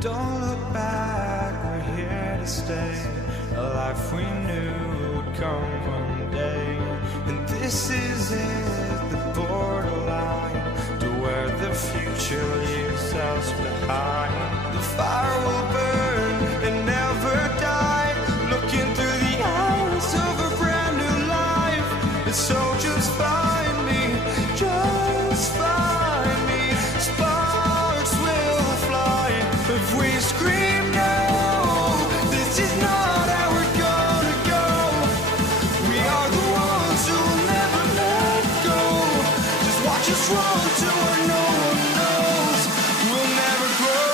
Don't look back, we're here to stay. A life we knew would come one day. And this is it, the borderline to where the future leaves us behind. The fire will burn and never die, looking through the eyes of a brand new life. And so just find me, just find me. Sparks will fly if we scream no. This is not how we're gonna go. We are the ones who will never let go. Just watch us run to where no one knows. We'll never grow.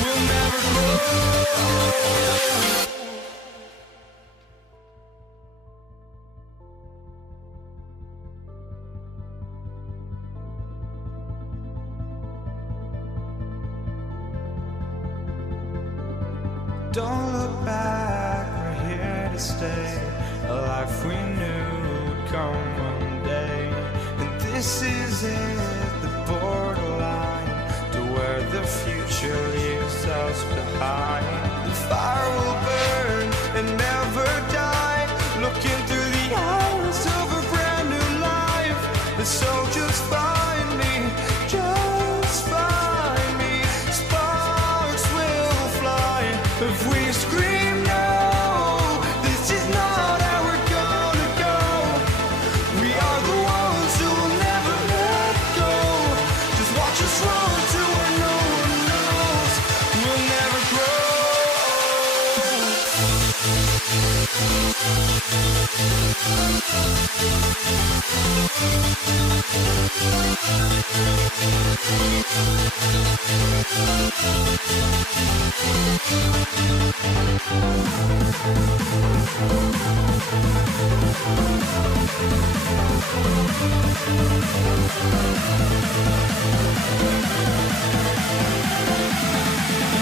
We'll never grow. Don't look back, we're here to stay. A life we knew would come one day. And this is it, the borderline to where the future leaves us behind. The fire will burn and never die, looking through the eyes of a brand new life. And so just find me, just find me. Sparks will fly if we scream no. This is not how we're gonna go. We are the ones who will never let go. Just watch us run to where no one knows. We'll never grow.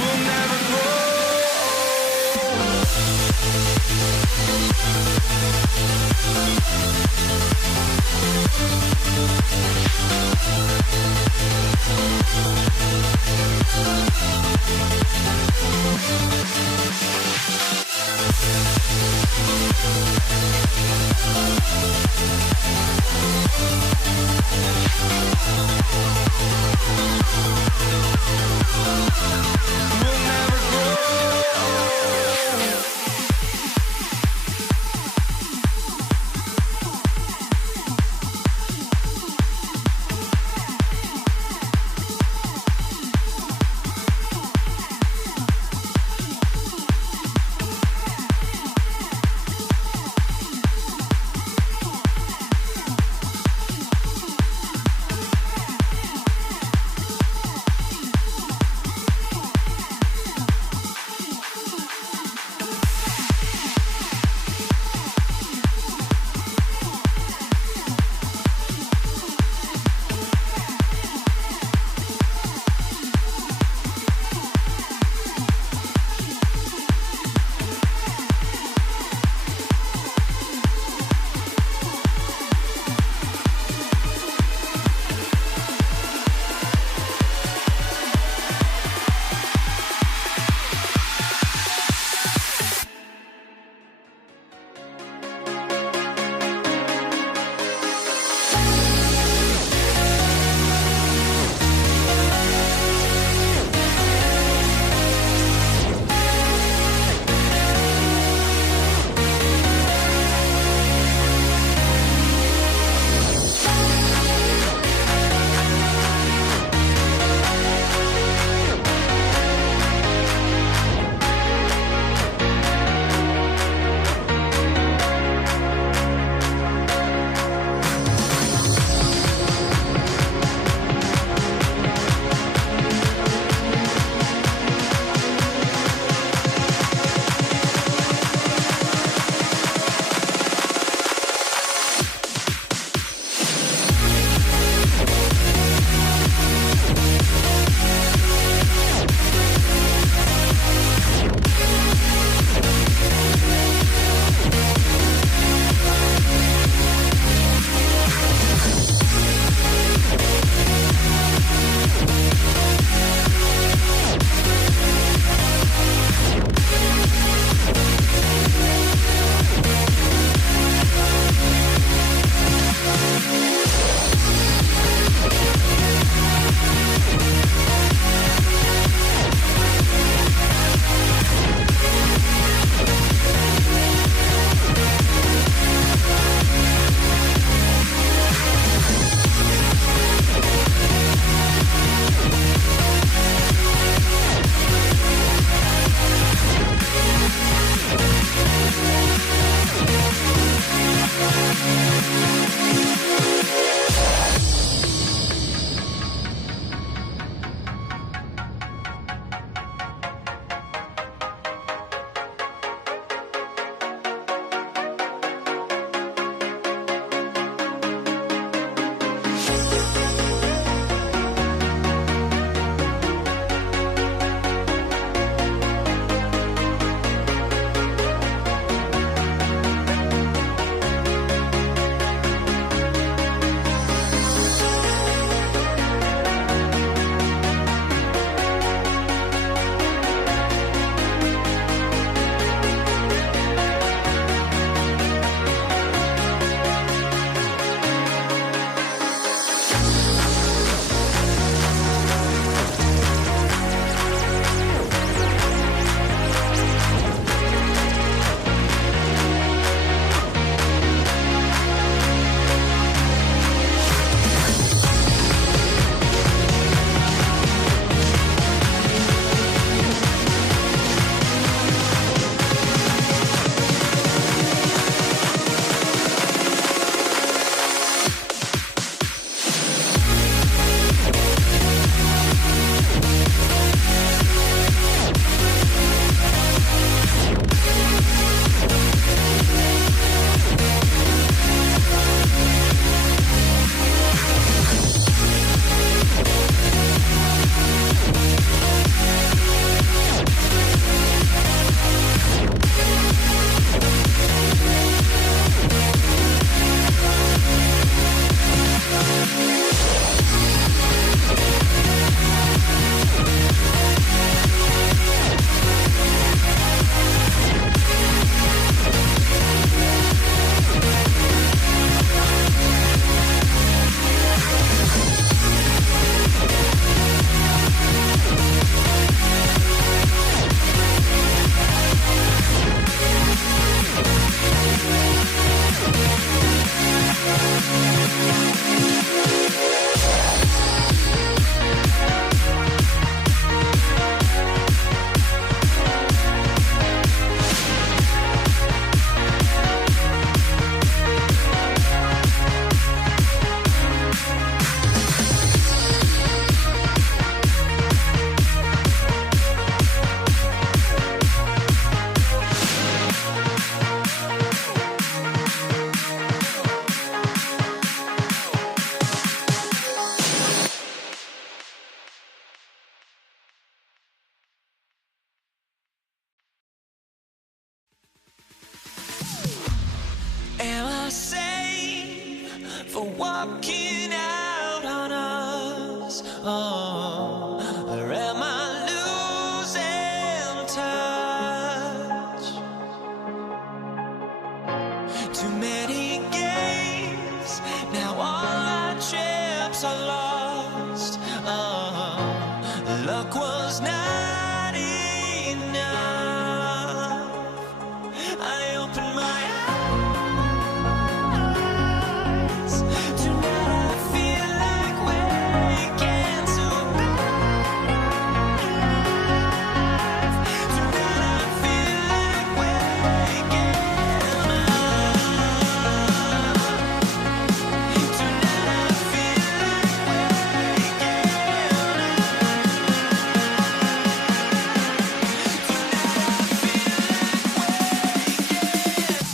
We'll never grow. We'll never grow. for walking out on us. Oh, or am I losing touch? Too many games, now all our chips are lost. Oh, luck was not enough. I opened my eyes. Tonight I feel like waking to a better life. Tonight I feel like waking up. Tonight I feel like waking up. Tonight I feel like waking up.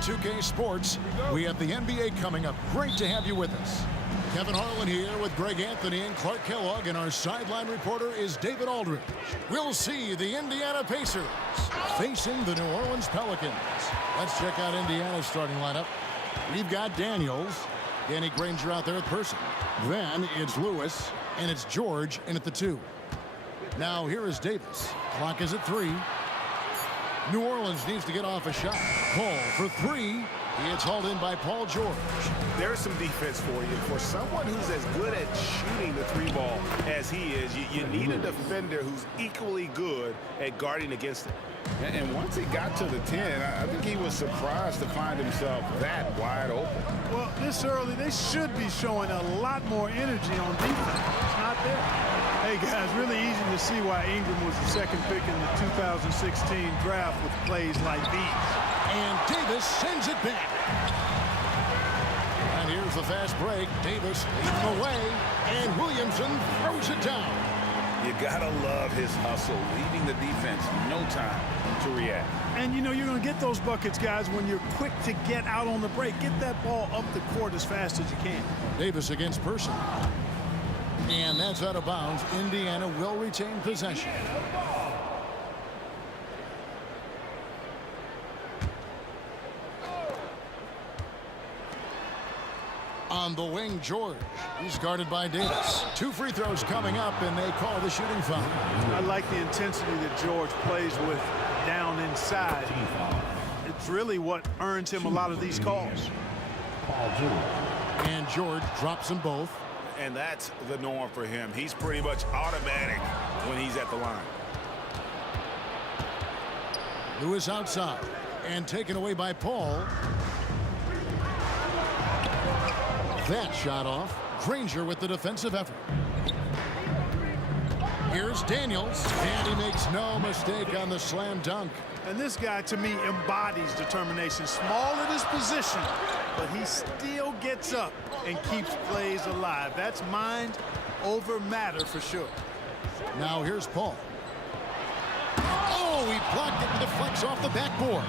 2K Sports. We have the NBA coming up. Great to have you with us. Kevin Harlan here with Greg Anthony and Clark Kellogg, and our sideline reporter is David Aldridge. We'll see the Indiana Pacers facing the New Orleans Pelicans. Let's check out Indiana's starting lineup. We've got Daniels, Danny Granger out there at person. Then it's Lewis, and it's George in at the 2. Now here is Davis. Clock is at 3. New Orleans needs to get off a shot. Paul for 3. It's hauled in by Paul George. There's some defense for you. For someone who's as good at shooting the 3 ball as he is, you need a defender who's equally good at guarding against it. And once he got to the 10, I think he was surprised to find himself that wide open. Well, this early, they should be showing a lot more energy on defense. It's not there. Hey, guys, really easy to see why Ingram was the second pick in the 2016 draft with plays like these. And Davis sends it back. And here's the fast break. Davis leading the way, and Williamson throws it down. You gotta love his hustle, leaving the defense no time to react. And you know you're going to get those buckets, guys, when you're quick to get out on the break. Get that ball up the court as fast as you can. Davis against Person. And that's out of bounds. Indiana will retain possession. On the wing, George. He's guarded by Davis. 2 free throws coming up, and they call the shooting foul. I like the intensity that George plays with down inside. It's really what earns him a lot of these calls. And George drops them both. And that's the norm for him. He's pretty much automatic when he's at the line. Lewis outside and taken away by Paul. That shot off. Granger with the defensive effort. Here's Daniels, and he makes no mistake on the slam dunk. And this guy, to me, embodies determination. Small at his position, but he still gets up and keeps plays alive. That's mind over matter for sure. Now here's Paul. Oh, he blocked it and deflects off the backboard.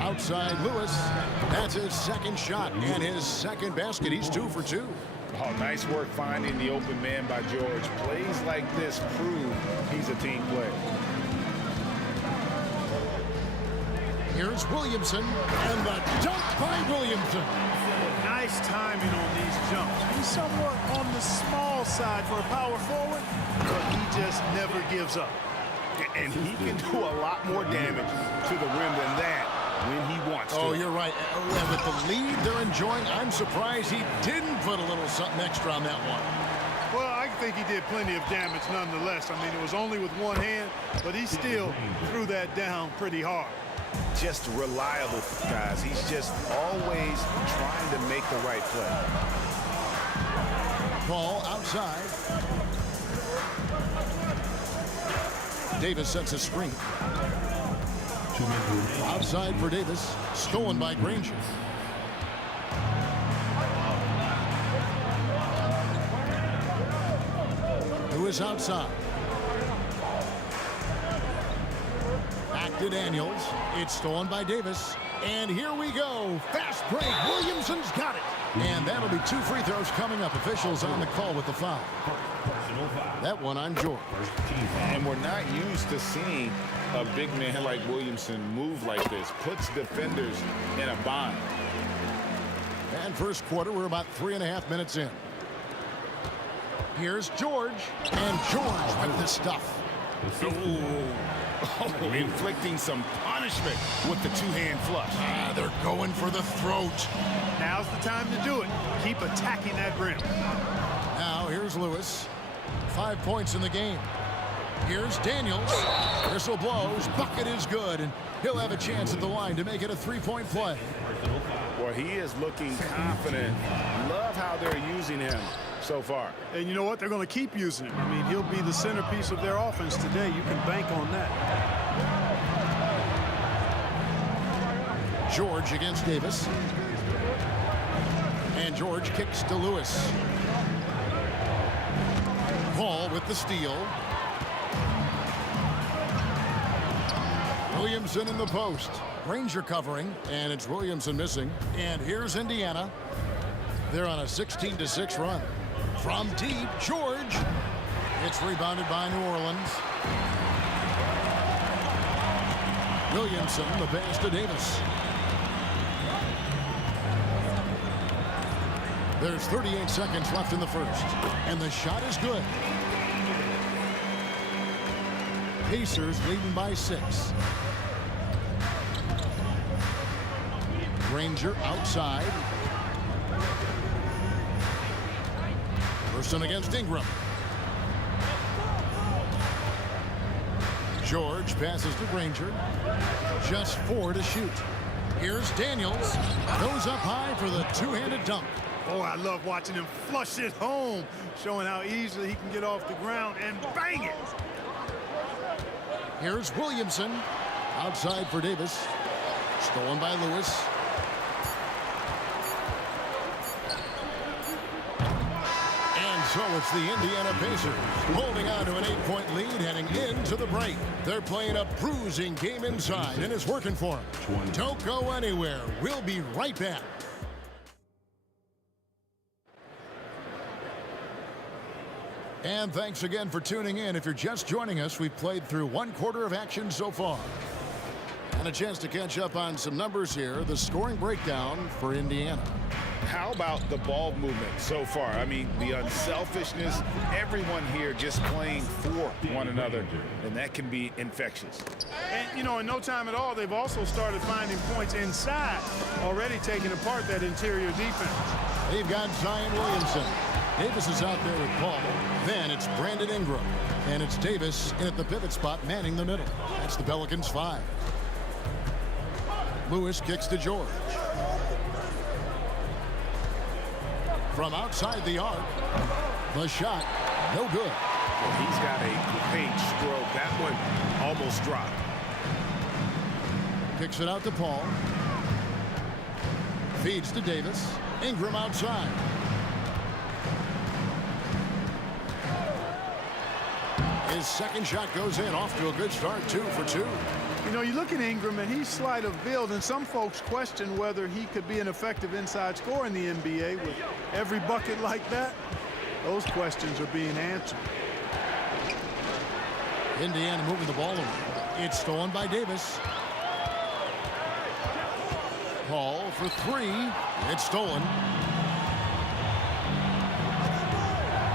Outside Lewis. That's his second shot and his second basket. He's 2 for 2. Oh, nice work finding the open man by George. Plays like this prove he's a team player. Here's Williamson, and the dunk by Williamson. Nice timing on these jumps. He's somewhat on the small side for a power forward, but he just never gives up. And he can do a lot more damage to the rim than that when he wants to. Oh, you're right. And with the lead they're enjoying, I'm surprised he didn't put a little something extra on that one. Well, I think he did plenty of damage nonetheless. I mean, it was only with one hand, but he still threw that down pretty hard. Just reliable, guys. He's just always trying to make the right play. Paul outside. Davis sets a screen. Outside for Davis. Stolen by Granger. Lewis outside. Back to Daniels. It's stolen by Davis. And here we go. Fast break. Williamson's got it. And that'll be 2 free throws coming up. Officials on the call with the foul. That one on George. And we're not used to seeing a big man like Williamson move like this. Puts defenders in a bind. And first quarter, we're about 3.5 minutes in. Here's George. And George with the stuff. Oh, inflicting some punishment with the 2-hand flush. They're going for the throat. Now's the time to do it. Keep attacking that rim. Now here's Lewis. 5 points in the game. Here's Daniels. Whistle blows. Bucket is good. And he'll have a chance at the line to make it a 3-point play. Well, he is looking confident. Love how they're using him so far. And you know what? They're going to keep using him. I mean, he'll be the centerpiece of their offense today. You can bank on that. George against Davis. And George kicks to Lewis. Paul with the steal. Williamson in the post. Granger covering, and it's Williamson missing. And here's Indiana. They're on a 16-6 run. From deep, George. It's rebounded by New Orleans. Williamson, the pass to Davis. There's 38 seconds left in the first, and the shot is good. Pacers leading by 6. Granger outside. Person against Ingram. George passes to Granger. Just 4 to shoot. Here's Daniels. Goes up high for the two-handed dunk. Oh, I love watching him flush it home, showing how easily he can get off the ground and bang it. Here's Williamson. Outside for Davis. Stolen by Lewis. So it's the Indiana Pacers holding on to an 8-point lead heading into the break. They're playing a bruising game inside, and it's working for them. Don't go anywhere. We'll be right back. And thanks again for tuning in. If you're just joining us, we've played through 1 quarter of action so far. And a chance to catch up on some numbers here. The scoring breakdown for Indiana. How about the ball movement so far? I mean, the unselfishness, everyone here just playing for one another, and that can be infectious. And, you know, in no time at all, they've also started finding points inside, already taking apart that interior defense. They've got Zion Williamson. Davis is out there with Paul. Then it's Brandon Ingram. And it's Davis in at the pivot spot, manning the middle. That's the Pelicans' 5. Lewis kicks to George. From outside the arc, the shot, no good. Well, he's got a great stroke. That one almost dropped. Kicks it out to Paul. Feeds to Davis. Ingram outside. His second shot goes in, off to a good start, 2 for 2. You know, you look at Ingram, and he's slight of build, and some folks question whether he could be an effective inside scorer in the NBA with every bucket like that. Those questions are being answered. Indiana moving the ball around. It's stolen by Davis. Paul for 3. It's stolen.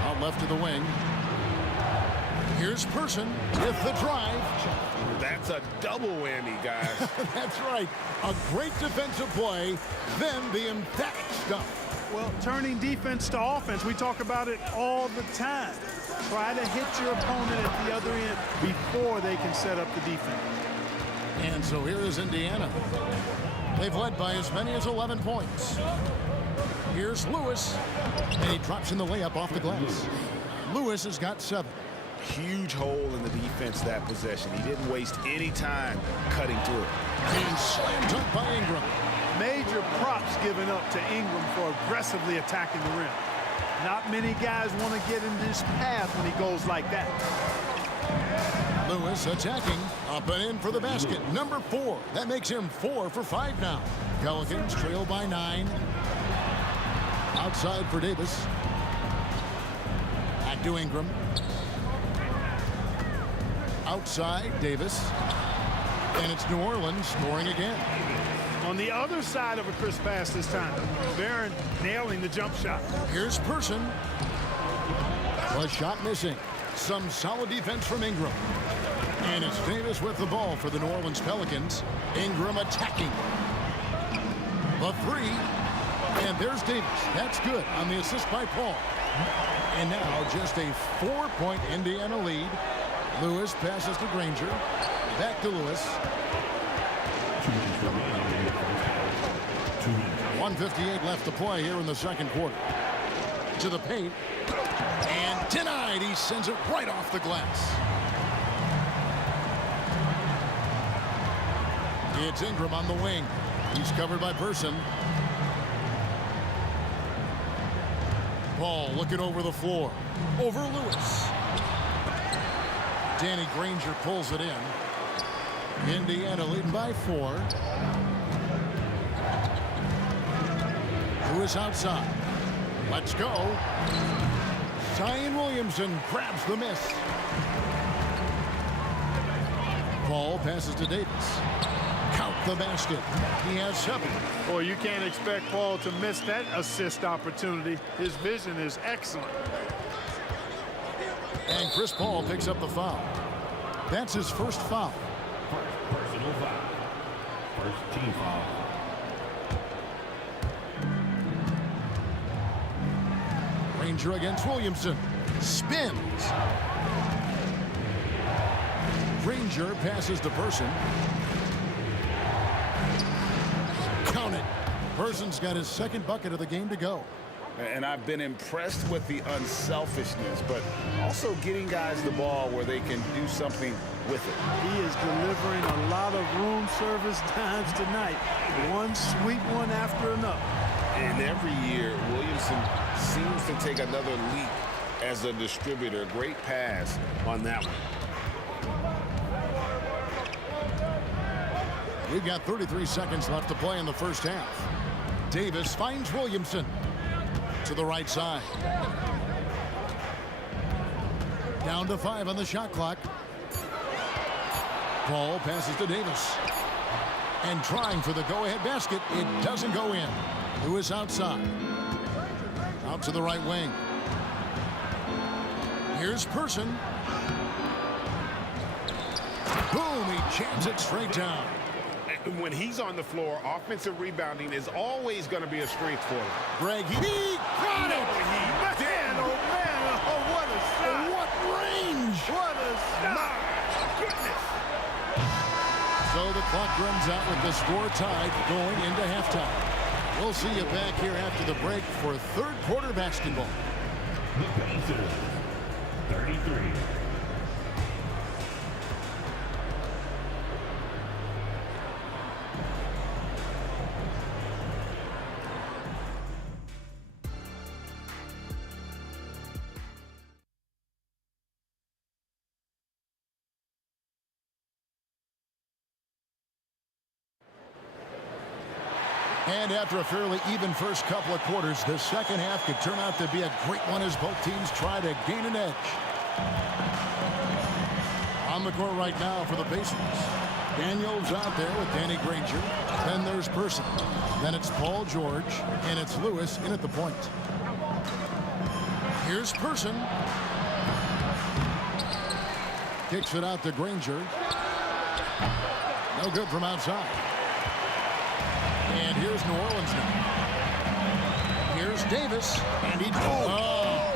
Out left to the wing. Here's Person with the drive. That's a double whammy, guys. That's right. A great defensive play, then the emphatic stuff. Well, turning defense to offense, we talk about it all the time. Try to hit your opponent at the other end before they can set up the defense. And so here is Indiana. They've led by as many as 11 points. Here's Lewis, and he drops in the layup off the glass. Lewis has got 7. Huge hole in the defense that possession. He didn't waste any time cutting through. And slam dunk by Ingram. Major props given up to Ingram for aggressively attacking the rim. Not many guys want to get in this path when he goes like that. Lewis attacking, up and in for the basket. Number 4. That makes him 4 for 5 now. Pelicans trail by 9. Outside for Davis. Back to Ingram. Outside, Davis. And it's New Orleans scoring again. On the other side of a crisp pass this time. Barron nailing the jump shot. Here's Person. A shot missing. Some solid defense from Ingram. And it's Davis with the ball for the New Orleans Pelicans. Ingram attacking. The 3. And there's Davis. That's good on the assist by Paul. And now just a 4-point Indiana lead. Lewis passes to Granger. Back to Lewis. 1:58 left to play here in the second quarter. To the paint. And denied. He sends it right off the glass. It's Ingram on the wing. He's covered by Person. Paul looking over the floor. Over Lewis. Danny Granger pulls it in. Indiana leading by 4. Lewis outside. Let's go. Zion Williamson grabs the miss. Paul passes to Davis. Count the basket. He has 7. Boy, you can't expect Paul to miss that assist opportunity. His vision is excellent. And Chris Paul picks up the foul. That's his first foul. Personal foul. First team foul. Ranger against Williamson. Spins. Ranger passes to Person. Count it. Person's got his second bucket of the game to go. And I've been impressed with the unselfishness, but also getting guys the ball where they can do something with it. He is delivering a lot of room service times tonight. One sweet one after another. And every year, Williamson seems to take another leap as a distributor. Great pass on that one. We've got 33 seconds left to play in the first half. Davis finds Williamson to the right side. Down to 5 on the shot clock. Paul passes to Davis. And trying for the go-ahead basket. It doesn't go in. Lewis outside. Out to the right wing. Here's Person. Boom, he jams it straight down. When he's on the floor, offensive rebounding is always going to be a strength for him. Greg, he got it! Man, oh man, oh what a shot! What range! What a shot! Goodness! So the clock runs out with the score tied going into halftime. We'll see you back here after the break for third quarter basketball. The Pacers, 33. And after a fairly even first couple of quarters, the second half could turn out to be a great one as both teams try to gain an edge. On the court right now for the Pacers. Daniels out there with Danny Granger. Then there's Person. Then it's Paul George. And it's Lewis in at the point. Here's Person. Kicks it out to Granger. No good from outside. And here's New Orleans now. Here's Davis. And he... Oh!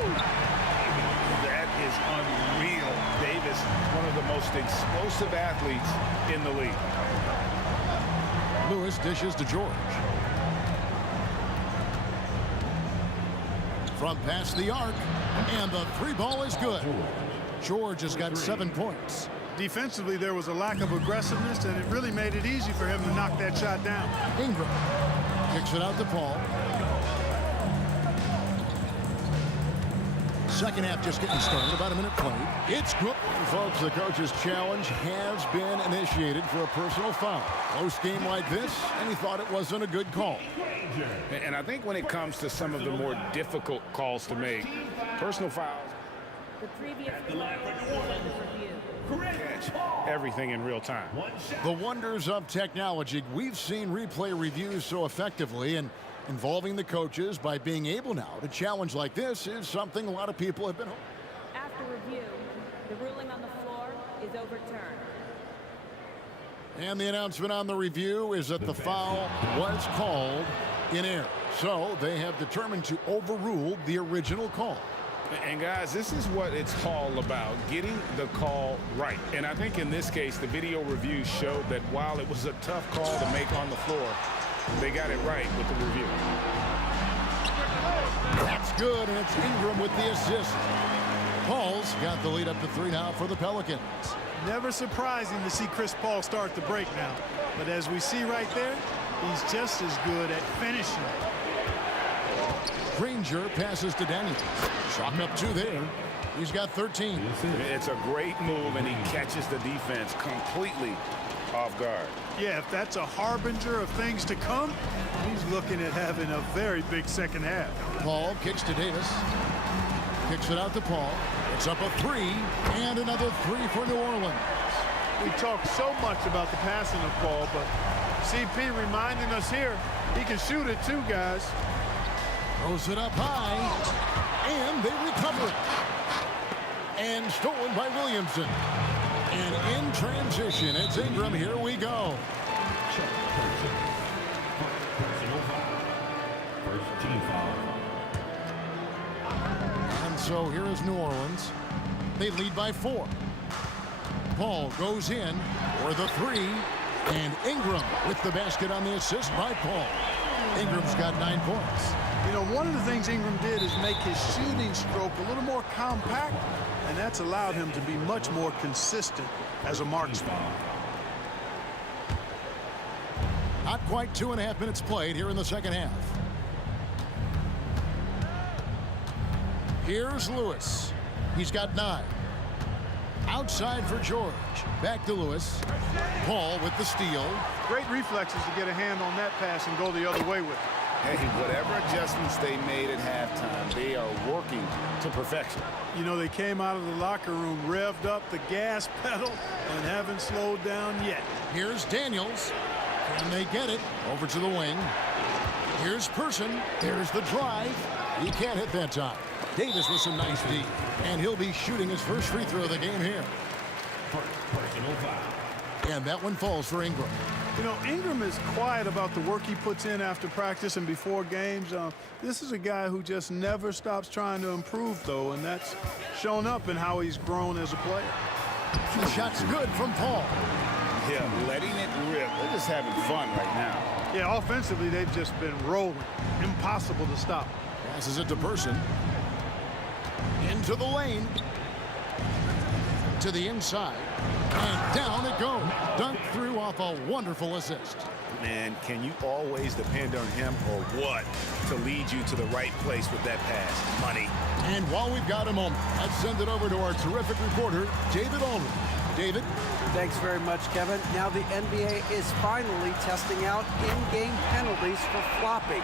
That is unreal. Davis, one of the most explosive athletes in the league. Lewis dishes to George. From past the arc. And the 3 ball is good. George has got 7 points. Defensively, there was a lack of aggressiveness, and it really made it easy for him to knock that shot down. Ingram kicks it out to Paul. Second half just getting started. About a minute played. It's good. Folks, the coach's challenge has been initiated for a personal foul. Close game like this, and he thought it wasn't a good call. And I think when it comes to some of the more difficult calls to make, personal fouls, The previous play is under review. catch everything in real time. The wonders of technology. We've seen replay reviews so effectively, and involving the coaches by being able now to challenge like this is something a lot of people have been hoping. After review, the ruling on the floor is overturned. And the announcement on the review is that the foul was called in error. So they have determined to overrule the original call. And guys, this is what it's all about, getting the call right. And I think in this case, the video review showed that while it was a tough call to make on the floor, they got it right with the review. That's good, and it's Ingram with the assist. Paul's got the lead up to 3 now for the Pelicans. Never surprising to see Chris Paul start the break now. But as we see right there, he's just as good at finishing. Granger passes to Daniels. Shot up 2 there. He's got 13. It's a great move, and he catches the defense completely off guard. Yeah, if that's a harbinger of things to come, he's looking at having a very big second half. Paul kicks to Davis. Kicks it out to Paul. It's up a 3, and another 3 for New Orleans. We talk so much about the passing of Paul, but CP reminding us here, he can shoot it too, guys. Throws it up high, and they recover it. And stolen by Williamson. And in transition, it's Ingram. Here we go. Check person. Personal foul. First team foul. And so here is New Orleans. They lead by 4. Paul goes in for the 3. And Ingram with the basket on the assist by Paul. Ingram's got 9 points. You know, one of the things Ingram did is make his shooting stroke a little more compact, and that's allowed him to be much more consistent as a marksman. Not quite 2.5 minutes played here in the second half. Here's Lewis. He's got 9. Outside for George. Back to Lewis. Paul with the steal. Great reflexes to get a hand on that pass and go the other way with it. Hey, whatever adjustments they made at halftime, they are working to perfection. You know, they came out of the locker room, revved up the gas pedal, and haven't slowed down yet. Here's Daniels. Can they get it? Over to the wing. Here's Person. There's the drive. He can't hit that time. Davis with some nice D. And he'll be shooting his first free throw of the game here. Personal foul. And that one falls for Ingram. You know, Ingram is quiet about the work he puts in after practice and before games. This is a guy who just never stops trying to improve, though, and that's shown up in how he's grown as a player. 2 shots good from Paul. Yeah, letting it rip. They're just having fun right now. Yeah, offensively, they've just been rolling. Impossible to stop. Passes it to Person. Into the lane. To the inside. And down it goes. Dunked through off a wonderful assist. Man, can you always depend on him or what to lead you to the right place with that pass? Money. And while we've got a moment, let's send it over to our terrific reporter, David Aldridge. David? Thanks very much, Kevin. Now the NBA is finally testing out in-game penalties for flopping.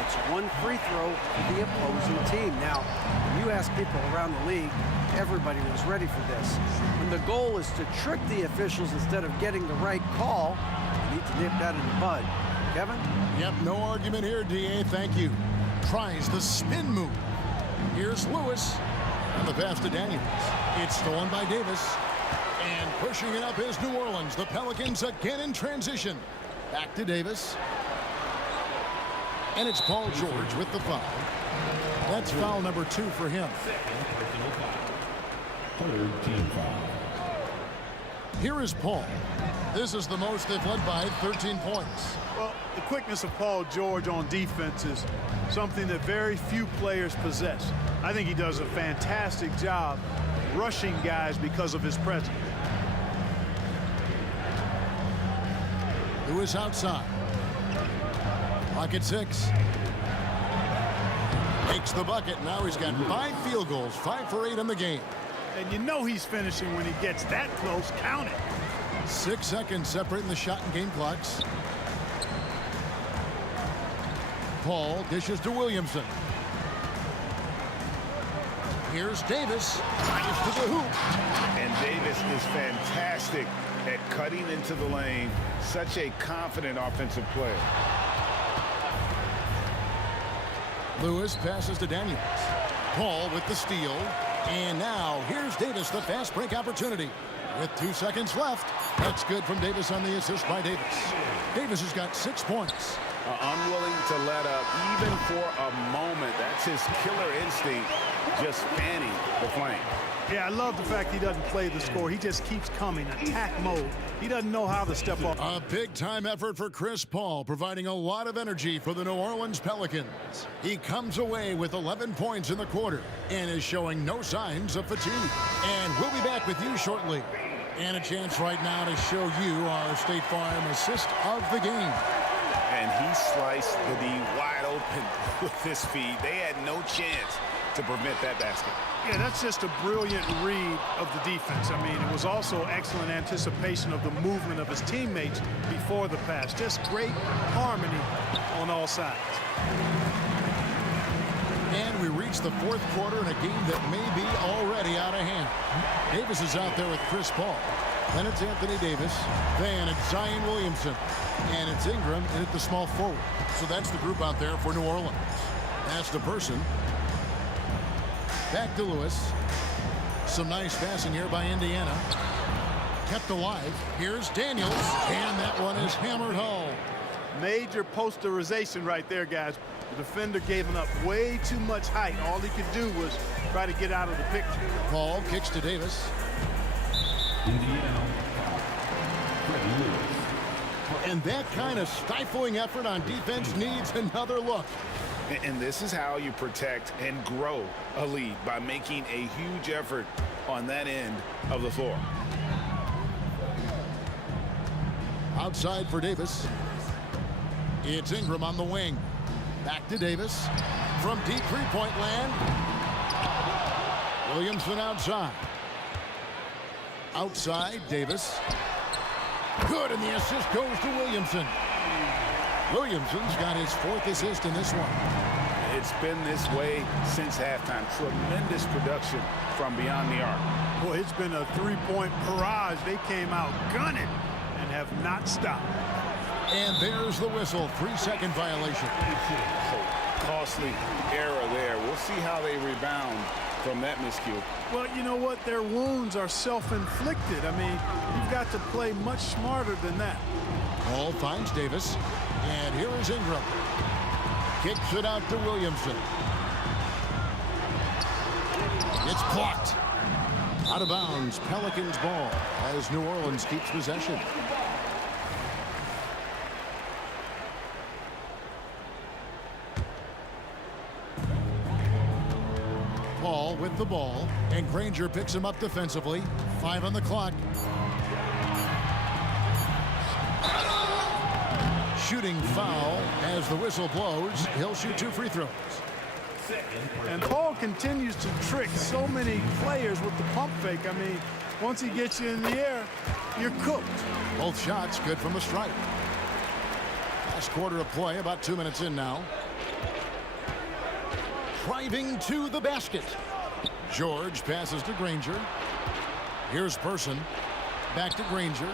It's 1 free throw for the opposing team. Now, when you ask people around the league, everybody was ready for this. When the goal is to trick the officials instead of getting the right call, you need to nip that in the bud. Kevin? Yep, no argument here, DA. Thank you. Tries the spin move. Here's Lewis. And the pass to Daniels. It's stolen by Davis. And pushing it up is New Orleans. The Pelicans again in transition. Back to Davis. And it's Paul George with the foul. That's foul number 2 for him. Personal foul. Third team foul. Here is Paul. This is the most they've led by 13 points. Well, the quickness of Paul George on defense is something that very few players possess. I think he does a fantastic job rushing guys because of his presence. Lewis outside. Pocket 6. Makes the bucket. Now he's got 5 field goals, 5 for 8 in the game. And you know he's finishing when he gets that close. Count it. 6 seconds separating the shot and game clocks. Paul dishes to Williamson. Here's Davis. Drives to the hoop. And Davis is fantastic at cutting into the lane. Such a confident offensive player. Lewis passes to Daniels. Paul with the steal. And now here's Davis, the fast break opportunity. With 2 seconds left. That's good from Davis on the assist by Davis. Davis has got 6 points. Unwilling to let up even for a moment. That's his killer instinct, just fanning the flame. Yeah, I love the fact he doesn't play the score. He just keeps coming, attack mode. He doesn't know how to step up. A big-time effort for Chris Paul, providing a lot of energy for the New Orleans Pelicans. He comes away with 11 points in the quarter and is showing no signs of fatigue. And we'll be back with you shortly. And a chance right now to show you our State Farm assist of the game. And he sliced the D wide open with his feed. They had no chance to prevent that basket. Yeah, that's just a brilliant read of the defense. I mean, it was also excellent anticipation of the movement of his teammates before the pass. Just great harmony on all sides. And we reach the fourth quarter in a game that may be already out of hand. Davis is out there with Chris Paul. Then it's Anthony Davis. Then it's Zion Williamson. And it's Ingram in at the small forward. So that's the group out there for New Orleans. That's the person. Back to Lewis. Some nice passing here by Indiana. Kept alive. Here's Daniels. And that one is hammered home. Major posterization right there, guys. The defender gave him up way too much height. All he could do was try to get out of the picture. Paul kicks to Davis. Indiana. Freddie Lewis. And that kind of stifling effort on defense needs another look. And this is how you protect and grow a lead, by making a huge effort on that end of the floor. Outside for Davis. It's Ingram on the wing. Back to Davis. From deep three-point land. Williamson outside. Outside, Davis. Good, and the assist goes to Williamson. Williamson's got his fourth assist in this one. It's been this way since halftime. Tremendous production from beyond the arc. Boy, it's been a three-point barrage. They came out gunning and have not stopped. And there's the whistle. 3-second violation. Costly error there. We'll see how they rebound from that miscue. Well, you know what? Their wounds are self-inflicted. I mean, you've got to play much smarter than that. Ball finds Davis. And here is Ingram. Kicks it out to Williamson. It's blocked. Out of bounds. Pelicans ball as New Orleans keeps possession. Paul with the ball, and Granger picks him up defensively. 5 on the clock. Shooting foul as the whistle blows. He'll shoot 2 free throws. And Paul continues to trick so many players with the pump fake. I mean, once he gets you in the air, you're cooked. Both shots good from the stripe. Last quarter of play, about 2 minutes in now. Driving to the basket. George passes to Granger. Here's Person. Back to Granger.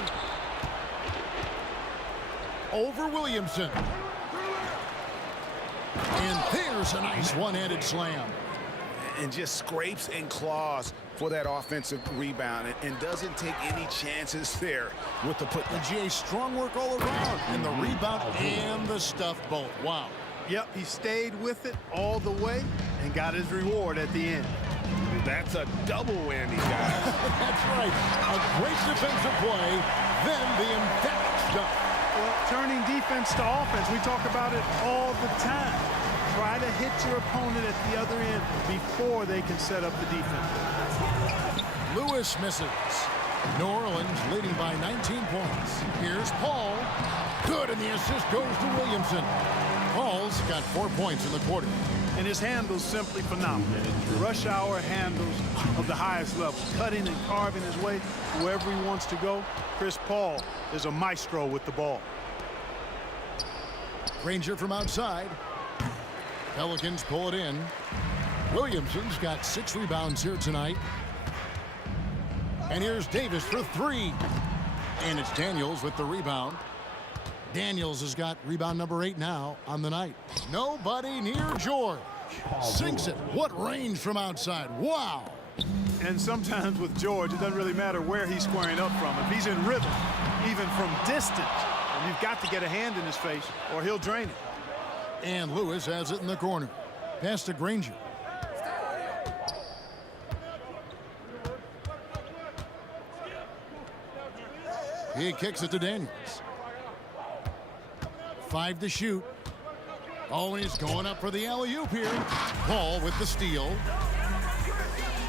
Over Williamson. And there's a nice one-handed slam. And just scrapes and claws for that offensive rebound, and doesn't take any chances there with the putback. And GA, strong work all around. And the rebound and the stuff both. Wow. Yep, he stayed with it all the way and got his reward at the end. That's a double whammy, guys. That's right. A great defensive play, then the emphatic stuff. Well, turning defense to offense, we talk about it all the time. Try to hit your opponent at the other end before they can set up the defense. Lewis misses. New Orleans leading by 19 points. Here's Paul. Good, and the assist goes to Williamson. Paul's got 4 points in the quarter. And his handles simply phenomenal. Rush hour handles of the highest level. Cutting and carving his way wherever he wants to go. Chris Paul is a maestro with the ball. Granger from outside. Pelicans pull it in. Williamson's got 6 rebounds here tonight. And here's Davis for 3. And it's Daniels with the rebound. Daniels has got rebound number 8 now on the night. Nobody near George. Sinks it. What range from outside. Wow. And sometimes with George, it doesn't really matter where he's squaring up from. If he's in rhythm, even from distance, you've got to get a hand in his face or he'll drain it. And Lewis has it in the corner. Pass to Granger. He kicks it to Daniels. 5 to shoot. Oh, and he's going up for the alley-oop here. Paul with the steal.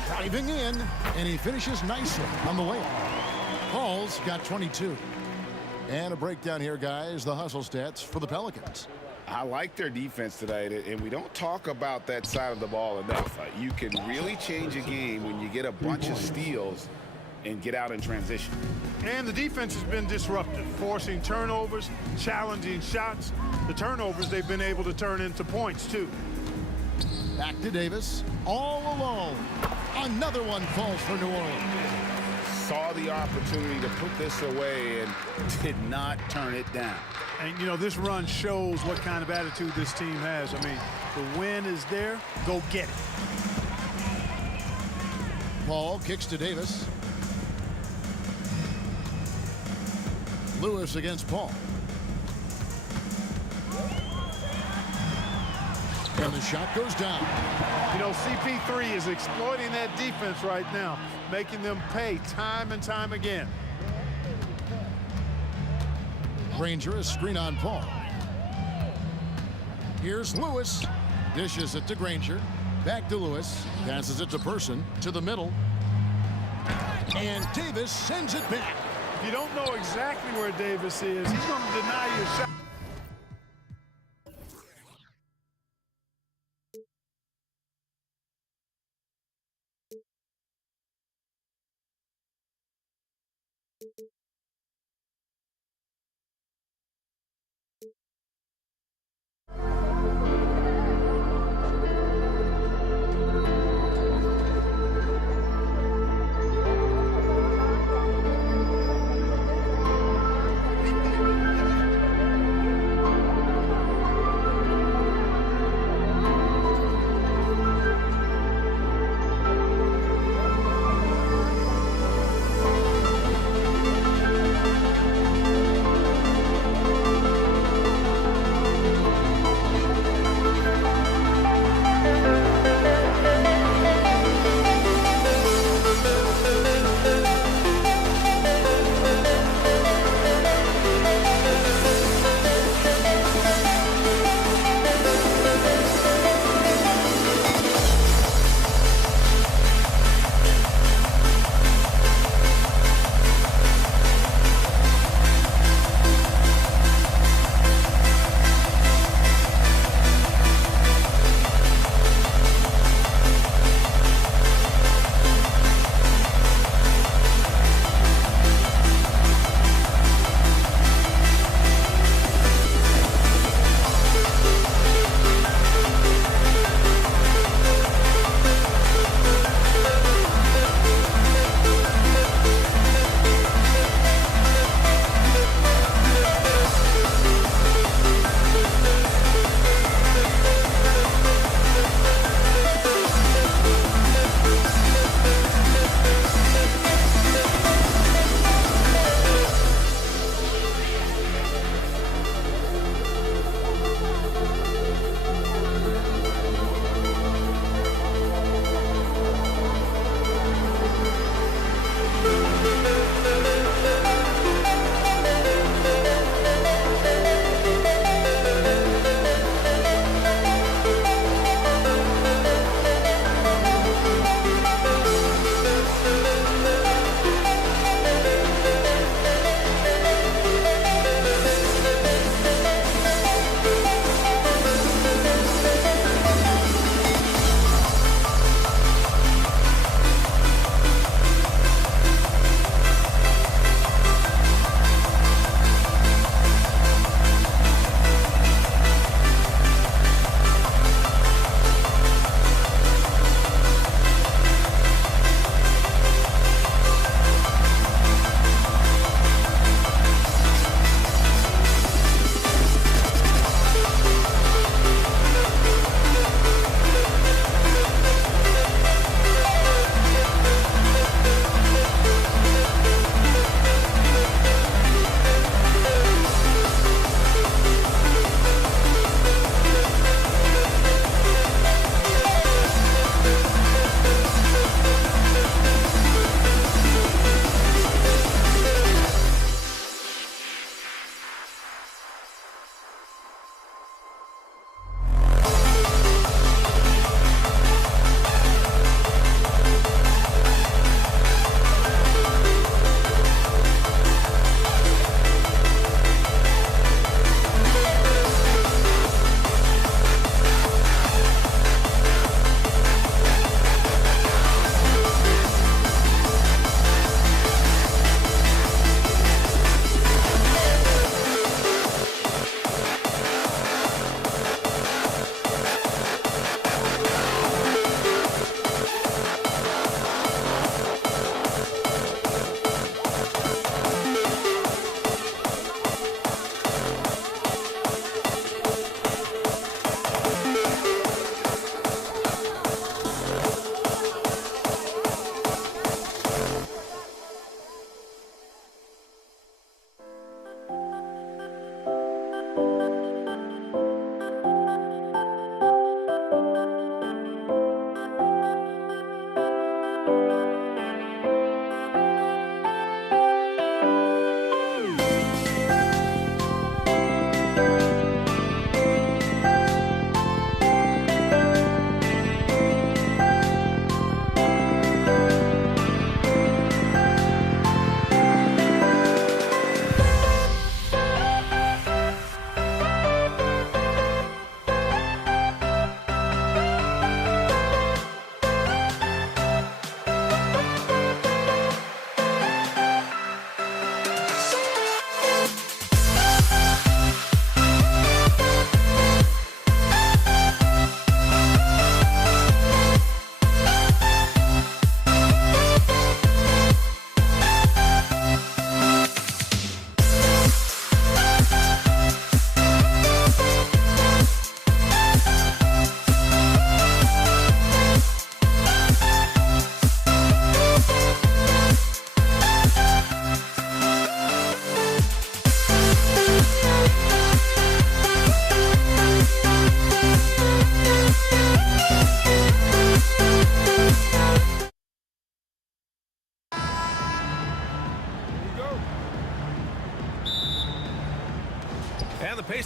Driving in, and he finishes nicely on the way. Paul's got 22. And a breakdown here, guys. The hustle stats for the Pelicans. I like their defense tonight, and we don't talk about that side of the ball enough. You can really change a game when you get a bunch of steals and get out in transition. And the defense has been disruptive, forcing turnovers, challenging shots. The turnovers they've been able to turn into points, too. Back to Davis, all alone. Another one falls for New Orleans. Saw the opportunity to put this away and did not turn it down. And, you know, this run shows what kind of attitude this team has. I mean, the win is there. Go get it. Paul kicks to Davis. Lewis against Paul. And the shot goes down. You know, CP3 is exploiting that defense right now, making them pay time and time again. Granger is screen on Paul. Here's Lewis. Dishes it to Granger. Back to Lewis. Passes it to Person to the middle. And Davis sends it back. If you don't know exactly where Davis is, he's going to deny you a shot.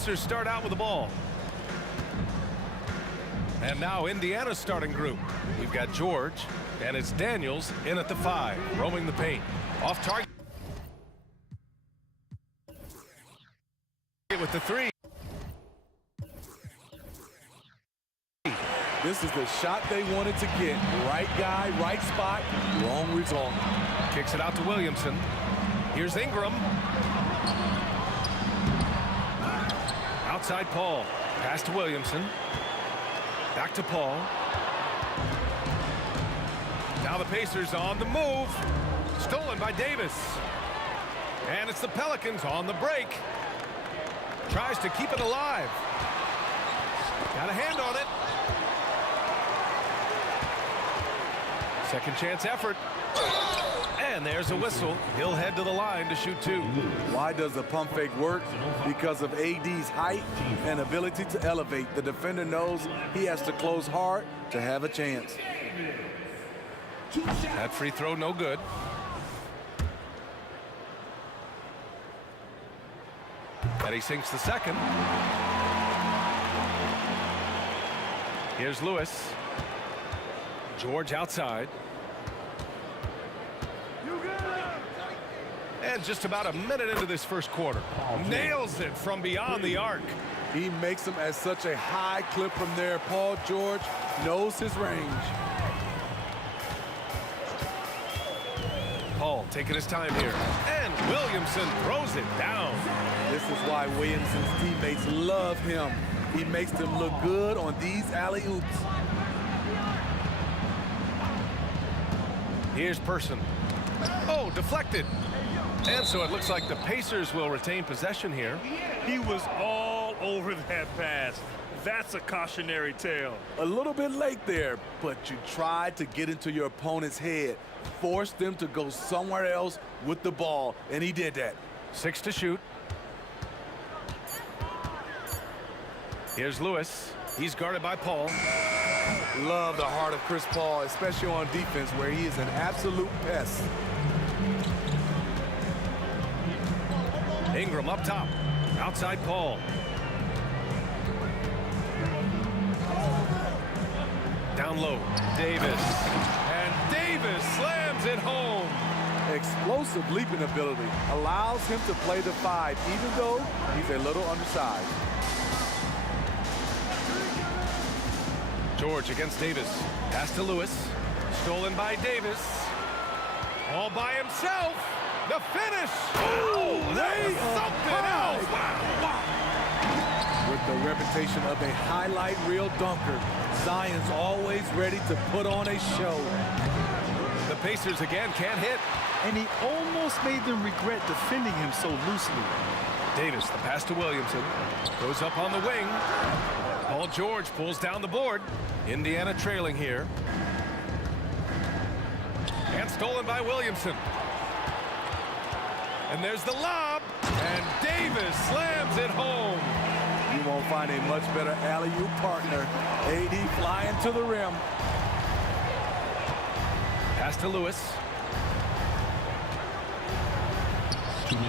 Pacers start out with the ball. And now Indiana's starting group. We've got George, and it's Daniels in at the 5, roaming the paint. Off target with the 3. This is the shot they wanted to get. Right guy, right spot, wrong result. Kicks it out to Williamson. Here's Ingram. Outside Paul. Pass to Williamson. Back to Paul. Now the Pacers on the move. Stolen by Davis. And it's the Pelicans on the break. Tries to keep it alive. Got a hand on it. Second chance effort. And there's a whistle. He'll head to the line to shoot 2. Why does the pump fake work? Because of AD's height and ability to elevate. The defender knows he has to close hard to have a chance. That free throw no good. And he sinks the second. Here's Lewis. George outside. And just about a minute into this first quarter. Nails it from beyond the arc. He makes them at such a high clip from there. Paul George knows his range. Paul taking his time here. And Williamson throws it down. This is why Williamson's teammates love him. He makes them look good on these alley-oops. Here's Person. Oh, deflected. And so it looks like the Pacers will retain possession here. He was all over that pass. That's a cautionary tale. A little bit late there, but you tried to get into your opponent's head. Force them to go somewhere else with the ball, and he did that. 6 to shoot. Here's Lewis. He's guarded by Paul. Love the heart of Chris Paul, especially on defense where he is an absolute pest. Ingram up top. Outside Paul. Down low. Davis. And Davis slams it home. Explosive leaping ability allows him to play the 5, even though he's a little undersized. George against Davis. Pass to Lewis. Stolen by Davis. All by himself. The finish. Oh, that was something else. Wow. With the reputation of a highlight reel dunker, Zion's always ready to put on a show. The Pacers again can't hit. And he almost made them regret defending him so loosely. Davis, the pass to Williamson. Goes up on the wing. Paul George pulls down the board. Indiana trailing here. And stolen by Williamson. And there's the lob. And Davis slams it home. You won't find a much better alley-oop partner. AD flying to the rim. Pass to Lewis.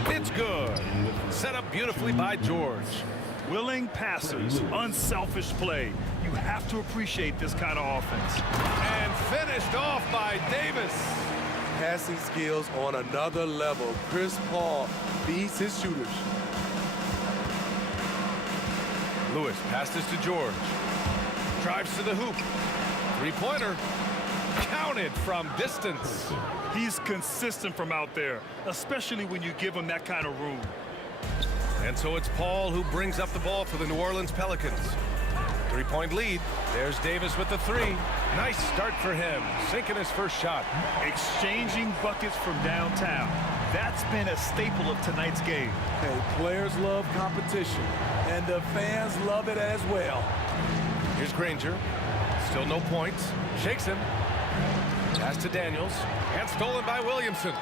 It's good. Set up beautifully by George. Willing passers, unselfish play. You have to appreciate this kind of offense. And finished off by Davis. Passing skills on another level. Chris Paul beats his shooters. Lewis passes to George. Drives to the hoop. Three-pointer. Counted from distance. He's consistent from out there, especially when you give him that kind of room. And so it's Paul who brings up the ball for the New Orleans Pelicans. Three-point lead. There's Davis with the 3. Nice start for him. Sinking his first shot. Exchanging buckets from downtown. That's been a staple of tonight's game. Hey, players love competition, and the fans love it as well. Here's Granger. Still no points. Shakes him. Pass to Daniels. And stolen by Williamson.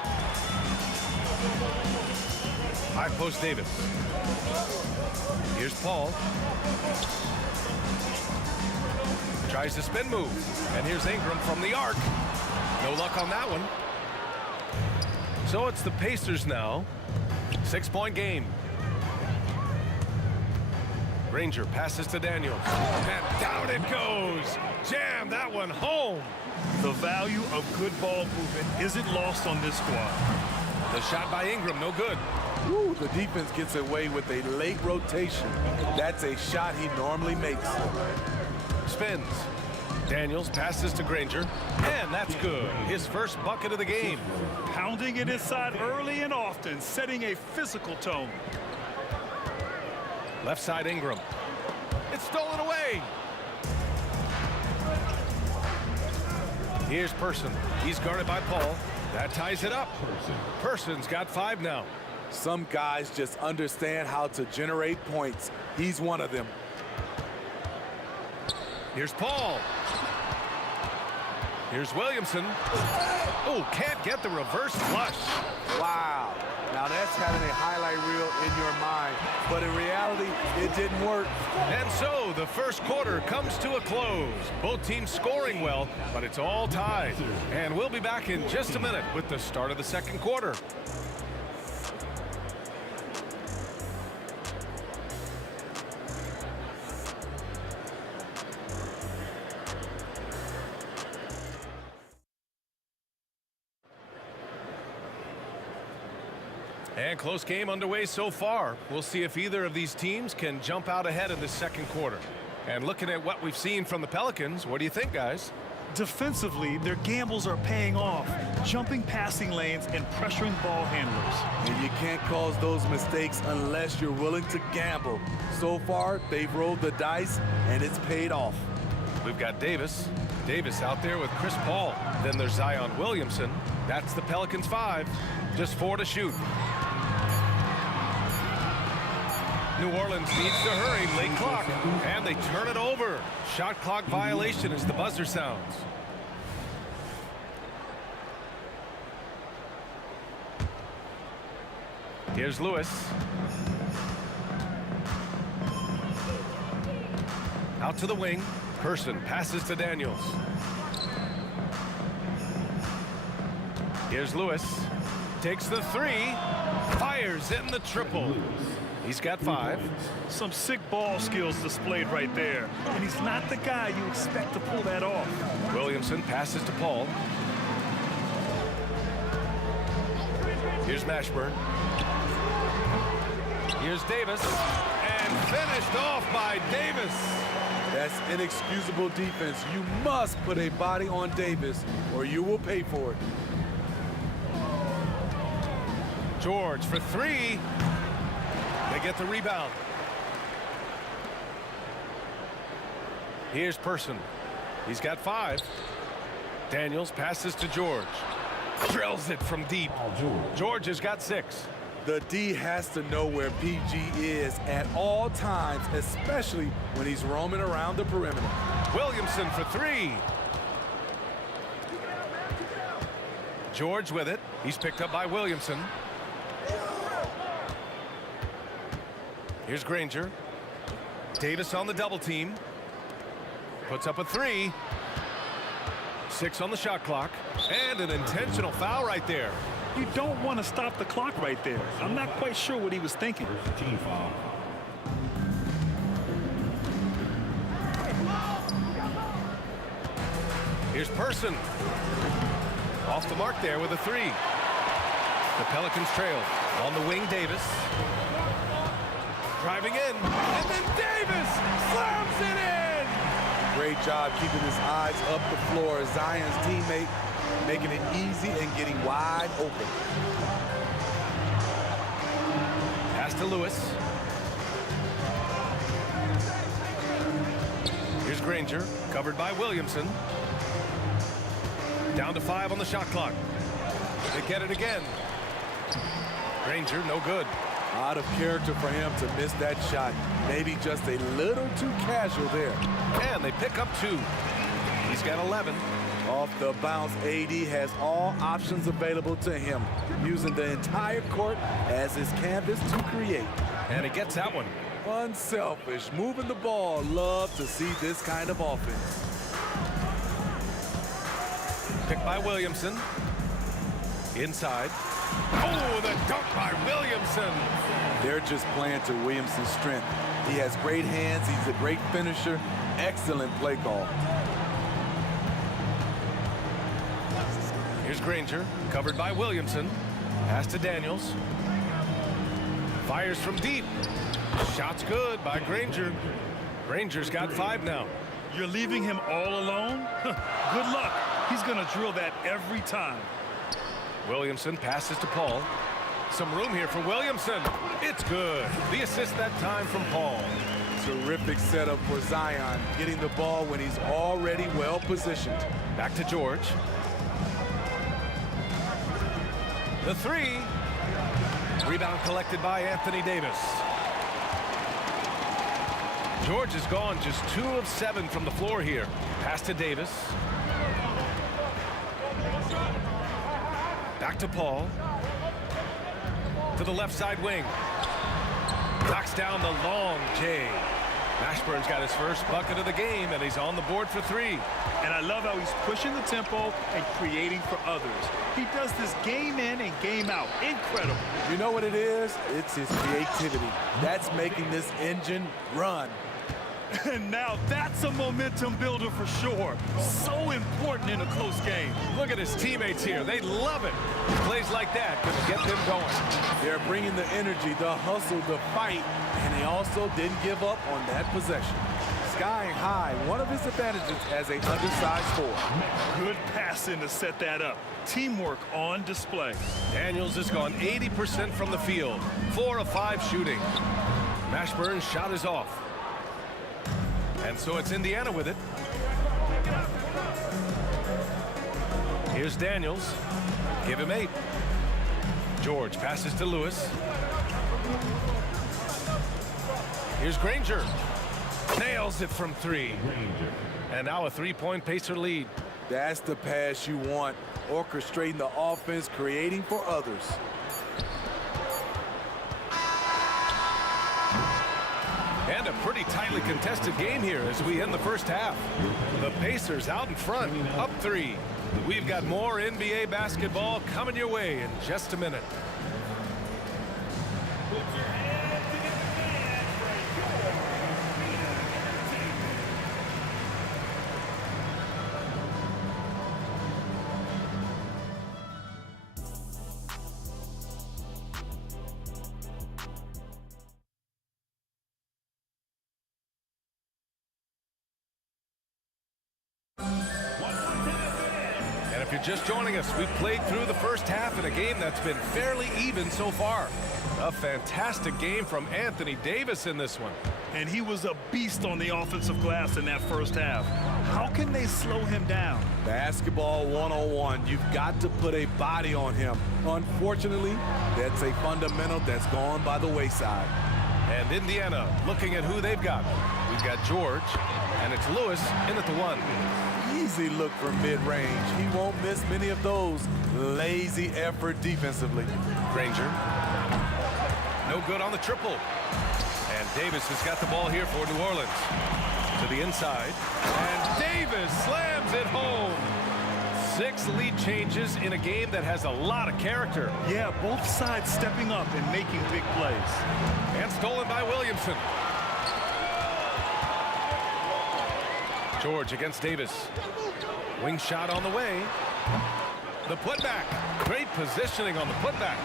High post Davis. Here's Paul. Tries to spin move. And here's Ingram from the arc. No luck on that one. So it's the Pacers now. 6-point game. Granger passes to Daniels. And down it goes. Jam that one home. The value of good ball movement isn't lost on this squad. The shot by Ingram, no good. Woo, the defense gets away with a late rotation. That's a shot he normally makes. Spins. Daniels passes to Granger, and that's good. His first bucket of the game. Pounding it inside early and often, setting a physical tone. Left side Ingram. It's stolen away. Here's Person. He's guarded by Paul. That ties it up. Person's got 5 now. Some guys just understand how to generate points. He's one of them. Here's Paul. Here's Williamson. Oh, can't get the reverse flush. Wow. Now that's having a highlight reel in your mind, but in reality, it didn't work. And so the first quarter comes to a close. Both teams scoring well, but it's all tied. And we'll be back in just a minute with the start of the second quarter. And close game underway so far. We'll see if either of these teams can jump out ahead in this second quarter. And looking at what we've seen from the Pelicans, what do you think, guys? Defensively, their gambles are paying off, jumping passing lanes and pressuring ball handlers. And you can't cause those mistakes unless you're willing to gamble. So far, they've rolled the dice, and it's paid off. We've got Davis. Davis out there with Chris Paul. Then there's Zion Williamson. That's the Pelicans' 5. Just 4 to shoot. New Orleans needs to hurry, late clock, and they turn it over. Shot clock violation as the buzzer sounds. Here's Lewis. Out to the wing. Person passes to Daniels. Here's Lewis. Takes the 3. Fires in the triple. He's got 5. Some sick ball skills displayed right there. And he's not the guy you expect to pull that off. Williamson passes to Paul. Here's Mashburn. Here's Davis. And finished off by Davis. That's inexcusable defense. You must put a body on Davis or you will pay for it. George for 3. They get the rebound. Here's Person. He's got 5. Daniels passes to George. Drills it from deep. George has got 6. The D has to know where PG is at all times, especially when he's roaming around the perimeter. Williamson for 3. George with it. He's picked up by Williamson. Here's Granger. Davis on the double team. Puts up a 3. 6 on the shot clock. And an intentional foul right there. You don't want to stop the clock right there. I'm not quite sure what he was thinking. Team foul. Here's Person. Off the mark there with a 3. The Pelicans trail. On the wing, Davis. Driving in. And then Davis slams it in. Great job keeping his eyes up the floor. Zion's teammate making it easy and getting wide open. Pass to Lewis. Here's Granger, covered by Williamson. Down to 5 on the shot clock. They get it again. Granger, no good. Out of character for him to miss that shot. Maybe just a little too casual there. And they pick up 2. He's got 11. Off the bounce, AD has all options available to him, using the entire court as his canvas to create. And he gets that one. Unselfish, moving the ball. Love to see this kind of offense. Picked by Williamson. Inside. Oh, the dunk by Williamson. They're just playing to Williamson's strength. He has great hands. He's a great finisher. Excellent play call. Here's Granger, covered by Williamson. Pass to Daniels. Fires from deep. Shot's good by Granger. Granger's got 5 now. You're leaving him all alone? Good luck. He's going to drill that every time. Williamson passes to Paul. Some room here for Williamson. It's good. The assist that time from Paul. Terrific setup for Zion, getting the ball when he's already well positioned. Back to George. The 3. Rebound collected by Anthony Davis. George has gone just 2 of 7 from the floor here. Pass to Davis. Back to Paul. To the left side wing. Knocks down the long J. Mashburn's got his first bucket of the game, and he's on the board for 3. And I love how he's pushing the tempo and creating for others. He does this game in and game out. Incredible. You know what it is? It's his creativity. That's making this engine run. And now that's a momentum builder for sure. So important in a close game. Look at his teammates here. They love it. Plays like that gonna get them going. They're bringing the energy, the hustle, the fight, and they also didn't give up on that possession. Skying high, one of his advantages as a undersized 4. Good passing to set that up. Teamwork on display. Daniels has gone 80% from the field. 4 of 5 shooting. Mashburn's shot is off. And so it's Indiana with it. Here's Daniels. Give him 8. George passes to Lewis. Here's Granger. Nails it from 3. And now a 3-point Pacer lead. That's the pass you want. Orchestrating the offense, creating for others. And a pretty tightly contested game here as we end the first half. The Pacers out in front, up 3. We've got more NBA basketball coming your way in just a minute. If you're just joining us, we've played through the first half in a game that's been fairly even so far. A fantastic game from Anthony Davis in this one. And he was a beast on the offensive glass in that first half. How can they slow him down? Basketball 101. You've got to put a body on him. Unfortunately, that's a fundamental that's gone by the wayside. And Indiana looking at who they've got. We've got George, and it's Lewis in at the 1. Easy look from mid-range. He won't miss many of those. Lazy effort defensively. Granger. No good on the triple. And Davis has got the ball here for New Orleans. To the inside. And Davis slams it home. 6 lead changes in a game that has a lot of character. Yeah, both sides stepping up and making big plays. And stolen by Williamson. George against Davis. Wing shot on the way. The putback. Great positioning on the putback.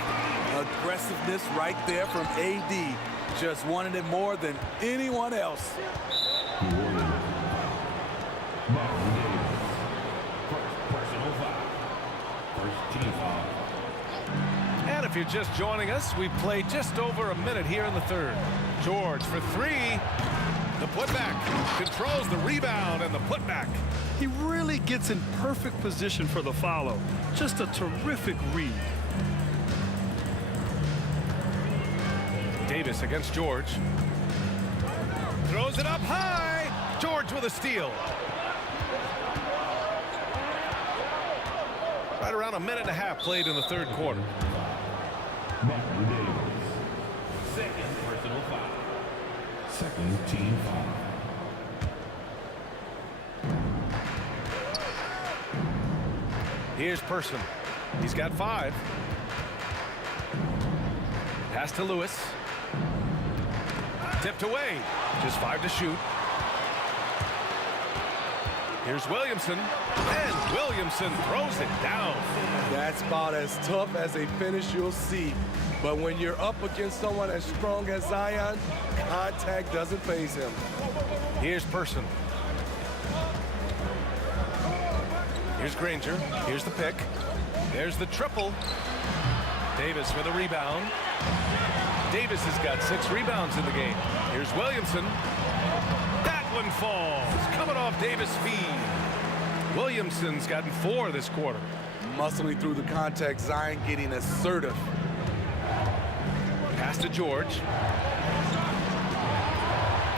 Aggressiveness right there from AD. Just wanted it more than anyone else. Personal foul. First team foul. And if you're just joining us, we've played just over a minute here in the third. George for 3. The putback controls the rebound and the putback. He really gets in perfect position for the follow. Just a terrific read. Davis against George. Throws it up high. George with a steal. Right around a minute and a half played in the third quarter. Second personal foul. Second team foul. Here's Person. He's got 5. Pass to Lewis. Tipped away. Just 5 to shoot. Here's Williamson. And Williamson throws it down. That's about as tough as a finish you'll see. But when you're up against someone as strong as Zion, contact doesn't faze him. Here's Person. Here's Granger. Here's the pick. There's the triple. Davis with a rebound. Davis has got 6 rebounds in the game. Here's Williamson. That one falls. Coming off Davis' feed. Williamson's gotten 4 this quarter. Muscling through the contact, Zion getting assertive. Pass to George.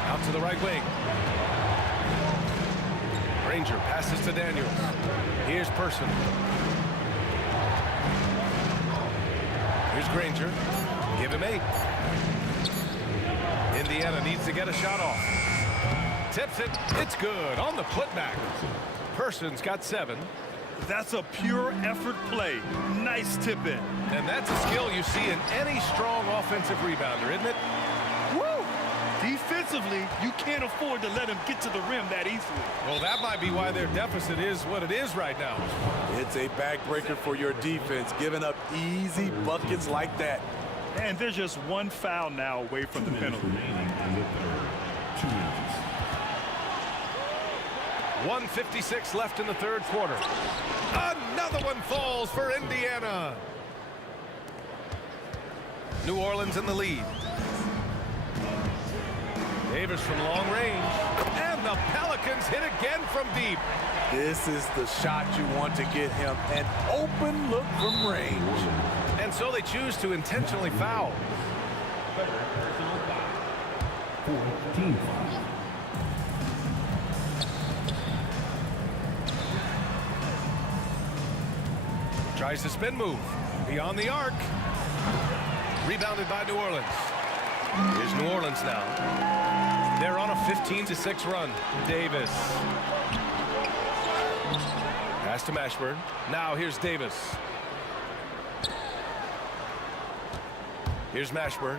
Out to the right wing. Granger passes to Daniels. Here's Person. Here's Granger. Give him 8. Indiana needs to get a shot off. Tips it. It's good on the putback. Person's got 7. That's a pure effort play. Nice tip in. And that's a skill you see in any strong offensive rebounder, isn't it? Woo! Defensively, you can't afford to let him get to the rim that easily. Well, that might be why their deficit is what it is right now. It's a backbreaker for your defense, giving up easy buckets like that. And there's just 1 foul now away from the penalty. 1:56 left in the 3rd quarter. Another one falls for Indiana. New Orleans in the lead. Davis from long range. And the Pelicans hit again from deep. This is the shot you want to get him. An open look from range. And so they choose to intentionally foul. 14 foul. Tries to spin move. Beyond the arc. Rebounded by New Orleans. Here's New Orleans now. They're on a 15-6 run. Davis. Pass to Mashburn. Now here's Davis. Here's Mashburn.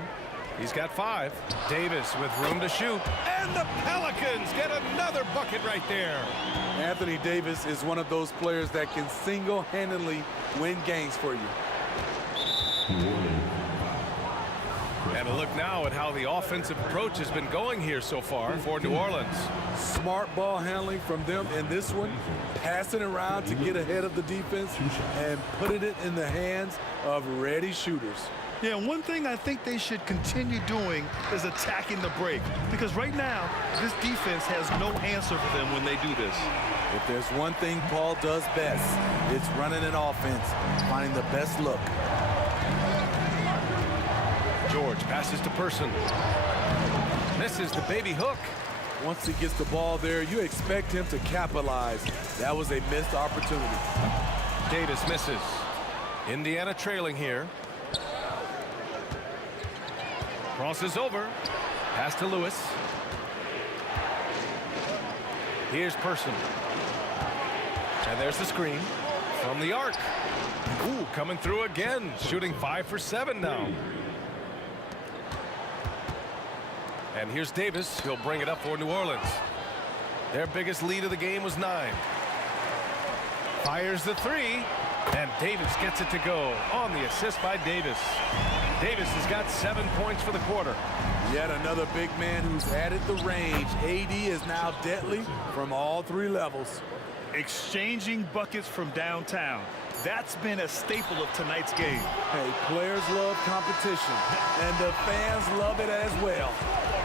He's got 5. Davis with room to shoot. And the Pelicans get another bucket right there. Anthony Davis is one of those players that can single-handedly win games for you. And a look now at how the offensive approach has been going here so far for New Orleans. Smart ball handling from them in this one. Passing around to get ahead of the defense and putting it in the hands of ready shooters. Yeah, one thing I think they should continue doing is attacking the break. Because right now, this defense has no answer for them when they do this. If there's one thing Paul does best, it's running an offense, finding the best look. George passes to Person. Misses the baby hook. Once he gets the ball there, you expect him to capitalize. That was a missed opportunity. Davis misses. Indiana trailing here. Crosses over. Pass to Lewis. Here's Person. And there's the screen from the arc. Ooh, coming through again. Shooting 5 for 7 now. And here's Davis. He'll bring it up for New Orleans. Their biggest lead of the game was 9. Fires the 3. And Davis gets it to go on the assist by Davis. Davis has got 7 points for the quarter. Yet another big man who's added the range. AD is now deadly from all 3 levels. Exchanging buckets from downtown. That's been a staple of tonight's game. Hey, players love competition, and the fans love it as well.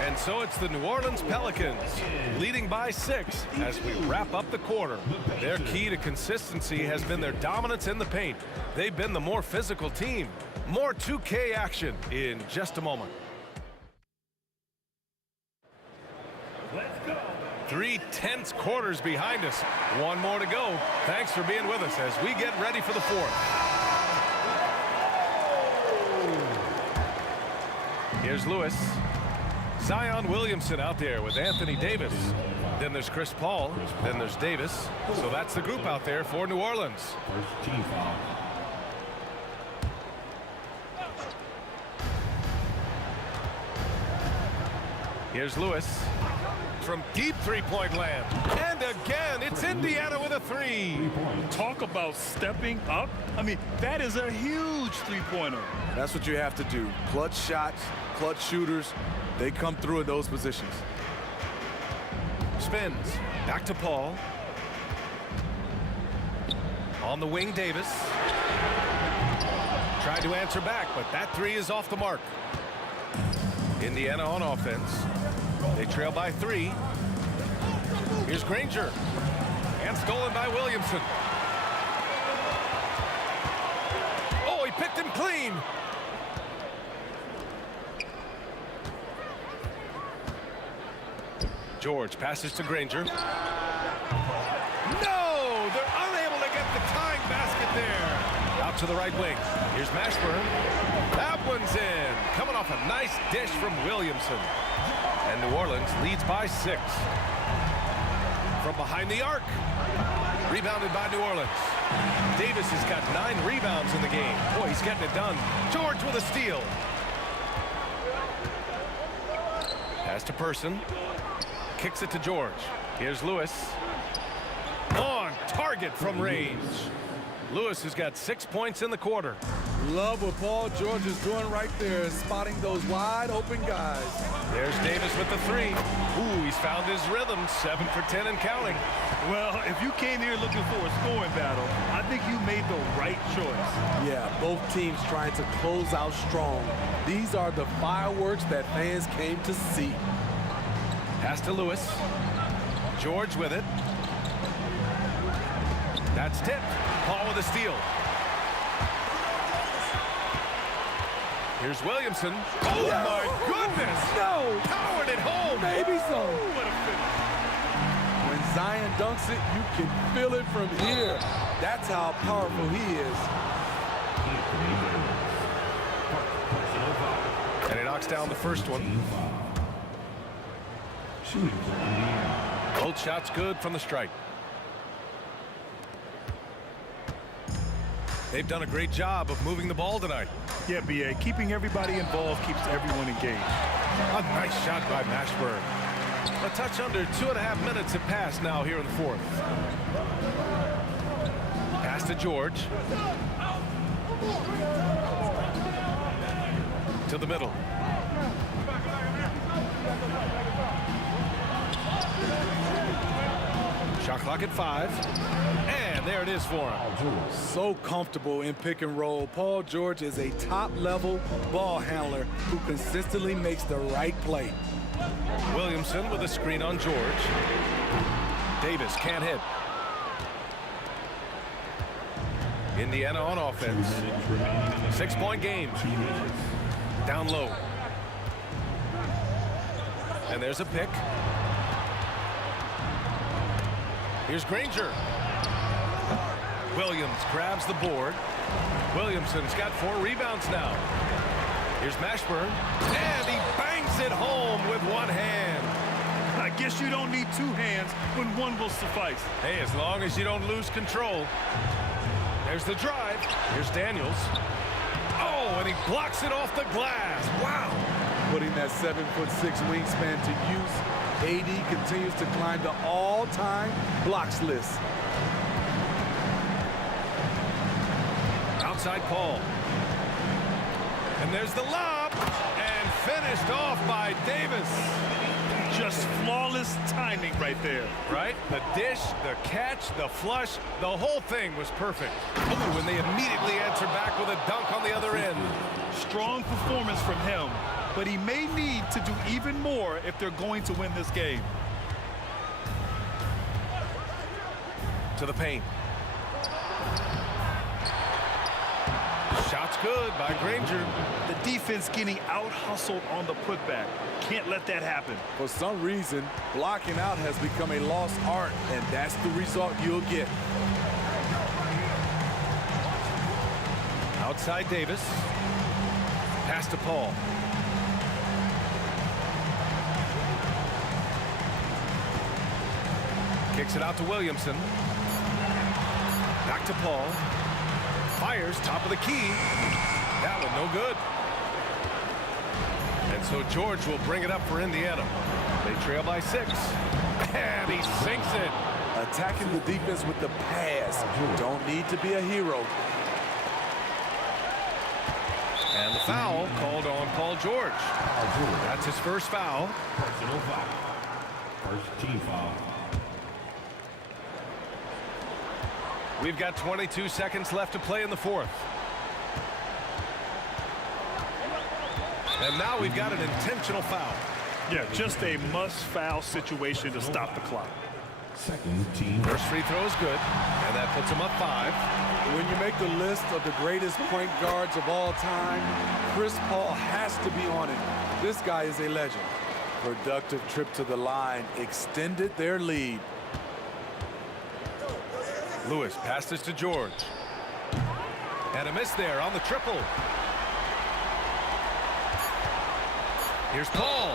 And so it's the New Orleans Pelicans leading by 6 as we wrap up the quarter. Their key to consistency has been their dominance in the paint. They've been the more physical team. More 2K action in just a moment. Let's go. 3 tense quarters behind us. 1 more to go. Thanks for being with us as we get ready for the 4th. Here's Lewis. Zion Williamson out there with Anthony Davis. Then there's Chris Paul. Then there's Davis. So that's the group out there for New Orleans. First team foul. Here's Lewis from deep three-point land. And again, it's Indiana with a three. Talk about stepping up. I mean, that is a huge three-pointer. That's what you have to do. Clutch shots, clutch shooters, they come through in those positions. Spins. Back to Paul. On the wing, Davis. Tried to answer back, but that three is off the mark. Indiana on offense. They trail by 3. Here's Granger. And stolen by Williamson. Oh, he picked him clean. George passes to Granger. No! They're unable to get the tying basket there. Out to the right wing. Here's Mashburn. That one's in. Coming off a nice dish from Williamson. And New Orleans leads by 6. From behind the arc. Rebounded by New Orleans. Davis has got 9 rebounds in the game. Boy, he's getting it done. George with a steal. Pass to Person. Kicks it to George. Here's Lewis. On target from range. Lewis has got 6 points in the quarter. Love what Paul George is doing right there, spotting those wide open guys. There's Davis with the 3. Ooh, he's found his rhythm. 7 for 10 and counting. Well, if you came here looking for a scoring battle, I think you made the right choice. Yeah, both teams trying to close out strong. These are the fireworks that fans came to see. Pass to Lewis. George with it. That's tipped. Paul with a steal. Here's Williamson. Oh, no. My goodness. No. Powered it home. Maybe so. What a finish. When Zion dunks it, you can feel it from here. That's how powerful he is. And he knocks down the first one. Both shots good from the stripe. They've done a great job of moving the ball tonight. Yeah, B.A. Keeping everybody involved keeps everyone engaged. A nice shot by Mashburn. A touch under 2.5 minutes have passed now here in the 4th. Pass to George. To the middle. Shot clock at 5. And there it is for him. So comfortable in pick and roll. Paul George is a top-level ball handler who consistently makes the right play. Williamson with a screen on George. Davis can't hit. Indiana on offense. 6-point game. Down low. And there's a pick. Here's Granger. Williams grabs the board. Williamson's got 4 rebounds now. Here's Mashburn. And he bangs it home with one hand. I guess you don't need 2 hands when one will suffice. Hey, as long as you don't lose control. There's the drive. Here's Daniels. Oh, and he blocks it off the glass. Wow. Putting that 7'6" wingspan to use, AD continues to climb the all-time blocks list. Outside Paul. And there's the lob. And finished off by Davis. Just flawless timing right there. Right? The dish, the catch, the flush, the whole thing was perfect. Ooh, and they immediately answered back with a dunk on the other end. Strong performance from him, but he may need to do even more if they're going to win this game. To the paint. Shot's good by Granger. The defense getting out-hustled on the putback. Can't let that happen. For some reason, blocking out has become a lost art, and that's the result you'll get. Outside Davis. Pass to Paul. Kicks it out to Williamson. Back to Paul. Fires top of the key. That one no good. And so George will bring it up for Indiana. They trail by 6. And he sinks it. Attacking the defense with the pass. Don't need to be a hero. And the foul called on Paul George. That's his first foul. Personal foul. First team foul. We've got 22 seconds left to play in the 4th. And now we've got an intentional foul. Yeah, just a must-foul situation to stop the clock. Second team. First free throw is good, and that puts him up 5. When you make the list of the greatest point guards of all time, Chris Paul has to be on it. This guy is a legend. Productive trip to the line extended their lead. Lewis passes to George. And a miss there on the triple. Here's Paul.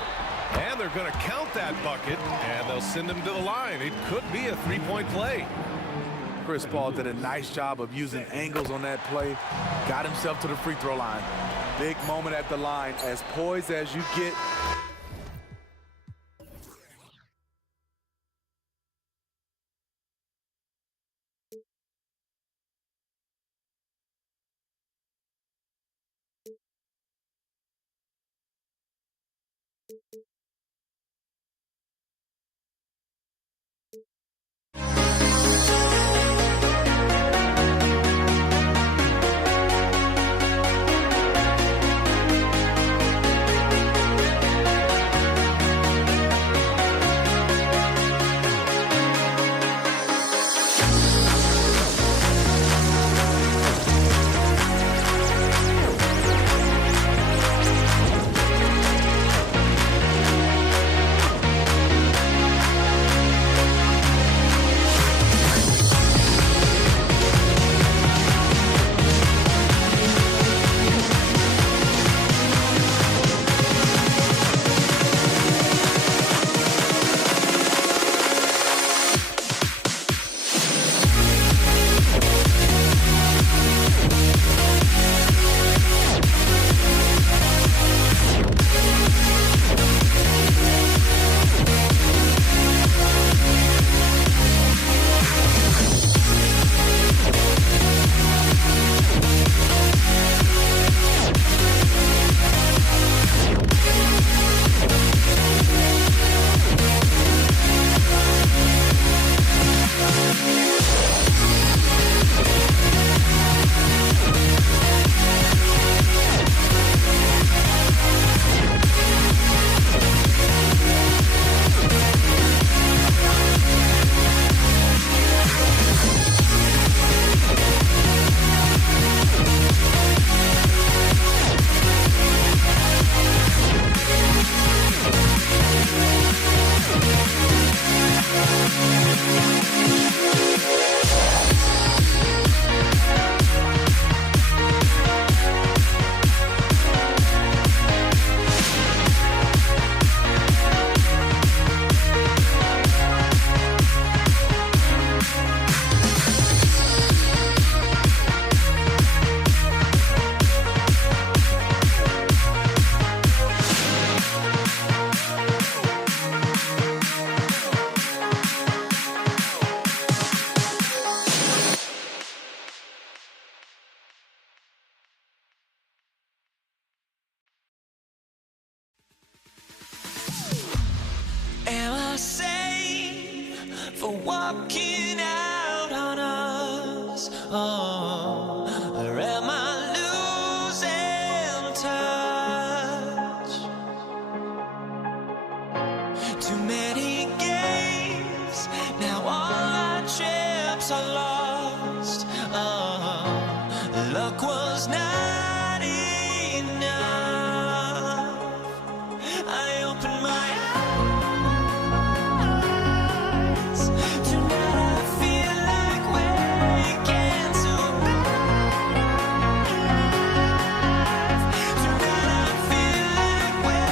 And they're going to count that bucket, and they'll send him to the line. It could be a three-point play. Chris Paul did a nice job of using angles on that play. Got himself to the free throw line. Big moment at the line. As poised as you get. for walking out on us? Oh, or am I losing touch? Too many games, now all our chips are lost. Oh, luck was not enough. I opened my eyes. We're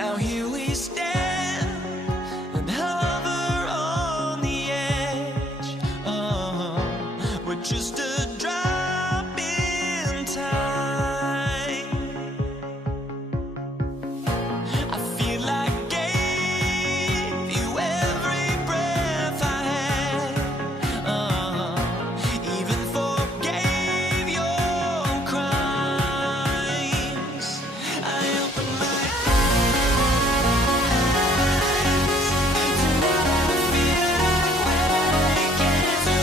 Now here we stand and hover on the edge. We're just a drop in time. I feel like gave you every breath I had. Even forgave your crimes. I open my eyes. Tonight I feel like waking to a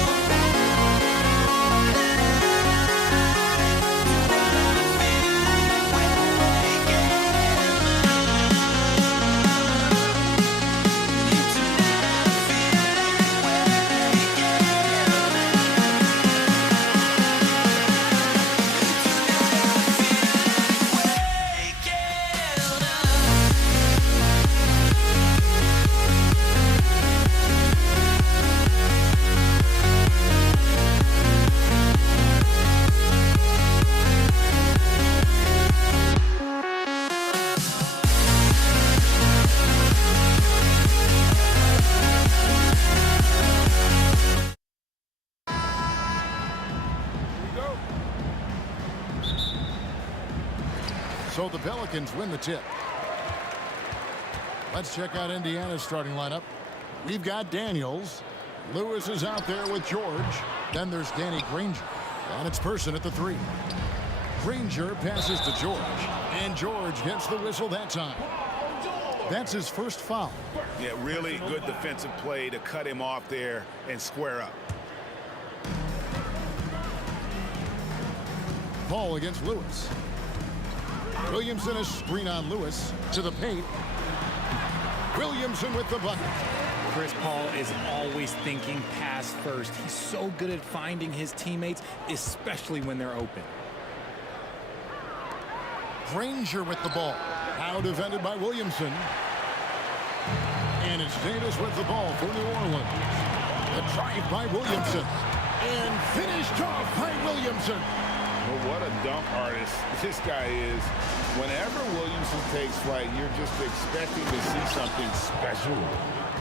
So the Pelicans win the tip. Let's check out Indiana's starting lineup. We've got Daniels. Lewis is out there with George. Then there's Danny Granger. And it's Person at the 3. Granger passes to George. And George gets the whistle that time. That's his first foul. Yeah, really good defensive play to cut him off there and square up. Ball against Lewis. Williamson a screen on Lewis to the paint. Williamson with the bucket. Chris Paul is always thinking pass first. He's so good at finding his teammates, especially when they're open. Granger with the ball. Now defended by Williamson. And it's Davis with the ball for New Orleans. The drive by Williamson. And finished off by Williamson. Well, what a dunk artist this guy is. Whenever Williamson takes flight, you're just expecting to see something special.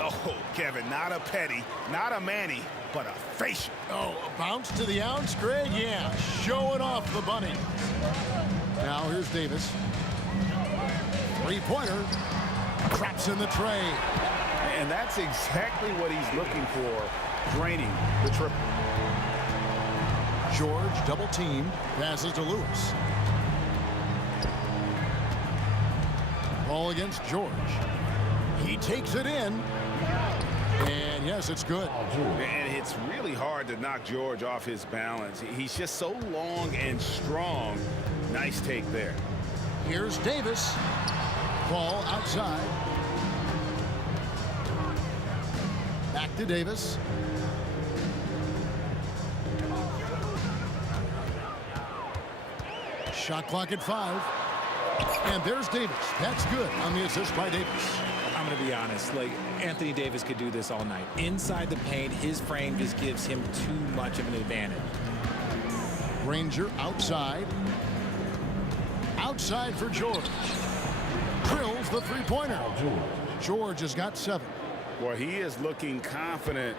Oh, Kevin, not a petty, not a Manny, but a facial. Oh, a bounce to the ounce, Greg? Yeah, showing off the bunny. Now here's Davis. Three-pointer. Traps in the tray. And that's exactly what he's looking for, draining the triple. George double team, passes to Lewis. Ball against George. He takes it in. And yes, it's good. And it's really hard to knock George off his balance. He's just so long and strong. Nice take there. Here's Davis. Ball outside. Back to Davis. Shot clock at 5. And there's Davis. That's good on the assist by Davis. I'm going to be honest, like Anthony Davis could do this all night. Inside the paint, his frame just gives him too much of an advantage. Granger outside. Outside for George. Drills the three-pointer. George has got 7. Well, he is looking confident.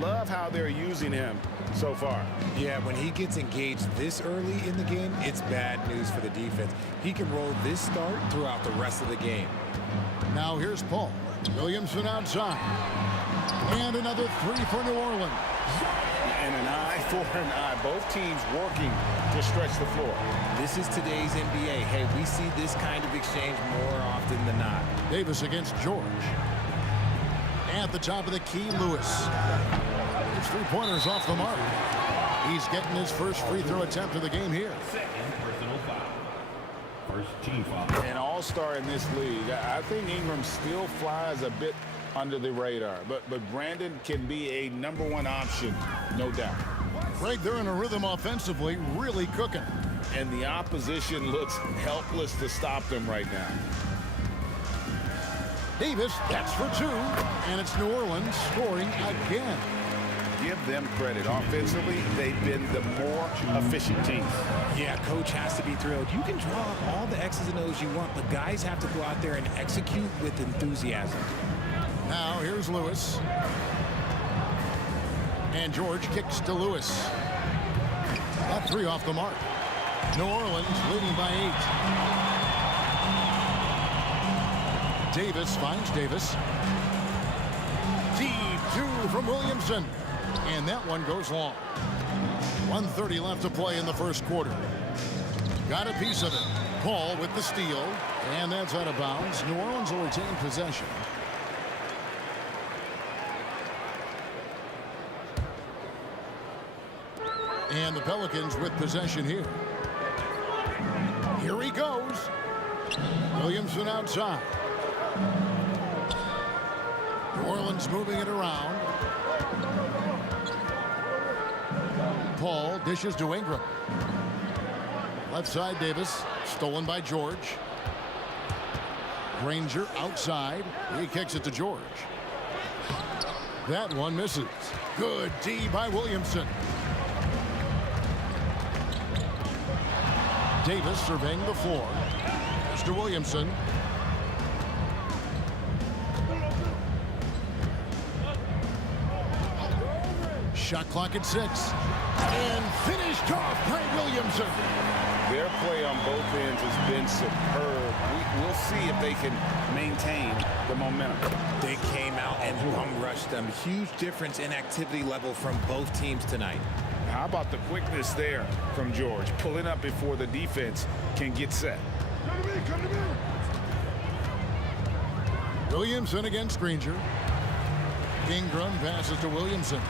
Love how they're using him so far. Yeah, when he gets engaged this early in the game, it's bad news for the defense. He can roll this start throughout the rest of the game. Now here's Paul. Williamson outside. And another 3 for New Orleans. And an eye for an eye. Both teams working to stretch the floor. This is today's NBA. Hey, we see this kind of exchange more often than not. Davis against George. At the top of the key, Lewis. His three-pointers off the mark. He's getting his first free throw attempt of the game here. Second personal foul. First team foul. An all-star in this league. I think Ingram still flies a bit under the radar, but Brandon can be a #1 option, no doubt. Greg, they're in a rhythm offensively, really cooking. And the opposition looks helpless to stop them right now. Davis, that's for 2, and it's New Orleans scoring again. give them credit. Offensively, they've been the more efficient team. Yeah, coach has to be thrilled. You can draw up all the X's and O's you want, but guys have to go out there and execute with enthusiasm. Now here's Lewis. And George kicks to Lewis. That 3 off the mark. New Orleans leading by 8. Davis finds Davis. Deep 2 from Williamson. And that one goes long. 1:30 left to play in the first quarter. Got a piece of it. Paul with the steal. And that's out of bounds. New Orleans will retain possession. And the Pelicans with possession here. Here he goes. Williamson outside. New Orleans moving it around. Paul dishes to Ingram. Left side Davis. Stolen by George. Granger outside. He kicks it to George. That one misses. Good D by Williamson. Davis surveying the floor. Mr. Williamson. Shot clock at 6. And finished off by Williamson. Their play on both ends has been superb. We'll see if they can maintain the momentum. They came out and bum rushed them. Huge difference in activity level from both teams tonight. How about the quickness there from George, pulling up before the defense can get set. Come to me. Williamson against Granger. Ingram passes to Williamson.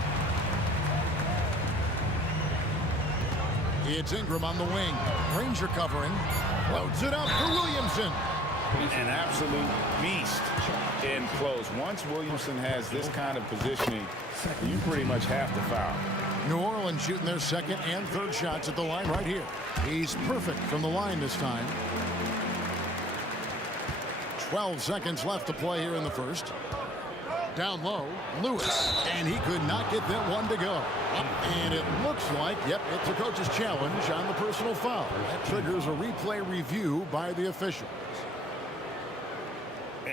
It's Ingram on the wing. Granger covering. Loads it up for Williamson. An absolute beast in close. Once Williamson has this kind of positioning, you pretty much have to foul. New Orleans shooting their second and third shots at the line right here. He's perfect from the line this time. 12 seconds left to play here in the first. Down low, Lewis, and he could not get that one to go. And it looks like, yep, it's a coach's challenge on the personal foul. That triggers a replay review by the officials.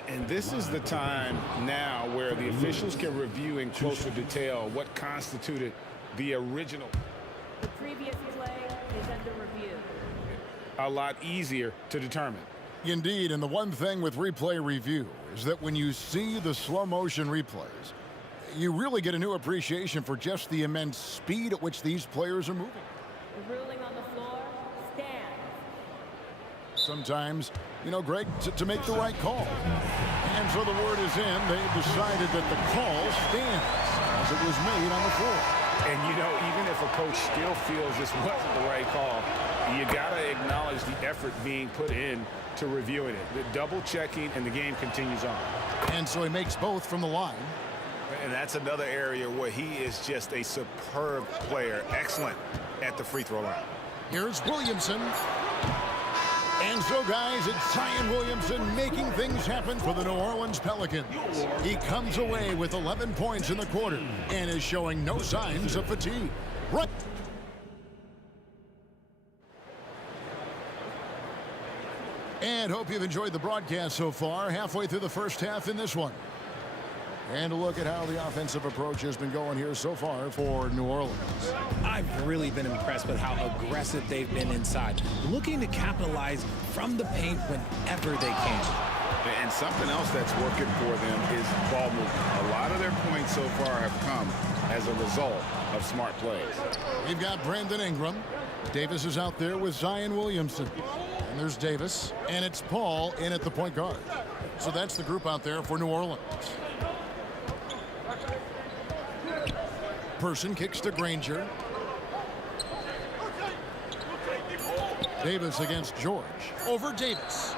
And this is the time now where the officials can review in closer detail what constituted the original. The previous play is under review. A lot easier to determine. Indeed, and the one thing with replay review is that when you see the slow motion replays, you really get a new appreciation for just the immense speed at which these players are moving. The ruling on the floor stands. Sometimes, you know, Greg, to make the right call. And so the word is in. They've decided that the call stands as it was made on the floor. And, you know, even if a coach still feels this wasn't the right call, you got to acknowledge the effort being put in to reviewing it. The double checking, and the game continues on. And so he makes both from the line. And that's another area where he is just a superb player. Excellent at the free throw line. Here's Williamson. And so, guys, it's Zion Williamson making things happen for the New Orleans Pelicans. He comes away with 11 points in the quarter and is showing no signs of fatigue. Right. And hope you've enjoyed the broadcast so far. Halfway through the first half in this one. And a look at how the offensive approach has been going here so far for New Orleans. I've really been impressed with how aggressive they've been inside, looking to capitalize from the paint whenever they can. And something else that's working for them is ball movement. A lot of their points so far have come as a result of smart plays. We've got Brandon Ingram. Davis is out there with Zion Williamson. And there's Davis. And it's Paul in at the point guard. So that's the group out there for New Orleans. Person kicks to Granger. Davis against George. Over Davis.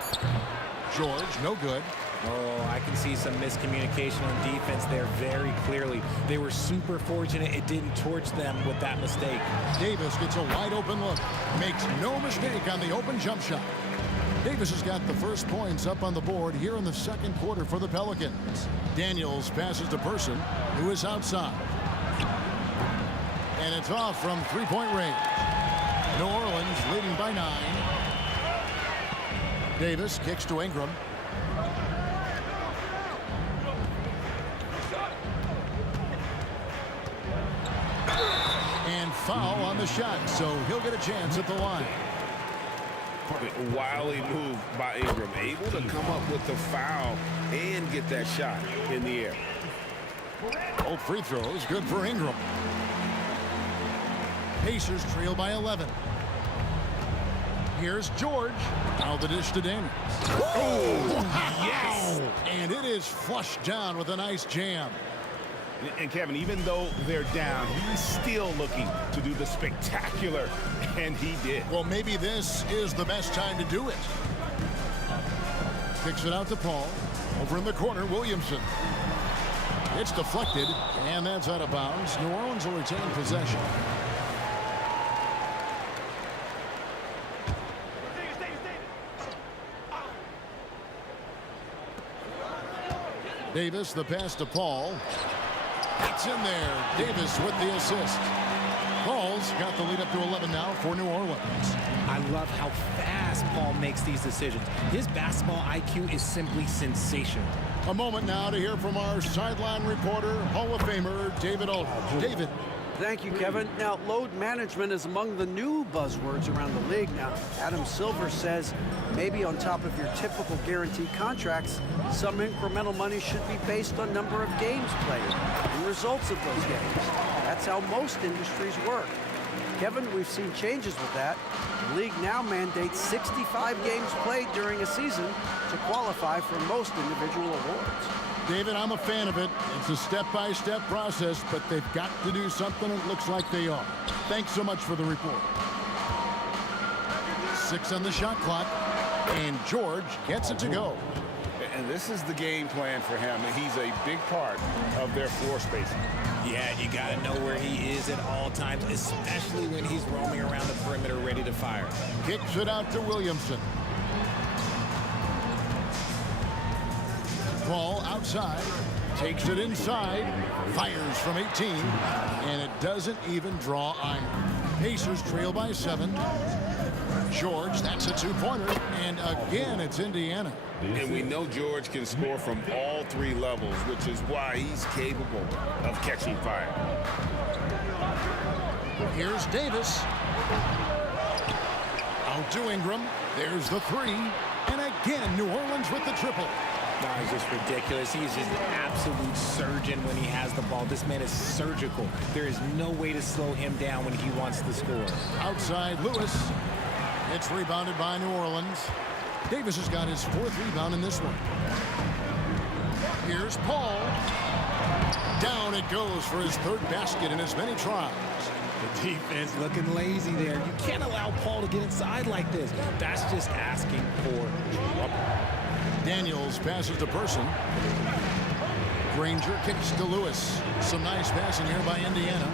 George, no good. Oh, I can see some miscommunication on defense there very clearly. They were super fortunate it didn't torch them with that mistake. Davis gets a wide open look. Makes no mistake on the open jump shot. Davis has got the first points up on the board here in the second quarter for the Pelicans. Daniels passes to Person, who is outside. And it's off from three-point range. New Orleans leading by 9. Davis kicks to Ingram. And foul on the shot, so he'll get a chance at the line. Wily move by Ingram, able to come up with the foul and get that shot in the air. Both free throws good for Ingram. Pacers trail by 11. Here's George. Now the dish to Daniels. Oh, yes! And it is flushed down with a nice jam. And Kevin, even though they're down, he's still looking to do the spectacular, and he did. Well, maybe this is the best time to do it. Kicks it out to Paul. Over in the corner, Williamson. It's deflected, and that's out of bounds. New Orleans will retain possession. Davis, the pass to Paul. It's in there. Davis with the assist. Paul's got the lead up to 11 now for New Orleans. I love how fast Paul makes these decisions. His basketball IQ is simply sensational. A moment now to hear from our sideline reporter, Hall of Famer David Aldridge. David. Thank you, Kevin. Now, load management is among the new buzzwords around the league. Now, Adam Silver says maybe on top of your typical guaranteed contracts, some incremental money should be based on number of games played and results of those games. That's how most industries work. Kevin, we've seen changes with that. The league now mandates 65 games played during a season to qualify for most individual awards. David, I'm a fan of it. It's a step-by-step process, but they've got to do something. It looks like they are. Thanks so much for the report. 6 on the shot clock, and George gets it to go. And this is the game plan for him. He's a big part of their floor spacing. Yeah, you got to know where he is at all times, especially when he's roaming around the perimeter ready to fire. Kicks it out to Williamson. Paul outside, takes it inside, fires from 18, and it doesn't even draw iron. Pacers trail by 7. George, that's a two-pointer, and again it's Indiana. And we know George can score from all 3 levels, which is why he's capable of catching fire. Here's Davis. Out to Ingram. There's the 3. And again, New Orleans with the triple. No, he's just ridiculous. He's just an absolute surgeon when he has the ball. This man is surgical. There is no way to slow him down when he wants to score. Outside Lewis. It's rebounded by New Orleans. Davis has got his 4th rebound in this one. Here's Paul. Down it goes for his 3rd basket in as many tries. The defense looking lazy there. You can't allow Paul to get inside like this. That's just asking for trouble. Daniels passes to Person. Granger kicks to Lewis. Some nice passing here by Indiana.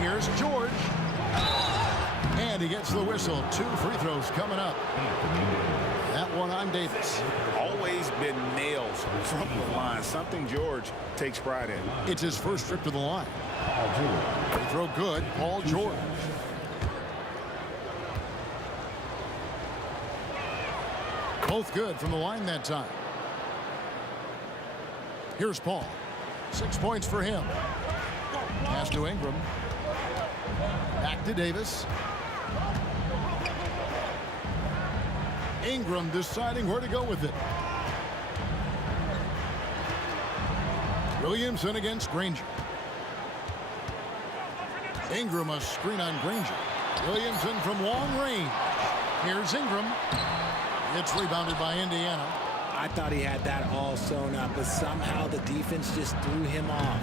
Here's George. And he gets the whistle. 2 free throws coming up. That one on Davis. Always been nails from the line. Something George takes pride in. It's his first trip to the line. Free throw good. Paul George. Both good from the line that time. Here's Paul. 6 points for him. Pass to Ingram. Back to Davis. Ingram deciding where to go with it. Williamson against Granger. Ingram a screen on Granger. Williamson from long range. Here's Ingram. It's rebounded by Indiana. I thought he had that all sewn up, but somehow the defense just threw him off.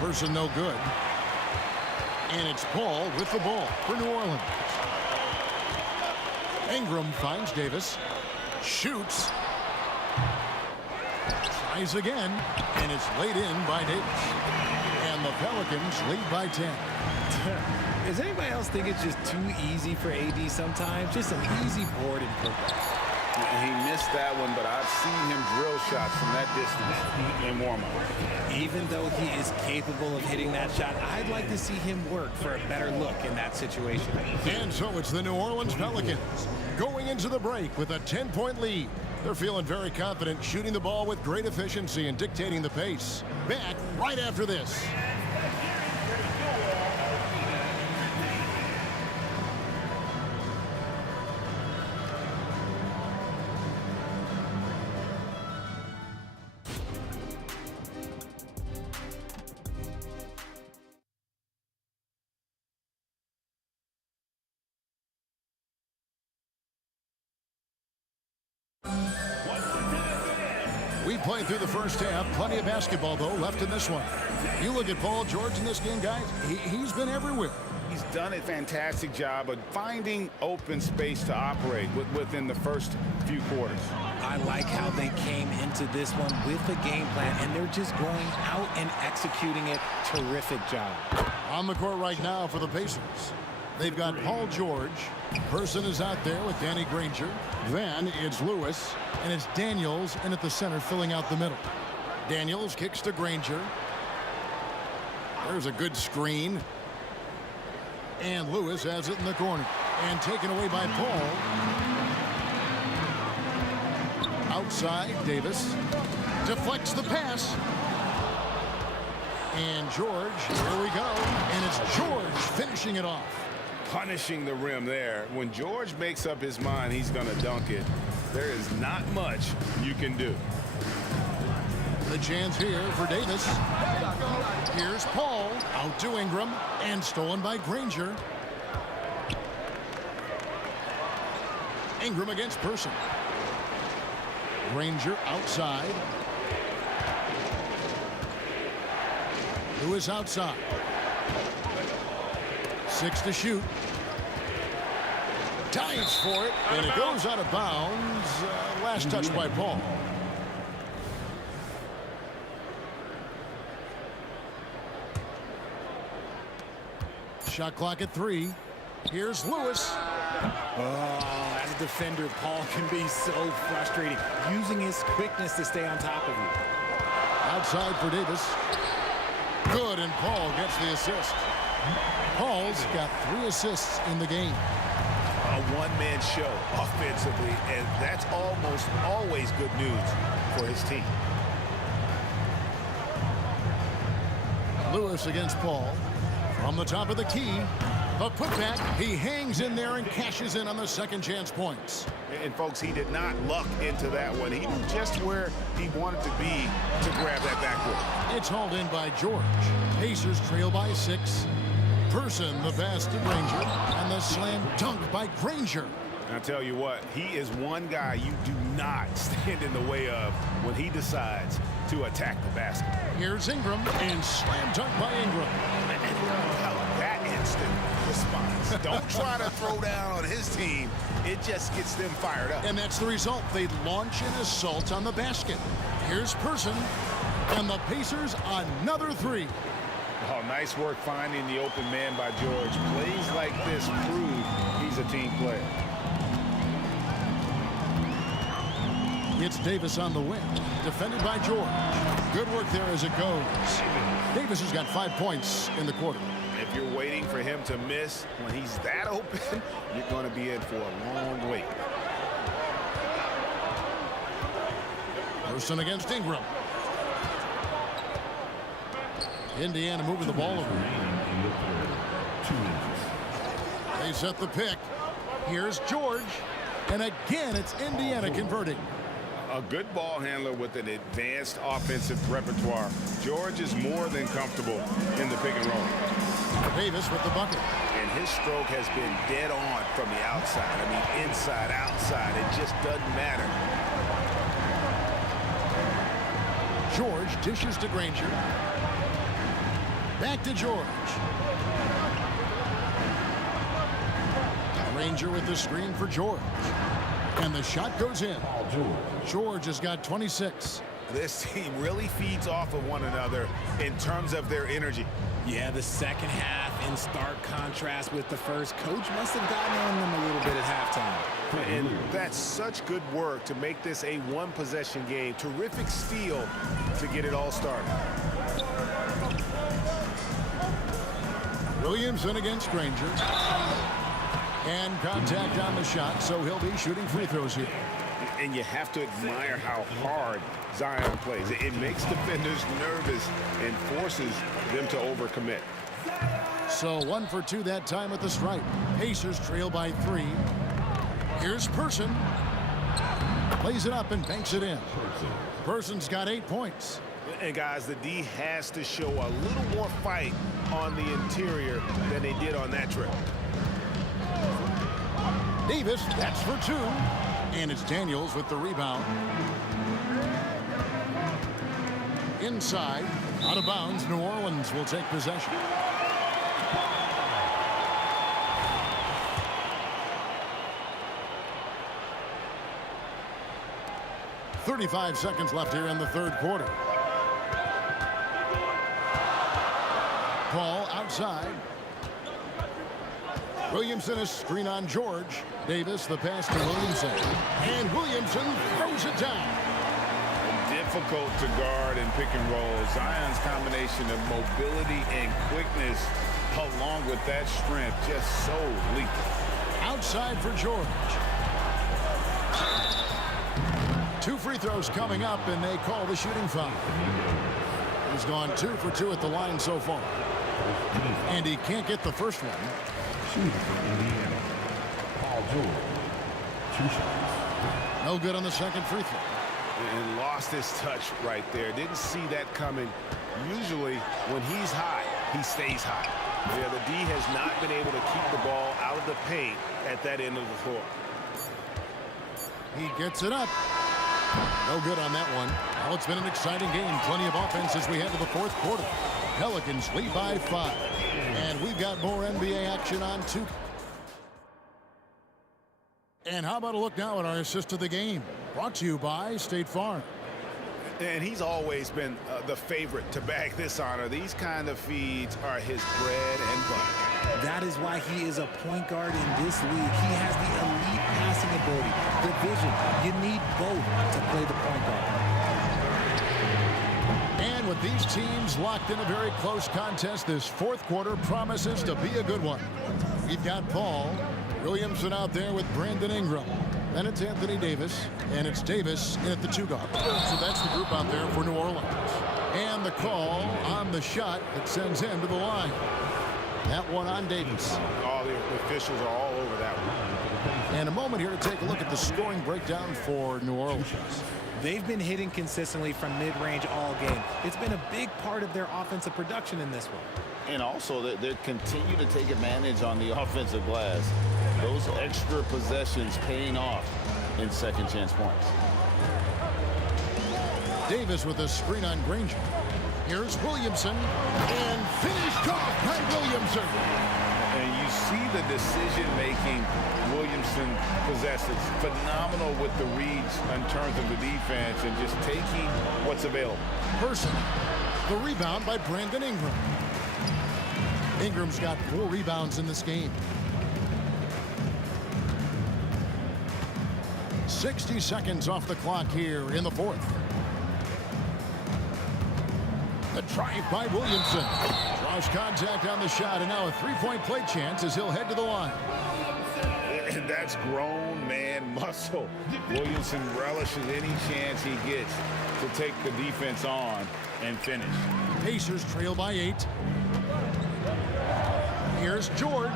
Person no good. And it's Paul with the ball for New Orleans. Ingram finds Davis. Shoots. Tries again. And it's laid in by Davis. And the Pelicans lead by 10. Does anybody else think it's just too easy for AD sometimes? Just an easy board and put. He missed that one, but I've seen him drill shots from that distance in warm-up. Even though he is capable of hitting that shot, I'd like to see him work for a better look in that situation. And so it's the New Orleans Pelicans going into the break with a 10-point lead. They're feeling very confident, shooting the ball with great efficiency and dictating the pace. Back right after this. We played through the first half. Plenty of basketball, though, left in this one. You look at Paul George in this game, guys. He's been everywhere. He's done a fantastic job of finding open space to operate within the first few quarters. I like how they came into this one with a game plan, and they're just going out and executing it. Terrific job. On the court right now for the Pacers. They've got Paul George. Person is out there with Danny Granger. Then it's Lewis, and it's Daniels in at the center filling out the middle. Daniels kicks to Granger. There's a good screen. And Lewis has it in the corner. And taken away by Paul. Outside, Davis deflects the pass. And George, here we go. And it's George finishing it off. Punishing the rim there. When George makes up his mind he's going to dunk it, there is not much you can do. The chance here for Davis. Here's Paul out to Ingram and stolen by Granger. Ingram against Person. Granger outside. Lewis outside. 6 to shoot. Dives for it, and it goes out of bounds. Last touch by Paul. Shot clock at 3. Here's Lewis. Oh, as a defender, Paul can be so frustrating, using his quickness to stay on top of you. Outside for Davis. Good, and Paul gets the assist. Paul's got 3 assists in the game. A one-man show offensively, and that's almost always good news for his team. Lewis against Paul. From the top of the key, the putback. He hangs in there and cashes in on the second chance points. And folks, he did not luck into that one. He knew just where he wanted to be to grab that backboard. It's hauled in by George. Pacers trail by 6. Person the pass to Granger, and the slam dunk by Granger. And I'll tell you what, he is one guy you do not stand in the way of when he decides to attack the basket. Here's Ingram, and slam dunk by Ingram. That instant response. Don't try to throw down on his team. It just gets them fired up. And that's the result. They launch an assault on the basket. Here's Person, and the Pacers another 3. Oh, nice work finding the open man by George. Plays like this prove he's a team player. It's Davis on the wing, defended by George. Good work there as it goes. Davis has got 5 points in the quarter. If you're waiting for him to miss when he's that open, you're going to be in for a long wait. Person against Ingram. Indiana moving the ball over. They set the pick. Here's George. And again, it's Indiana converting. A good ball handler with an advanced offensive repertoire. George is more than comfortable in the pick and roll. Davis with the bucket. And his stroke has been dead on from the outside. I mean, inside, outside. It just doesn't matter. George dishes to Granger. Back to George. Granger with the screen for George. And the shot goes in. George has got 26. This team really feeds off of one another in terms of their energy. Yeah, the second half in stark contrast with the first. Coach must have gotten on them a little bit at halftime. And that's such good work to make this a one-possession game. Terrific steal to get it all started. Williamson against Granger. And contact on the shot, so he'll be shooting free throws here. And you have to admire how hard Zion plays. It makes defenders nervous and forces them to overcommit. So 1 for 2 that time at the stripe. Pacers trail by 3. Here's Person. Plays it up and banks it in. Person's got 8 points. And guys, the D has to show a little more fight on the interior than they did on that trip. Davis, that's for 2. And it's Daniels with the rebound. Inside, out of bounds, New Orleans will take possession. .35 seconds left here in the third quarter. Ball outside. Williamson is screen on George. Davis the pass to Williamson. And Williamson throws it down. Difficult to guard and pick and roll. Zion's combination of mobility and quickness along with that strength just so lethal. Outside for George. 2 free throws coming up, and they call the shooting foul. He's gone 2 for 2 at the line so far. And he can't get the first one. No good on the second free throw. And lost his touch right there. Didn't see that coming. Usually, when he's hot, he stays hot. Yeah, the D has not been able to keep the ball out of the paint at that end of the floor. He gets it up. No good on that one. Well, it's been an exciting game. Plenty of offense as we head to the fourth quarter. Pelicans lead by 5. And we've got more NBA action on 2. And how about a look now at our assist of the game? Brought to you by State Farm. And he's always been the favorite to bag this honor. These kind of feeds are his bread and butter. That is why he is a point guard in this league. He has the elite passing ability, the vision. You need both to play the point guard. And with these teams locked in a very close contest, this fourth quarter promises to be a good one. We've got Paul Williamson out there with Brandon Ingram. Then it's Anthony Davis, and it's Davis in at the 2 guard. So that's the group out there for New Orleans. And the call on the shot that sends him to the line. That one on Davis. All the officials are all over that one. And a moment here to take a look at the scoring breakdown for New Orleans. They've been hitting consistently from mid-range all game. It's been a big part of their offensive production in this one. And also, they continue to take advantage on the offensive glass. Those extra possessions paying off in second chance points. Davis with a screen on Granger. Here's Williamson, and finished off by Williamson. And you see the decision-making Williamson possesses. Phenomenal with the reads in terms of the defense and just taking what's available. Person, the rebound by Brandon Ingram. Ingram's got 4 rebounds in this game. 60 seconds off the clock here in the fourth. The drive by Williamson. Draws contact on the shot, and now a 3-point play chance as he'll head to the line. And that's grown man muscle. Williamson relishes any chance he gets to take the defense on and finish. Pacers trail by 8. Here's George.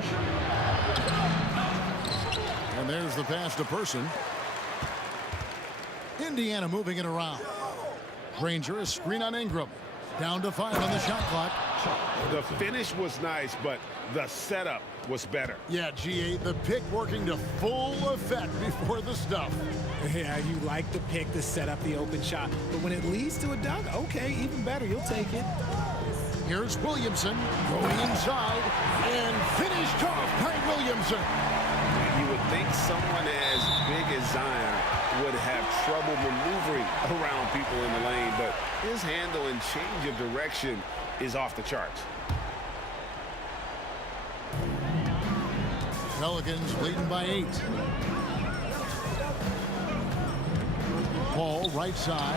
And there's the pass to Person. Indiana moving it around. Granger, a screen on Ingram. Down to 5 on the shot clock. The finish was nice, but the setup was better. Yeah, G8, the pick working to full effect before the stuff. Yeah, you like the pick to set up the open shot, but when it leads to a dunk, okay, even better, you'll take it. Here's Williamson going inside and finished off by Williamson. You would think someone as big as Zion would have trouble maneuvering around people in the lane, but his handle and change of direction is off the charts. Pelicans leading by 8. Paul, right side.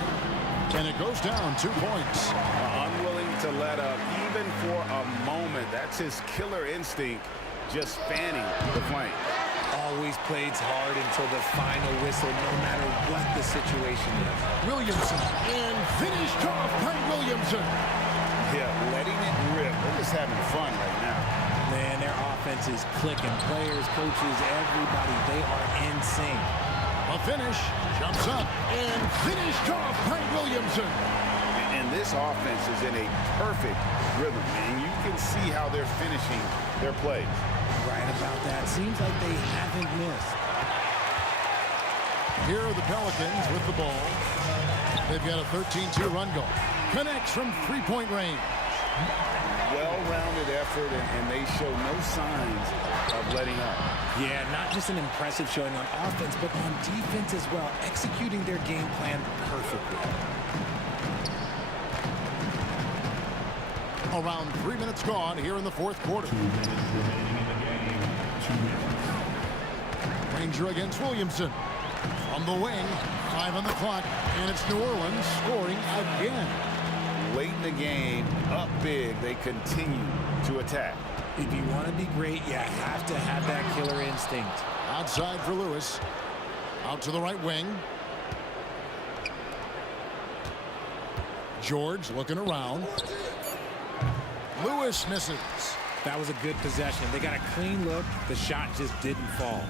And it goes down 2 points. Unwilling to let up even for a moment. That's his killer instinct, just fanning the flank. Always plays hard until the final whistle, no matter what the situation is. Williamson, and finished off by Williamson. Yeah, letting it rip. They're just having fun right now. Man, their offense is clicking. Players, coaches, everybody, they are in sync. A finish, jumps up, and finished off by Williamson. And this offense is in a perfect rhythm, and you can see how they're finishing their plays. Right about that. Seems like they haven't missed. Here are the Pelicans with the ball. They've got a 13-2 run goal. Connects from three-point range. Well-rounded effort, and they show no signs of letting up. Yeah, not just an impressive showing on offense, but on defense as well, executing their game plan perfectly. Around 3 minutes gone here in the fourth quarter. 2 minutes remaining in the game. 2 minutes. Ranger against Williamson. From the wing, 5 on the clock, and it's New Orleans scoring again. Late in the game, up big, they continue to attack. If you want to be great, you have to have that killer instinct. Outside for Lewis. Out to the right wing. George looking around. Lewis misses. That was a good possession. They got a clean look. The shot just didn't fall.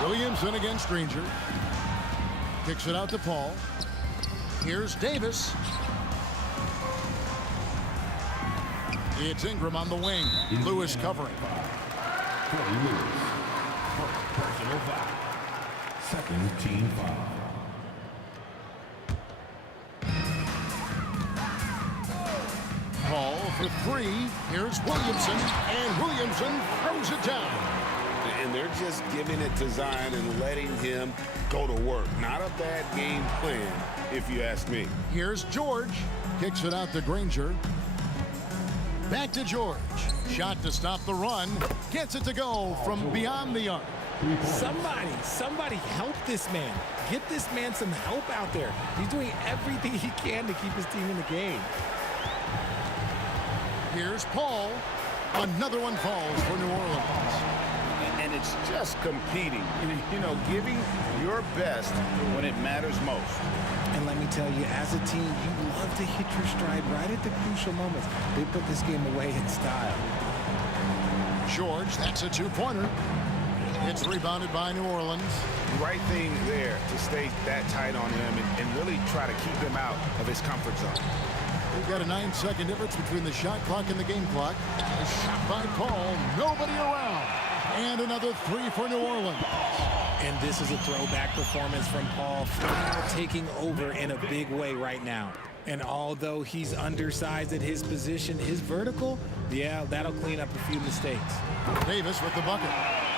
Williamson against Ranger. Kicks it out to Paul. Here's Davis. It's Ingram on the wing. Lewis covering. Corey Lewis. Personal foul. Second team foul. Paul for 3. Here's Williamson. And Williamson throws it down. And they're just giving it to Zion and letting him go to work. Not a bad game plan, if you ask me. Here's George. Kicks it out to Granger. Back to George. Shot to stop the run. Gets it to go from beyond the arc. Somebody help this man. Get this man some help out there. He's doing everything he can to keep his team in the game. Here's Paul. Another one falls for New Orleans. And it's just competing. You know, giving your best when it matters most. And let me tell you, as a team, you love to hit your stride right at the crucial moments. They put this game away in style. George, that's a 2-pointer. It's rebounded by New Orleans. Right thing there to stay that tight on him and really try to keep him out of his comfort zone. We've got a 9-second difference between the shot clock and the game clock. A shot by Paul, nobody around. And another 3 for New Orleans. And this is a throwback performance from Paul, taking over in a big way right now. And although he's undersized at his position, his vertical, yeah, that'll clean up a few mistakes. Davis with the bucket.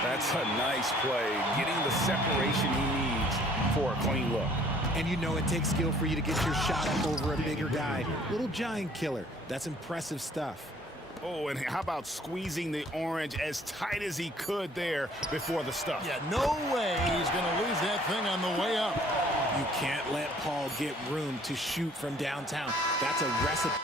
That's a nice play, getting the separation he needs for a clean look. And you know it takes skill for you to get your shot up over a bigger guy. Little giant killer. That's impressive stuff. Oh, and how about squeezing the orange as tight as he could there before the stuff? Yeah, no way he's going to lose that thing on the way up. You can't let Paul get room to shoot from downtown. That's a recipe.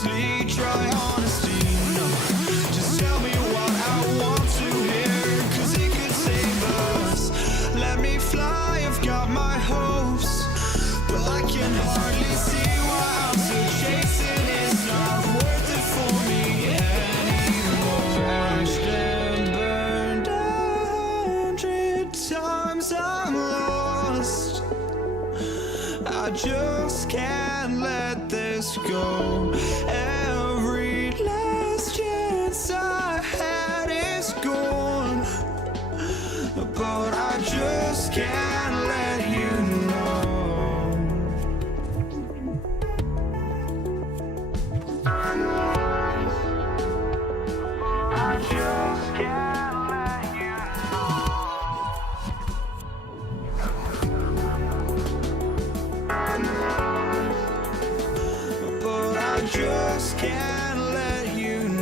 honestly, try honesty. No, just tell me what I want to hear, 'cause it could save us. Let me fly, I've got my hopes, but I can hardly see why I'm still chasing. It's not worth it for me anymore. Crashed and burned 100 times, I'm lost. I just can't let this go. Every last chance I had is gone, but I just can't let you know. I just can't let you know. But I just can't let you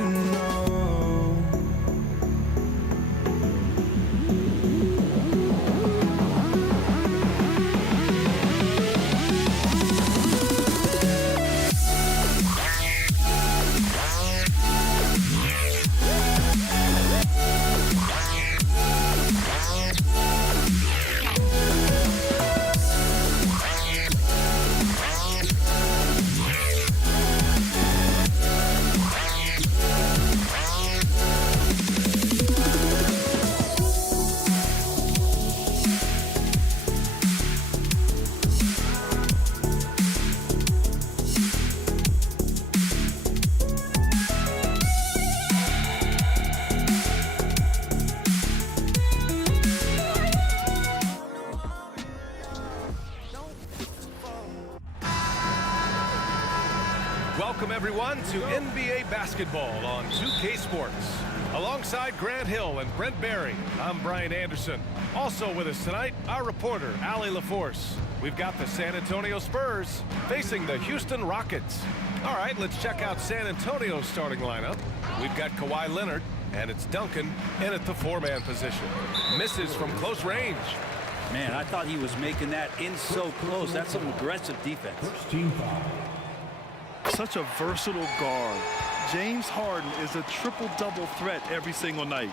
know. Welcome, everyone, to NBA basketball on 2K Sports. Alongside Grant Hill and Brent Barry, I'm Brian Anderson. Also with us tonight, our reporter, Allie LaForce. We've got the San Antonio Spurs facing the Houston Rockets. All right, let's check out San Antonio's starting lineup. We've got Kawhi Leonard, and it's Duncan in at the four-man position. Misses from close range. Man, I thought he was making that in so close. That's some aggressive defense. Team foul. Such a versatile guard. James Harden is a triple-double threat every single night.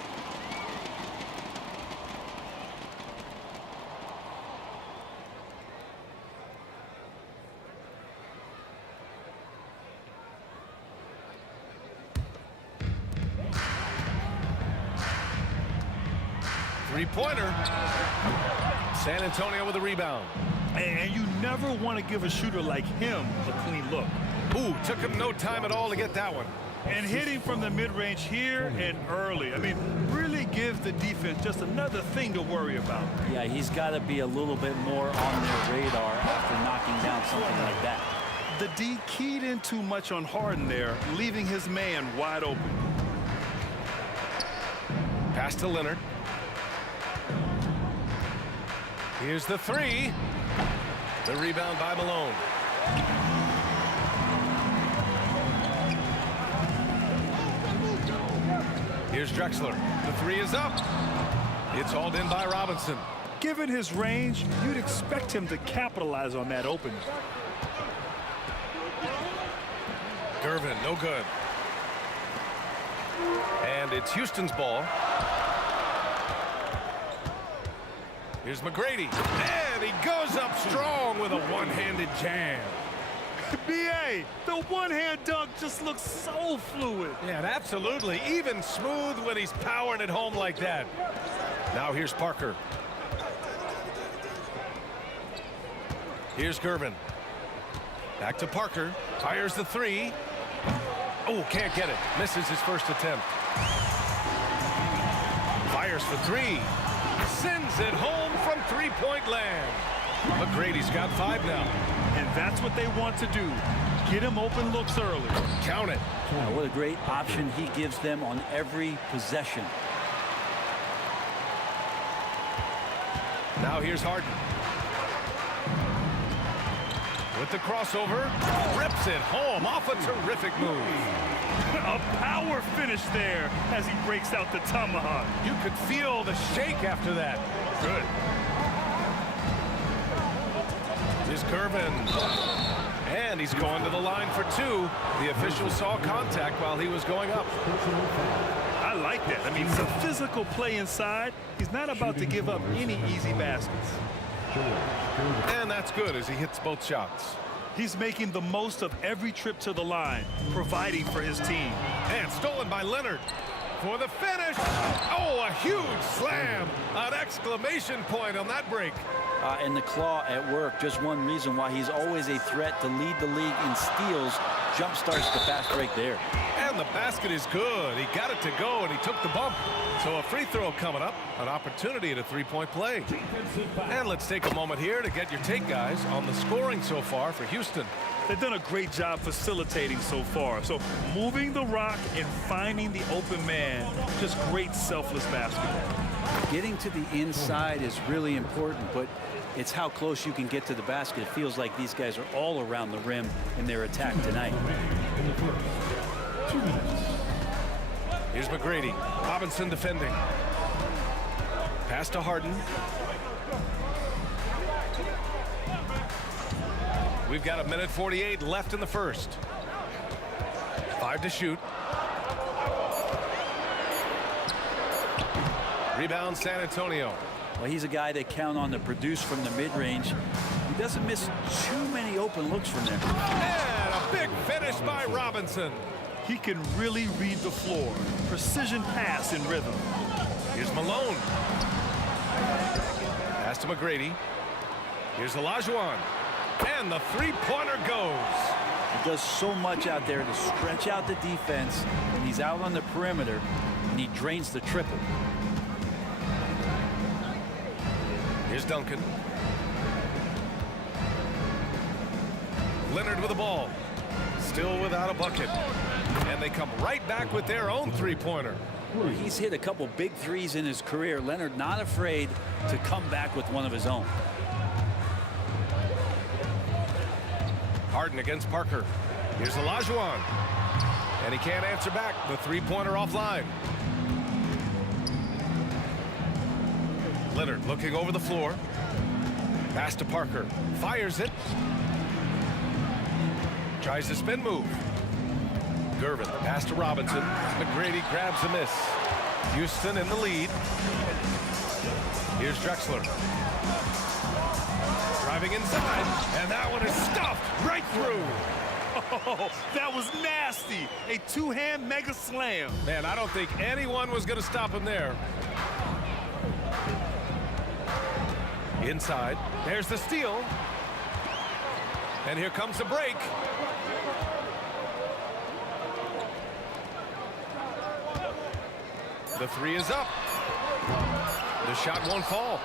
Three-pointer. San Antonio with a rebound. And you never want to give a shooter like him a clean look. Ooh, took him no time at all to get that one. And hitting from the mid-range here and early. I mean, really gives the defense just another thing to worry about. Yeah, he's got to be a little bit more on their radar after knocking down something like that. The D keyed in too much on Harden there, leaving his man wide open. Pass to Leonard. Here's the three. The rebound by Malone. Here's Drexler. The three is up. It's hauled in by Robinson. Given his range, you'd expect him to capitalize on that opening. Gervin, no good. And it's Houston's ball. Here's McGrady. And he goes up strong with a one-handed jam. B.A., the one-hand dunk just looks so fluid. Yeah, absolutely. Even smooth when he's powering it home like that. Now here's Parker. Here's Gervin. Back to Parker. Fires the three. Oh, can't get it. Misses his first attempt. Fires for three. Sends it home from three-point land. McGrady's got 5 now. And that's what they want to do. Get him open looks early. Count it. What a great option he gives them on every possession. Now here's Harden. With the crossover, rips it home off a terrific move. A power finish there as he breaks out the tomahawk. You could feel the shake after that. Good. Here's Gervin. And he's going to the line for 2. The official saw contact while he was going up. I like that. I mean, it's a physical play inside. He's not about to give up any easy baskets. And that's good as he hits both shots. He's making the most of every trip to the line, providing for his team. And stolen by Leonard for the finish. Oh, a huge slam. An exclamation point on that break. And the claw at work, just one reason why he's always a threat to lead the league in steals. Jump starts the fast break there. And the basket is good. He got it to go, and he took the bump. So a free throw coming up, an opportunity at a three-point play. And let's take a moment here to get your take, guys, on the scoring so far for Houston. They've done a great job facilitating so far. So moving the rock and finding the open man, just great selfless basketball. Getting to the inside is really important, but it's how close you can get to the basket. It feels like these guys are all around the rim in their attack tonight. Here's McGrady. Robinson defending. Pass to Harden. We've got 1:48 left in the first. 5 to shoot. Rebound San Antonio. Well, he's a guy they count on to produce from the mid-range. He doesn't miss too many open looks from there. And a big finish by Robinson. He can really read the floor. Precision pass in rhythm. Here's Malone. Pass to McGrady. Here's Olajuwon. And the three-pointer goes. He does so much out there to stretch out the defense when he's out on the perimeter, and he drains the triple. Here's Duncan. Leonard with the ball. Still without a bucket. And they come right back with their own three-pointer. He's hit a couple big threes in his career. Leonard not afraid to come back with one of his own. Harden against Parker. Here's Olajuwon. And he can't answer back. The three-pointer offline. Leonard looking over the floor. Pass to Parker. Fires it. Tries to spin move. Gervin, pass to Robinson. McGrady grabs a miss. Houston in the lead. Here's Drexler. Driving inside, and that one is stuffed right through. Oh, that was nasty. A two-hand mega slam. Man, I don't think anyone was going to stop him there. Inside, there's the steal. And here comes the break. The three is up. The shot won't fall.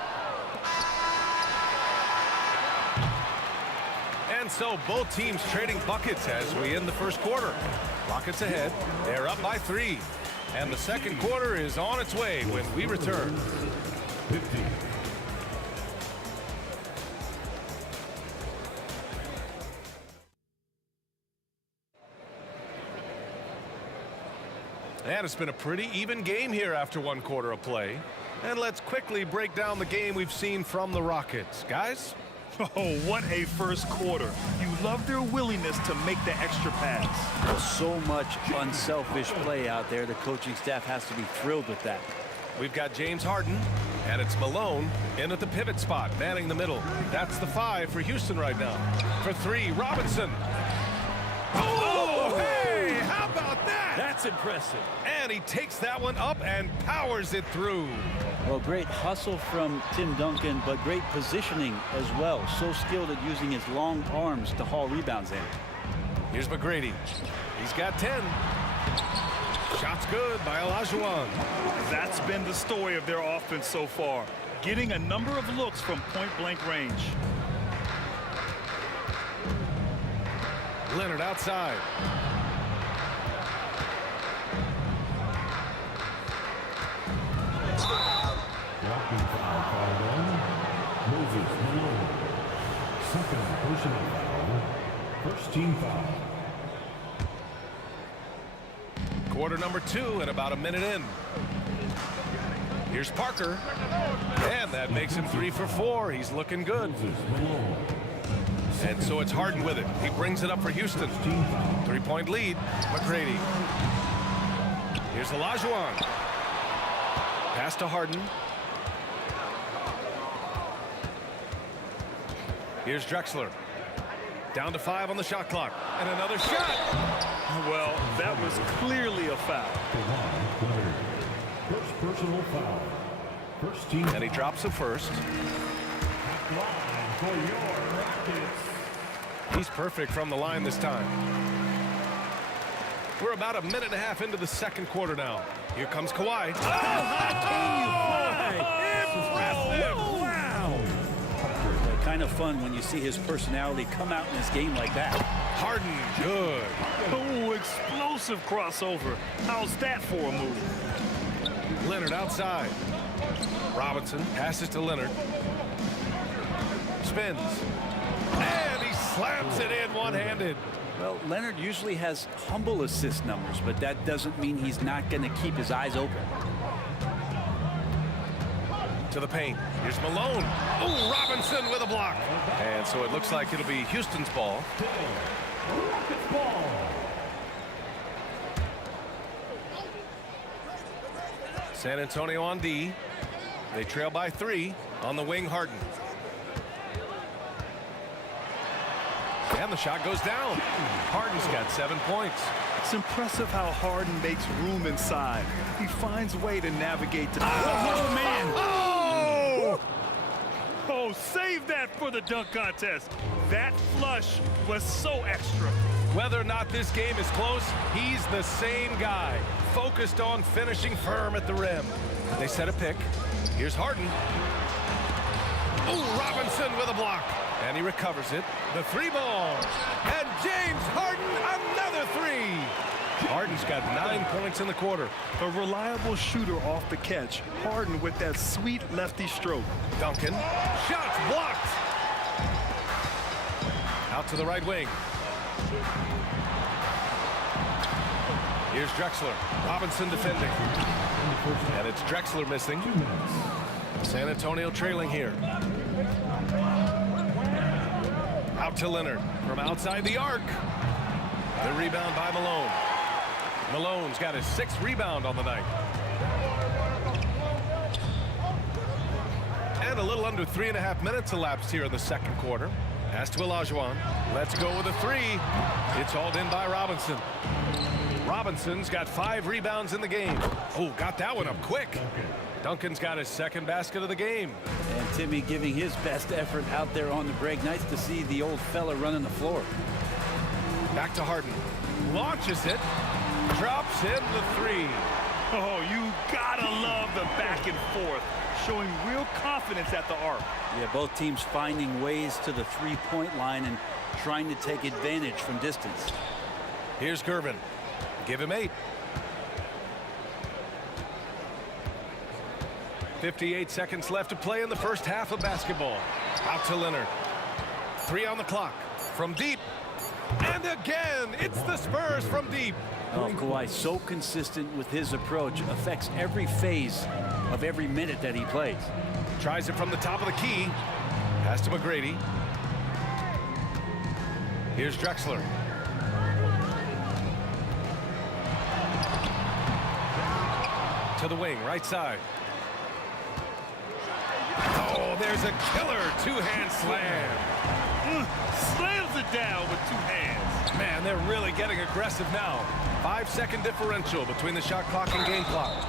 And so both teams trading buckets as we end the first quarter. Rockets ahead. They're up by 3. And the second quarter is on its way when we return. And it's been a pretty even game here after 1 quarter of play. And let's quickly break down the game we've seen from the Rockets. Guys? Oh, what a first quarter. You love their willingness to make the extra pass. Well, so much unselfish play out there. The coaching staff has to be thrilled with that. We've got James Harden, and it's Malone in at the pivot spot, manning the middle. That's the 5 for Houston right now. For 3, Robinson. Oh, hey, how about that? That's impressive. And he takes that one up and powers it through. Well, great hustle from Tim Duncan, but great positioning as well. So skilled at using his long arms to haul rebounds in. Here's McGrady. He's got 10. Shot's good by Olajuwon. That's been the story of their offense so far, getting a number of looks from point-blank range. Leonard outside. Blocking foul called on Moses Malone. Second personal foul. First team foul. Quarter number 2 and about a minute in. Here's Parker. And that makes him 3 for 4. He's looking good. And so it's Harden with it. He brings it up for Houston. 3-point lead. McGrady. Here's Olajuwon. Pass to Harden. Here's Drexler. Down to 5 on the shot clock. And another shot. Well, that was clearly a foul. First personal foul. First team. And he drops the first. Line for your Rockets. He's perfect from the line this time. We're about a minute and a half into the second quarter now. Here comes Kawhi. Oh, how can you play? Impressive! Wow! Kind of fun when you see his personality come out in this game like that. Harden, good. Oh, explosive crossover. How's that for a move? Leonard outside. Robinson passes to Leonard. Spins. And he slams it in one-handed. Well, Leonard usually has humble assist numbers, but that doesn't mean he's not going to keep his eyes open. To the paint. Here's Malone. Oh, Robinson with a block. And so it looks like it'll be Houston's ball. Rockets ball. San Antonio on D. They trail by 3. On the wing, Harden. And the shot goes down. Harden's got 7 points. It's impressive how Harden makes room inside. He finds a way to navigate to the oh man. Oh! Oh, save that for the dunk contest. That flush was so extra. Whether or not this game is close, he's the same guy, focused on finishing firm at the rim. They set a pick. Here's Harden. Oh, Robinson with a block. And he recovers it. The 3 ball. And James Harden, another 3. Harden's got 9 points in the quarter. A reliable shooter off the catch. Harden with that sweet lefty stroke. Duncan. Shots blocked. Out to the right wing. Here's Drexler. Robinson defending. And it's Drexler missing. San Antonio trailing here. Out to Leonard from outside the arc. The rebound by Malone. Malone's got his 6th rebound on the night. And a little under 3.5 minutes elapsed here in the second quarter. Pass to Olajuwon. Let's go with a 3. It's hauled in by Robinson. Robinson's got 5 rebounds in the game. Oh, got that one up quick. Duncan's got his 2nd basket of the game. And Timmy giving his best effort out there on the break. Nice to see the old fella running the floor. Back to Harden. Launches it. Drops in the 3. Oh, you gotta love the back and forth. Showing real confidence at the arc. Yeah, both teams finding ways to the 3-point line and trying to take advantage from distance. Here's Gervin. Give him 8. 58 seconds left to play in the first half of basketball. Out to Leonard. 3 on the clock. From deep. And again, it's the Spurs from deep. Oh, Kawhi, so consistent with his approach, affects every phase of every minute that he plays. Tries it from the top of the key. Pass to McGrady. Here's Drexler. To the wing, right side. Oh, there's a killer two-hand slam. Slams it down with two hands. Man, they're really getting aggressive now. 5-second differential between the shot clock and game clock.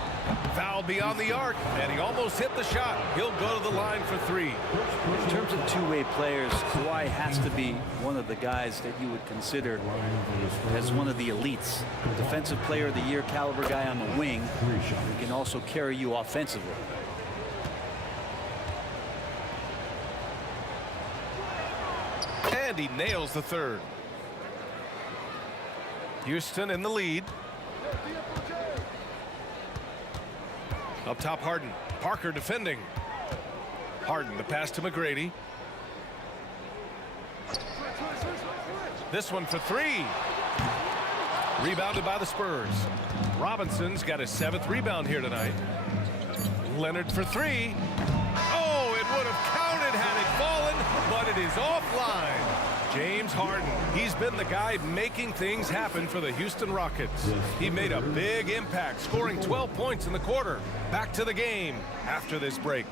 Foul beyond the arc, and he almost hit the shot. He'll go to the line for 3. In terms of two-way players, Kawhi has to be one of the guys that you would consider as one of the elites. Defensive player of the year caliber guy on the wing who can also carry you offensively. And he nails the third. Houston in the lead. Up top, Harden. Parker defending. Harden, the pass to McGrady. This one for 3. Rebounded by the Spurs. Robinson's got his 7th rebound here tonight. Leonard for 3. Oh, it would have counted had it fallen, but it is offline. James Harden, he's been the guy making things happen for the Houston Rockets. He made a big impact, scoring 12 points in the quarter. Back to the game after this break.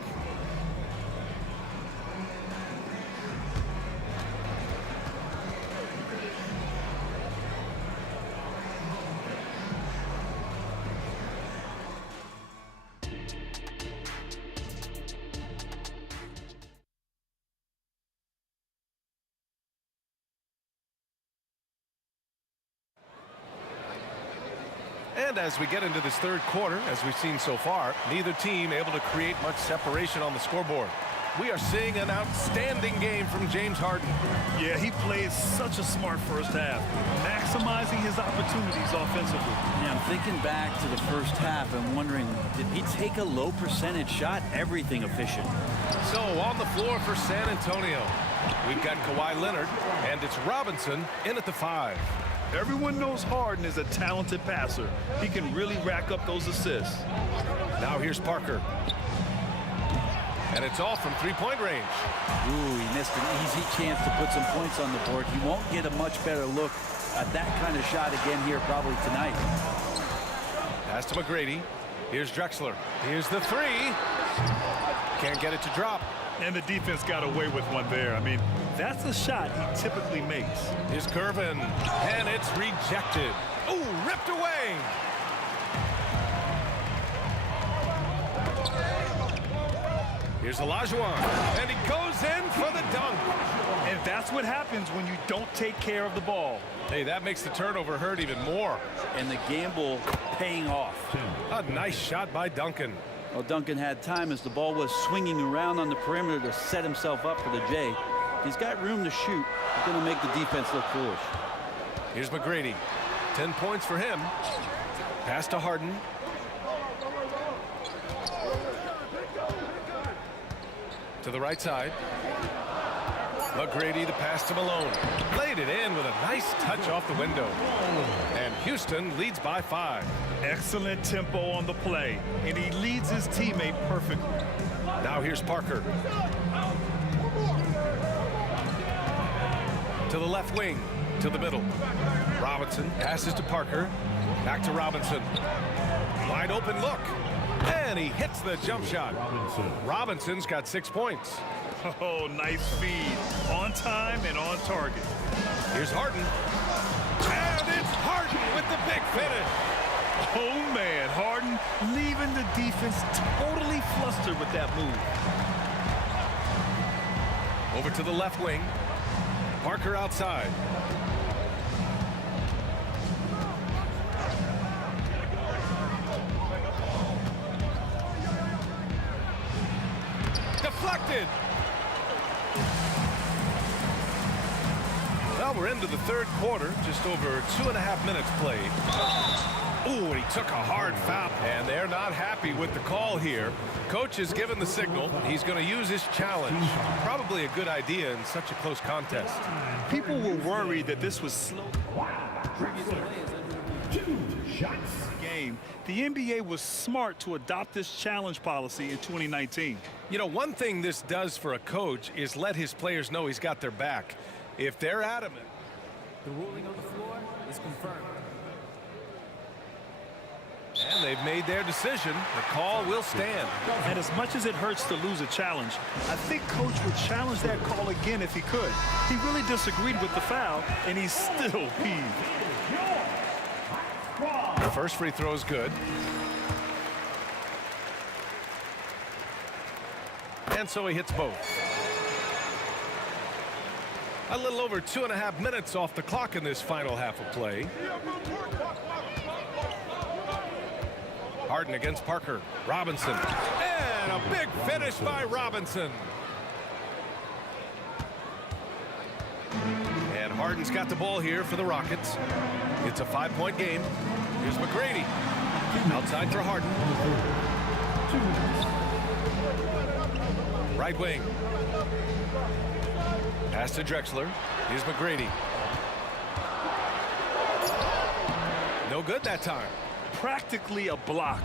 And as we get into this third quarter, as we've seen so far, neither team able to create much separation on the scoreboard. We are seeing an outstanding game from James Harden. Yeah, he played such a smart first half, maximizing his opportunities offensively. Yeah, I'm thinking back to the first half and wondering, did he take a low percentage shot? Everything efficient. So on the floor for San Antonio, we've got Kawhi Leonard, and it's Robinson in at the 5. Everyone knows Harden is a talented passer. He can really rack up those assists. Now here's Parker. And it's all from three-point range. Ooh, he missed an easy chance to put some points on the board. He won't get a much better look at that kind of shot again here probably tonight. Pass to McGrady. Here's Drexler. Here's the 3. Can't get it to drop. And the defense got away with one there. I mean, that's a shot he typically makes. Here's Curvin, and it's rejected. Ooh, ripped away. Here's Olajuwon, and he goes in for the dunk. And that's what happens when you don't take care of the ball. Hey, that makes the turnover hurt even more. And the gamble paying off. A nice shot by Duncan. Well, Duncan had time as the ball was swinging around on the perimeter to set himself up for the J. He's got room to shoot. He's going to make the defense look foolish. Here's McGrady. 10 points for him. Pass to Harden. To the right side. McGrady, the pass to Malone. Laid it in with a nice touch off the window. And Houston leads by 5. Excellent tempo on the play, and he leads his teammate perfectly. Now here's Parker. To the left wing, to the middle. Robinson passes to Parker. Back to Robinson. Wide open look. And he hits the jump shot. Robinson's got 6 points. Oh, nice feed. On time and on target. Here's Harden. And it's Harden with the big finish. Oh, man. Harden leaving the defense totally flustered with that move. Over to the left wing. Parker outside. Deflected. Well, we're into the third quarter, just over 2.5 minutes played. Ooh, and he took a hard foul. And they're not happy with the call here. Coach has given the signal. He's going to use his challenge. Probably a good idea in such a close contest. People were worried that this was slow. Game. The NBA was smart to adopt this challenge policy in 2019. You know, one thing this does for a coach is let his players know he's got their back. If they're adamant. The ruling on the floor is confirmed. And they've made their decision. The call will stand. And as much as it hurts to lose a challenge, I think Coach would challenge that call again if he could. He really disagreed with the foul, and he's still peeved. The first free throw is good. And so he hits both. A little over 2.5 minutes off the clock in this final half of play. Harden against Parker. Robinson. And a big finish by Robinson. And Harden's got the ball here for the Rockets. It's a 5-point game. Here's McGrady. Outside for Harden. Right wing. Pass to Drexler. Here's McGrady. No good that time. Practically a block.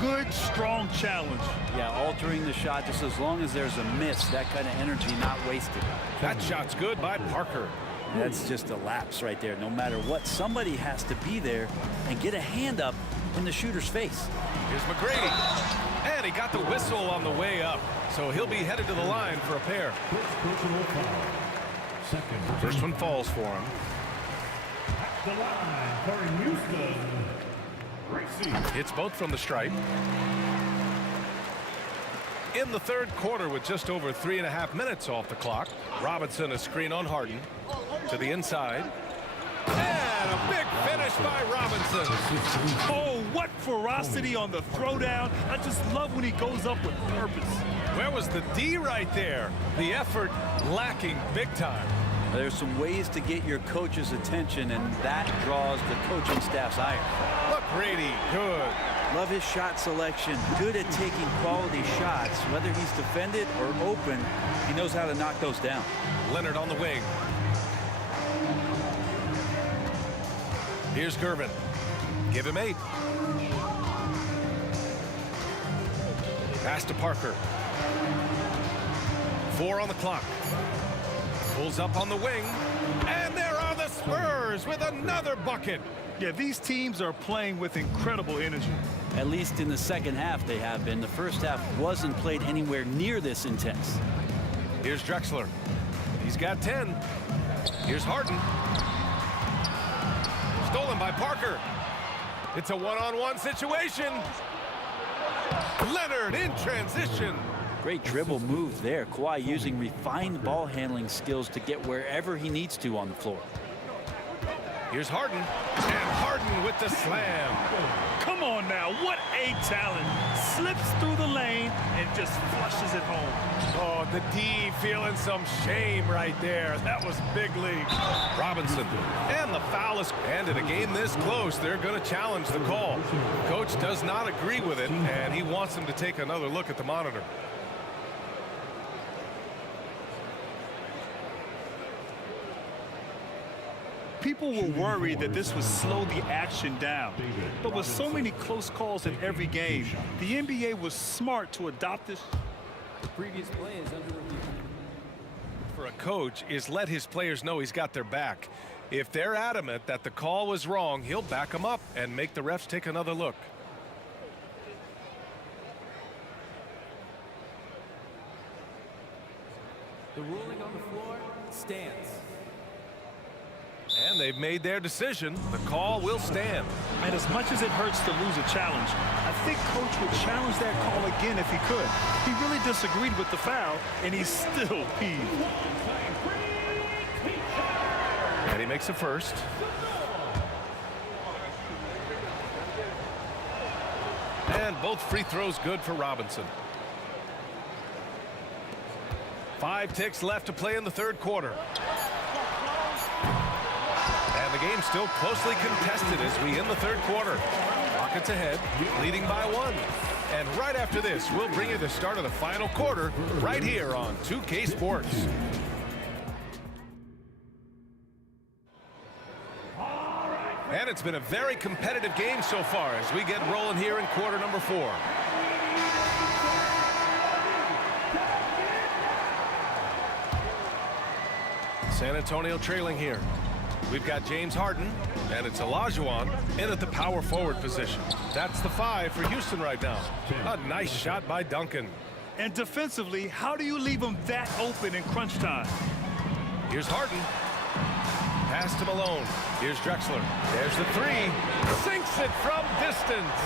Good, strong challenge. Yeah, altering the shot just as long as there's a miss. That kind of energy not wasted. That shot's good by Parker. That's just a lapse right there. No matter what, somebody has to be there and get a hand up in the shooter's face. Here's McGrady. And he got the whistle on the way up. So he'll be headed to the line for a pair. First one falls for him. The line for Houston. Hits both from the stripe. In the third quarter with just over 3.5 minutes off the clock. Robinson a screen on Harden. To the inside. And a big finish by Robinson. Oh, what ferocity on the throwdown. I just love when he goes up with purpose. Where was the D right there? The effort lacking big time. There's some ways to get your coach's attention, and that draws the coaching staff's ire. Look, Brady, good. Love his shot selection. Good at taking quality shots. Whether he's defended or open, he knows how to knock those down. Leonard on the wing. Here's Gervin. Give him 8. Pass to Parker. 4 on the clock. Pulls up on the wing. And there are the Spurs with another bucket. Yeah, these teams are playing with incredible energy. At least in the second half they have been. The first half wasn't played anywhere near this intense. Here's Drexler. He's got 10. Here's Harden. Stolen by Parker. It's a one-on-one situation. Leonard in transition. Great dribble move there. Kawhi using refined ball handling skills to get wherever he needs to on the floor. Here's Harden. And Harden with the slam. Come on now, what a talent. Slips through the lane and just flushes it home. Oh, the D feeling some shame right there. That was big league. Robinson. And the foul is. And in a game this close, they're going to challenge the call. Coach does not agree with it, and he wants him to take another look at the monitor. People were worried that this would slow the action down. But with so many close calls in every game, the NBA was smart to adopt this. The previous play is under review. For a coach is let his players know he's got their back. If they're adamant that the call was wrong, he'll back them up and make the refs take another look. The ruling on the floor stands. And they've made their decision. The call will stand. And as much as it hurts to lose a challenge, I think Coach would challenge that call again if he could. He really disagreed with the foul, and he's still peeved. And he makes a first. And both free throws good for Robinson. 5 ticks left to play in the third quarter. And the game still closely contested as we end the third quarter. Rockets ahead, leading by 1. And right after this, we'll bring you the start of the final quarter right here on 2K Sports. And it's been a very competitive game so far as we get rolling here in quarter number 4. San Antonio trailing here. We've got James Harden, and it's Olajuwon in at the power forward position. That's the 5 for Houston right now. A nice shot by Duncan. And defensively, how do you leave him that open in crunch time? Here's Harden. Pass to Malone. Here's Drexler. There's the 3. Sinks it from distance.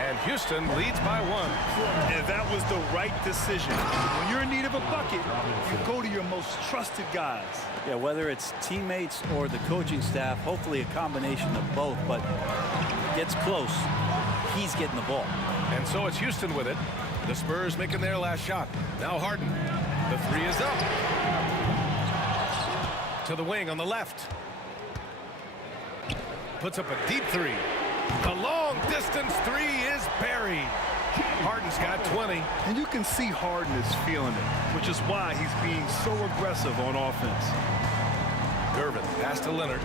And Houston leads by 1. And that was the right decision. When you're in need of a bucket, you go to your most trusted guys. Yeah, whether it's teammates or the coaching staff, hopefully a combination of both, but gets close. He's getting the ball. And so it's Houston with it. The Spurs making their last shot. Now Harden. The 3 is up. To the wing on the left. Puts up a deep 3. The long distance 3 is buried. Harden's got 20. And you can see Harden is feeling it, which is why he's being so aggressive on offense. Gervin, pass to Leonard.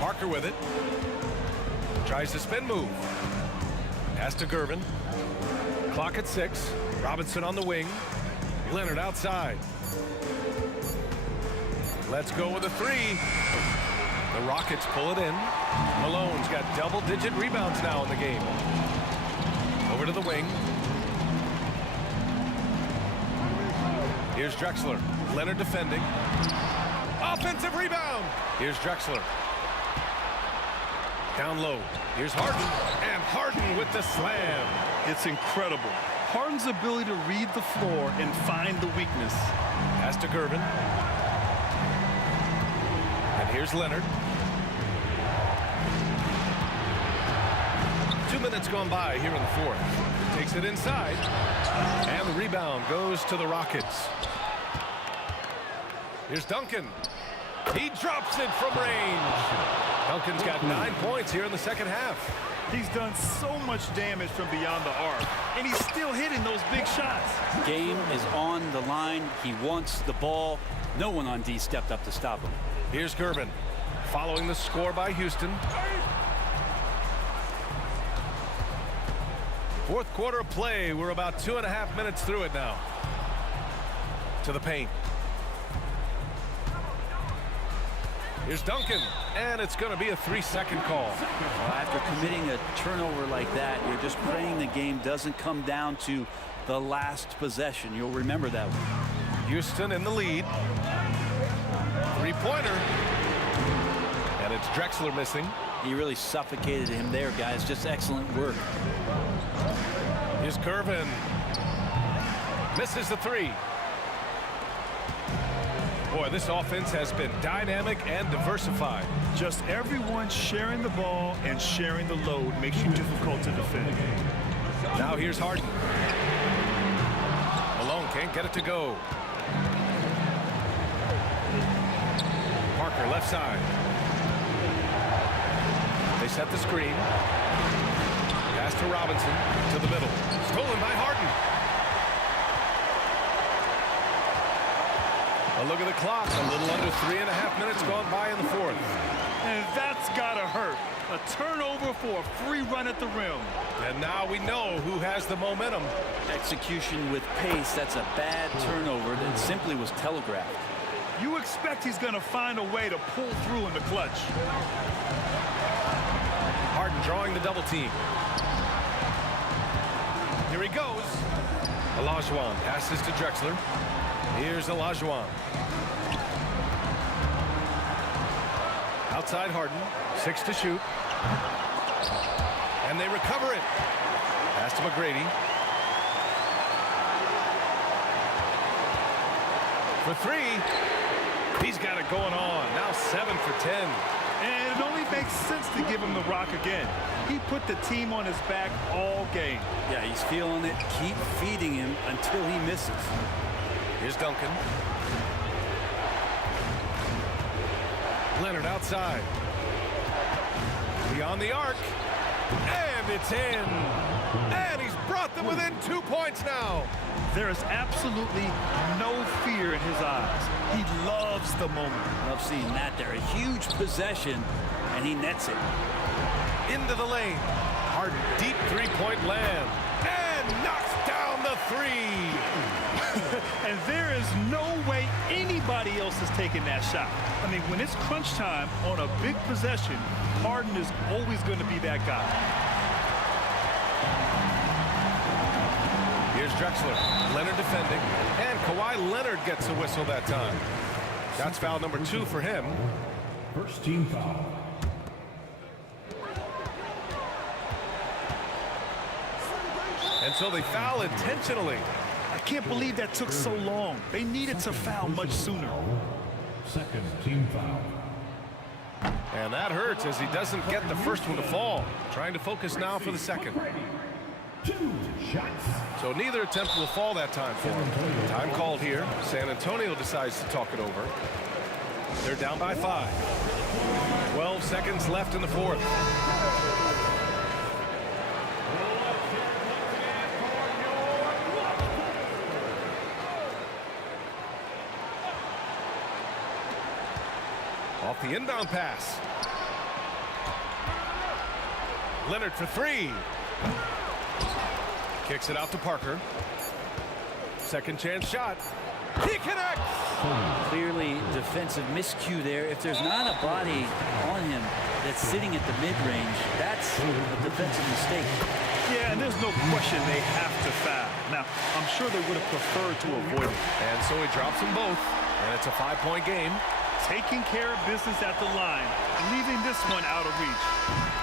Parker with it. Tries to spin move. Pass to Gervin. Clock at 6. Robinson on the wing. Leonard outside. Let's go with a 3. The Rockets pull it in. Malone's got double-digit rebounds now in the game. Over to the wing. Here's Drexler. Leonard defending. Offensive rebound. Here's Drexler. Down low. Here's Harden. And Harden with the slam. It's incredible. Harden's ability to read the floor and find the weakness. Pass to Gervin. And here's Leonard. 2 minutes gone by here in the fourth. Takes it inside. And the rebound goes to the Rockets. Here's Duncan. He drops it from range. Duncan's got 9 points here in the second half. He's done so much damage from beyond the arc, and he's still hitting those big shots. Game is on the line. He wants the ball. No one on D stepped up to stop him. Here's Gervin, following the score by Houston. Fourth quarter of play. We're about 2.5 minutes through it now. To the paint. Here's Duncan, and it's going to be a 3-second call. Well, after committing a turnover like that, you're just praying the game doesn't come down to the last possession. You'll remember that one. Houston in the lead. Three-pointer. And it's Drexler missing. He really suffocated him there, guys. Just excellent work. Here's Gervin. Misses the 3. Boy, this offense has been dynamic and diversified. Just everyone sharing the ball and sharing the load makes you difficult to defend. Now here's Harden. Malone can't get it to go. Parker left side. They set the screen. Pass to Robinson to the middle. Stolen by Harden. A look at the clock. A little under 3.5 minutes gone by in the fourth. And that's gotta hurt. A turnover for a free run at the rim. And now we know who has the momentum. Execution with pace. That's a bad turnover that simply was telegraphed. You expect he's gonna find a way to pull through in the clutch. Harden drawing the double team. Here he goes. Olajuwon passes to Drexler. Here's Olajuwon. Outside Harden. 6 to shoot. And they recover it. Pass to McGrady. For 3. He's got it going on. Now 7 for 10. And it only makes sense to give him the rock again. He put the team on his back all game. Yeah, he's feeling it. Keep feeding him until he misses. Here's Duncan. Leonard outside. Beyond the arc. And it's in. And he's brought them within 2 points now. There is absolutely no fear in his eyes. He loves the moment. Love seeing that there. A huge possession, and he nets it. Into the lane. Harden, deep three-point land. And knocks down the three. And there is no way anybody else is taking that shot. I mean, when it's crunch time on a big possession, Harden is always going to be that guy. Here's Drexler. Leonard defending. And Kawhi Leonard gets a whistle that time. That's foul number 2 for him. First team foul. And so they foul intentionally. I can't believe that took so long. They needed to foul much sooner. Second team foul. And that hurts as he doesn't get the first one to fall. Trying to focus now for the second. 2 shots. So neither attempt will fall that time for him. Time called here. San Antonio decides to talk it over. They're down by 5. 12 seconds left in the fourth. Off the inbound pass. Leonard for 3. Kicks it out to Parker. Second chance shot. He connects! Clearly defensive miscue there. If there's not a body on him that's sitting at the mid-range, that's a defensive mistake. Yeah, and there's no question they have to foul. Now, I'm sure they would have preferred to avoid it. And so he drops them both, and it's a 5-point game. Taking care of business at the line, leaving this one out of reach.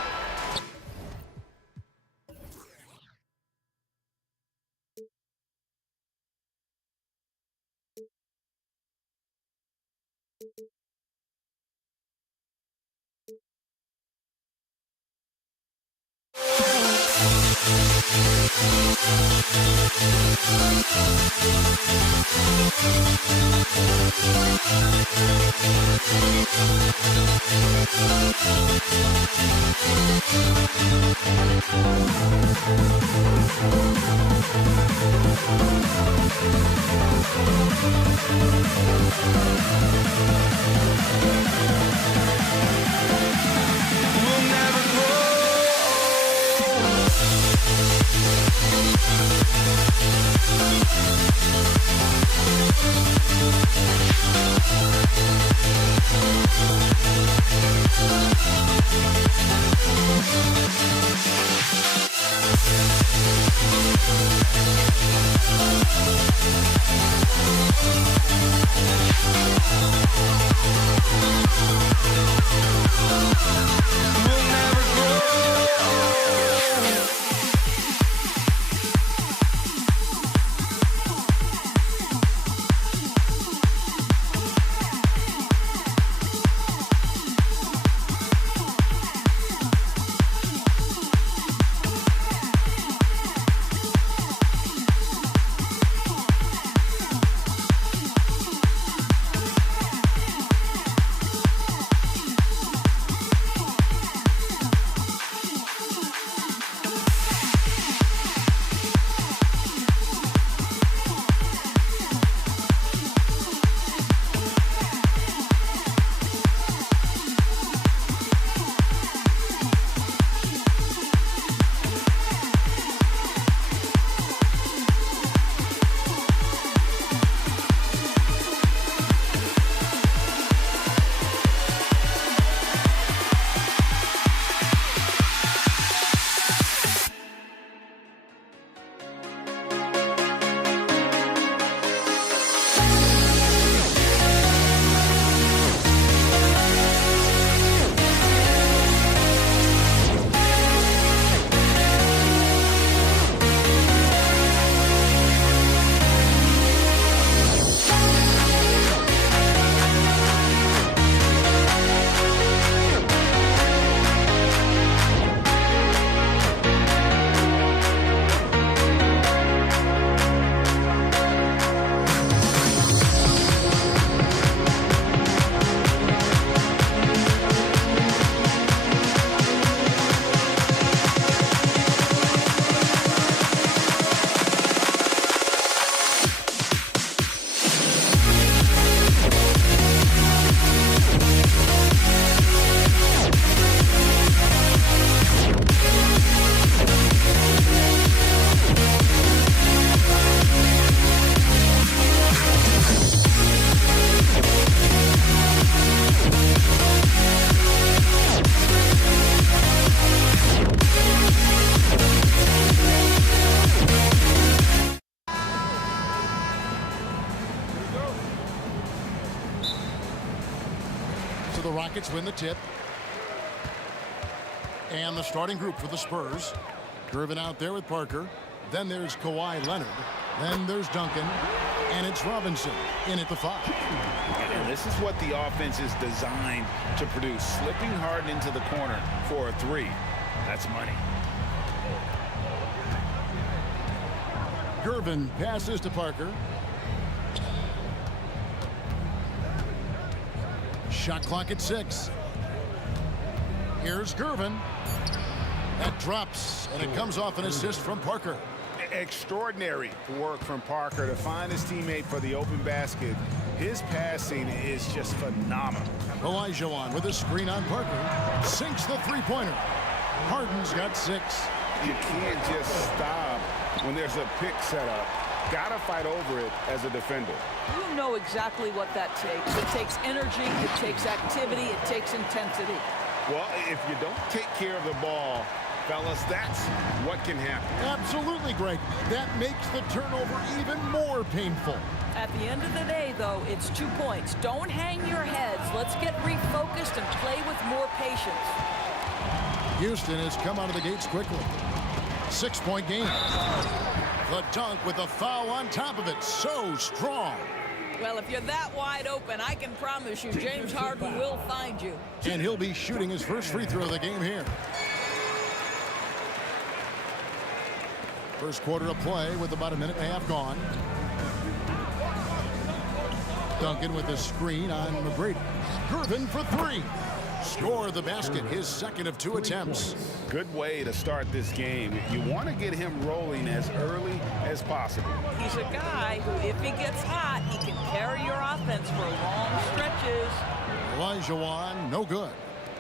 Rockets win the tip. And the starting group for the Spurs. Gervin out there with Parker. Then there's Kawhi Leonard. Then there's Duncan. And it's Robinson in at the 5. And this is what the offense is designed to produce. Slipping Harden into the corner for a 3. That's money. Gervin passes to Parker. Shot clock at 6. Here's Gervin. That drops, and it comes off an assist from Parker. Extraordinary work from Parker to find his teammate for the open basket. His passing is just phenomenal. Olajuwon with a screen on Parker. Sinks the three-pointer. Harden's got 6. You can't just stop when there's a pick set up. Gotta fight over it as a defender. You know exactly what that takes. It takes energy, it takes activity, it takes intensity. Well, if you don't take care of the ball, fellas, that's what can happen. Absolutely, Greg. That makes the turnover even more painful. At the end of the day, though, it's 2 points. Don't hang your heads. Let's get refocused and play with more patience. Houston has come out of the gates quickly. 6-point game. The dunk with a foul on top of it. So strong. Well, if you're that wide open, I can promise you James Harden will find you. And he'll be shooting his first free throw of the game here. First quarter of play with about a minute and a half gone. Duncan with a screen on McGrady. Gervin for 3. Score the basket, his second of 2 attempts. Good way to start this game. You want to get him rolling as early as possible. He's a guy who, if he gets hot, he can carry your offense for long stretches. Olajuwon, no good.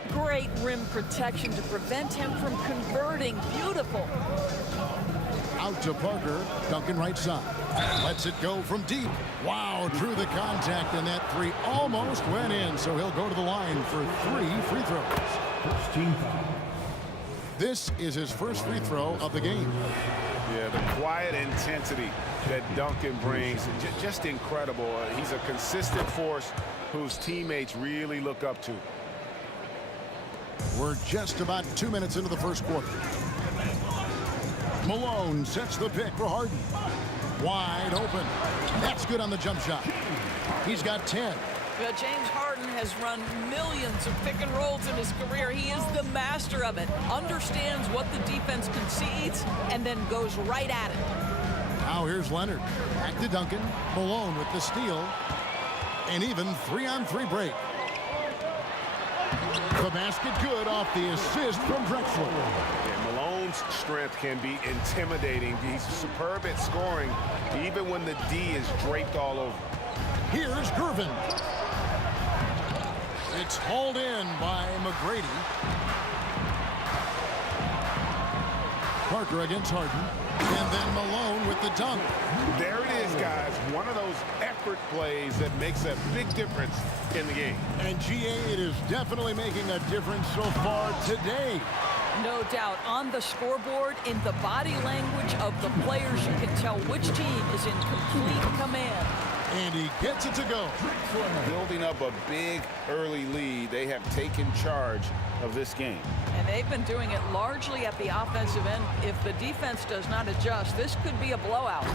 Great rim protection to prevent him from converting. Beautiful. Out to Parker. Duncan right side. Lets it go from deep. Wow, drew the contact, and that 3 almost went in, so he'll go to the line for 3 free throws. This is his first free throw of the game. Yeah, the quiet intensity that Duncan brings, just incredible. He's a consistent force whose teammates really look up to. We're just about 2 minutes into the first quarter. Malone sets the pick for Harden. Wide open. That's good on the jump shot. He's got 10. Well, James Harden has run millions of pick and rolls in his career. He is the master of it. Understands what the defense concedes and then goes right at it. Now here's Leonard. Back to Duncan. Malone with the steal. And even 3-on-3 break. The basket good off the assist from Drexler. Yeah, Malone's strength can be intimidating. He's superb at scoring, even when the D is draped all over. Here's Gervin. It's hauled in by McGrady. Parker against Harden. And then Malone with the dunk. There it is, guys. One of those effort plays that makes a big difference in the game. And GA, it is definitely making a difference so far today. No doubt. On the scoreboard, in the body language of the players, you can tell which team is in complete command. And he gets it to go. Building up a big early lead, they have taken charge of this game. And they've been doing it largely at the offensive end. If the defense does not adjust, this could be a blowout.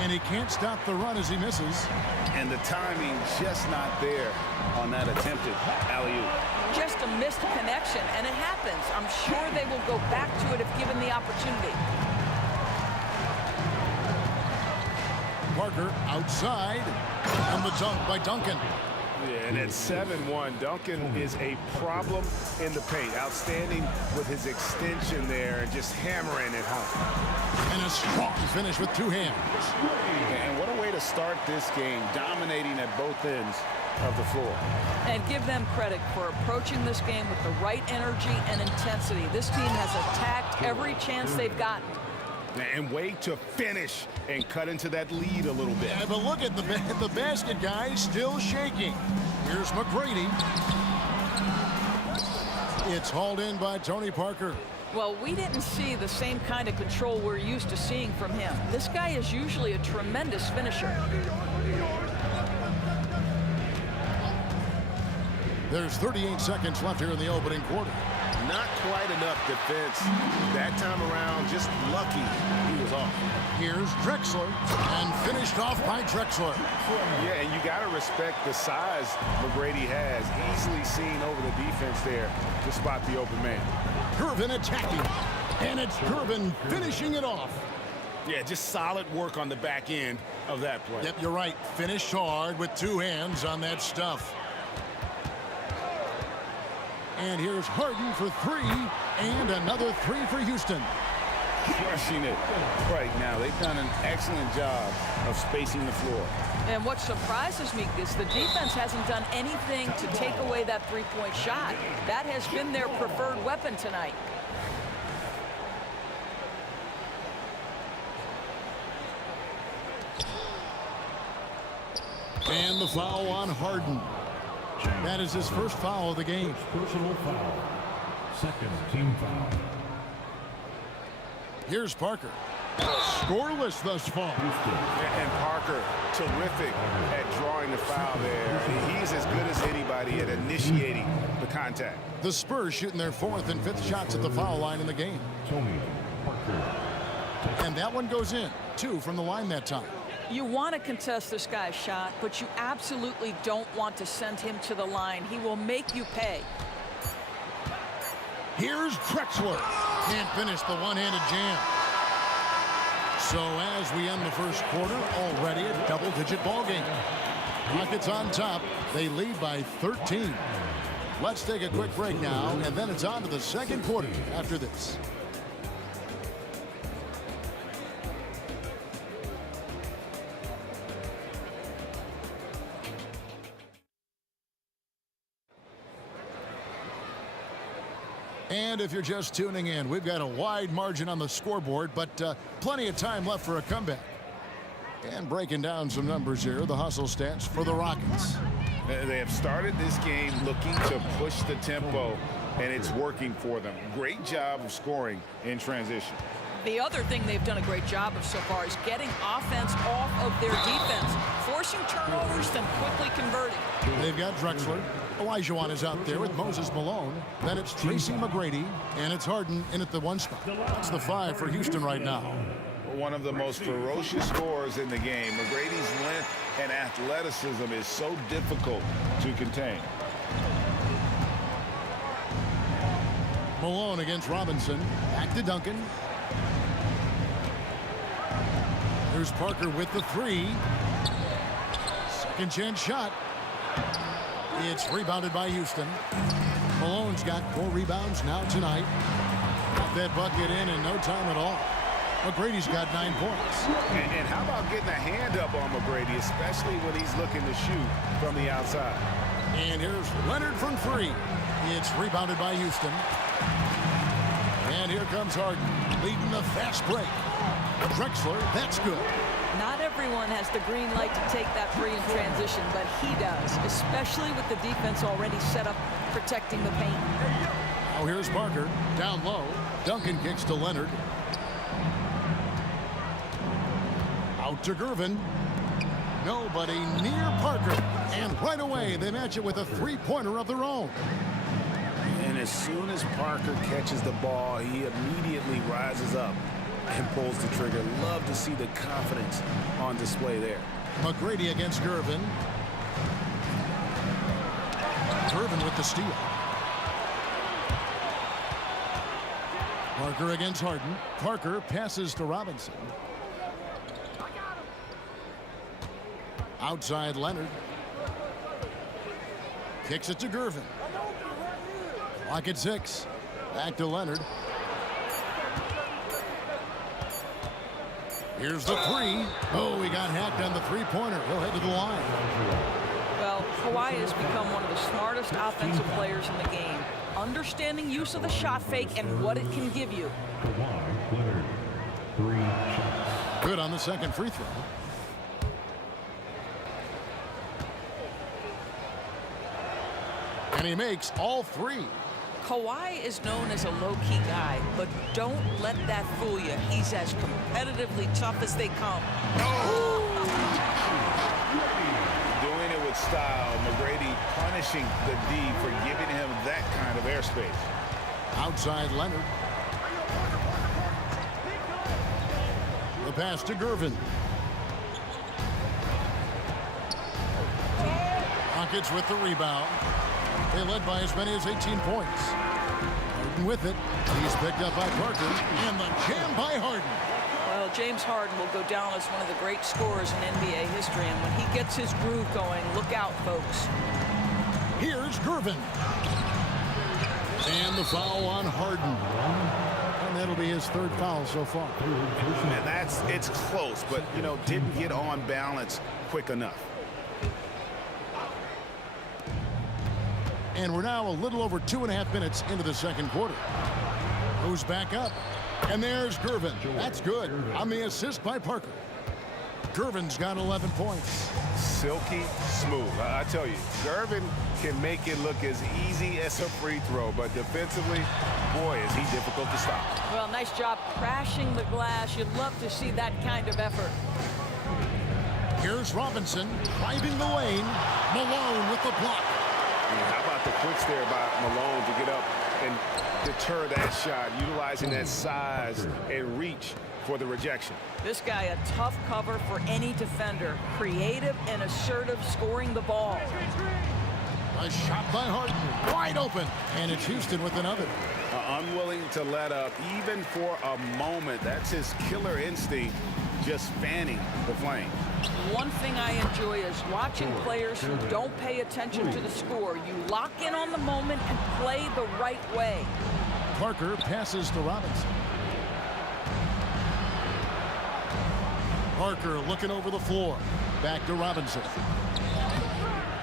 And he can't stop the run as he misses. And the timing just not there on that attempted alley-oop. Just a missed connection, and it happens. I'm sure they will go back to it if given the opportunity. Parker outside, and the dunk by Duncan. Yeah, and at 7-1, Duncan is a problem in the paint. Outstanding with his extension there and just hammering it home. And a strong finish with 2 hands. And what a way to start this game, dominating at both ends of the floor. And give them credit for approaching this game with the right energy and intensity. This team has attacked every chance they've gotten. And way to finish and cut into that lead a little bit. Yeah, but look at the basket, guys, still shaking. Here's McGrady. It's hauled in by Tony Parker. Well, we didn't see the same kind of control we're used to seeing from him. This guy is usually a tremendous finisher. There's 38 seconds left here in the opening quarter. Not quite enough defense that time around. Just lucky he was off. Here's Drexler, and finished off by Drexler. Yeah, and you got to respect the size McGrady has. Easily seen over the defense there to spot the open man. Gervin attacking, and it's Gervin finishing it off. Yeah, just solid work on the back end of that play. Yep, you're right. Finished hard with two hands on that stuff. And here's Harden for three, and another three for Houston. Crushing it right now. They've done an excellent job of spacing the floor. And what surprises me is the defense hasn't done anything to take away that three-point shot. That has been their preferred weapon tonight. And the foul on Harden. That is his first foul of the game. Personal foul. Second team foul. Here's Parker. Scoreless thus far. And Parker, terrific at drawing the foul there. He's as good as anybody at initiating the contact. The Spurs shooting their fourth and fifth shots at the foul line in the game. Tony Parker. And that one goes in. 2 from the line that time. You want to contest this guy's shot, but you absolutely don't want to send him to the line. He will make you pay. Here's Drexler. Can't finish the one-handed jam. So as we end the first quarter, already a double-digit ball game. Rockets on top. They lead by 13. Let's take a quick break now, and then it's on to the second quarter after this. And if you're just tuning in, we've got a wide margin on the scoreboard, but plenty of time left for a comeback. And breaking down some numbers here, the hustle stats for the Rockets. They have started this game looking to push the tempo, and it's working for them. Great job of scoring in transition. The other thing they've done a great job of so far is getting offense off of their defense, forcing turnovers, then quickly converting. They've got Drexler. Olajuwon is out there with Moses Malone. Then it's Tracy McGrady, and it's Harden in at the 1 spot. That's the 5 for Houston right now. One of the most ferocious scorers in the game. McGrady's length and athleticism is so difficult to contain. Malone against Robinson. Back to Duncan. Here's Parker with the 3. Second chance shot. It's rebounded by Houston. Malone's got 4 rebounds now tonight. Got that bucket in no time at all. McGrady's got 9 points. And how about getting a hand up on McGrady, especially when he's looking to shoot from the outside. And here's Leonard from 3. It's rebounded by Houston. And here comes Harden, leading the fast break. Drexler, that's good. Not everyone has the green light to take that 3 in transition, but he does, especially with the defense already set up protecting the paint. Now here's Parker, down low. Duncan kicks to Leonard. Out to Gervin. Nobody near Parker. And right away, they match it with a 3-pointer of their own. And as soon as Parker catches the ball, he immediately rises up and pulls the trigger. Love to see the confidence on display there. McGrady against Gervin. Gervin with the steal. Parker against Harden. Parker passes to Robinson. Outside Leonard. Kicks it to Gervin. Clock at 6. Back to Leonard. Here's the 3. Oh, he got hacked on the 3-pointer. He'll head to the line. Well, Kawhi has become one of the smartest offensive players in the game. Understanding use of the shot fake and what it can give you. Kawhi Leonard. 3 shots. Good on the second free throw. And he makes all 3. Kawhi is known as a low-key guy, but don't let that fool you. He's as competitively tough as they come. Doing it with style. McGrady punished punishing the D for giving him that kind of airspace. Outside Leonard. The pass to Gervin. Rockets with the rebound. They led by as many as 18 points. Harden with it. He's picked up by Parker. And the jam by Harden. Well, James Harden will go down as one of the great scorers in NBA history. And when he gets his groove going, look out, folks. Here's Gervin. And the foul on Harden. And that'll be his third foul so far. And it's close, but, you know, didn't get on balance quick enough. And we're now a little over 2.5 minutes into the second quarter. Goes back up. And there's Gervin. That's good. On the assist by Parker. Gervin's got 11 points. Silky smooth. I tell you, Gervin can make it look as easy as a free throw, but defensively, boy, is he difficult to stop. Well, nice job crashing the glass. You'd love to see that kind of effort. Here's Robinson driving the lane. Malone with the block. How about the quicks there by Malone to get up and deter that shot, utilizing that size and reach for the rejection. This guy a tough cover for any defender. Creative and assertive scoring the ball. A shot by Harden. Wide open. And it's Houston with another. Unwilling to let up even for a moment. That's his killer instinct, just fanning the flame. One thing I enjoy is watching players who don't pay attention to the score. You lock in on the moment and play the right way. Parker passes to Robinson. Parker looking over the floor. Back to Robinson.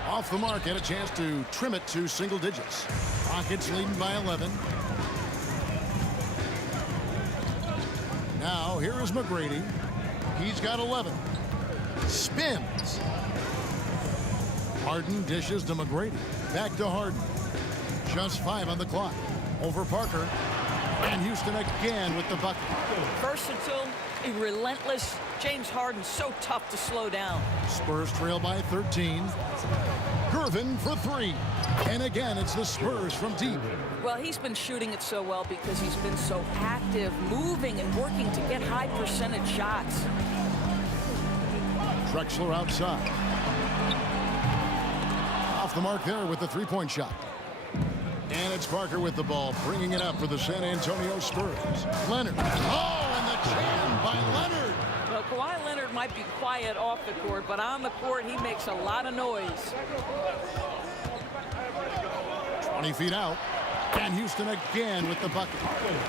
Off the mark, and a chance to trim it to single digits. Rockets leading by 11. Now here is McGrady. He's got 11. Spins. Harden dishes to McGrady. Back to Harden. Just 5 on the clock. Over Parker. And Houston again with the bucket. Versatile, relentless. James Harden so tough to slow down. Spurs trail by 13. Gervin for 3. And again, it's the Spurs from deep. Well, he's been shooting it so well because he's been so active, moving and working to get high percentage shots. Drexler outside. Off the mark there with the three-point shot. And it's Parker with the ball, bringing it up for the San Antonio Spurs. Leonard. Oh, and the jam by Leonard. Well, Kawhi Leonard might be quiet off the court, but on the court, he makes a lot of noise. 20 feet out. And Houston again with the bucket.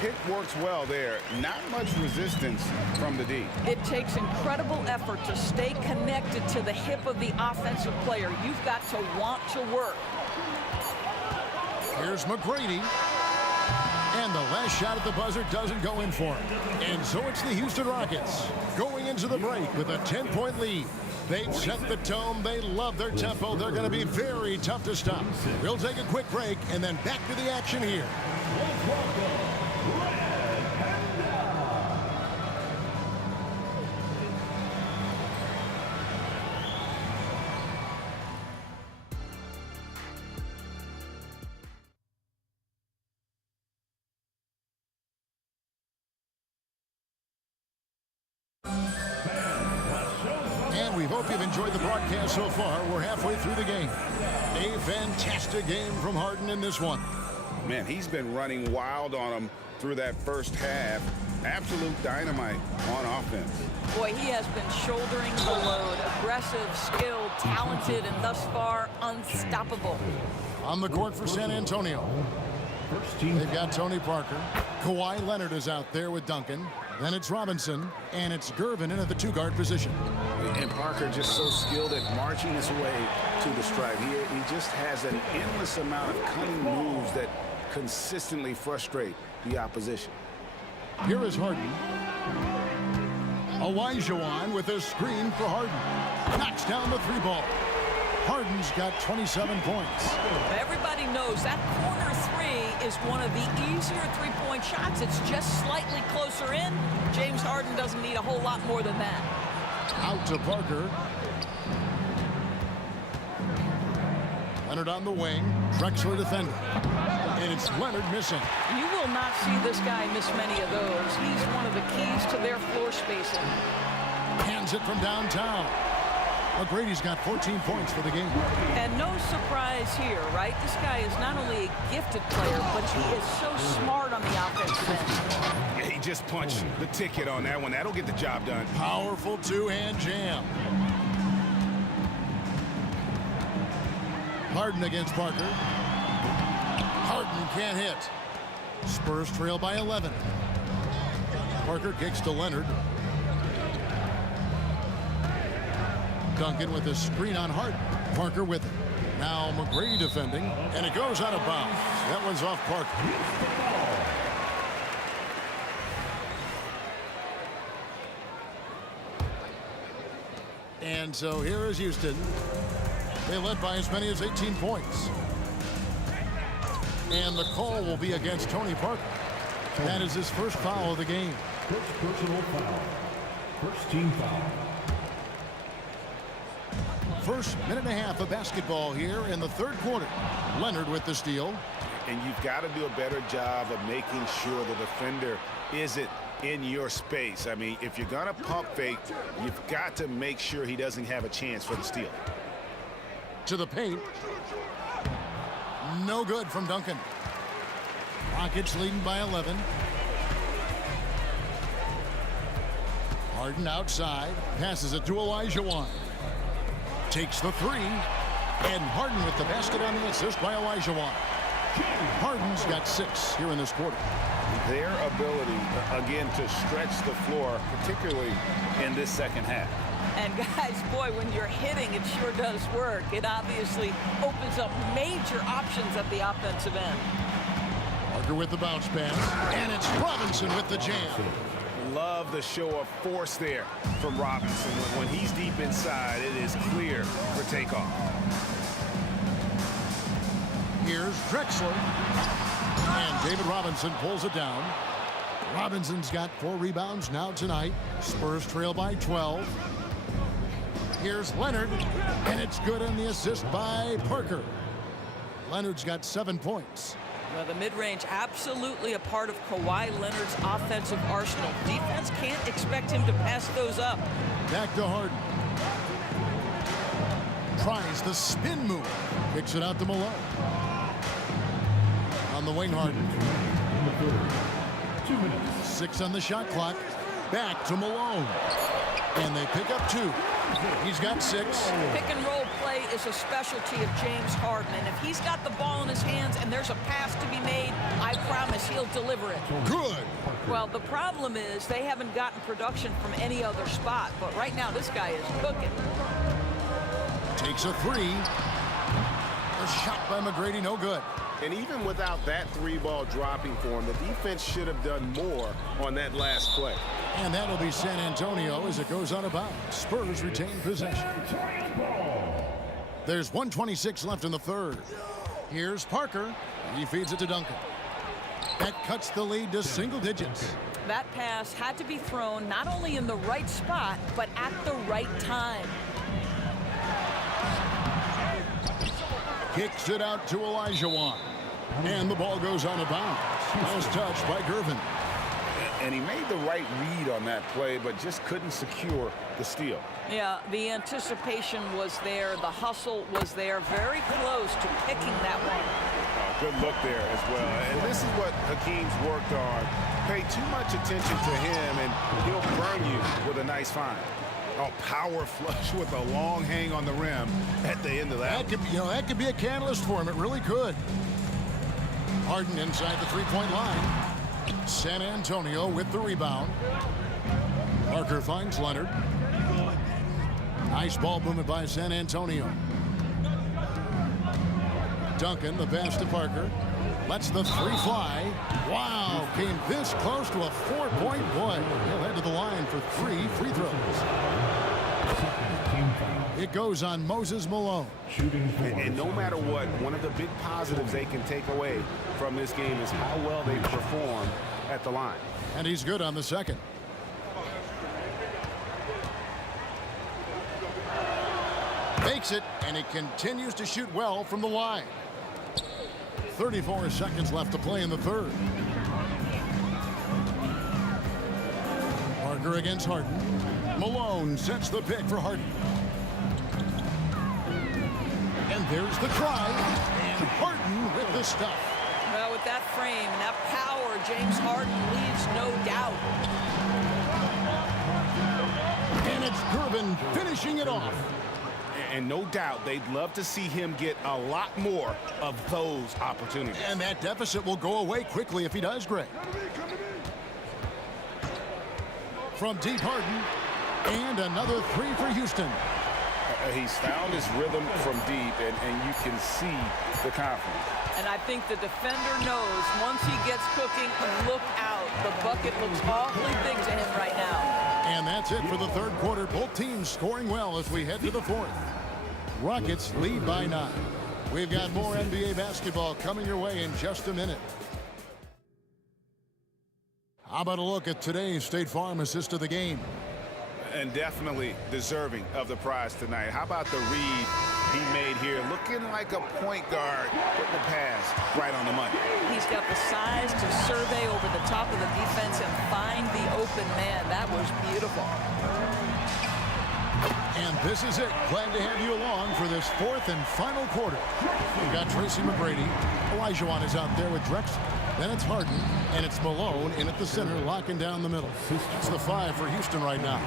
Pick works well there. Not much resistance from the D. It takes incredible effort to stay connected to the hip of the offensive player. You've got to want to work. Here's McGrady. And the last shot at the buzzer doesn't go in for him. And so it's the Houston Rockets going into the break with a 10-point lead. They've set the tone. They love their tempo. They're going to be very tough to stop. We'll take a quick break and then back to the action here. We hope you've enjoyed the broadcast so far. We're halfway through the game. A fantastic game from Harden in this one. Man, he's been running wild on him through that first half. Absolute dynamite on offense. Boy, he has been shouldering the load. Aggressive, skilled, talented, and thus far unstoppable. On the court for San Antonio. They've got Tony Parker. Kawhi Leonard is out there with Duncan. Then it's Robinson, and it's Gervin in at the two-guard position. And Parker just so skilled at marching his way to the stripe. He just has an endless amount of cunning moves that consistently frustrate the opposition. Here is Harden. Olajuwon with a screen for Harden. Knocks down the three ball. Harden's got 27 points. Everybody knows that corner three is one of the easier three-point shots. It's just slightly closer in. James Harden doesn't need a whole lot more than that. Out to Parker. Leonard on the wing. Drexler defending. And it's Leonard missing. You will not see this guy miss many of those. He's one of the keys to their floor spacing. Hands it from downtown. McGrady's got 14 points for the game. And no surprise here, right? This guy is not only a gifted player, but he is so smart on the offensive end. Yeah, he just punched the ticket on that one. That'll get the job done. Powerful two-hand jam. Harden against Parker. Harden can't hit. Spurs trail by 11. Parker kicks to Leonard. Duncan with a screen on Harden. Parker with it. Now McGrady defending, and it goes out of bounds. That one's off Parker. And so here is Houston. They led by as many as 18 points. And the call will be against Tony Parker. That is his first foul of the game. First personal foul. First team foul. First minute and a half of basketball here in the third quarter. Leonard with the steal. And you've got to do a better job of making sure the defender isn't in your space. I mean, if you're going to pump fake, you've got to make sure he doesn't have a chance for the steal. To the paint. No good from Duncan. Rockets leading by 11. Harden outside. Passes it to Olajuwon. Takes the three. And Harden with the basket on the assist by Olajuwon. Harden's got 6 here in this quarter. Their ability, again, to stretch the floor, particularly in this second half. And guys, boy, when you're hitting, it sure does work. It obviously opens up major options at the offensive end. Parker with the bounce pass. And it's Robinson with the jam. Love the show of force there from Robinson. When he's deep inside, it is clear for takeoff. Here's Drexler. And David Robinson pulls it down. Robinson's got 4 rebounds now tonight. Spurs trail by 12. Here's Leonard. And it's good on the assist by Parker. Leonard's got 7 points. Well, the mid-range absolutely a part of Kawhi Leonard's offensive arsenal. Defense can't expect him to pass those up. Back to Harden. Tries the spin move. Kicks it out to Malone. On the wing, Harden. 2 minutes. 6 on the shot clock. Back to Malone. And they pick up 2. He's got 6. Pick and roll play is a specialty of James Harden. And if he's got the ball in his hands and there's a pass to be made, I promise he'll deliver it. Good. Well, the problem is they haven't gotten production from any other spot. But right now, this guy is cooking. Takes a 3. A shot by McGrady, no good. And even without that 3-ball dropping for him, the defense should have done more on that last play. And that'll be San Antonio as it goes out of bounds. Spurs retain possession. There's 1:26 left in the third. Here's Parker. He feeds it to Duncan. That cuts the lead to single digits. That pass had to be thrown not only in the right spot, but at the right time. Kicks it out to Olajuwon. And the ball goes out of bounds. Nice touch by Gervin. And he made the right read on that play, but just couldn't secure the steal. Yeah, the anticipation was there. The hustle was there. Very close to picking that one. Oh, good look there as well. And this is what Hakeem's worked on. Pay too much attention to him, and he'll burn you with a nice find. Oh, power flush with a long hang on the rim at the end of that. That could be a catalyst for him. It really could. Harden inside the three-point line. San Antonio with the rebound. Parker finds Leonard. Nice ball movement by San Antonio. Duncan, the pass to Parker. Lets the 3 fly. Wow, came this close to a 4-point play. He'll head to the line for 3 free throws. It goes on Moses Malone. And no matter what, one of the big positives they can take away from this game is how well they perform at the line. And he's good on the second. Makes it, and he continues to shoot well from the line. 34 seconds left to play in the third. Parker against Harden. Malone sets the pick for Harden. And there's the try. And Harden with the stuff. Well, with that frame and that power, James Harden leaves no doubt. And it's Gervin finishing it off. And no doubt they'd love to see him get a lot more of those opportunities. And that deficit will go away quickly if he does, Greg. From deep, Harden. And another three for Houston. He's found his rhythm from deep, and you can see the confidence. And I think the defender knows once he gets cooking, look out. The bucket looks awfully big to him right now. And that's it for the third quarter. Both teams scoring well as we head to the fourth. Rockets lead by 9. We've got more NBA basketball coming your way in just a minute. How about a look at today's State Farm assist of the game? And definitely deserving of the prize tonight. How about the read he made here? Looking like a point guard, putting the pass right on the money. He's got the size to survey over the top of the defense and find the open man. That was beautiful. And this is it. Glad to have you along for this fourth and final quarter. We've got Tracy McGrady. Olajuwon is out there with Drexler. Then it's Harden, and it's Malone in at the center, locking down the middle. It's the 5 for Houston right now.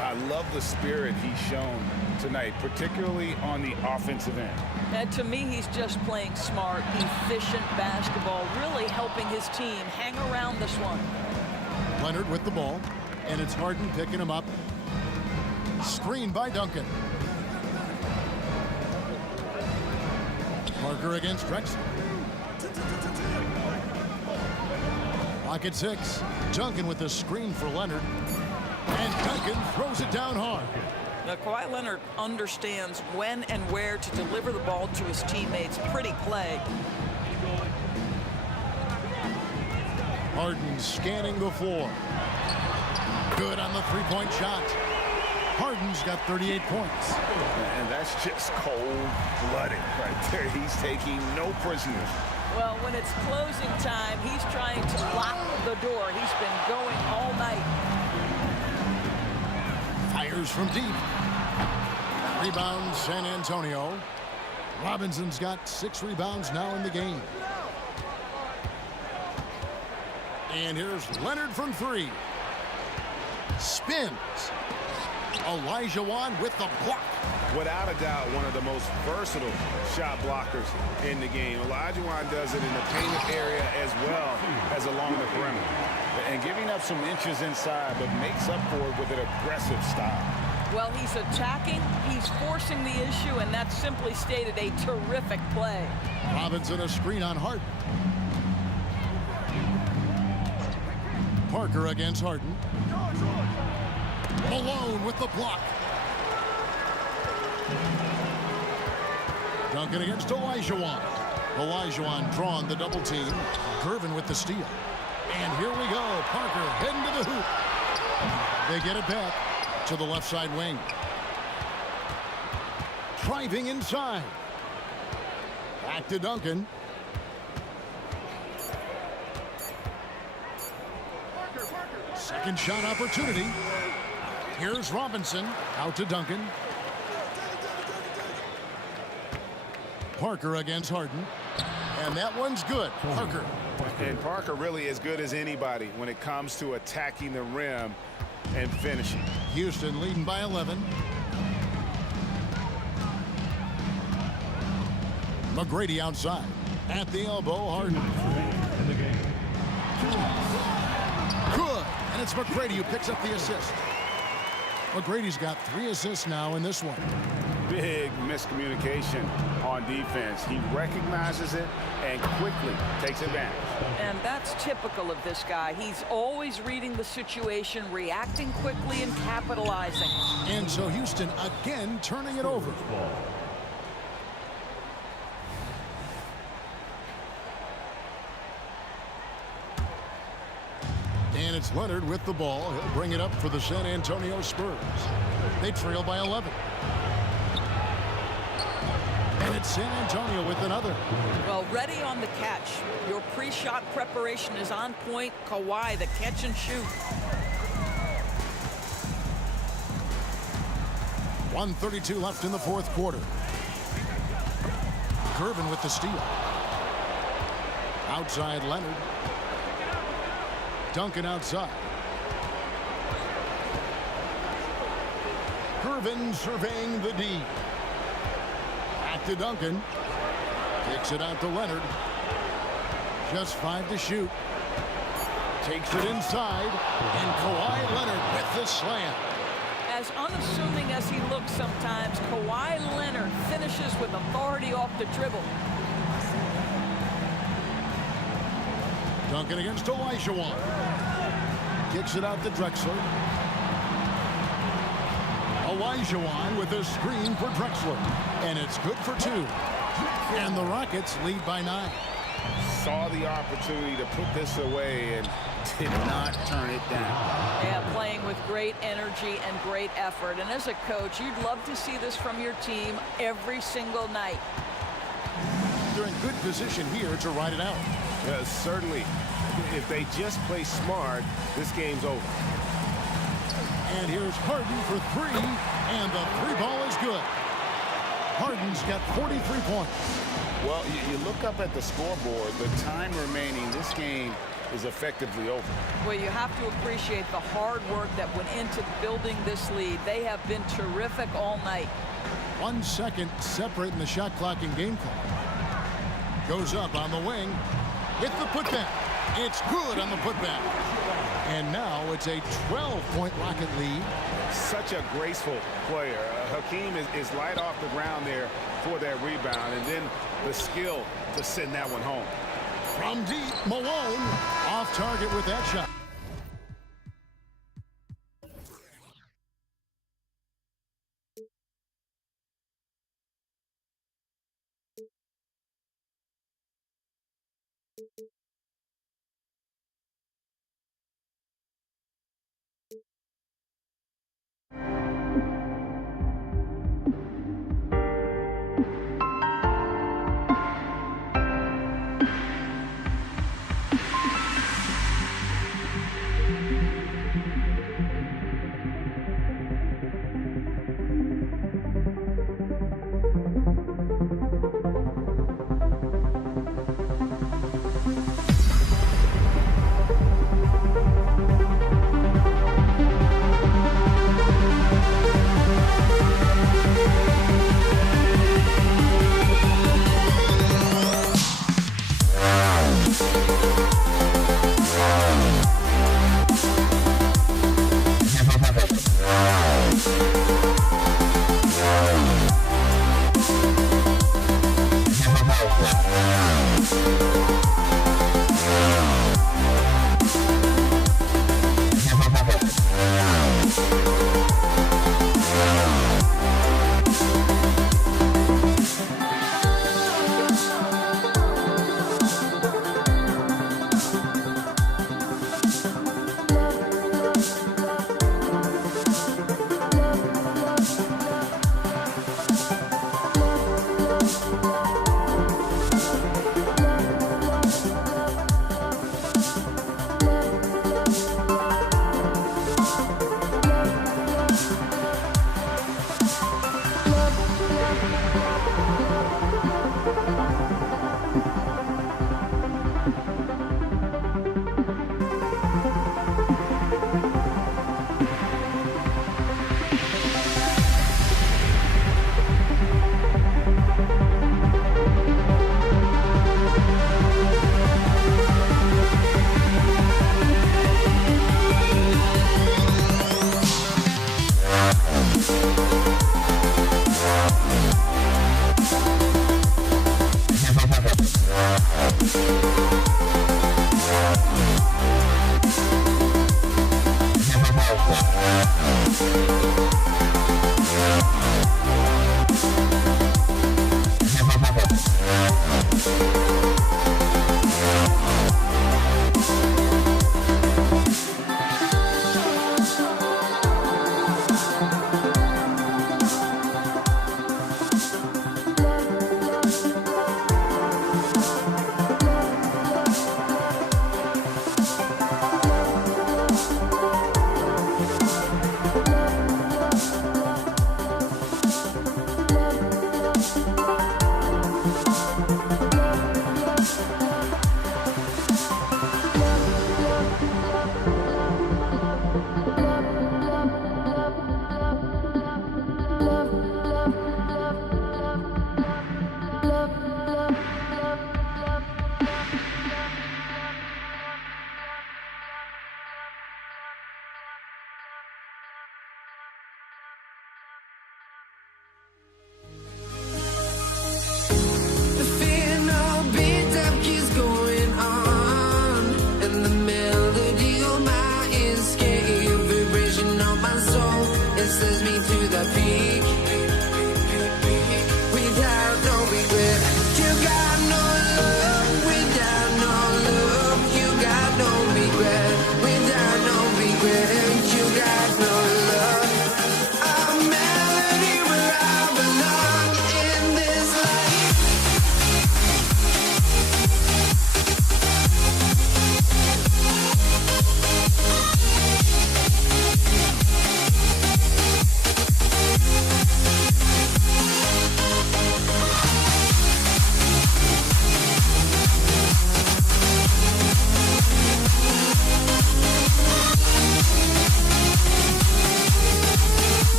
I love the spirit he's shown tonight, particularly on the offensive end. And to me, he's just playing smart, efficient basketball, really helping his team hang around this one. Leonard with the ball, and it's Harden picking him up. Screen by Duncan. Parker against Drexler. Pocket 6. Duncan with the screen for Leonard. And Duncan throws it down hard. Now, Kawhi Leonard understands when and where to deliver the ball to his teammates. Pretty play. Harden scanning the floor. Good on the three-point shot. Harden's got 38 points. And that's just cold-blooded right there. He's taking no prisoners. Well, when it's closing time, he's trying to lock the door. He's been going all night. Fires from deep. Rebound, San Antonio. Robinson's got 6 rebounds now in the game. And here's Leonard from 3. Spins. Olajuwon with the block. Without a doubt, one of the most versatile shot blockers in the game. Olajuwon does it in the painted area as well as along the perimeter. And giving up some inches inside, but makes up for it with an aggressive style. Well, he's attacking, he's forcing the issue, and that's simply stated a terrific play. Robinson a screen on Harden. Parker against Harden. Malone with the block. Duncan against Olajuwon. Olajuwon drawn the double team. Gervin with the steal. And here we go. Parker heading to the hoop. They get it back to the left side wing. Driving inside. Back to Duncan. Second shot opportunity. Here's Robinson, out to Duncan. Parker against Harden. And that one's good. Parker. And Parker really as good as anybody when it comes to attacking the rim and finishing. Houston leading by 11. McGrady outside. At the elbow, Harden. Good. And it's McGrady who picks up the assist. McGrady's got 3 assists now in this one. Big miscommunication on defense. He recognizes it and quickly takes advantage. And that's typical of this guy. He's always reading the situation, reacting quickly, and capitalizing. And so Houston again turning it over. And it's Leonard with the ball. He'll bring it up for the San Antonio Spurs. They trail by 11. And it's San Antonio with another. Well, ready on the catch. Your pre-shot preparation is on point. Kawhi, the catch and shoot. 1:32 left in the fourth quarter. Gervin with the steal. Outside Leonard. Duncan outside. Gervin surveying the D. Back to Duncan. Kicks it out to Leonard. Just 5 to shoot. Takes it inside. And Kawhi Leonard with the slam. As unassuming as he looks sometimes, Kawhi Leonard finishes with authority off the dribble. Duncan against Olajuwon. Kicks it out to Drexler. Olajuwon with a screen for Drexler. And it's good for 2. And the Rockets lead by 9. Saw the opportunity to put this away and did not turn it down. Yeah, playing with great energy and great effort. And as a coach, you'd love to see this from your team every single night. They're in good position here to ride it out. Certainly. If they just play smart, this game's over. And here's Harden for 3, and the 3 ball is good. Harden's got 43 points. Well, you look up at the scoreboard, the time remaining, this game is effectively over. Well, you have to appreciate the hard work that went into building this lead. They have been terrific all night. 1 second separating the shot clock and game clock. Goes up on the wing. Hit the putback. It's good on the putback. And now it's a 12-point Rocket lead. Such a graceful player. Hakeem is light off the ground there for that rebound, and then the skill to send that one home. From deep, Malone off target with that shot.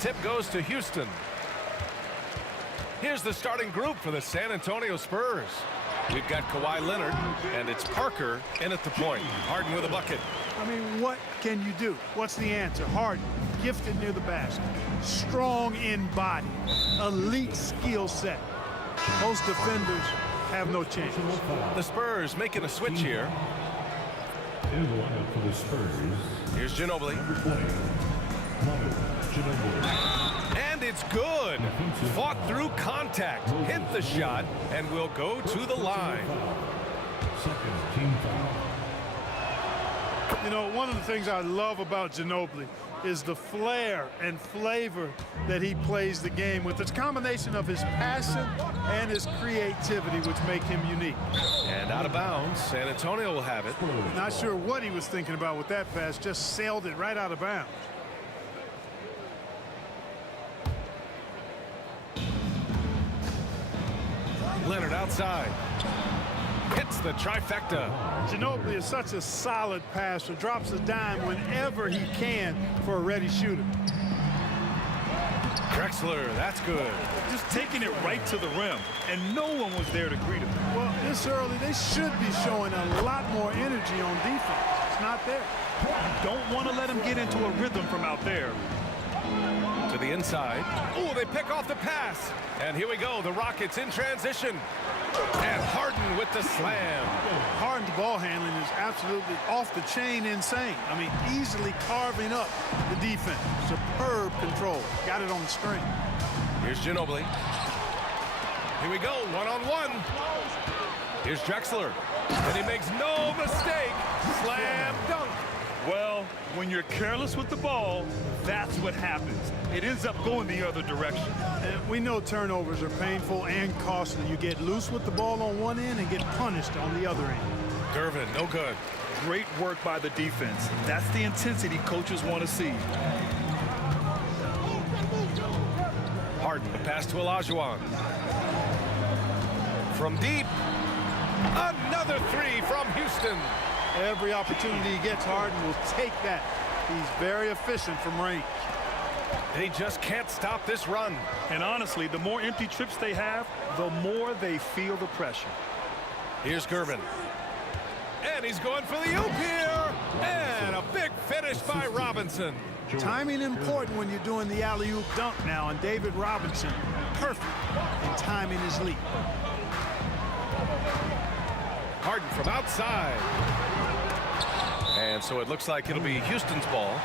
tip goes to Houston. Here's the starting group for the San Antonio Spurs. We've got Kawhi Leonard, and it's Parker in at the point. Harden with a bucket. I mean, what can you do? What's the answer? Harden, gifted near the basket, strong in body, elite skill set. Most defenders have no chance. The Spurs making a switch here. In the lineup for the Spurs. Here's Ginobili. And it's good. Fought through contact, hit the shot, and will go to the line. Second team foul. You know, one of the things I love about Ginobili is the flair and flavor that he plays the game with. It's a combination of his passion and his creativity which make him unique. And out of bounds, San Antonio will have it. Not sure what he was thinking about with that pass, just sailed it right out of bounds. Leonard outside. Hits the trifecta. Ginobili is such a solid passer, drops a dime whenever he can for a ready shooter. Drexler, that's good. Just taking it right to the rim, and no one was there to greet him. Well, this early, they should be showing a lot more energy on defense. It's not there. You don't want to let him get into a rhythm from out there. To the inside. Oh, they pick off the pass. And here we go, the Rockets in transition. And Harden with the slam. Harden's ball handling is absolutely off the chain insane. I mean, easily carving up the defense. Superb control. Got it on the string. Here's Ginobili. Here we go, one-on-one. Here's Drexler. And he makes no mistake. Slam dunk. Well, when you're careless with the ball, that's what happens. It ends up going the other direction. And we know turnovers are painful and costly. You get loose with the ball on one end and get punished on the other end. Gervin, no good. Great work by the defense. That's the intensity coaches want to see. Harden, the pass to Olajuwon. From deep, another three from Houston. Every opportunity he gets, Harden will take that. He's very efficient from range. They just can't stop this run. And honestly, the more empty trips they have, the more they feel the pressure. Here's Gervin. And he's going for the oop here. And a big finish by Robinson. Timing important when you're doing the alley-oop dunk now, and David Robinson, perfect in timing his leap. Harden from outside. And so it looks like it'll be Houston's ball.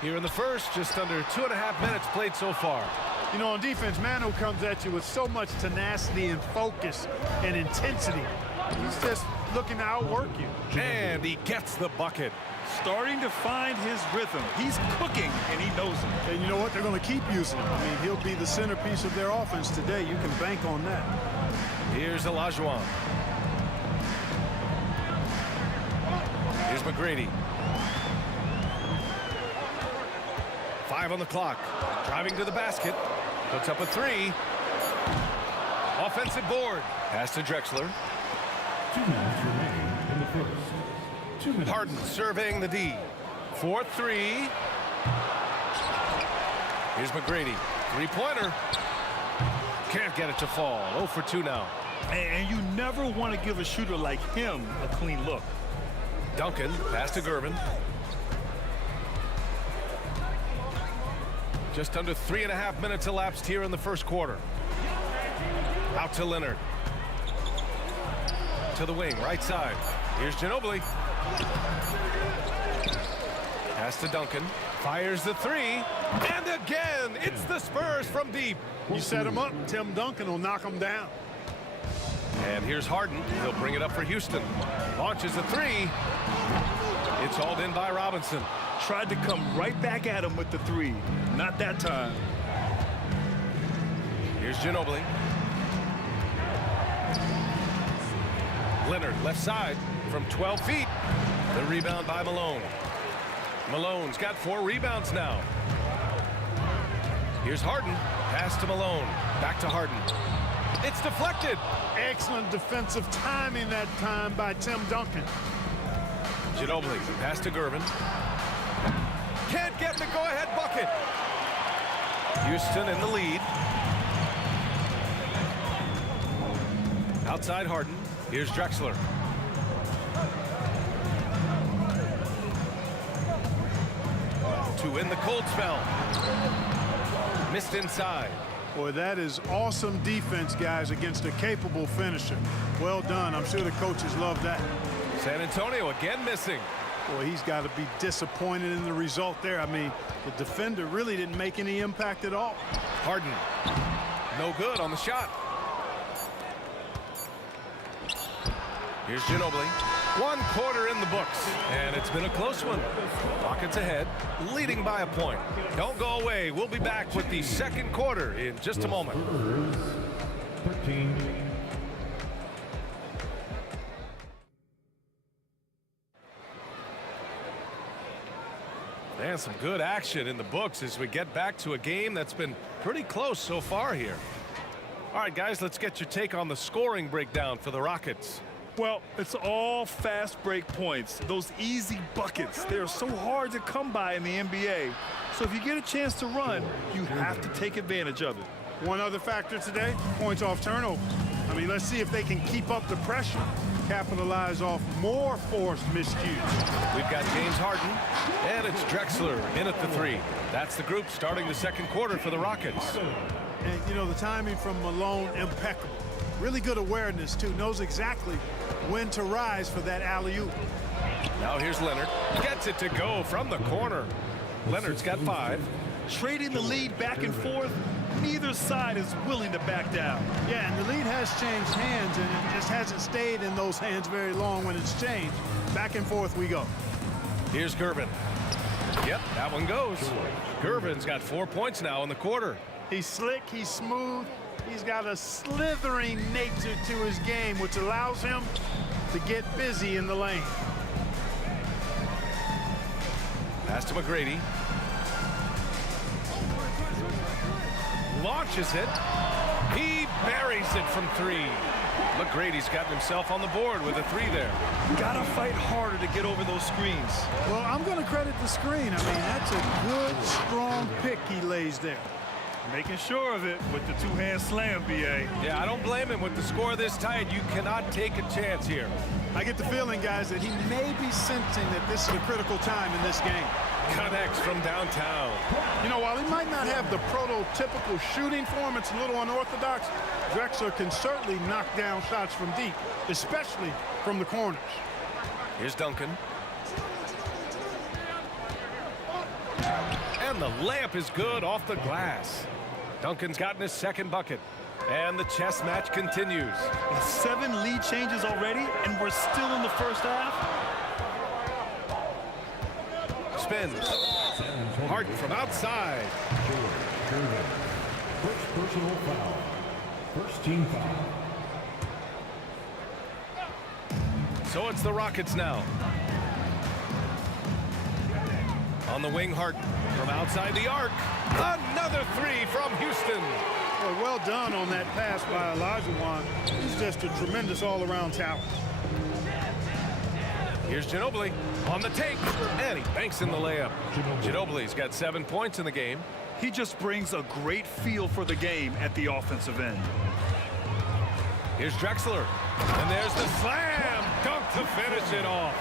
Here in the first, just under 2.5 minutes played so far. You know, on defense, Manu comes at you with so much tenacity and focus and intensity. He's just looking to outwork you. And he gets the bucket. Starting to find his rhythm. He's cooking, and he knows it. And you know what? They're going to keep using him. I mean, he'll be the centerpiece of their offense today. You can bank on that. Here's Olajuwon. Here's McGrady. 5 on the clock. Driving to the basket. Puts up a three. Offensive board. Pass to Drexler. 2 minutes remaining in the first. 2 minutes. Harden surveying the D. 4-3. Here's McGrady. Three-pointer. Can't get it to fall. 0 for 2 now. And you never want to give a shooter like him a clean look. Duncan, pass to Gervin. Just under 3.5 minutes elapsed here in the first quarter. Out to Leonard. To the wing, right side. Here's Ginobili. Pass to Duncan. Fires the three. And again, it's the Spurs from deep. You set him up, Tim Duncan will knock him down. And here's Harden. He'll bring it up for Houston. Launches a three. It's hauled in by Robinson. Tried to come right back at him with the three. Not that time. Here's Ginobili. Leonard, left side from 12 feet. The rebound by Malone. Malone's got 4 rebounds now. Here's Harden. Pass to Malone. Back to Harden. It's deflected. Excellent defensive timing that time by Tim Duncan. Ginobili, pass to Gervin. Can't get the go-ahead bucket. Houston in the lead. Outside Harden. Here's Drexler. To win the cold spell. Missed inside. Boy, that is awesome defense, guys, against a capable finisher. Well done. I'm sure the coaches love that. San Antonio again missing. Boy, he's got to be disappointed in the result there. I mean, the defender really didn't make any impact at all. Harden. No good on the shot. Here's Ginobili. 1 quarter in the books, and it's been a close one. Rockets ahead, leading by a point. Don't go away. We'll be back with the second quarter in just a moment. 13. And some good action in the books as we get back to a game that's been pretty close so far here. All right, guys, let's get your take on the scoring breakdown for the Rockets. Well, it's all fast break points. Those easy buckets, they're so hard to come by in the NBA. So if you get a chance to run, you have to take advantage of it. One other factor today, points off turnover. I mean, let's see if they can keep up the pressure, capitalize off more forced miscues. We've got James Harden, and it's Drexler in at the 3. That's the group starting the second quarter for the Rockets. And, you know, the timing from Malone, impeccable. Really good awareness, too. Knows exactly when to rise for that alley-oop. Now here's Leonard. Gets it to go from the corner. Leonard's got 5. Trading the lead back and forth, neither side is willing to back down. Yeah, and the lead has changed hands, and it just hasn't stayed in those hands very long when it's changed. Back and forth we go. Here's Gervin. Yep, that one goes. Gervin's got 4 points now in the quarter. He's slick, he's smooth. He's got a slithering nature to his game, which allows him to get busy in the lane. Pass to McGrady. Launches it. He buries it from 3. McGrady's gotten himself on the board with a 3 there. Gotta fight harder to get over those screens. Well, I'm going to credit the screen. I mean, that's a good, strong pick he lays there. Making sure of it with the two-hand slam, B.A. Yeah, I don't blame him. With the score this tight, you cannot take a chance here. I get the feeling, guys, that he may be sensing that this is a critical time in this game. Connects from downtown. You know, while he might not have the prototypical shooting form, it's a little unorthodox. Drexler can certainly knock down shots from deep, especially from the corners. Here's Duncan. And the layup is good off the glass. Duncan's gotten his second bucket. And the chess match continues. 7 lead changes already, and we're still in the first half. Spins. Harden from outside. First personal foul. First team foul. So it's the Rockets now. On the wing, Harden from outside the arc. Another 3 from Houston. Well done on that pass by Olajuwon. He's just a tremendous all-around talent. Here's Ginobili on the take, and he banks in the layup. Ginobili's got 7 points in the game. He just brings a great feel for the game at the offensive end. Here's Drexler, and there's the slam dunk to finish it off.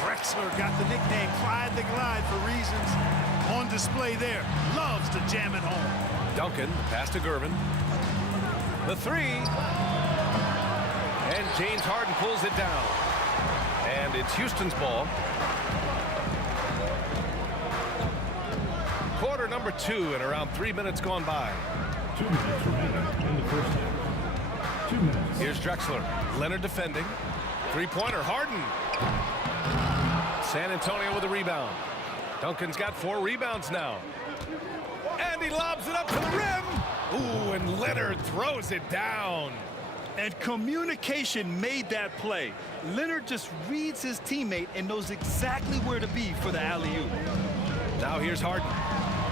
Drexler got the nickname Clyde the Glide for reasons on display there. Loves to jam it home. Duncan, pass to Gervin. The 3. And James Harden pulls it down. And it's Houston's ball. Quarter number 2 and around 3 minutes gone by. 2 minutes remaining in the first half. 2 minutes. Here's Drexler. Leonard defending. 3-pointer, Harden. San Antonio with a rebound. Duncan's got 4 rebounds now. And he lobs it up to the rim. Ooh, and Leonard throws it down. And communication made that play. Leonard just reads his teammate and knows exactly where to be for the alley-oop. Now here's Harden.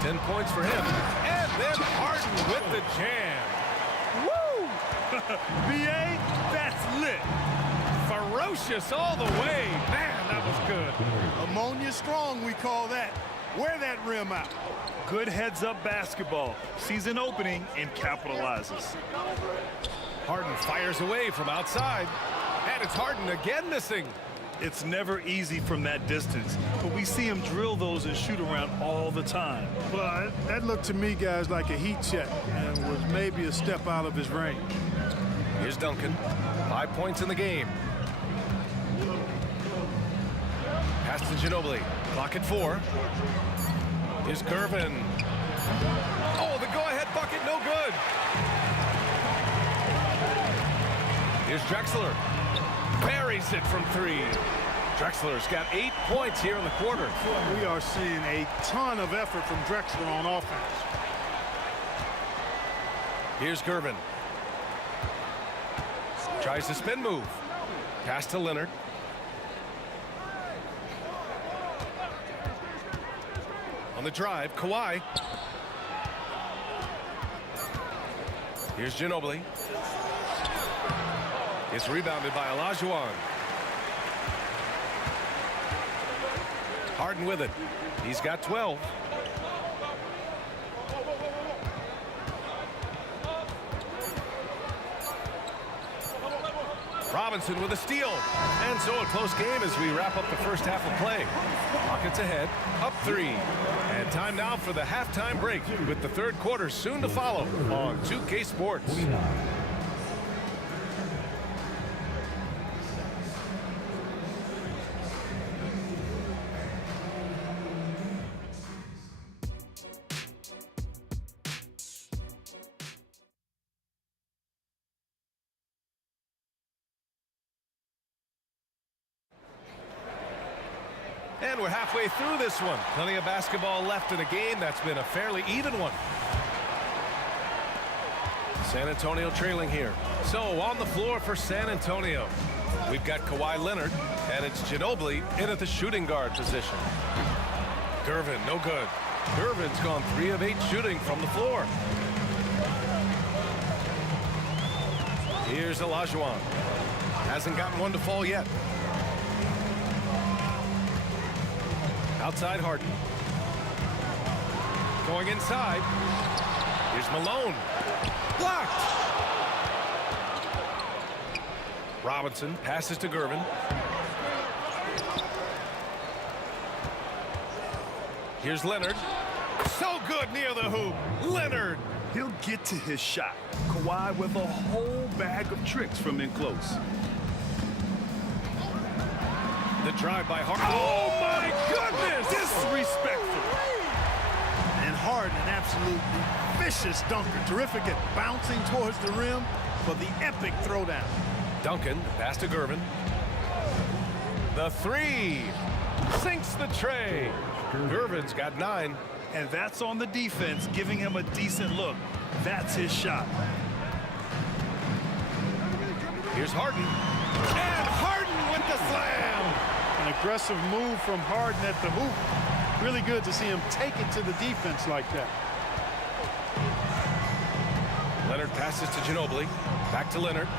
10 points for him. And then Harden with the jam. Woo! B.A., that's lit. Ferocious all the way. Man, that was good. Ammonia strong, we call that. Wear that rim out. Good heads-up basketball. Sees an opening and capitalizes. Harden fires away from outside. And it's Harden again missing. It's never easy from that distance, but we see him drill those and shoot around all the time. Well, that looked to me, guys, like a heat check and was maybe a step out of his range. Here's Duncan. 5 points in the game. Pass to Ginobili. Clock at 4. Here's Gervin. Oh, the go-ahead bucket, no good. Here's Drexler. Buries it from 3. Drexler's got 8 points here in the quarter. We are seeing a ton of effort from Drexler on offense. Here's Gervin. Tries to spin move. Pass to Leonard. On the drive, Kawhi. Here's Ginobili. It's rebounded by Olajuwon. Harden with it. He's got 12. Robinson with a steal. And so a close game as we wrap up the first half of play. Rockets ahead, up 3. And time now for the halftime break with the third quarter soon to follow on 2K Sports. And we're halfway through this one. Plenty of basketball left in a game that's been a fairly even one. San Antonio trailing here. So on the floor for San Antonio, we've got Kawhi Leonard, and it's Ginobili in at the shooting guard position. Gervin, no good. Gervin's gone 3 of 8 shooting from the floor. Here's Olajuwon. Hasn't gotten one to fall yet. Outside Harden. Going inside. Here's Malone. Blocked. Robinson passes to Gervin. Here's Leonard. So good near the hoop. Leonard. He'll get to his shot. Kawhi with a whole bag of tricks from in close. The drive by Harden. Oh, my goodness! Disrespectful. And Harden, an absolutely vicious dunker. Terrific at bouncing towards the rim for the epic throwdown. Duncan, pass to Gervin. The 3. Sinks the tray. Gervin's got 9. And that's on the defense, giving him a decent look. That's his shot. Here's Harden. And Harden with the slam. An aggressive move from Harden at the hoop. Really good to see him take it to the defense like that. Leonard passes to Ginobili. Back to Leonard.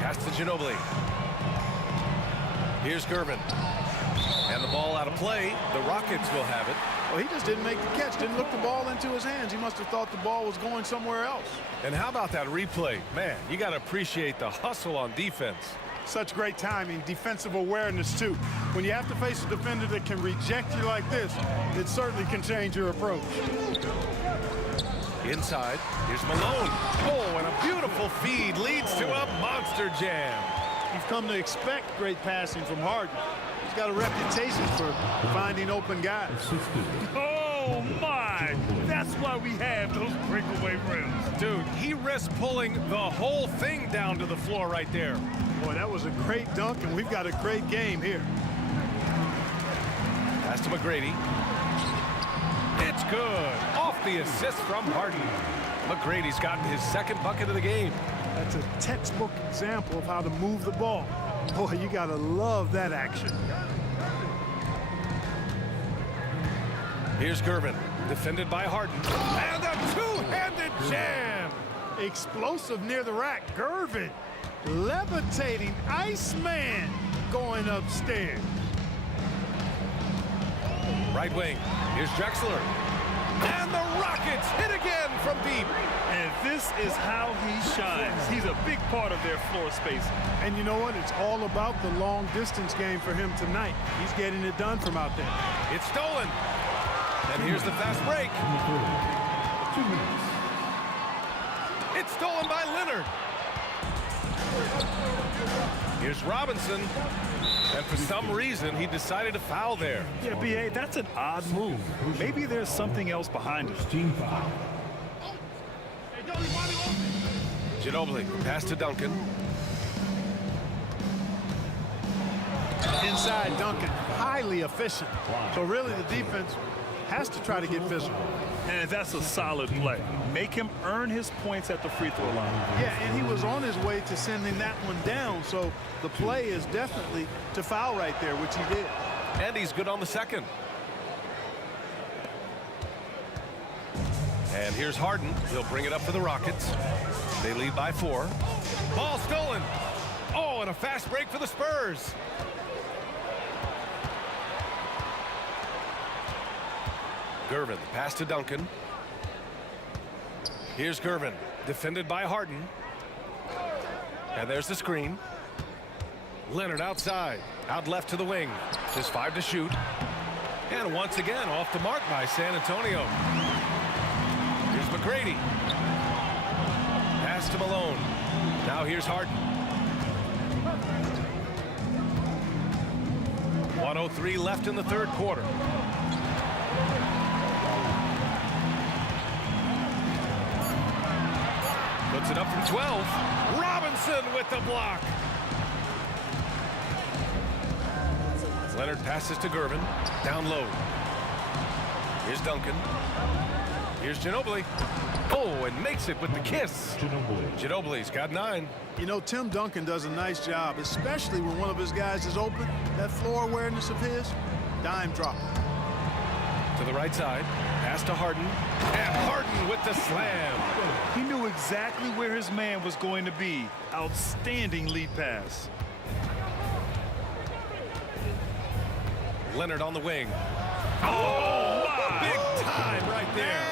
Pass to Ginobili. Here's Gervin. And the ball out of play. The Rockets will have it. Well, he just didn't make the catch. Didn't look the ball into his hands. He must have thought the ball was going somewhere else. And how about that replay? Man, you got to appreciate the hustle on defense. Such great timing, defensive awareness, too. When you have to face a defender that can reject you like this, it certainly can change your approach. Inside, here's Malone. Oh, and a beautiful feed leads to a monster jam. You've come to expect great passing from Harden. He's got a reputation for finding open guys. Oh, my! That's why we have those breakaway rims. Dude, he risked pulling the whole thing down to the floor right there. Boy, that was a great dunk, and we've got a great game here. Pass to McGrady. It's good. Off the assist from Harden. McGrady's gotten his second bucket of the game. That's a textbook example of how to move the ball. Boy, you got to love that action. Here's Gervin, defended by Harden. And a two-handed jam. Explosive near the rack. Gervin Levitating Iceman going upstairs. Right wing. Here's Drexler. And the Rockets hit again from deep. And this is how he shines. He's a big part of their floor space. And you know what? It's all about the long distance game for him tonight. He's getting it done from out there. It's stolen. And here's the fast break. 2 minutes. It's stolen by Leonard. Here's Robinson. And for some reason, he decided to foul there. Yeah, B.A., that's an odd move. Maybe there's something else behind it. Team foul. Ginobili, pass to Duncan. Inside Duncan, highly efficient. So really the defense has to try to get physical. And that's a solid play. Make him earn his points at the free throw line. Yeah, and he was on his way to sending that one down. So the play is definitely to foul right there, which he did. And he's good on the second. And here's Harden. He'll bring it up for the Rockets. They lead by 4. Ball stolen. Oh, and a fast break for the Spurs. Gervin, pass to Duncan. Here's Gervin, defended by Harden. And there's the screen. Leonard outside, out left to the wing. Just 5 to shoot. And once again, off the mark by San Antonio. Here's McGrady. Pass to Malone. Now here's Harden. 1:03 left in the third quarter. Puts it up from 12. Robinson with the block. Leonard passes to Gervin. Down low. Here's Duncan. Here's Ginobili. Oh, and makes it with the kiss. Ginobili's got 9. You know, Tim Duncan does a nice job, especially when one of his guys is open. That floor awareness of his, dime drop. To the right side. Pass to Harden. And Harden with the slam. He knew exactly where his man was going to be. Outstanding lead pass. Leonard on the wing. Oh, my. Big time right there.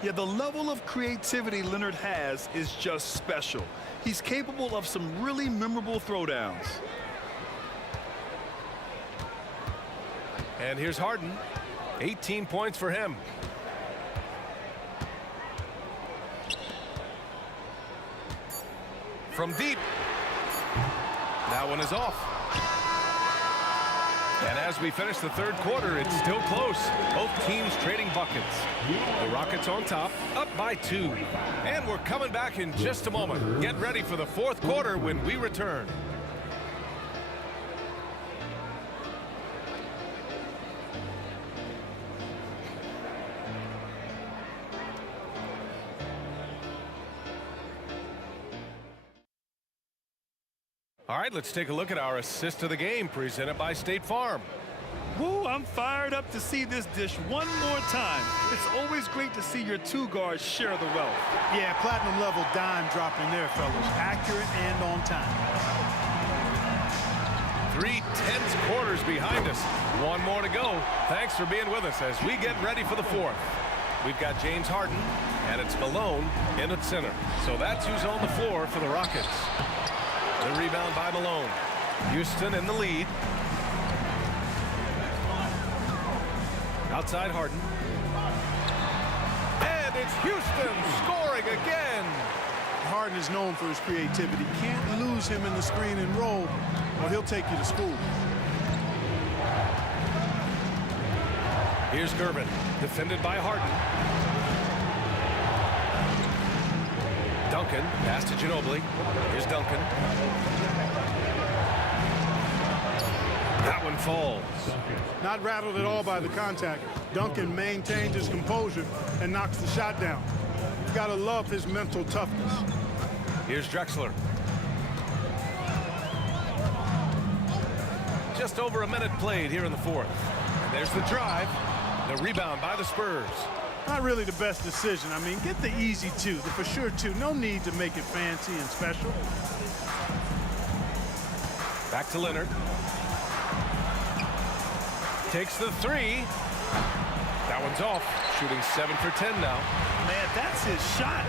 Yeah, the level of creativity Leonard has is just special. He's capable of some really memorable throwdowns. And here's Harden. 18 points for him. From deep. That one is off. And as we finish the third quarter, it's still close. Both teams trading buckets. The Rockets on top, up by 2. And we're coming back in just a moment. Get ready for the fourth quarter when we return. All right, let's take a look at our assist of the game presented by State Farm. Woo, I'm fired up to see this dish one more time. It's always great to see your 2 guards share the wealth. Yeah, platinum level dime dropping there, fellas. Accurate and on time. 3 tense quarters behind us. 1 more to go. Thanks for being with us as we get ready for the fourth. We've got James Harden, and it's Malone in at center. So that's who's on the floor for the Rockets. The rebound by Malone. Houston in the lead. Outside Harden. And it's Houston scoring again. Harden is known for his creativity. Can't lose him in the screen and roll, or he'll take you to school. Here's Gervin, defended by Harden. Duncan, pass to Ginobili. Here's Duncan. That one falls. Not rattled at all by the contact. Duncan maintains his composure and knocks the shot down. You've got to love his mental toughness. Here's Drexler. Just over a minute played here in the fourth. And there's the drive. The rebound by the Spurs. Not really the best decision. I mean, get the easy two, the for sure two. No need to make it fancy and special. Back to Leonard. Takes the three. That one's off. Shooting 7 for 10 now. Man, that's his shot.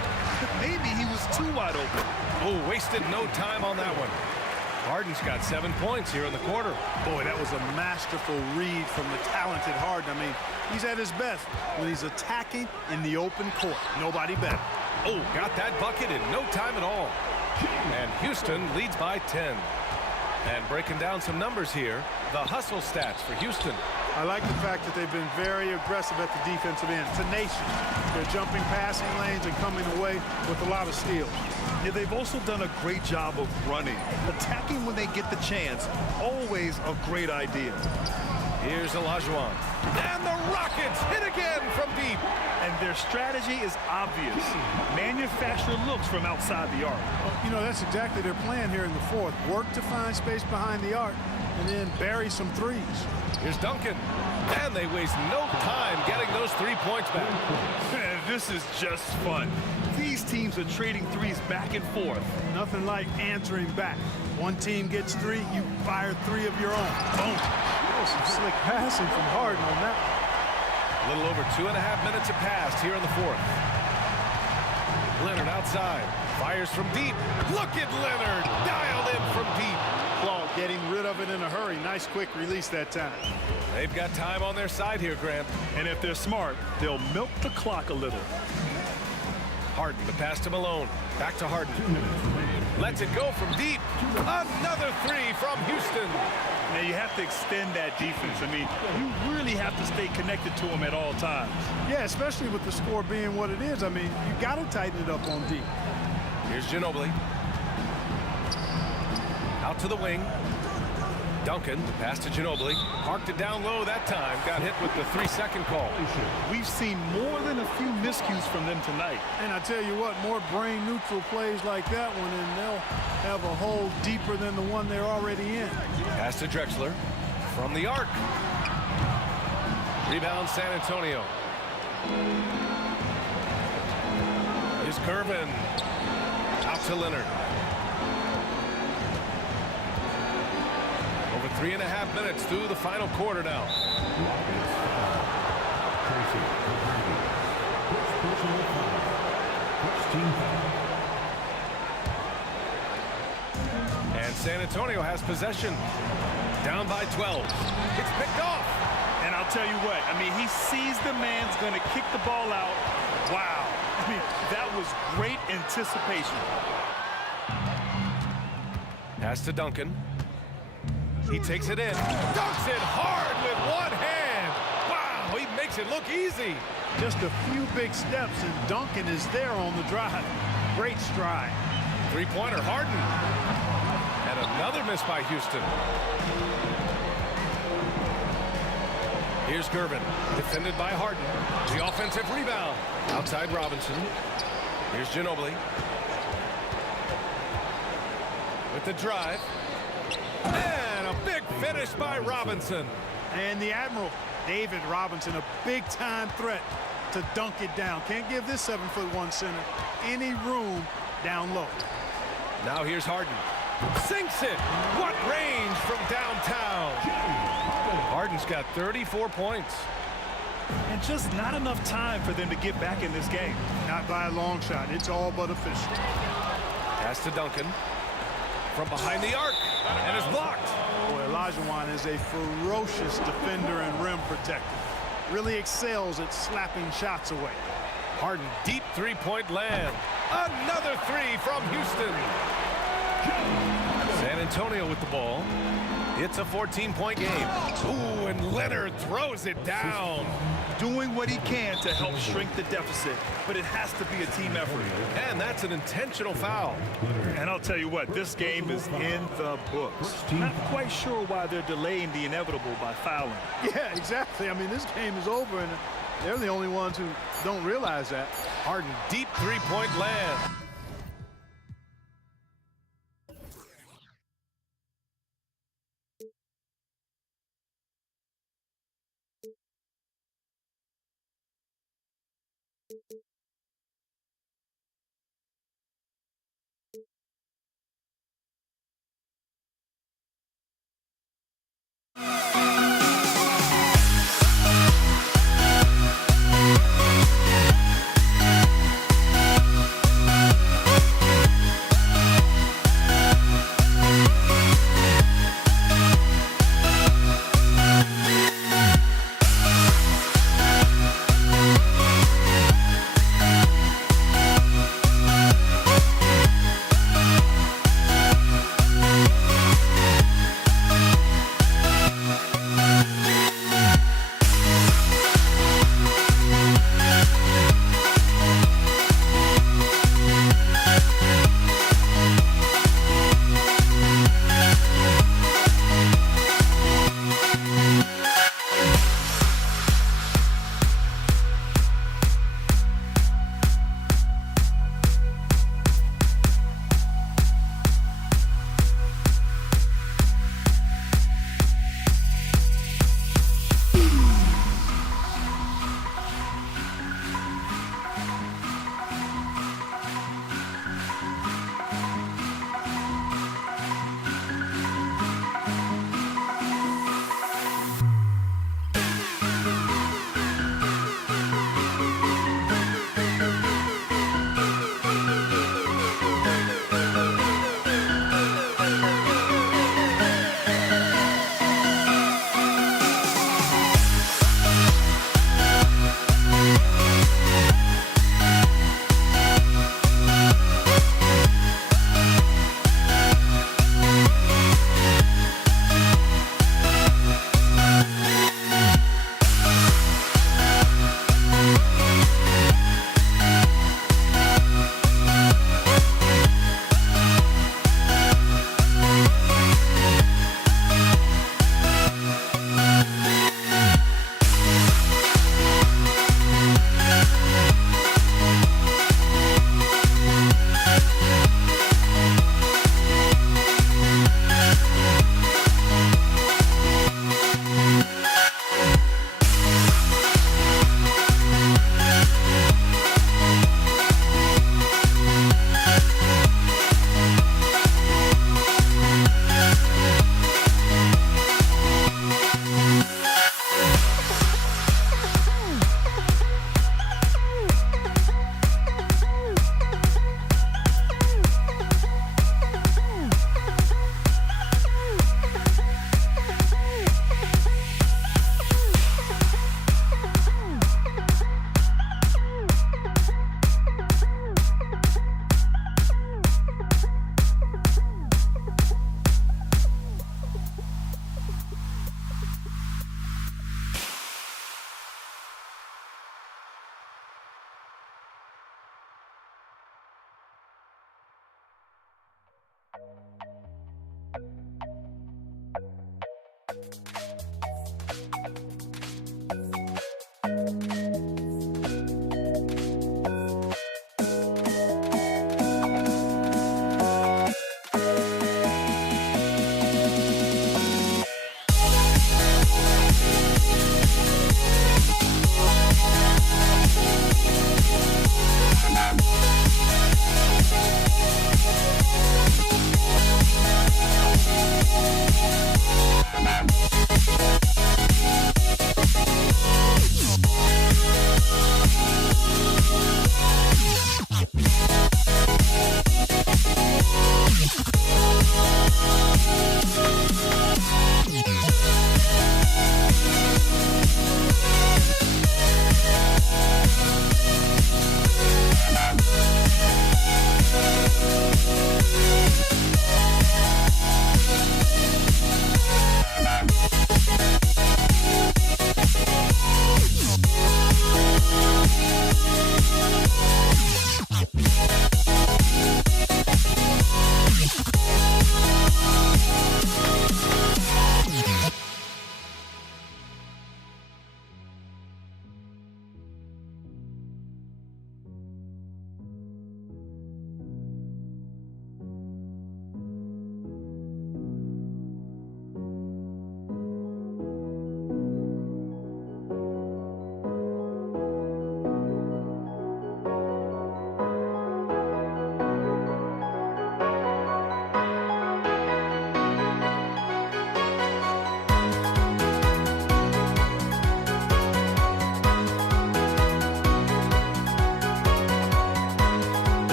Maybe he was too wide open. Oh, wasted no time on that one. Harden's got 7 points here in the quarter. Boy, that was a masterful read from the talented Harden. I mean, he's at his best when he's attacking in the open court. Nobody better. Oh, got that bucket in no time at all. And Houston leads by 10. And breaking down some numbers here, the hustle stats for Houston. I like the fact that they've been very aggressive at the defensive end, tenacious. They're jumping passing lanes and coming away with a lot of steals. Yeah, they've also done a great job of running. Attacking when they get the chance, always a great idea. Here's Olajuwon. And the Rockets hit again from deep. And their strategy is obvious. Manufacture looks from outside the arc. Well, you know, that's exactly their plan here in the fourth. Work to find space behind the arc and then bury some threes. Here's Duncan. And they waste no time getting those 3 points back. This is just fun. These teams are trading threes back and forth. Nothing like answering back. One team gets 3, you fire 3 of your own. Boom. Some slick passing from Harden on that. A little over 2.5 minutes have passed here in the fourth. Leonard outside. Fires from deep. Look at Leonard. Dialed in from deep. Claw getting rid of it in a hurry. Nice quick release that time. They've got time on their side here, Grant. And if they're smart, they'll milk the clock a little. Harden, the pass to Malone. Back to Harden. Lets it go from deep. Another 3 from Houston. Now you have to extend that defense. I mean, you really have to stay connected to them at all times. Yeah, especially with the score being what it is. I mean, you got to tighten it up on deep. Here's Ginobili. Out to the wing. Duncan, the pass to Ginobili. Parked it down low that time. Got hit with the 3-second call. We've seen more than a few miscues from them tonight. And I tell you what, more brain-neutral plays like that one, and they'll have a hole deeper than the one they're already in. Pass to Drexler from the arc. Rebound San Antonio. Here's Curvin. Out to Leonard. Over 3.5 minutes through the final quarter now. And San Antonio has possession. Down by 12. It's picked off. And I'll tell you what, I mean, he sees the man's going to kick the ball out. Wow. I mean, that was great anticipation. Pass to Duncan. He takes it in. Dunks it hard with one hand. Wow, he makes it look easy. Just a few big steps, and Duncan is there on the drive. Great stride. Three-pointer, Harden. And another miss by Houston. Here's Gervin, defended by Harden. The offensive rebound. Outside Robinson. Here's Ginobili. With the drive. And a big finish by Robinson. And the Admiral, David Robinson, a big-time threat to dunk it down. Can't give this 7'1" center any room down low. Now here's Harden. Sinks it. What range from downtown. Harden's got 34 points. And just not enough time for them to get back in this game. Not by a long shot. It's all but official. Pass to Duncan. From behind the arc. And is blocked. Boy, Olajuwon is a ferocious defender and rim protector. Really excels at slapping shots away. Harden, deep three-point land. Another 3 from Houston. San Antonio with the ball. It's a 14-point game. Ooh, and Leonard throws it down. Doing what he can to help shrink the deficit, but it has to be a team effort. And that's an intentional foul. And I'll tell you what, this game is in the books. Not quite sure why they're delaying the inevitable by fouling. Yeah, exactly. I mean, this game is over, and they're the only ones who don't realize that. Harden, deep three-point land.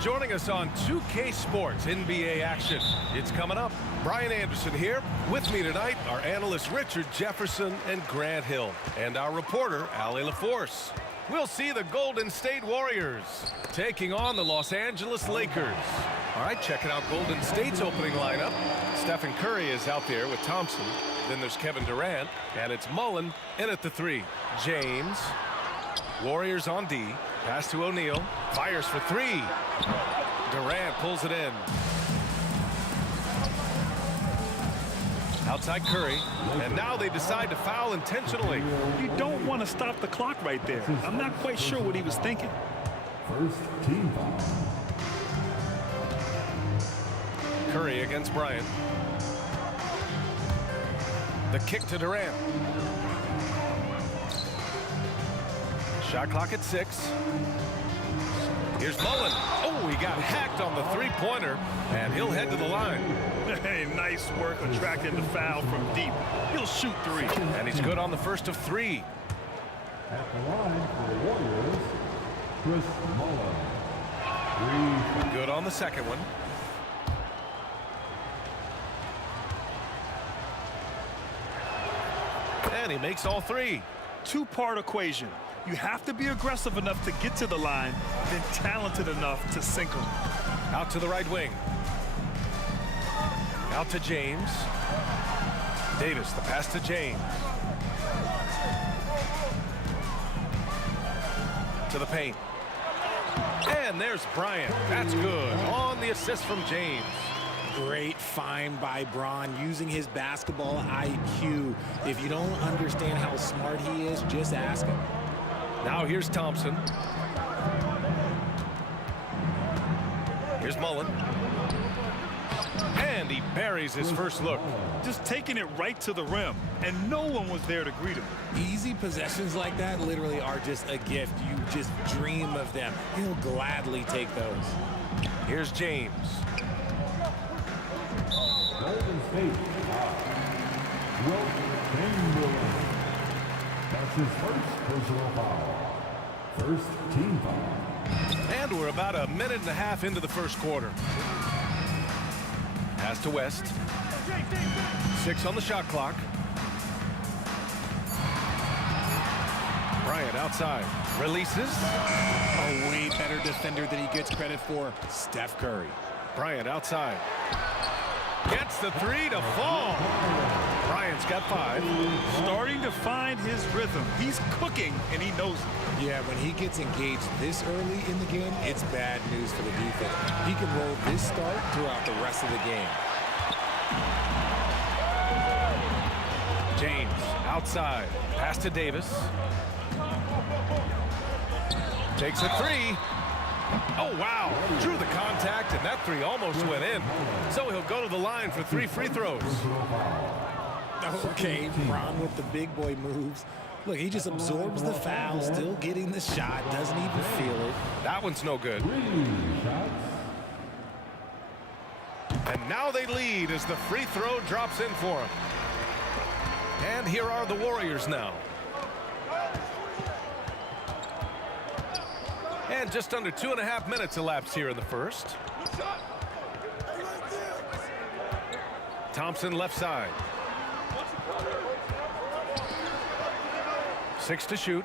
Joining us on 2K Sports NBA action. It's coming up. Brian Anderson here. With me tonight, our analysts Richard Jefferson and Grant Hill. And our reporter, Allie LaForce. We'll see the Golden State Warriors taking on the Los Angeles Lakers. All right, checking out Golden State's opening lineup. Stephen Curry is out there with Thompson. Then there's Kevin Durant, and it's Mullen in at the 3. James. Warriors on D. Pass to O'Neal. Fires for 3. Durant pulls it in. Outside Curry. And now they decide to foul intentionally. You don't want to stop the clock right there. I'm not quite sure what he was thinking. First team foul. Curry against Bryant. The kick to Durant. Shot clock at 6. Here's Mullen. Oh, he got hacked on the three-pointer, and he'll head to the line. Hey, nice work attracting the foul from deep. He'll shoot 3. And he's good on the first of 3. At the line for the Warriors, Chris Mullen. 3. Good on the second one. And he makes all 3. Two-part equation. You have to be aggressive enough to get to the line, then talented enough to sink them. Out to the right wing. Out to James. Davis, the pass to James. To the paint. And there's Bryant. That's good. On the assist from James. Great find by Bron, using his basketball IQ. If you don't understand how smart he is, just ask him. Now here's Thompson. Here's Mullen. And he buries his first look. Just taking it right to the rim, and no one was there to greet him. Easy possessions like that literally are just a gift. You just dream of them. He'll gladly take those. Here's James. Golden State. Wilt Chamberlain. That's his first personal foul. First team foul. And we're about a minute and a half into the first quarter. Pass to West. 6 on the shot clock. Bryant outside. Releases. A way better defender than he gets credit for. Steph Curry. Bryant outside. Gets the 3 to fall. Bryant's got 5. Starting to find his rhythm. He's cooking, and he knows it. Yeah, when he gets engaged this early in the game, it's bad news for the defense. He can roll this start throughout the rest of the game. James outside. Pass to Davis. Takes a 3. Oh, wow. Drew the contact, and that 3 almost went in. So he'll go to the line for 3 free throws. Okay, Bron with the big boy moves. Look, he just absorbs the foul, still getting the shot, doesn't even feel it. That one's no good. And now they lead as the free throw drops in for him. And here are the Warriors now. And just under 2.5 minutes elapsed here in the first. Thompson left side. 6 to shoot.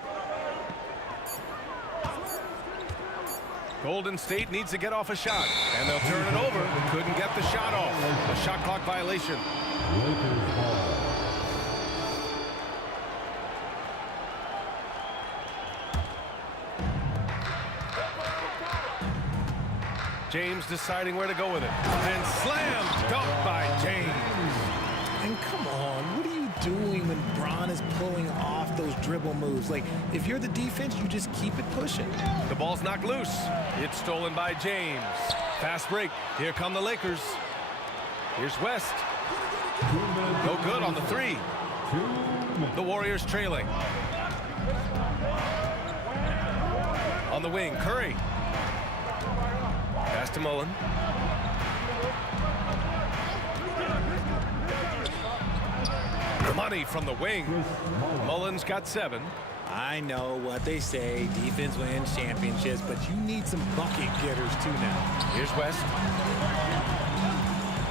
Golden State needs to get off a shot, and they'll turn it over. Couldn't get the shot off. A shot clock violation. James deciding where to go with it. And slam dunk by James. And come on, what are you doing when Bron is pulling off those dribble moves? Like, if you're the defense, you just keep it pushing. The ball's knocked loose. It's stolen by James. Fast break. Here come the Lakers. Here's West. No good on the three. The Warriors trailing. On the wing, Curry. Pass to Mullen. Money from the wing. Mullen's got 7. I know what they say, defense wins championships, but you need some bucket getters too now. Here's West.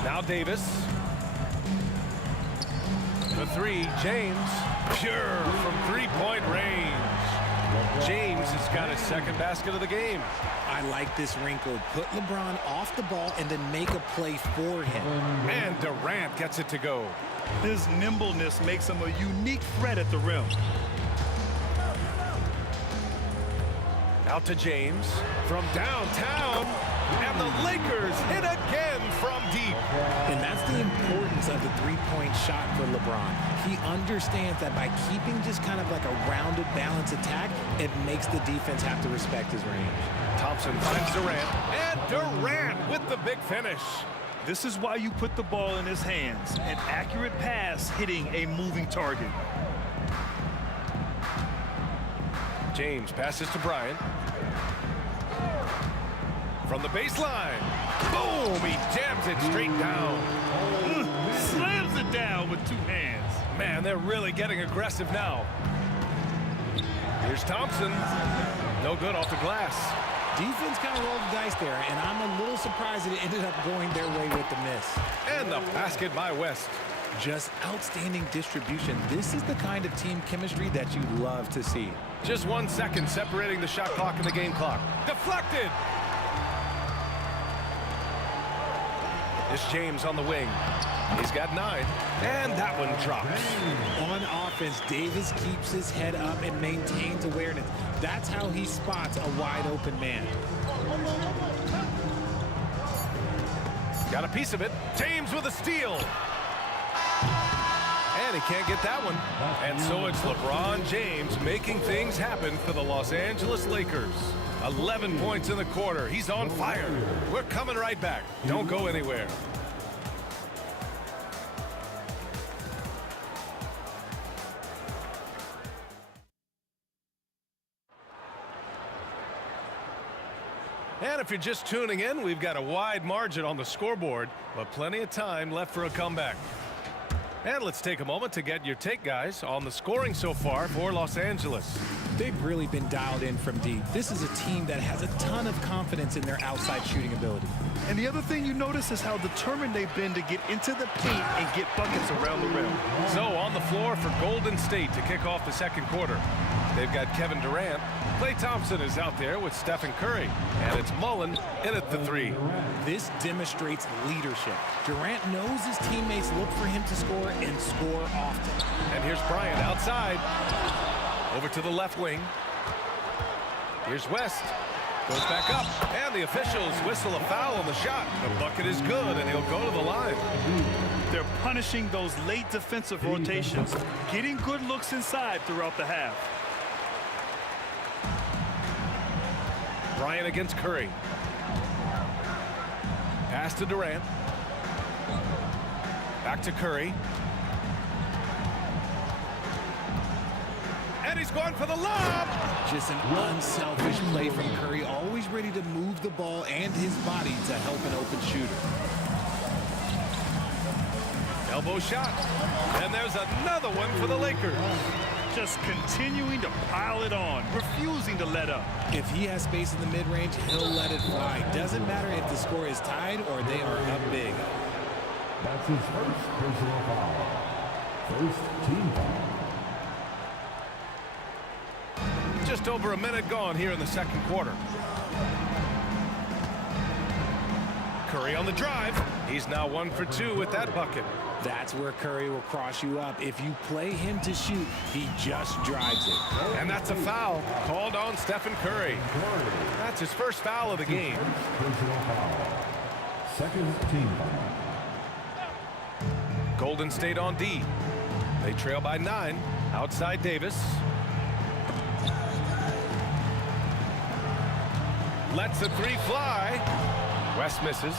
Now Davis. The three, James. Pure from three-point range. James has got his second basket of the game. I like this wrinkle. Put LeBron off the ball and then make a play for him. And Durant gets it to go. His nimbleness makes him a unique threat at the rim. Out to James from downtown. And the Lakers hit again from deep. And that's the importance of the three-point shot for LeBron. He understands that by keeping just kind of like a rounded, balanced attack, it makes the defense have to respect his range. Thompson finds Durant. And Durant with the big finish. This is why you put the ball in his hands. An accurate pass hitting a moving target. James passes to Bryant. From the baseline. Boom! He jams it straight down. Slams it down with 2 hands. Man, they're really getting aggressive now. Here's Thompson. No good off the glass. Defense kind of rolled the dice there, and I'm a little surprised that it ended up going their way with the miss. And the basket by West. Just outstanding distribution. This is the kind of team chemistry that you love to see. Just 1 second separating the shot clock and the game clock. Deflected! It's James on the wing. He's got 9. And that one drops. On offense, Davis keeps his head up and maintains awareness. That's how he spots a wide open man. Got a piece of it. James with a steal. And he can't get that one. And so it's LeBron James making things happen for the Los Angeles Lakers. 11 points in the quarter. He's on fire. We're coming right back. Don't go anywhere. And if you're just tuning in, we've got a wide margin on the scoreboard, but plenty of time left for a comeback. And let's take a moment to get your take, guys, on the scoring so far for Los Angeles. They've really been dialed in from deep. This is a team that has a ton of confidence in their outside shooting ability. And the other thing you notice is how determined they've been to get into the paint and get buckets around the rim. So on the floor for Golden State to kick off the second quarter. They've got Kevin Durant. Klay Thompson is out there with Stephen Curry. And it's Mullen in at the 3. This demonstrates leadership. Durant knows his teammates look for him to score and score often. And here's Bryant outside. Over to the left wing. Here's West. Goes back up. And the officials whistle a foul on the shot. The bucket is good, and he'll go to the line. They're punishing those late defensive rotations, getting good looks inside throughout the half. Bryant against Curry. Pass to Durant. Back to Curry. And he's going for the lob. Just an unselfish play from Curry, always ready to move the ball and his body to help an open shooter. Elbow shot. And there's another one for the Lakers. Just continuing to pile it on, refusing to let up. If he has space in the mid-range, he'll let it fly. Doesn't matter if the score is tied or they are up big. That's his first personal foul. First team foul. Just over a minute gone here in the second quarter. Curry on the drive. He's now 1 for 2 with that bucket. That's where Curry will cross you up. If you play him to shoot, he just drives it. And that's a foul called on Stephen Curry. That's his first foul of the game. Personal foul. Second team foul. Golden State on D. They trail by 9. Outside Davis. Lets the three fly. West misses.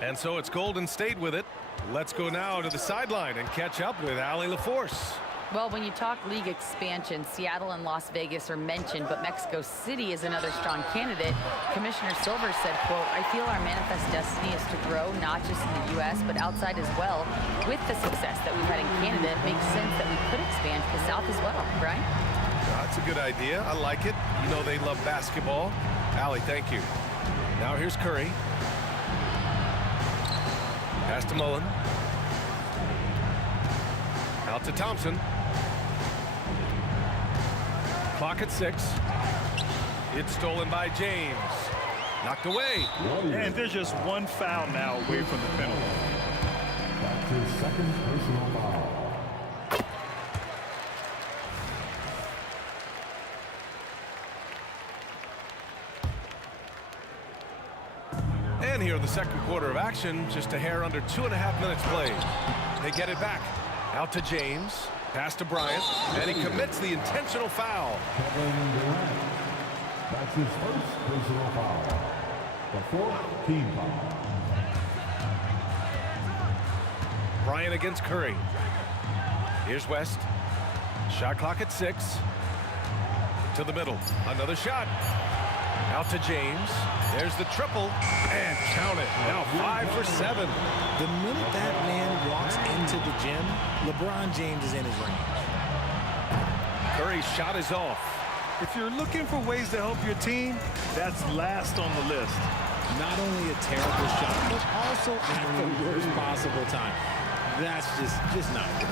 And so it's Golden State with it. Let's go now to the sideline and catch up with Allie LaForce. Well, when you talk league expansion, Seattle and Las Vegas are mentioned, but Mexico City is another strong candidate. Commissioner Silver said, quote, "I feel our manifest destiny is to grow not just in the U.S., but outside as well. With the success that we've had in Canada, it makes sense that we could expand to the South as well." Brian? That's a good idea. I like it. You know they love basketball. Allie, thank you. Now here's Curry. Pass to Mullen. Out to Thompson. Clock at 6. It's stolen by James. Knocked away. And there's just one foul now away from the penalty. That's his second personal foul. And here in the second quarter of action, just a hair under 2.5 minutes played. They get it back. Out to James. Pass to Bryant. And he commits the intentional foul. That's his first personal foul. The fourth team foul. Bryant against Curry. Here's West. Shot clock at 6. To the middle. Another shot. Out to James. There's the triple. And count it. Now 5 for 7. The minute that man walks into the gym, LeBron James is in his range. Curry's shot is off. If you're looking for ways to help your team, that's last on the list. Not only a terrible shot, but also at the worst possible time. That's just not good.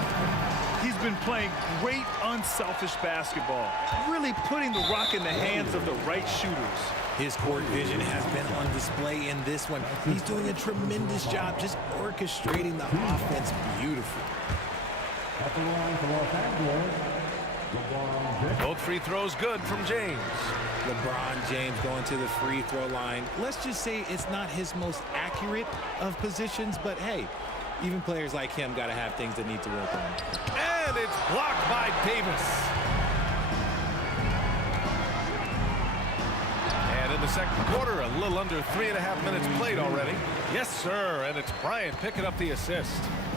He's been playing great unselfish basketball, really putting the rock in the hands of the right shooters. His court vision has been on display in this one. He's doing a tremendous job just orchestrating the offense beautifully. At the line for Los Angeles, LeBron James. Both free throws good from James. LeBron James going to the free throw line. Let's just say it's not his most accurate of positions, but hey, even players like him got to have things that need to work on. And it's blocked by Davis. And in the second quarter, a little under 3.5 minutes played already. Yes, sir, and it's Bryant picking up the assist.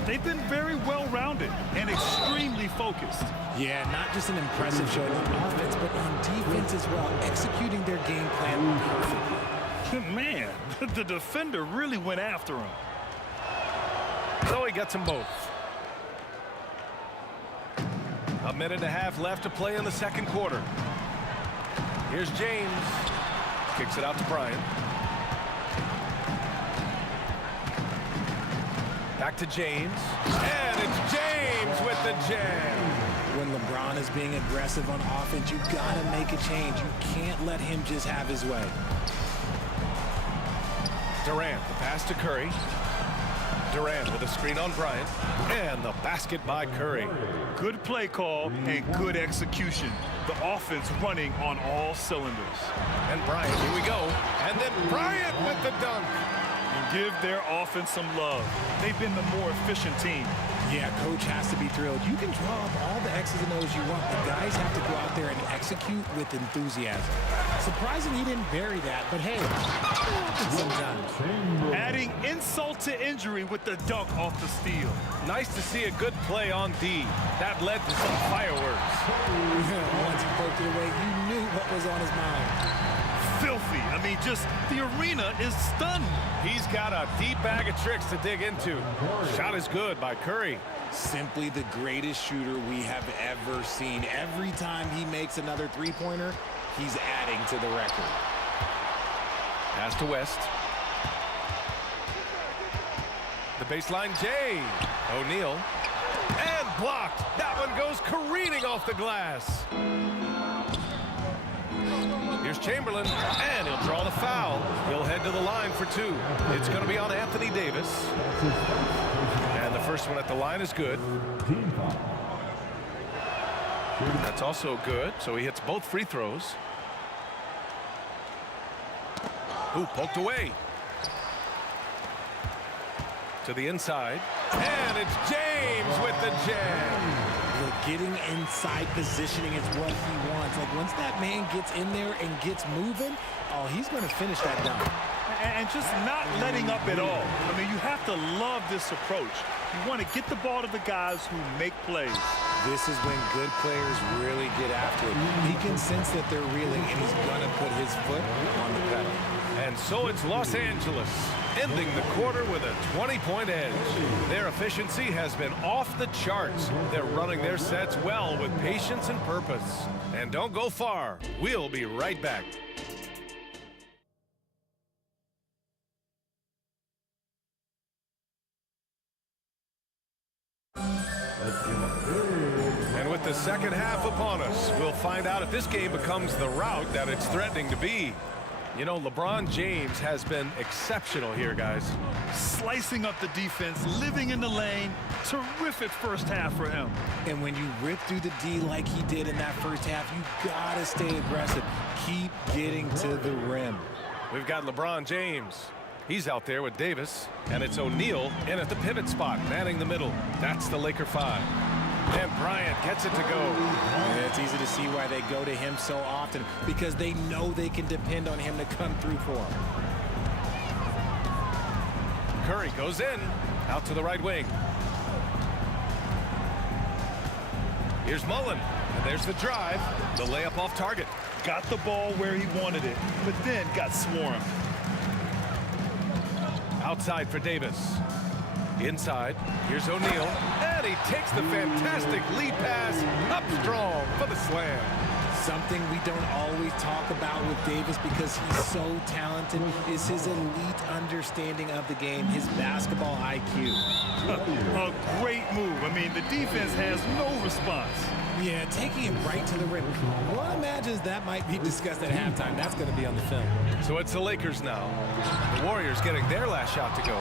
They've been very well-rounded and extremely focused. Yeah, not just an impressive showing on offense, but on defense as well, executing their game plan perfectly. Man, the defender really went after him. So he gets them both. 1.5 minutes left to play in the second quarter. Here's James. Kicks it out to Bryant. Back to James. And it's James with the jam. When LeBron is being aggressive on offense, you gotta make a change. You can't let him just have his way. Durant, the pass to Curry. Durant with a screen on Bryant. And the basket by Curry. Good play call and good execution. The offense running on all cylinders. And Bryant, here we go. And then Bryant with the dunk. Give their offense some love. They've been the more efficient team. Yeah, coach has to be thrilled. You can draw up all the X's and O's you want. The guys have to go out there and execute with enthusiasm. Surprising he didn't bury that, but hey, sometimes. Adding insult to injury with the dunk off the steal. Nice to see a good play on D. That led to some fireworks. Once he poked it away, you knew what was on his mind. Filthy. I mean, just the arena is stunned. He's got a deep bag of tricks to dig into. Shot is good by Curry. Simply the greatest shooter we have ever seen. Every time he makes another three-pointer, he's adding to the record. Pass to West. The baseline, Jay. O'Neal. And blocked. That one goes careening off the glass. Here's Chamberlain, and he'll draw the foul. He'll head to the line for 2. It's going to be on Anthony Davis. And the first one at the line is good. That's also good, so he hits both free throws. Ooh, poked away. To the inside. And it's James with the jam. Look, getting inside positioning is what he wants. Like, once that man gets in there and gets moving, oh, he's going to finish that down. And just not letting up at all. I mean, you have to love this approach. You want to get the ball to the guys who make plays. This is when good players really get after it. He can sense that they're reeling, and he's going to put his foot on the pedal. And so it's Los Angeles, ending the quarter with a 20-point edge. Their efficiency has been off the charts. They're running their sets well with patience and purpose. And don't go far. We'll be right back. And with the second half upon us, we'll find out if this game becomes the rout that it's threatening to be. You know, LeBron James has been exceptional here, guys. Slicing up the defense, living in the lane. Terrific first half for him. And when you rip through the D like he did in that first half, you got to stay aggressive. Keep getting to the rim. We've got LeBron James. He's out there with Davis, and it's O'Neal in at the pivot spot, manning the middle. That's the Laker 5. And Bryant gets it to go. And it's easy to see why they go to him so often, because they know they can depend on him to come through for them. Curry goes in, out to the right wing. Here's Mullen, and there's the drive, the layup off target. Got the ball where he wanted it, but then got swarmed. Outside for Davis. Inside, here's O'Neal, and he takes the fantastic lead pass up strong for the slam. Something we don't always talk about with Davis, because he's so talented, is his elite understanding of the game, his basketball IQ. A great move. I mean, the defense has no response. Yeah, taking him right to the rim. One imagines that might be discussed at halftime. That's going to be on the film. So it's the Lakers now. The Warriors getting their last shot to go.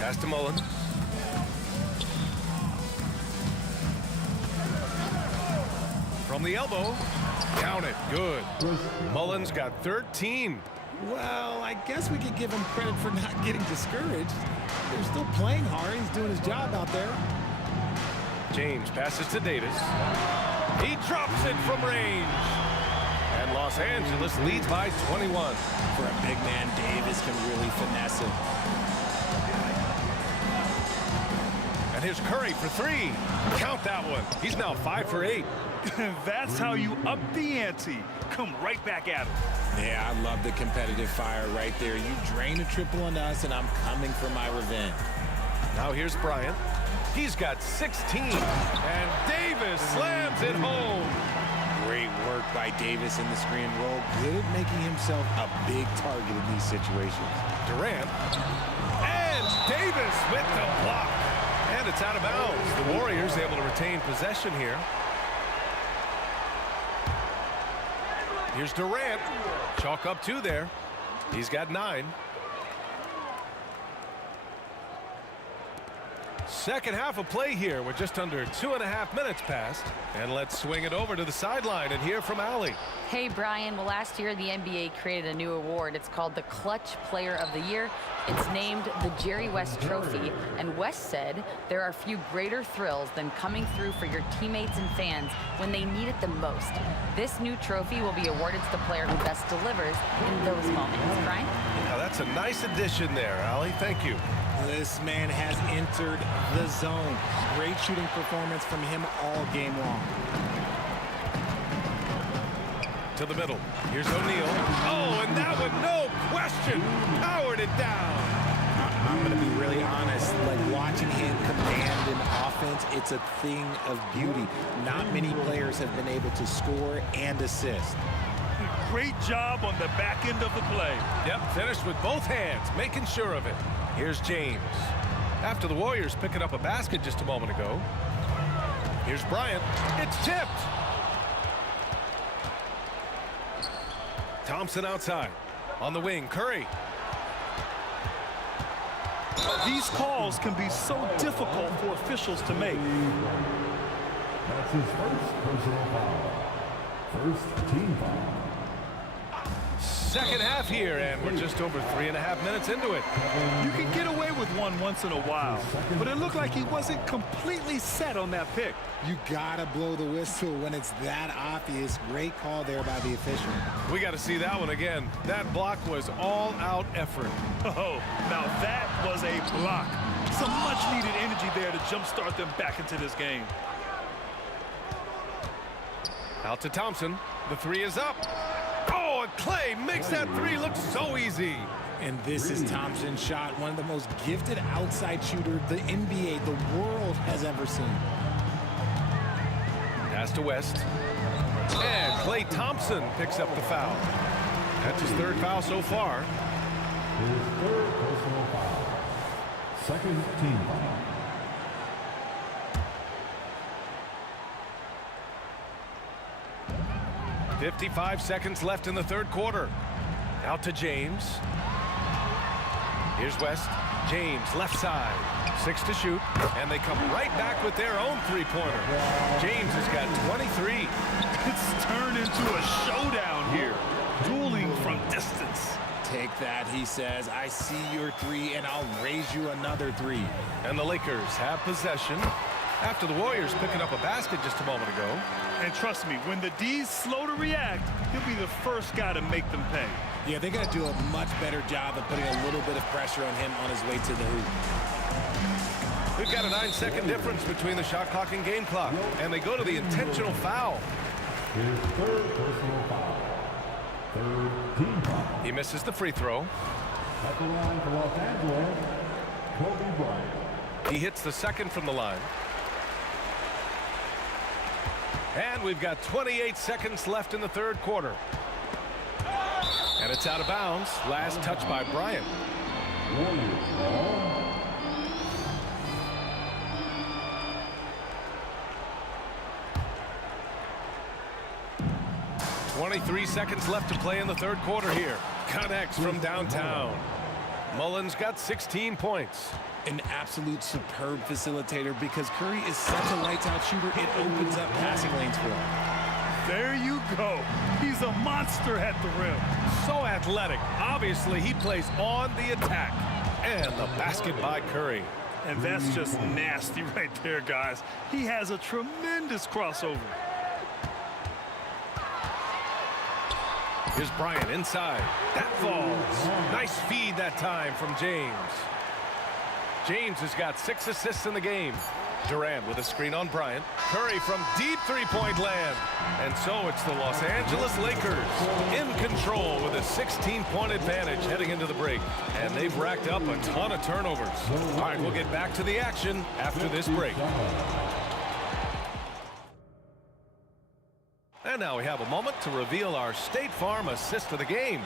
Pass to Mullen. From the elbow. Count it. Good. Mullen's got 13. Well, I guess we could give him credit for not getting discouraged. They're still playing hard. He's doing his job out there. James passes to Davis. He drops it from range. And Los Angeles leads by 21. For a big man, Davis can really finesse it. And here's Curry for 3. Count that one. He's now 5 for 8. That's how you up the ante. Come right back at him. Yeah, I love the competitive fire right there. You drain a triple on us, and I'm coming for my revenge. Now here's Bryant. He's got 16. And Davis slams it home. Great work by Davis in the screen roll. Good at making himself a big target in these situations. Durant. And Davis with the block. And it's out of bounds. The Warriors able to retain possession here. Here's Durant. Chalk up 2 there. He's got 9. Second half of play here. We're just under 2.5 minutes past. And let's swing it over to the sideline and hear from Allie. Hey, Brian. Well, last year the NBA created a new award. It's called the Clutch Player of the Year. It's named the Jerry West Trophy. And West said there are few greater thrills than coming through for your teammates and fans when they need it the most. This new trophy will be awarded to the player who best delivers in those moments. Brian? Now that's a nice addition there, Allie. Thank you. This man has entered the zone. Great shooting performance from him all game long. To the middle. Here's O'Neal. Oh, and that one, no question, powered it down. I'm going to be really honest. Like, watching him command an offense, it's a thing of beauty. Not many players have been able to score and assist. Great job on the back end of the play. Yep, finished with both hands, making sure of it. Here's James. After the Warriors picking up a basket just a moment ago. Here's Bryant. It's tipped. Thompson outside. On the wing, Curry. These calls can be so difficult for officials to make. That's his first personal foul. First team foul. second half here, and we're just over 3.5 minutes into it. You can get away with one once in a while, but it looked like he wasn't completely set on that pick. You gotta blow the whistle when it's that obvious. Great call there by the official. We got to see that one again. That block was all-out effort. Oh, now that was a block. Some much-needed energy there to jumpstart them back into this game. Out to Thompson. The three is up. Oh, and Clay makes that three look so easy. And this is Thompson's shot, one of the most gifted outside shooter the NBA, the world has ever seen. Pass to West. And Klay Thompson picks up the foul. That's his third foul so far. His third personal foul. Second team foul. 55 seconds left in the third quarter. Out to James. Here's West. James, left side. 6 to shoot. And they come right back with their own three-pointer. James has got 23. It's turned into a showdown here. Dueling from distance. Take that, he says. I see your three, and I'll raise you another three. And the Lakers have possession after the Warriors picking up a basket just a moment ago. And trust me, when the D's slow to react, he'll be the first guy to make them pay. Yeah, they got to do a much better job of putting a little bit of pressure on him on his way to the hoop. We've got a 9-second difference between the shot clock and game clock, and they go to the intentional foul. His third personal foul. Third team foul. He misses the free throw. At the line for Los Angeles, Kobe Bryant. He hits the second from the line. And we've got 28 seconds left in the third quarter. And it's out of bounds. Last touch by Bryant. 23 seconds left to play in the third quarter here. Connects from downtown. Mullins got 16 points. An absolute superb facilitator because Curry is such a lights-out shooter, it opens up passing lanes for him. There you go. He's a monster at the rim. So athletic. Obviously, he plays on the attack. And the basket by Curry. And that's just nasty right there, guys. He has a tremendous crossover. Here's Bryant inside. That falls. Nice feed that time from James. James has got 6 assists in the game. Durant with a screen on Bryant. Curry from deep three-point land. And so it's the Los Angeles Lakers in control with a 16-point advantage heading into the break. And they've racked up a ton of turnovers. All right, we'll get back to the action after this break. And now we have a moment to reveal our State Farm assist of the game.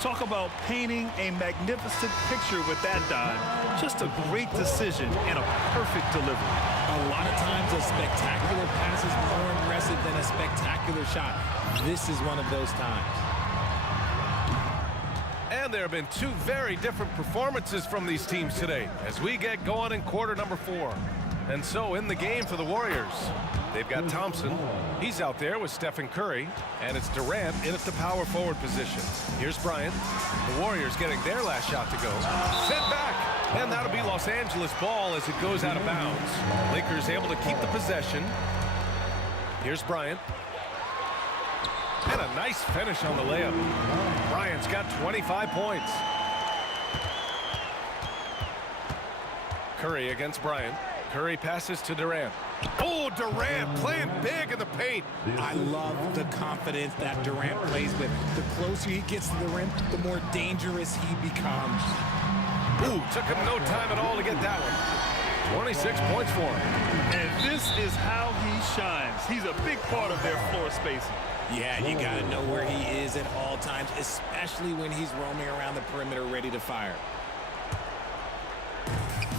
Talk about painting a magnificent picture with that dime. Just a great decision and a perfect delivery. A lot of times a spectacular pass is more impressive than a spectacular shot. This is one of those times. And there have been 2 very different performances from these teams today as we get going in quarter number 4. And so in the game for the Warriors, they've got Thompson. He's out there with Stephen Curry. And it's Durant in at the power forward position. Here's Bryant. The Warriors getting their last shot to go. Sent back. And that'll be Los Angeles ball as it goes out of bounds. Lakers able to keep the possession. Here's Bryant. And a nice finish on the layup. Bryant's got 25 points. Curry against Bryant. Curry passes to Durant. Oh, Durant playing big in the paint. I love the confidence that Durant plays with. The closer he gets to the rim, the more dangerous he becomes. Ooh, took him no time at all to get that one. 26 points for him. And this is how he shines. He's a big part of their floor spacing. Yeah, you got to know where he is at all times, especially when he's roaming around the perimeter ready to fire.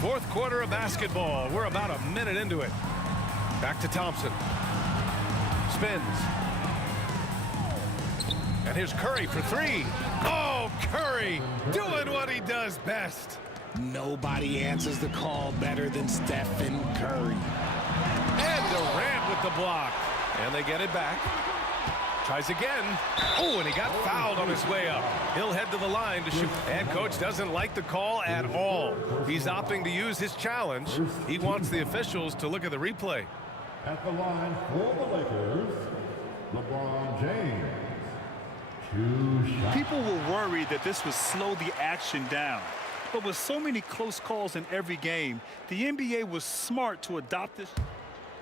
Fourth quarter of basketball. We're about a minute into it. Back to Thompson. Spins. And here's Curry for 3. Oh, Curry doing what he does best. Nobody answers the call better than Stephen Curry. And Durant with the block. And they get it back. Tries again. Oh, and he got fouled on his way up. He'll head to the line to shoot. And coach doesn't like the call at all. He's opting to use his challenge. He wants the officials to look at the replay. At the line for the Lakers, LeBron James. 2 shots. People were worried that this would slow the action down. But with so many close calls in every game, the NBA was smart to adopt this.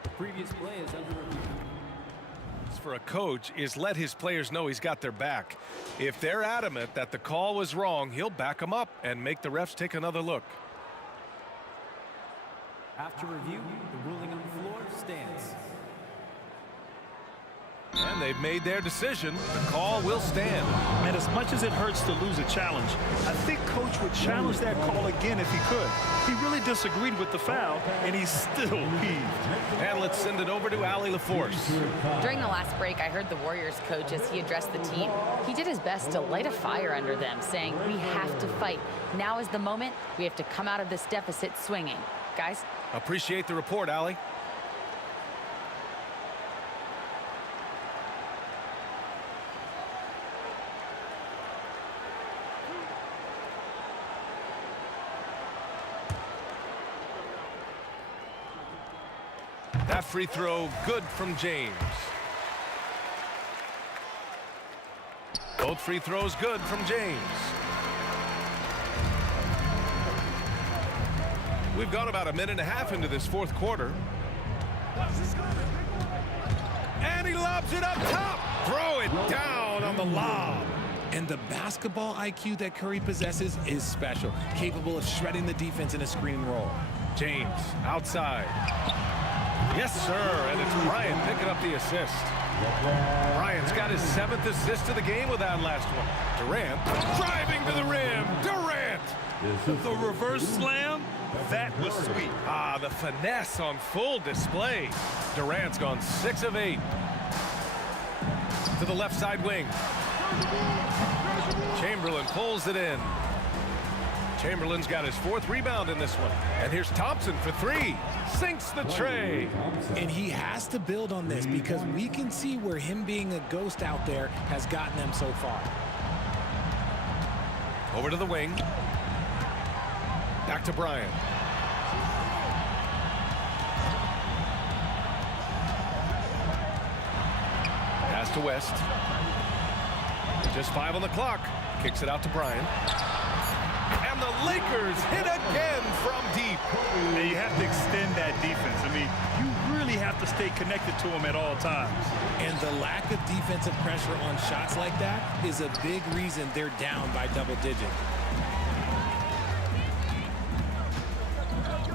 The previous play is under review. For a coach is let his players know he's got their back. If they're adamant that the call was wrong, he'll back them up and make the refs take another look. After review, the ruling on the floor stands. And they've made their decision. The call will stand. And as much as it hurts to lose a challenge, I think coach would challenge that call again if he could. He really disagreed with the foul, and he's still peeved. And let's send it over to Allie LaForce. During the last break, I heard the Warriors coach as he addressed the team. He did his best to light a fire under them, saying, we have to fight. Now is the moment. We have to come out of this deficit swinging. Guys? Appreciate the report, Allie. That free throw good from James. Both free throws good from James. We've gone about a minute and a half into this fourth quarter. And he lobs it up top. Throw it down on the lob. And the basketball IQ that Curry possesses is special, capable of shredding the defense in a screen and roll. James outside. Yes, sir, and it's Bryant picking up the assist. Bryant's got his 7th assist of the game with that last one. Durant driving to the rim. Durant! The reverse slam, that was sweet. Ah, the finesse on full display. Durant's gone 6 of 8. To the left side wing. Chamberlain pulls it in. Chamberlain's got his 4th rebound in this one. And here's Thompson for 3. Sinks the tray. And he has to build on this because we can see where him being a ghost out there has gotten them so far. Over to the wing. Back to Bryant. Pass to West. Just 5 on the clock. Kicks it out to Bryant. And the Lakers hit again from deep. And you have to extend that defense. I mean, you really have to stay connected to them at all times. And the lack of defensive pressure on shots like that is a big reason they're down by double digits.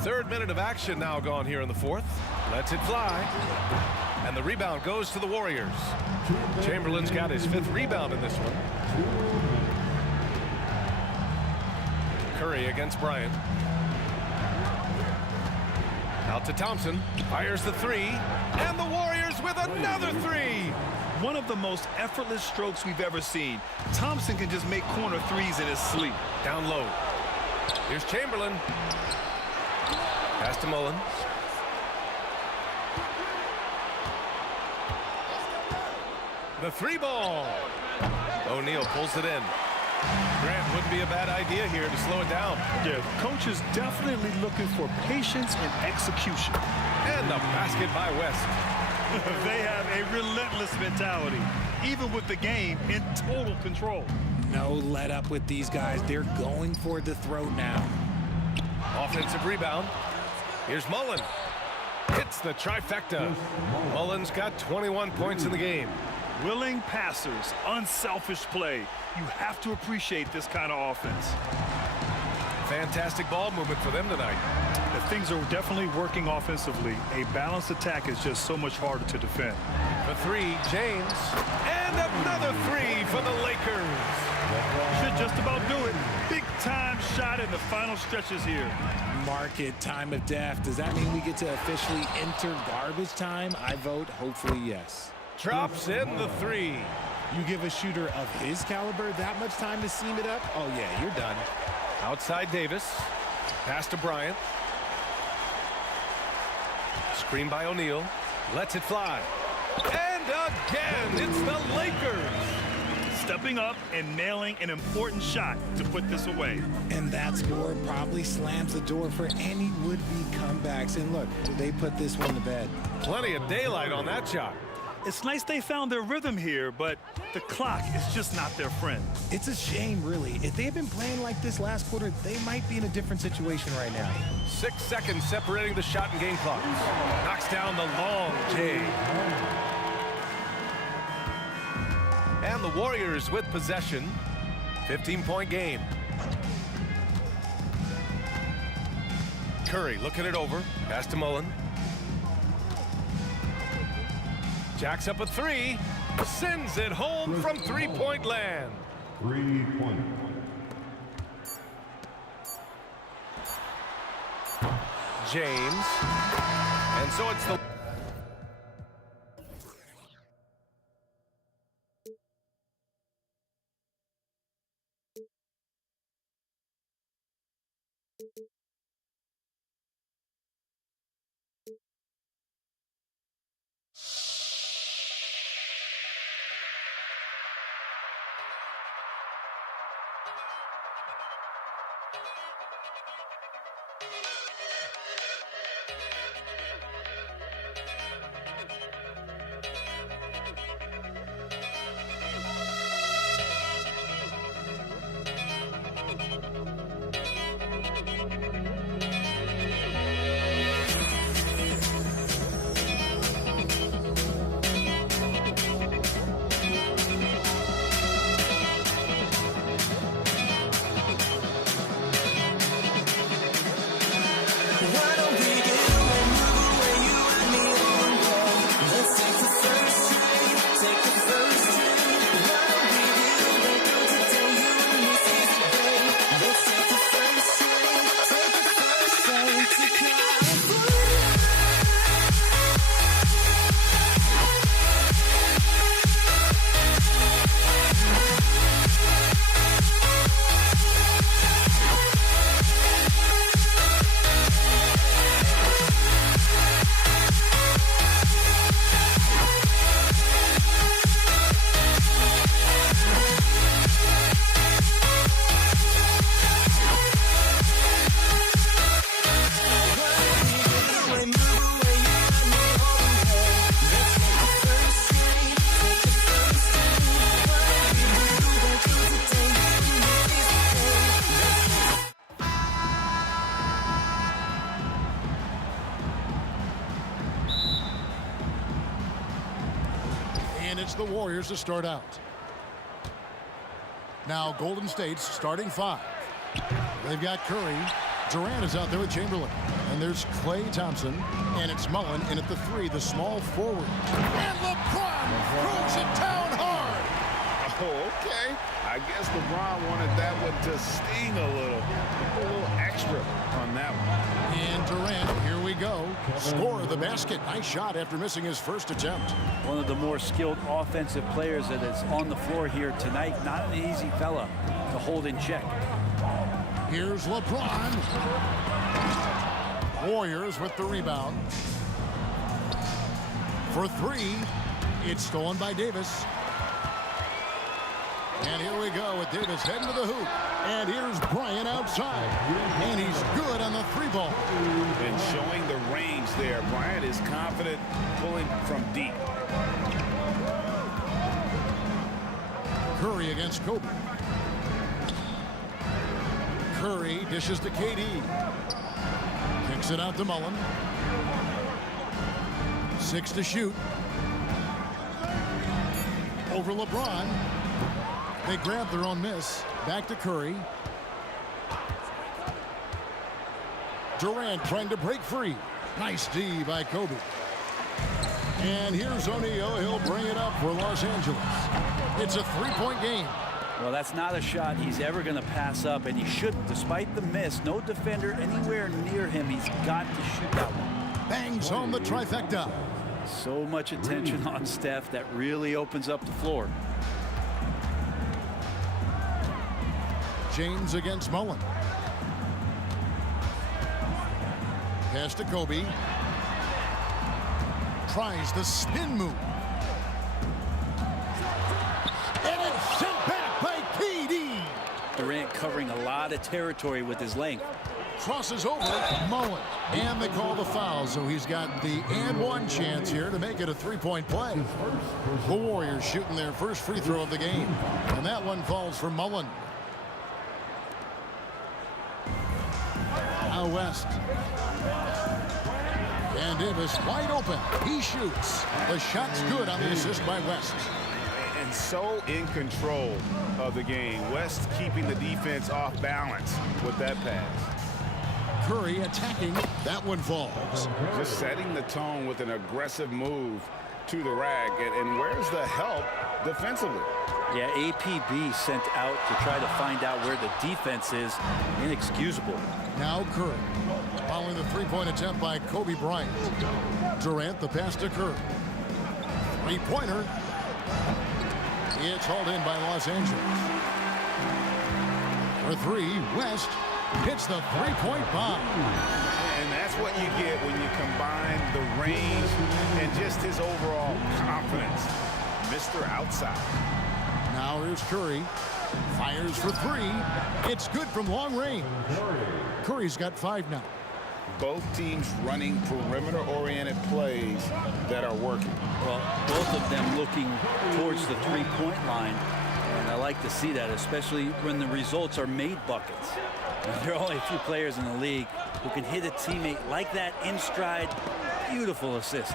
3rd minute of action now gone here in the 4th. Lets it fly. And the rebound goes to the Warriors. Chamberlain's got his 5th rebound in this one. Curry against Bryant. Out to Thompson. Fires the 3. And the Warriors with another 3. One of the most effortless strokes we've ever seen. Thompson can just make corner 3s in his sleep. Down low. Here's Chamberlain. Pass to Mullins. The 3 ball. O'Neal pulls it in. Grant, wouldn't be a bad idea here to slow it down. Yeah, coach is definitely looking for patience and execution. And the basket by West. They have a relentless mentality, even with the game in total control. No let up with these guys. They're going for the throat now. Offensive rebound. Here's Mullen. Hits the trifecta. Mullen's got 21 points in the game. Willing passers, unselfish play. You have to appreciate this kind of offense. Fantastic ball movement for them tonight. The things are definitely working offensively. A balanced attack is just so much harder to defend. The 3, James. And another 3 for the Lakers. Should just about do it. Big time shot in the final stretches here. Mark it, time of death. Does that mean we get to officially enter garbage time? I vote hopefully yes. Drops in the 3. You give a shooter of his caliber that much time to seam it up? Oh yeah, you're done. Outside Davis. Pass to Bryant. Screen by O'Neal. Lets it fly. And again, it's the Lakers. Stepping up and nailing an important shot to put this away. And that score probably slams the door for any would-be comebacks. And look, they put this one to bed. Plenty of daylight on that shot. It's nice they found their rhythm here, but the clock is just not their friend. It's a shame, really. If they had been playing like this last quarter, they might be in a different situation right now. 6 seconds separating the shot and game clocks. Knocks down the long J. And the Warriors with possession. 15-point game. Curry looking it over. Pass to Mullen. Jacks up a three. Sends it home from three-point land. 3-point. James. And so it's the... It's the Warriors to start out. Now Golden State's starting 5. They've got Curry. Durant is out there with Chamberlain. And there's Klay Thompson. And it's Mullen in at the 3, the small forward. And LeBron throws it down hard. Oh, okay. I guess LeBron wanted that one to sting a little extra on that one. And Durant, here we go. Score of the basket. Nice shot after missing his first attempt. One of the more skilled offensive players that is on the floor here tonight. Not an easy fella to hold in check. Here's LeBron. Warriors with the rebound. For 3, it's stolen by Davis. And here we go with Davis heading to the hoop. And here's Bryant outside. And he's good on the 3-ball. And showing the range there. Bryant is confident pulling from deep. Curry against Kobe. Curry dishes to KD. Kicks it out to Mullen. 6 to shoot. Over LeBron. They grab their own miss. Back to Curry. Durant trying to break free. Nice D by Kobe. And here's O'Neal. He'll bring it up for Los Angeles. It's a 3-point game. Well, that's not a shot he's ever going to pass up, and he shouldn't. Despite the miss, no defender anywhere near him. He's got to shoot that one. Bangs home the trifecta. So much attention on Steph that really opens up the floor. James against Mullen. Pass to Kobe. Tries the spin move. lot of territory with his length. Crosses over Mullen. And they call the foul, so he's got the and-one chance here to make it a three-point play. The Warriors shooting their first free throw of the game. And that one falls for Mullen. Now West. And Davis wide open. He shoots. The shot's good on the assist by West. And so in control of the game. West keeping the defense off balance with that pass. Curry attacking. That one falls. Just setting the tone with an aggressive move to the rack. And where's the help defensively? Yeah, APB sent out to try to find out where the defense is. Inexcusable. Now Curry. Following the three-point attempt by Kobe Bryant. Durant the pass to Curry. Three-pointer. It's hauled in by Los Angeles. For three, West hits the three-point bomb. And that's what you get when you combine the range and just his overall confidence. Mr. Outside. Now here's Curry. Fires for three. It's good from long range. Curry's got 5 now. Both teams running perimeter-oriented plays that are working. Well, both of them looking towards the three-point line. And I like to see that, especially when the results are made buckets. And there are only a few players in the league who can hit a teammate like that in stride. Beautiful assist.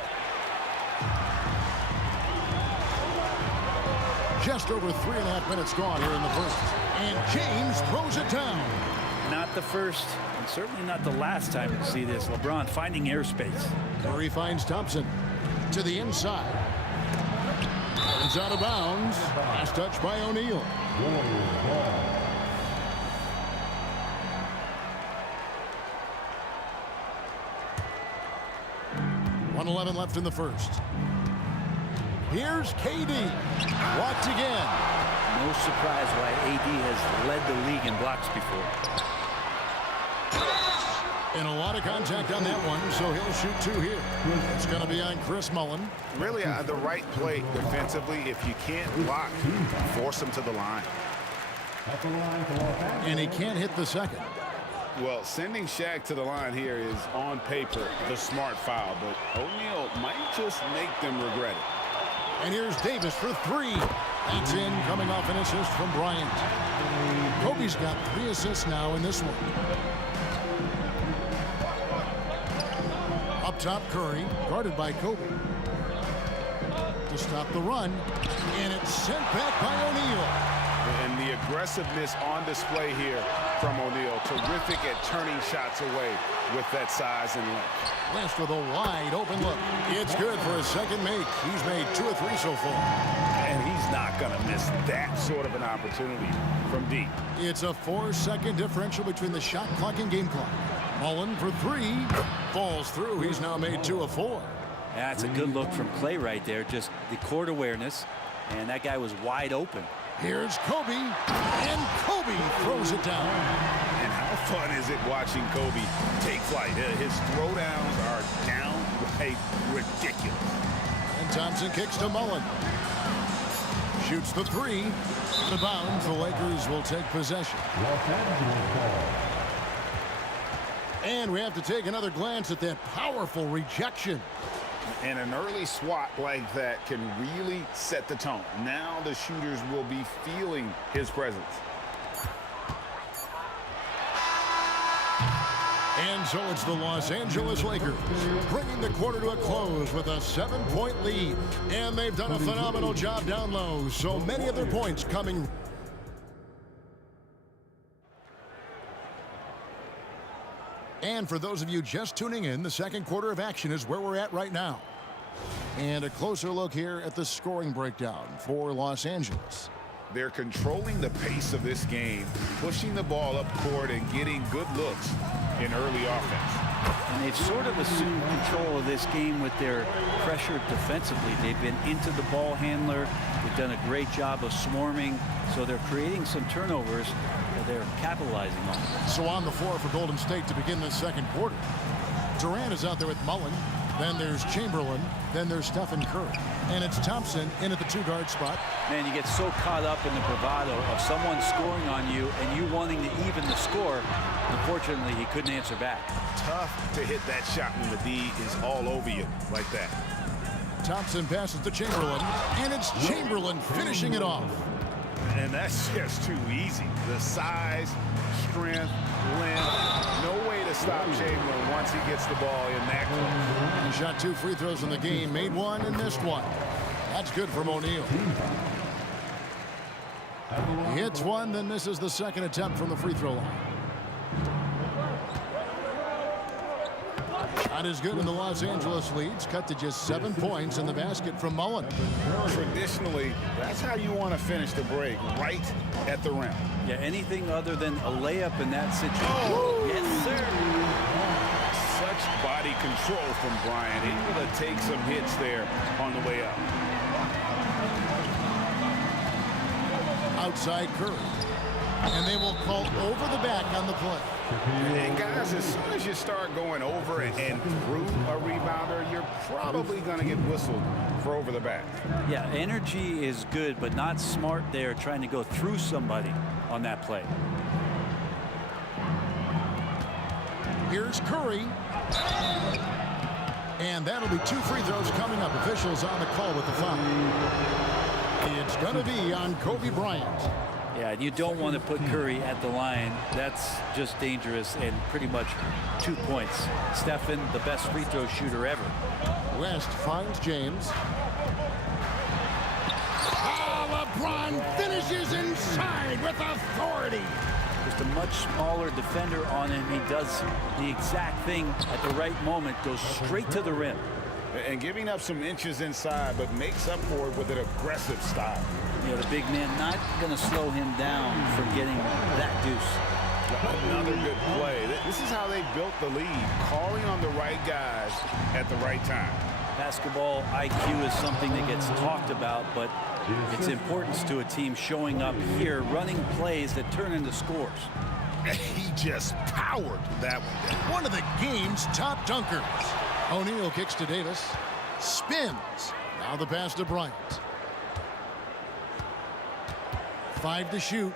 Just over 3.5 minutes gone here in the first. And James throws it down. Not the first, and certainly not the last time we see this. LeBron finding airspace. Curry finds Thompson to the inside. Turns out of bounds. Last touch by O'Neal. 1:11 left in the first. Here's KD. Blocked again. No surprise why AD has led the league in blocks before. And a lot of contact on that one, so he'll shoot 2 here. It's going to be on Chris Mullen. Really the right play defensively. If you can't block, force him to the line. And he can't hit the second. Well, sending Shaq to the line here is on paper the smart foul, but O'Neal might just make them regret it. And here's Davis for 3. That's in, coming off an assist from Bryant. Kobe's got 3 assists now in this one. Up top, Curry, guarded by Kobe. To stop the run, and it's sent back by O'Neal. And the aggressiveness on display here from O'Neal. Terrific at turning shots away with that size and length. West with a wide open look. It's good for his second make. He's made 2 or 3 so far. And he's not going to miss that sort of an opportunity from deep. It's a 4-second differential between the shot clock and game clock. Mullen for 3. Falls through. He's now made 2 of 4. That's a good look from Clay right there. Just the court awareness. And that guy was wide open. Here's Kobe, and Kobe throws it down. And how fun is it watching Kobe take flight? His throwdowns are downright ridiculous. And Thompson kicks to Mullen. Shoots the 3. The bounds, the Lakers will take possession. And we have to take another glance at that powerful rejection. And an early swat like that can really set the tone. Now the shooters will be feeling his presence. And so it's the Los Angeles Lakers bringing the quarter to a close with a 7-point lead. And they've done a phenomenal job down low. So many of their points coming. And for those of you just tuning in, the second quarter of action is where we're at right now. And a closer look here at the scoring breakdown for Los Angeles. They're controlling the pace of this game, pushing the ball up court and getting good looks in early offense. And they've sort of assumed control of this game with their pressure defensively. They've been into the ball handler. They've done a great job of swarming. So they're creating some turnovers that they're capitalizing on. So on the floor for Golden State to begin the second quarter. Durant is out there with Mullen. Then there's Chamberlain. Then there's Stephen Curry. And it's Thompson in at the 2-guard spot. Man, you get so caught up in the bravado of someone scoring on you and you wanting to even the score. Unfortunately, he couldn't answer back. Tough to hit that shot when the D is all over you like that. Thompson passes to Chamberlain, and it's Chamberlain finishing it off. And that's just too easy. The size, strength, length, no way to stop Chamberlain once he gets the ball in that close. He shot 2 free throws in the game, made 1 and missed 1. That's good from O'Neal. He hits 1, then misses the second attempt from the free throw line. Shot is good, and the Los Angeles leads cut to just 7 points in the basket from Mullen. Traditionally, that's how you want to finish the break, right at the rim. Yeah, anything other than a layup in that situation. Oh. Yes, sir. Such body control from Bryant, able to take some hits there on the way up. Outside Curry. And they will call over the back on the play. And guys, as soon as you start going over and through a rebounder, you're probably going to get whistled for over the back. Yeah, energy is good, but not smart there trying to go through somebody on that play. Here's Curry. And that'll be 2 free throws coming up. Officials on the call with the foul. It's going to be on Kobe Bryant. Yeah, you don't want to put Curry at the line. That's just dangerous and pretty much 2 points. Stephen, the best free throw shooter ever. West finds James. Oh, LeBron finishes inside with authority. Just a much smaller defender on him. He does the exact thing at the right moment, goes straight to the rim. And giving up some inches inside, but makes up for it with an aggressive style. You know, the big man not going to slow him down from getting that deuce. Another good play. This is how they built the lead, calling on the right guys at the right time. Basketball IQ is something that gets talked about, but its importance to a team showing up here, running plays that turn into scores. He just powered that one. One of the game's top dunkers. O'Neal kicks to Davis. Spins. Now the pass to Bryant. 5 to shoot.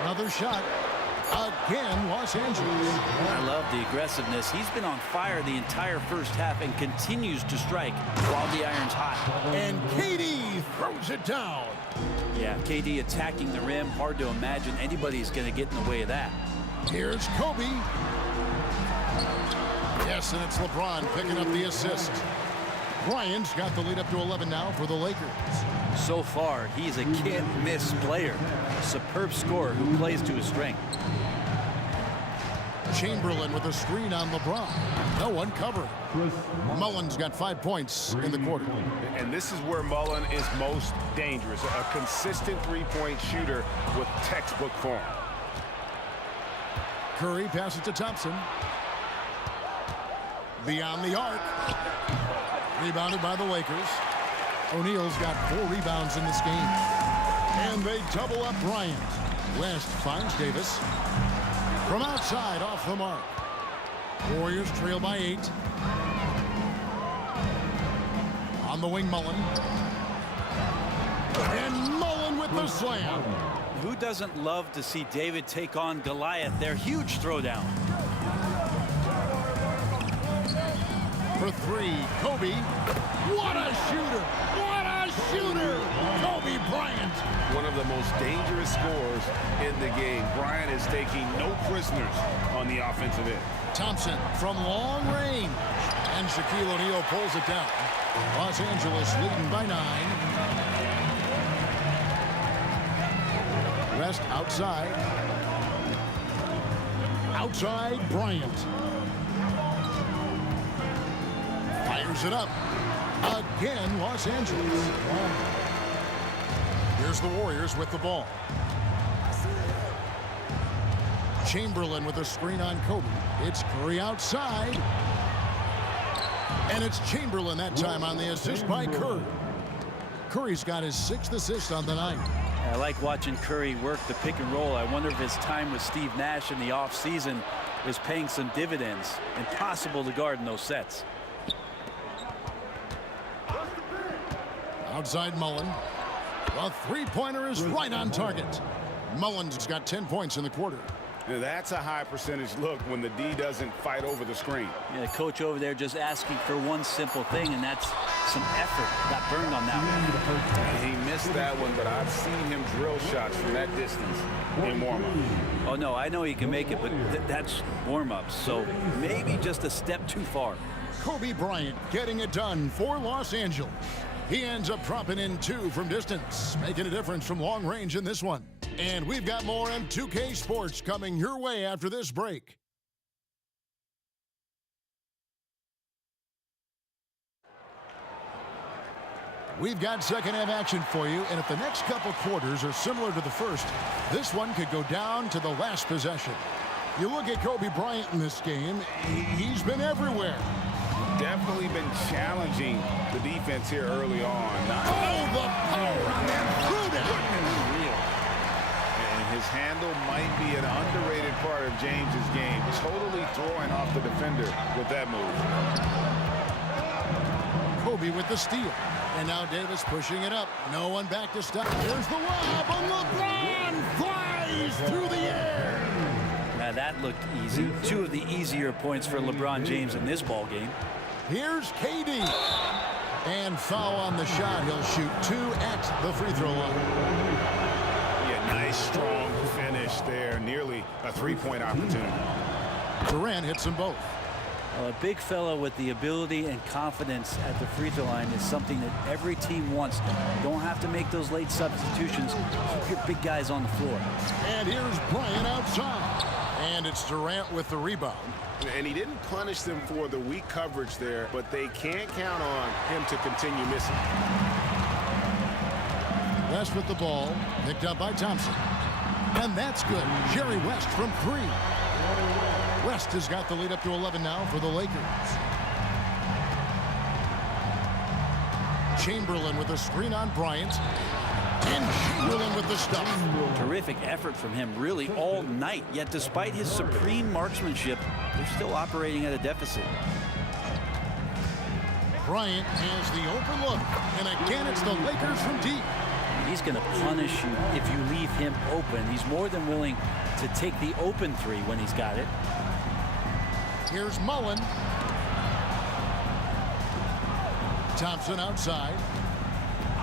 Another shot. Again, Los Angeles. I love the aggressiveness. He's been on fire the entire first half and continues to strike while the iron's hot. And KD throws it down. Yeah, KD attacking the rim. Hard to imagine anybody's going to get in the way of that. Here's Kobe. Yes, and it's LeBron picking up the assist. Bryant's got the lead up to 11 now for the Lakers. So far, he's a can't-miss player. A superb scorer who plays to his strength. Chamberlain with a screen on LeBron. No one covering. Mullen's got 5 points in the quarter. And this is where Mullen is most dangerous. A consistent three-point shooter with textbook form. Curry passes to Thompson. Beyond the arc. Rebounded by the Lakers. O'Neal's got 4 rebounds in this game. And they double up Bryant. West finds Davis. From outside, off the mark. Warriors trail by 8. On the wing, Mullen. And Mullen with the slam. Who doesn't love to see David take on Goliath? Their huge throwdown. For 3, Kobe. What a shooter! What a shooter! Kobe Bryant. One of the most dangerous scorers in the game. Bryant is taking no prisoners on the offensive end. Thompson from long range. And Shaquille O'Neal pulls it down. Los Angeles leading by 9. West outside. Outside Bryant. Fires it up. Again, Los Angeles. Here's the Warriors with the ball. Chamberlain with a screen on Kobe. It's Curry outside. And it's Chamberlain that time on the assist by Curry. Curry's got his 6th assist on the night. I like watching Curry work the pick and roll. I wonder if his time with Steve Nash in the offseason is paying some dividends. Impossible to guard in those sets. Outside Mullen. The three-pointer is right on target. Mullen's got 10 points in the quarter. That's a high percentage look when the D doesn't fight over the screen. Yeah, the coach over there just asking for one simple thing, and that's some effort. Got burned on that one. He missed that one, but I've seen him drill shots from that distance in warm-up. Oh, no, I know he can make it, but that's warm-ups, so maybe just a step too far. Kobe Bryant getting it done for Los Angeles. He ends up dropping in 2 from distance, making a difference from long range in this one. And we've got more M2K Sports coming your way after this break. We've got second half action for you, and if the next couple quarters are similar to the first, this one could go down to the last possession. You look at Kobe Bryant in this game, he's been everywhere. Definitely been challenging the defense here early on. Oh, the power on that and his handle might be an underrated part of James's game. Totally throwing off the defender with that move. Kobe with the steal. And now Davis pushing it up. No one back to stop. Here's the lob, and LeBron flies through the air. Now that looked easy. 2 of the easier points for LeBron James in this ball game. Here's KD. And foul on the shot. He'll shoot 2 at the free throw line. Yeah, nice strong finish there. Nearly a three-point opportunity. Durant hits them both. Well, a big fella with the ability and confidence at the free throw line is something that every team wants. You don't have to make those late substitutions. Keep your big guys on the floor. And here's Bryant outside. And it's Durant with the rebound. And he didn't punish them for the weak coverage there, but they can't count on him to continue missing. West with the ball, picked up by Thompson. And that's good. Jerry West from 3. West has got the lead up to 11 now for the Lakers. Chamberlain with a screen on Bryant. And Chamberlain with the stuff. Terrific effort from him really all night. Yet despite his supreme marksmanship, they're still operating at a deficit. Bryant has the open look. And again, it's the Lakers from deep. He's going to punish you if you leave him open. He's more than willing to take the open 3 when he's got it. Here's Mullen. Thompson outside.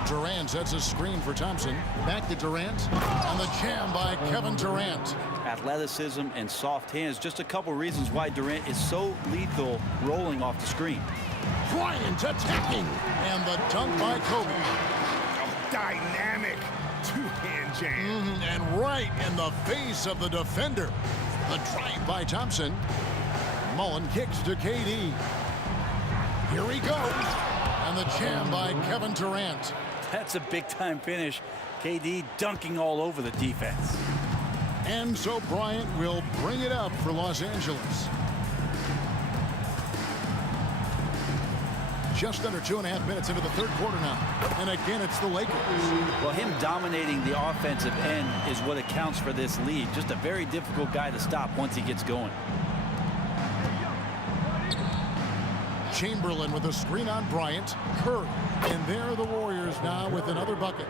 Durant sets a screen for Thompson. Back to Durant. And the jam by Kevin Durant. Athleticism and soft hands. Just a couple reasons why Durant is so lethal rolling off the screen. Bryant attacking. And the dunk by Kobe. Dynamic two-hand jam. And right in the face of the defender. The drive by Thompson. Mullen kicks to KD. Here he goes. And the jam by Kevin Durant. That's a big-time finish. KD dunking all over the defense. And so Bryant will bring it up for Los Angeles. Just under 2.5 minutes into the third quarter now. And again, it's the Lakers. Well, him dominating the offensive end is what accounts for this lead. Just a very difficult guy to stop once he gets going. Chamberlain with a screen on Bryant. Curry. And there are the Warriors now with another bucket.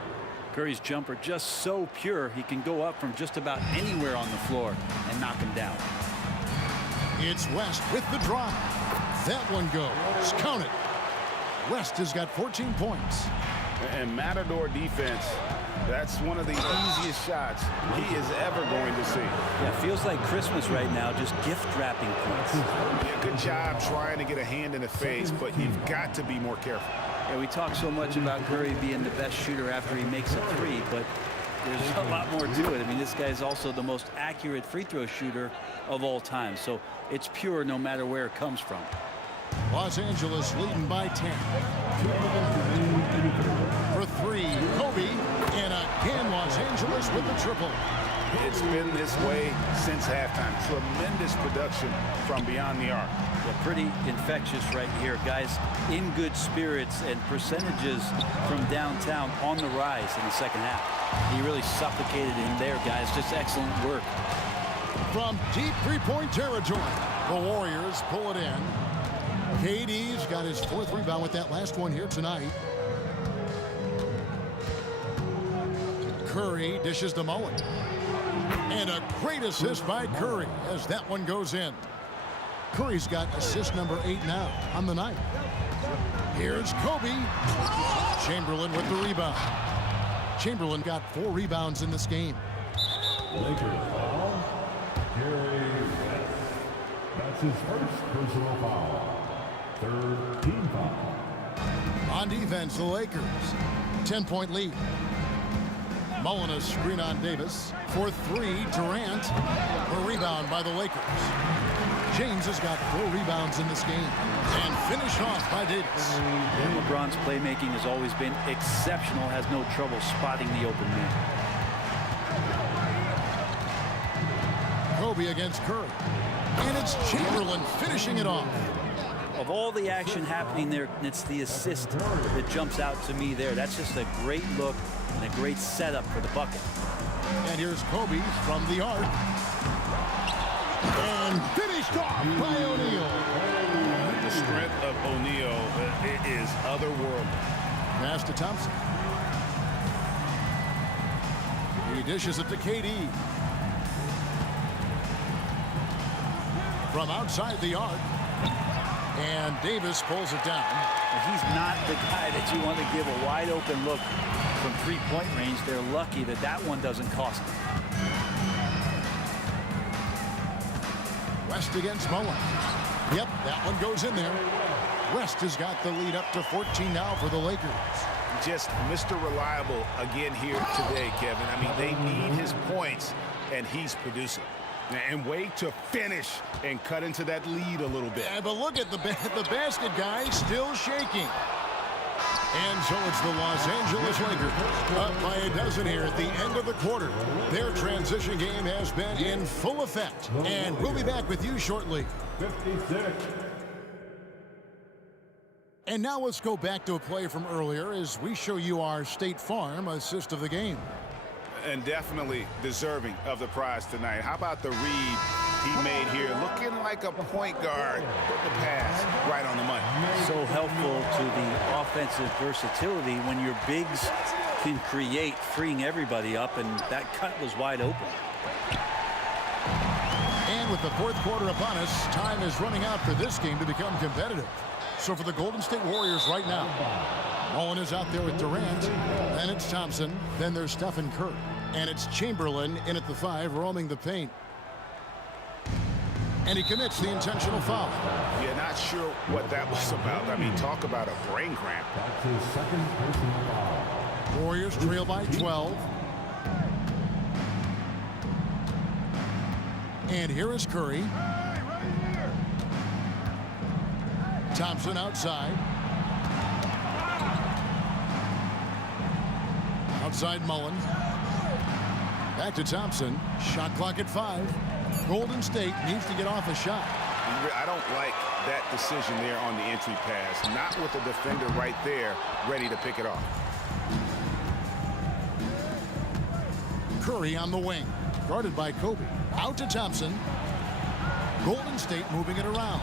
Curry's jumper just so pure, he can go up from just about anywhere on the floor and knock him down. It's West with the drive. That one goes. Count it. West has got 14 points. And Matador defense, that's one of the easiest shots he is ever going to see. Yeah, feels like Christmas right now, just gift wrapping points. Yeah, good job trying to get a hand in the face, but you've got to be more careful. Yeah, we talk so much about Curry being the best shooter after he makes a 3, but there's a lot more to it. I mean, this guy's also the most accurate free throw shooter of all time, so it's pure no matter where it comes from. Los Angeles leading by 10. For 3, Kobe, and again Los Angeles with the triple. It's been this way since halftime. Tremendous production from beyond the arc. Yeah, pretty infectious right here. Guys in good spirits and percentages from downtown on the rise in the second half. He really suffocated him there, guys. Just excellent work. From deep three-point territory, the Warriors pull it in. KD's got his 4th rebound with that last one here tonight. Curry dishes to Mullen. And a great assist by Curry as that one goes in. Curry's got assist number 8 now on the night. Here's Kobe. Chamberlain with the rebound. Chamberlain got 4 rebounds in this game. Lakers foul. Gary West. That's his first personal foul. 3rd team foul. On defense, the Lakers. 10-point lead. Mullen a screen on Davis. For 3, Durant. A rebound by the Lakers. James has got 4 rebounds in this game. And finished off by Davis. And LeBron's playmaking has always been exceptional. Has no trouble spotting the open man. Kobe against Curry. And it's Chamberlain finishing it off. Of all the action happening there, it's the assist that jumps out to me there. That's just a great look and a great setup for the bucket. And here's Kobe from the arc. And finished off by O'Neal. The strength of O'Neal is otherworldly. Pass to Thompson. He dishes it to KD. From outside the arc. And Davis pulls it down. He's not the guy that you want to give a wide open look from 3-point range. They're lucky that that one doesn't cost them. West against Mullen. Yep, that one goes in there. West has got the lead up to 14 now for the Lakers. Just Mr. Reliable again here today, Kevin. I mean, they need his points, and he's producing. And way to finish and cut into that lead a little bit. Yeah, but look at the basket guy still shaking. And so it's the Los Angeles Lakers up by a dozen here at the end of the quarter. Their transition game has been in full effect. And we'll be back with you shortly. 56. And now let's go back to a play from earlier as we show you our State Farm assist of the game. And definitely deserving of the prize tonight. How about the read he made here? Looking like a point guard. Put the pass right on the money. So helpful to the offensive versatility when your bigs can create, freeing everybody up, and that cut was wide open. And with the 4th quarter upon us, time is running out for this game to become competitive. So for the Golden State Warriors right now, Mullen is out there with Durant. Then it's Thompson. Then there's Stephen Curry. And it's Chamberlain in at the 5, roaming the paint. And he commits the intentional foul. Yeah, not sure what that was about. I mean, talk about a brain cramp. That's his 2nd personal foul. Warriors trail by 12. And here is Curry. Thompson outside. Outside Mullen. Back to Thompson. Shot clock at 5. Golden State needs to get off a shot. I don't like that decision there on the entry pass. Not with the defender right there ready to pick it off. Curry on the wing. Guarded by Kobe. Out to Thompson. Golden State moving it around.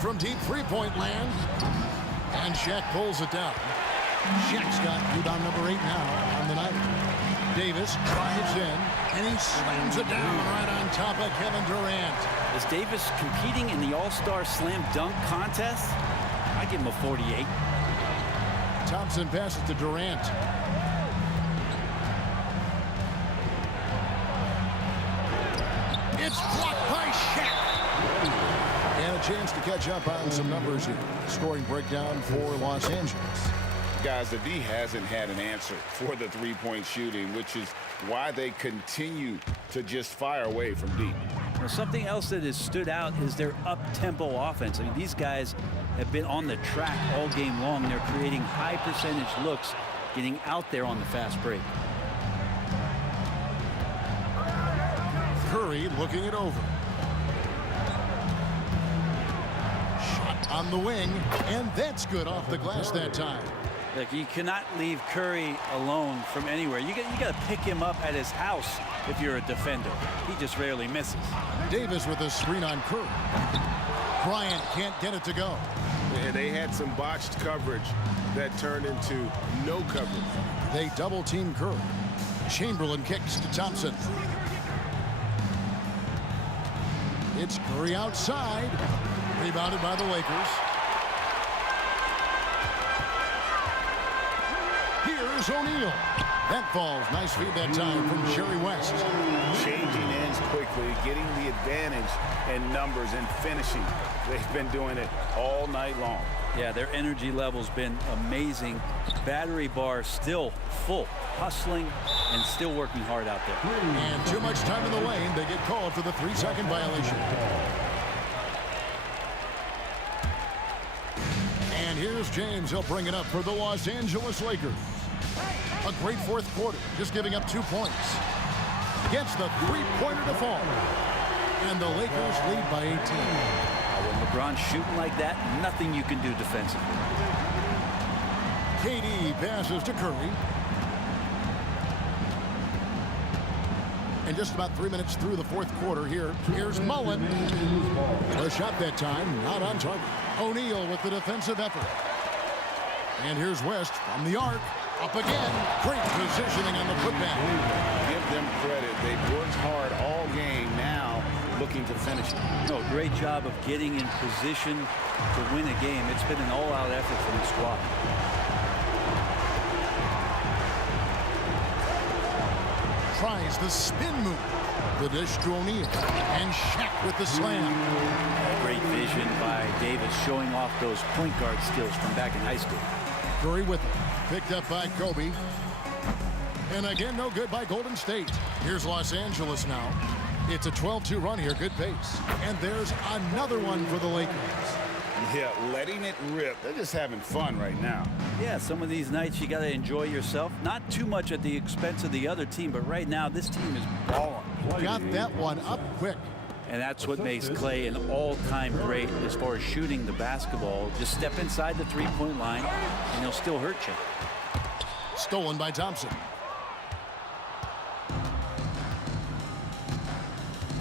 From deep 3-point land. And Shaq pulls it down. Shaq's got rebound number 8 now on the night. Davis drives in, and he slams it down right on top of Kevin Durant. Is Davis competing in the All-Star Slam Dunk contest? I give him a 48. Thompson passes to Durant. It's blocked by Shaq. And a chance to catch up on some numbers here. Scoring breakdown for Los Angeles. Guys, the D hasn't had an answer for the 3-point shooting, which is why they continue to just fire away from deep. Well, something else that has stood out is their up-tempo offense. I mean, these guys have been on the track all game long. They're creating high-percentage looks, getting out there on the fast break. Curry looking it over. Shot on the wing, and that's good off the glass that time. Like, you cannot leave Curry alone from anywhere. You got to pick him up at his house if you're a defender. He just rarely misses. Davis with a screen on Curry. Bryant can't get it to go. And they had some botched coverage that turned into no coverage. They double team Curry. Chamberlain kicks to Thompson. It's Curry outside. Rebounded by the Lakers. Here's O'Neal. That falls. Nice feed that time from Jerry West. Changing ends quickly, getting the advantage in numbers and finishing. They've been doing it all night long. Yeah, their energy level's been amazing. Battery bar still full, hustling and still working hard out there. And too much time in the lane. They get called for the 3-second violation. And here's James. He'll bring it up for the Los Angeles Lakers. A great fourth quarter, just giving up 2 points. Gets the three-pointer to fall. And the Lakers lead by 18. When LeBron's shooting like that, nothing you can do defensively. KD passes to Curry. And just about 3 minutes through the fourth quarter here. Here's Mullen. A shot that time, not on target. O'Neal with the defensive effort. And here's West from the arc. Up again. Great positioning on the putback. Give them credit. They've worked hard all game, now looking to finish it. No, great job of getting in position to win a game. It's been an all-out effort from the squad. Tries the spin move. The dish to O'Neal. And Shaq with the slam. Great vision by Davis, showing off those point guard skills from back in high school. Curry with it. Picked up by Kobe. And again, no good by Golden State. Here's Los Angeles now. It's a 12-2 run here. Good pace. And there's another one for the Lakers. Yeah, letting it rip. They're just having fun right now. Yeah, some of these nights you got to enjoy yourself. Not too much at the expense of the other team, but right now this team is balling. Got that one up quick. And that's what makes Clay an all-time great as far as shooting the basketball. Just step inside the three-point line, and he'll still hurt you. Stolen by Thompson.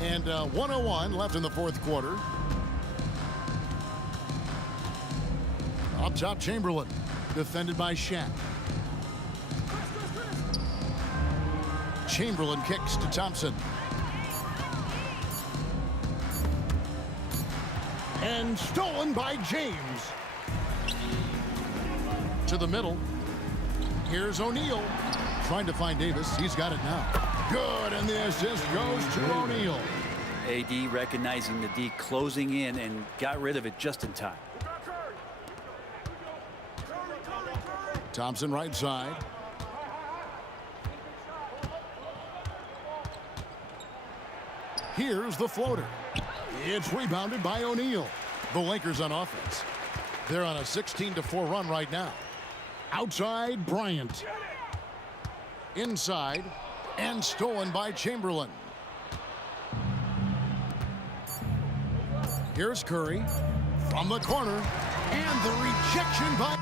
And 1:01 left in the fourth quarter. Up top, Chamberlain. Defended by Shaq. Chamberlain kicks to Thompson. And stolen by James. To the middle. Here's O'Neal. Trying to find Davis. He's got it now. Good, and the assist goes to O'Neal. AD recognizing the D, closing in, and got rid of it just in time. Thompson right side. Here's the floater. It's rebounded by O'Neal. The Lakers on offense. They're on a 16-4 run right now. Outside, Bryant. Inside, and stolen by Chamberlain. Here's Curry from the corner, and the rejection by...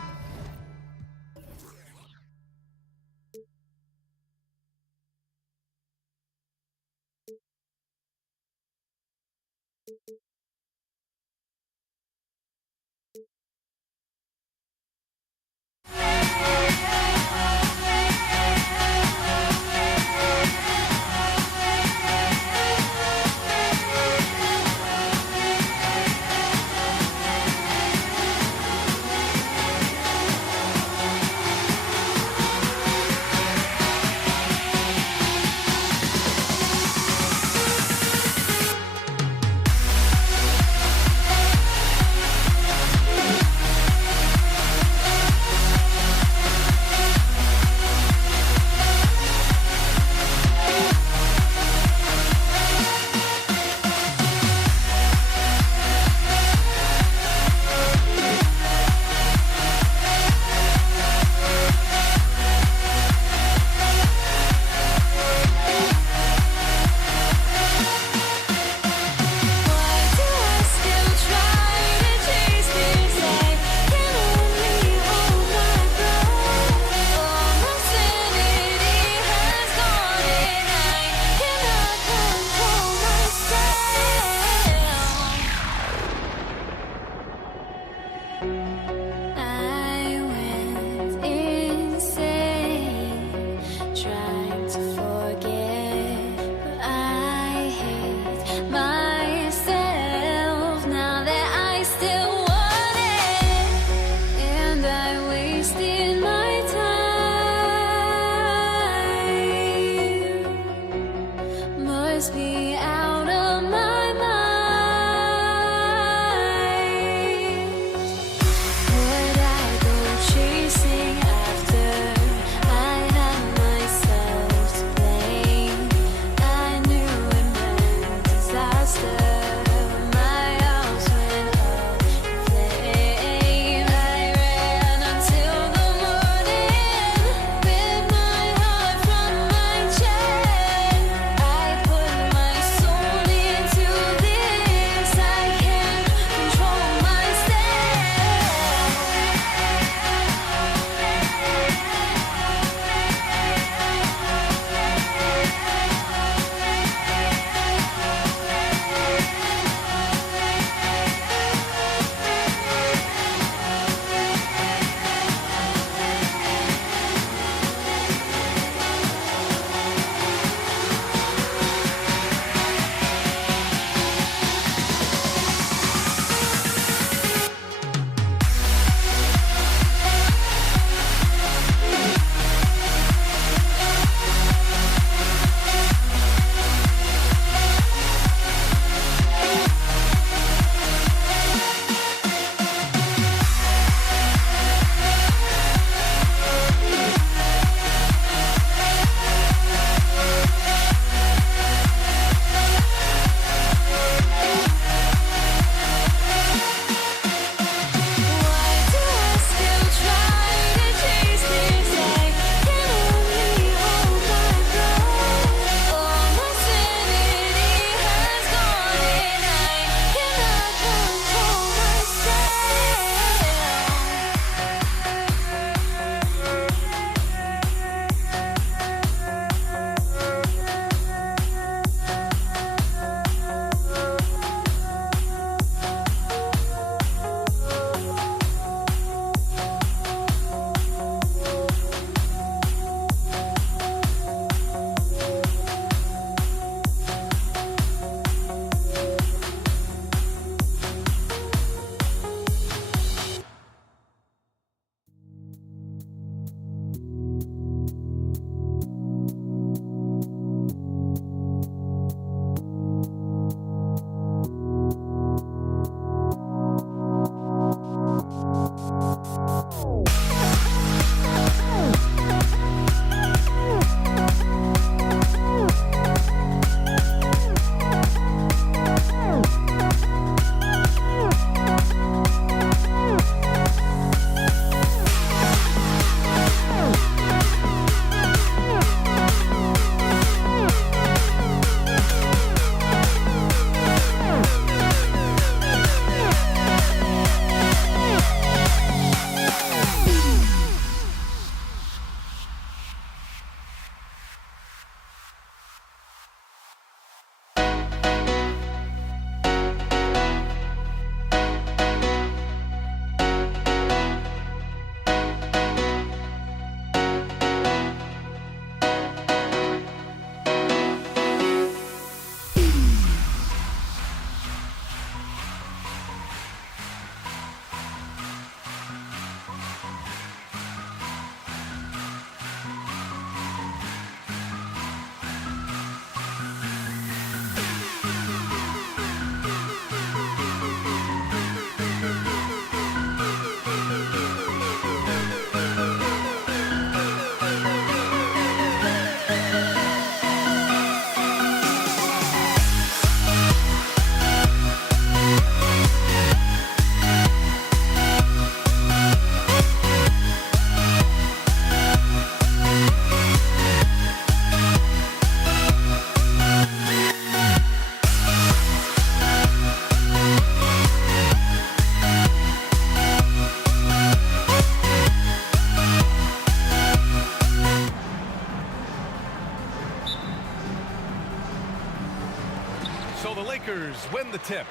tip.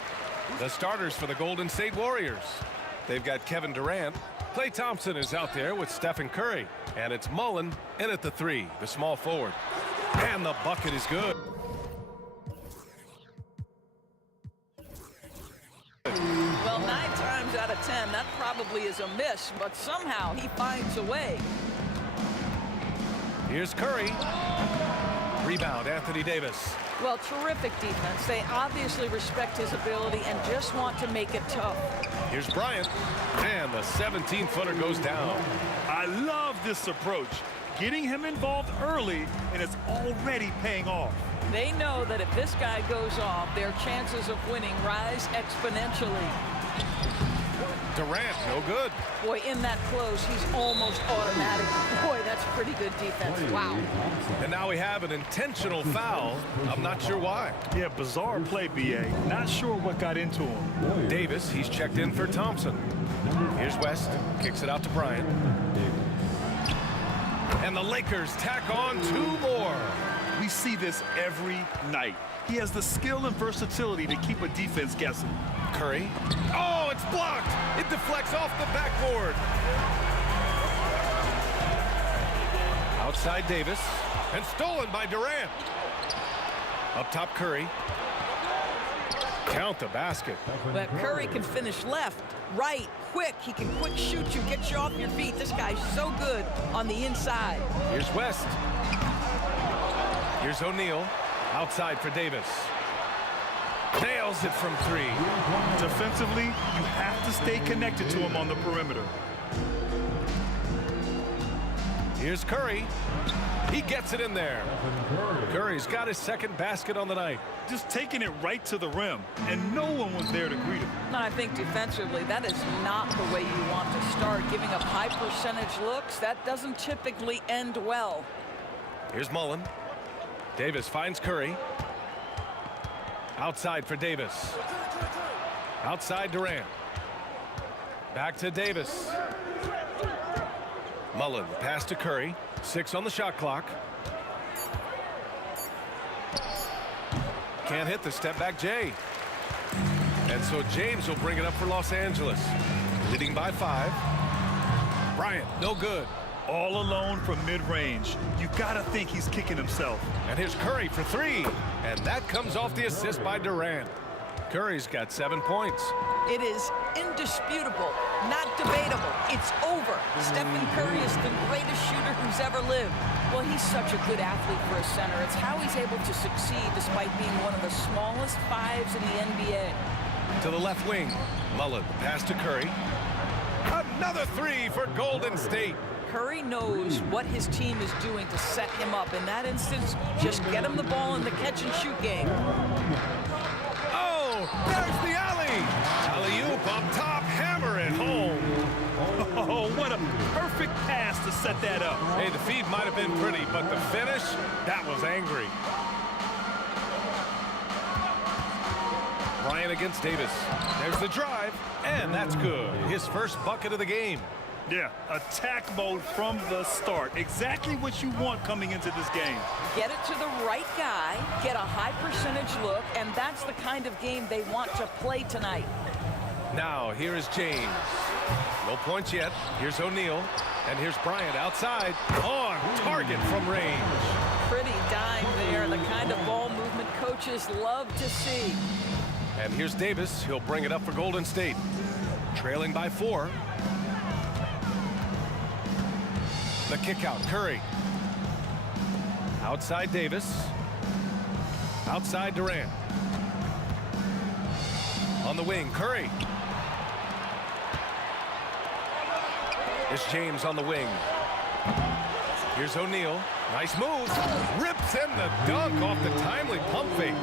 The starters for the Golden State Warriors. They've got Kevin Durant. Klay Thompson is out there with Stephen Curry. And it's Mullen in at the 3, the small forward. And the bucket is good. Well, 9 times out of 10, that probably is a miss, but somehow he finds a way. Here's Curry. Rebound, Anthony Davis. Well, terrific defense. They obviously respect his ability and just want to make it tough. Here's Bryant. And the 17-footer goes down. I love this approach. Getting him involved early, and it's already paying off. They know that if this guy goes off, their chances of winning rise exponentially. Durant, no good. Boy, in that close, he's almost automatic. Boy, that's pretty good defense. Wow. And now we have an intentional foul. I'm not sure why. Yeah, bizarre play, B.A. Not sure what got into him. Davis, he's checked in for Thompson. Here's West, kicks it out to Bryant. And the Lakers tack on 2 more. We see this every night. He has the skill and versatility to keep a defense guessing. Curry. Oh, it's blocked. It deflects off the backboard. Outside Davis. And stolen by Durant. Up top Curry. Count the basket. But Curry can finish left, right, quick. He can quick shoot you, get you off your feet. This guy's so good on the inside. Here's West. Here's O'Neal. Outside for Davis. Nails it from 3. Defensively, you have to stay connected to him on the perimeter. Here's Curry. He gets it in there. Curry's got his 2nd basket on the night. Just taking it right to the rim, and no one was there to greet him. No, I think defensively, that is not the way you want to start. Giving up high percentage looks, that doesn't typically end well. Here's Mullen. Davis finds Curry. Outside for Davis. Outside Durant. Back to Davis. Mullen, pass to Curry. 6 on the shot clock. Can't hit the step back Jay. And so James will bring it up for Los Angeles. Leading by 5. Bryant, no good. All alone from mid-range. You gotta think he's kicking himself. And here's Curry for 3. And that comes off the assist by Durant. Curry's got 7 points. It is indisputable, not debatable. It's over. Stephen Curry is the greatest shooter who's ever lived. Well, he's such a good athlete for a center. It's how he's able to succeed despite being one of the smallest 5s in the NBA. To the left wing. Mullen, pass to Curry. Another 3 for Golden State. Curry knows what his team is doing to set him up. In that instance, just get him the ball in the catch-and-shoot game. Oh, there's the alley. Alley-oop up top, hammer it home. Oh, what a perfect pass to set that up. Hey, the feed might have been pretty, but the finish, that was angry. Bryant against Davis. There's the drive, and that's good. His first bucket of the game. Yeah, attack mode from the start. Exactly what you want coming into this game. Get it to the right guy, get a high percentage look, and that's the kind of game they want to play tonight. Now, here is James. No points yet. Here's O'Neal, and here's Bryant outside. On target from range. Pretty dime there, the kind of ball movement coaches love to see. And here's Davis. He'll bring it up for Golden State. Trailing by 4. The kick out, Curry. Outside Davis. Outside Durant. On the wing, Curry. Here's James on the wing. Here's O'Neal. Nice move. Rips in the dunk off the timely pump fake.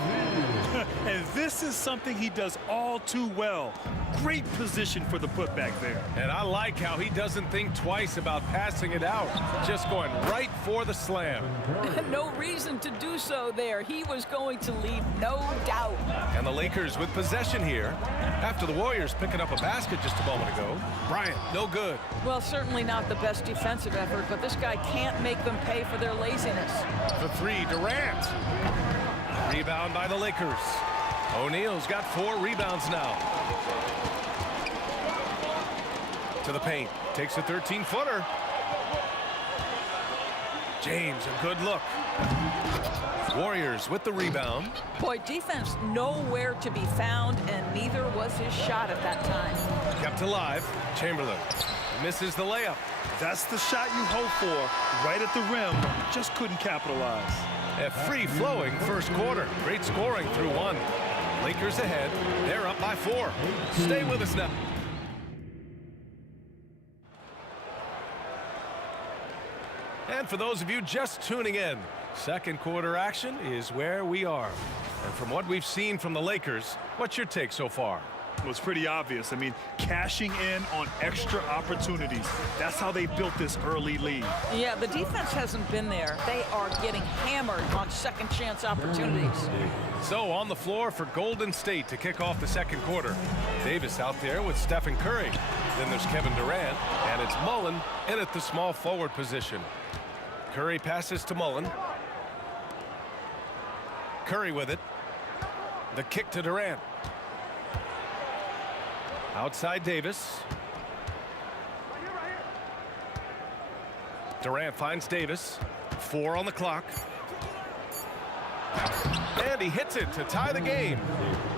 And this is something he does all too well. Great position for the putback there. And I like how he doesn't think twice about passing it out. Just going right for the slam. No reason to do so there. He was going to leave, no doubt. And the Lakers with possession here after the Warriors picking up a basket just a moment ago. Bryant, no good. Well, certainly not the best defensive effort, but this guy can't make them pay for their laziness. For 3, Durant. Rebound by the Lakers. O'Neal's got 4 rebounds now. To the paint. Takes a 13-footer. James, a good look. Warriors with the rebound. Boy, defense nowhere to be found, and neither was his shot at that time. Kept alive. Chamberlain misses the layup. That's the shot you hope for. Right at the rim. Just couldn't capitalize. A free-flowing first quarter. Great scoring through 1. Lakers ahead. They're up by 4. Stay with us now. And for those of you just tuning in, second quarter action is where we are. And from what we've seen from the Lakers, what's your take so far? Well, it's pretty obvious. I mean, cashing in on extra opportunities. That's how they built this early lead. Yeah, the defense hasn't been there. They are getting hammered on second chance opportunities. So on the floor for Golden State to kick off the second quarter. Davis out there with Stephen Curry. Then there's Kevin Durant, and it's Mullen in at the small forward position. Curry passes to Mullen. Curry with it. The kick to Durant. Outside Davis. Durant finds Davis. 4 on the clock. And he hits it to tie the game.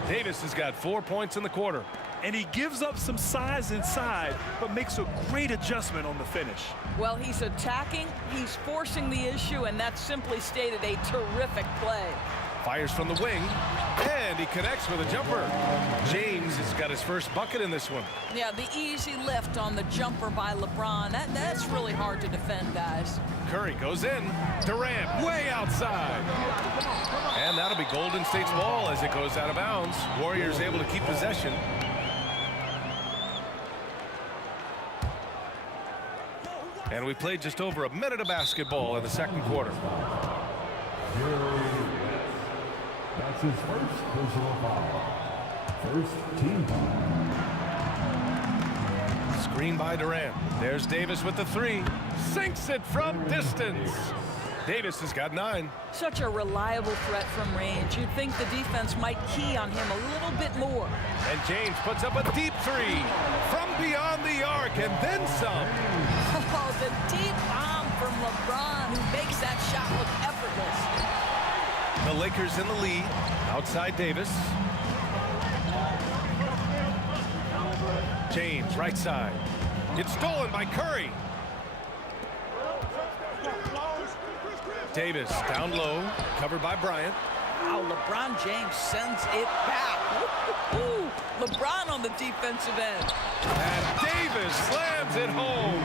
Davis has got 4 points in the quarter. And he gives up some size inside, but makes a great adjustment on the finish. Well, he's attacking, he's forcing the issue, and that's simply stated a terrific play. Fires from the wing, and he connects with a jumper. James has got his first bucket in this one. Yeah, the easy lift on the jumper by LeBron. That's really hard to defend, guys. Curry goes in. Durant way outside. And that'll be Golden State's ball as it goes out of bounds. Warriors able to keep possession. And we played just over a minute of basketball in the second quarter. That's his first personal foul. First team foul. Screen by Durant. There's Davis with the 3. Sinks it from distance. Davis has got 9. Such a reliable threat from range. You'd think the defense might key on him a little bit more. And James puts up a deep 3 from beyond the arc and then some. Oh, the deep bomb from LeBron, who makes that shot look effortless. The Lakers in the lead. Outside Davis. James, right side. It's stolen by Curry. Davis down low, covered by Bryant. Wow, LeBron James sends it back. Ooh, LeBron on the defensive end. And Davis slams it home.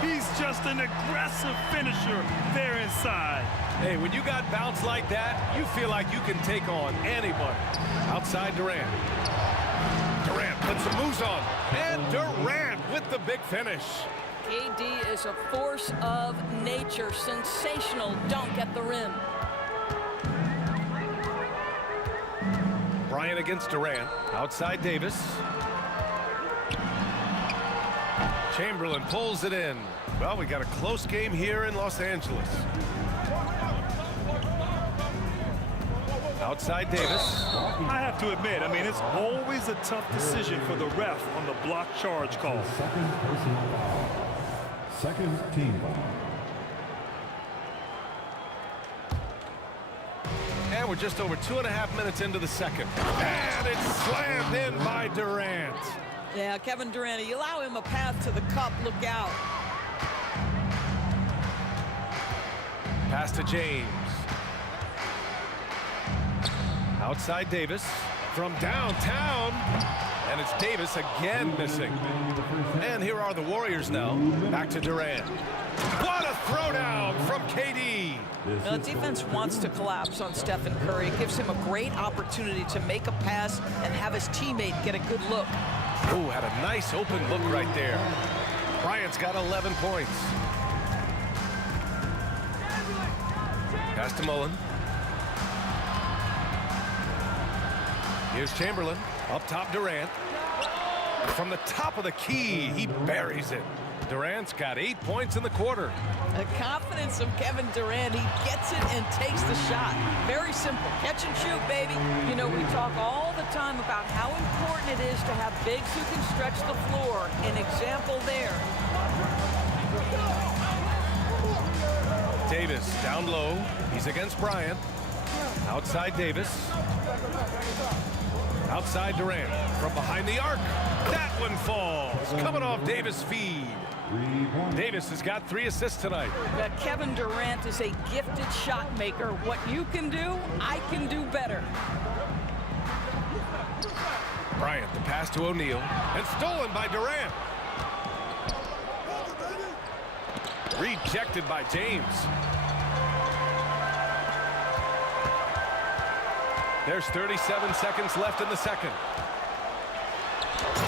He's just an aggressive finisher there inside. Hey, when you got bounce like that, you feel like you can take on anybody. Outside Durant. Durant puts some moves on. And Durant with the big finish. KD is a force of nature. Sensational dunk at the rim. Bryant against Durant. Outside Davis. Chamberlain pulls it in. Well, we got a close game here in Los Angeles. Outside Davis. I have to admit, I mean, it's always a tough decision for the ref on the block charge call. Second personal foul. Second team foul. And we're just over 2.5 minutes into the second. And it's slammed in by Durant. Yeah, Kevin Durant, you allow him a path to the cup, look out. Pass to James. Outside Davis from downtown. And it's Davis again missing. And here are the Warriors now. Back to Durant. What a throwdown from KD. Now, the defense wants to collapse on Stephen Curry. It gives him a great opportunity to make a pass and have his teammate get a good look. Oh, had a nice open look right there. Bryant's got 11 points. Pass to Mullen. Here's Chamberlain. Up top Durant. From the top of the key, he buries it. Durant's got 8 points in the quarter. The confidence of Kevin Durant. He gets it and takes the shot. Very simple. Catch and shoot, baby. You know, we talk all the time about how important it is to have bigs who can stretch the floor. An example there. Davis down low. He's against Bryant. Outside Davis. Outside Durant. From behind the arc. That one falls. Coming off Davis' feed. Davis has got 3 assists tonight. Kevin Durant is a gifted shot maker. What you can do, I can do better. Bryant, the pass to O'Neal. And stolen by Durant. Rejected by James. There's 37 seconds left in the second.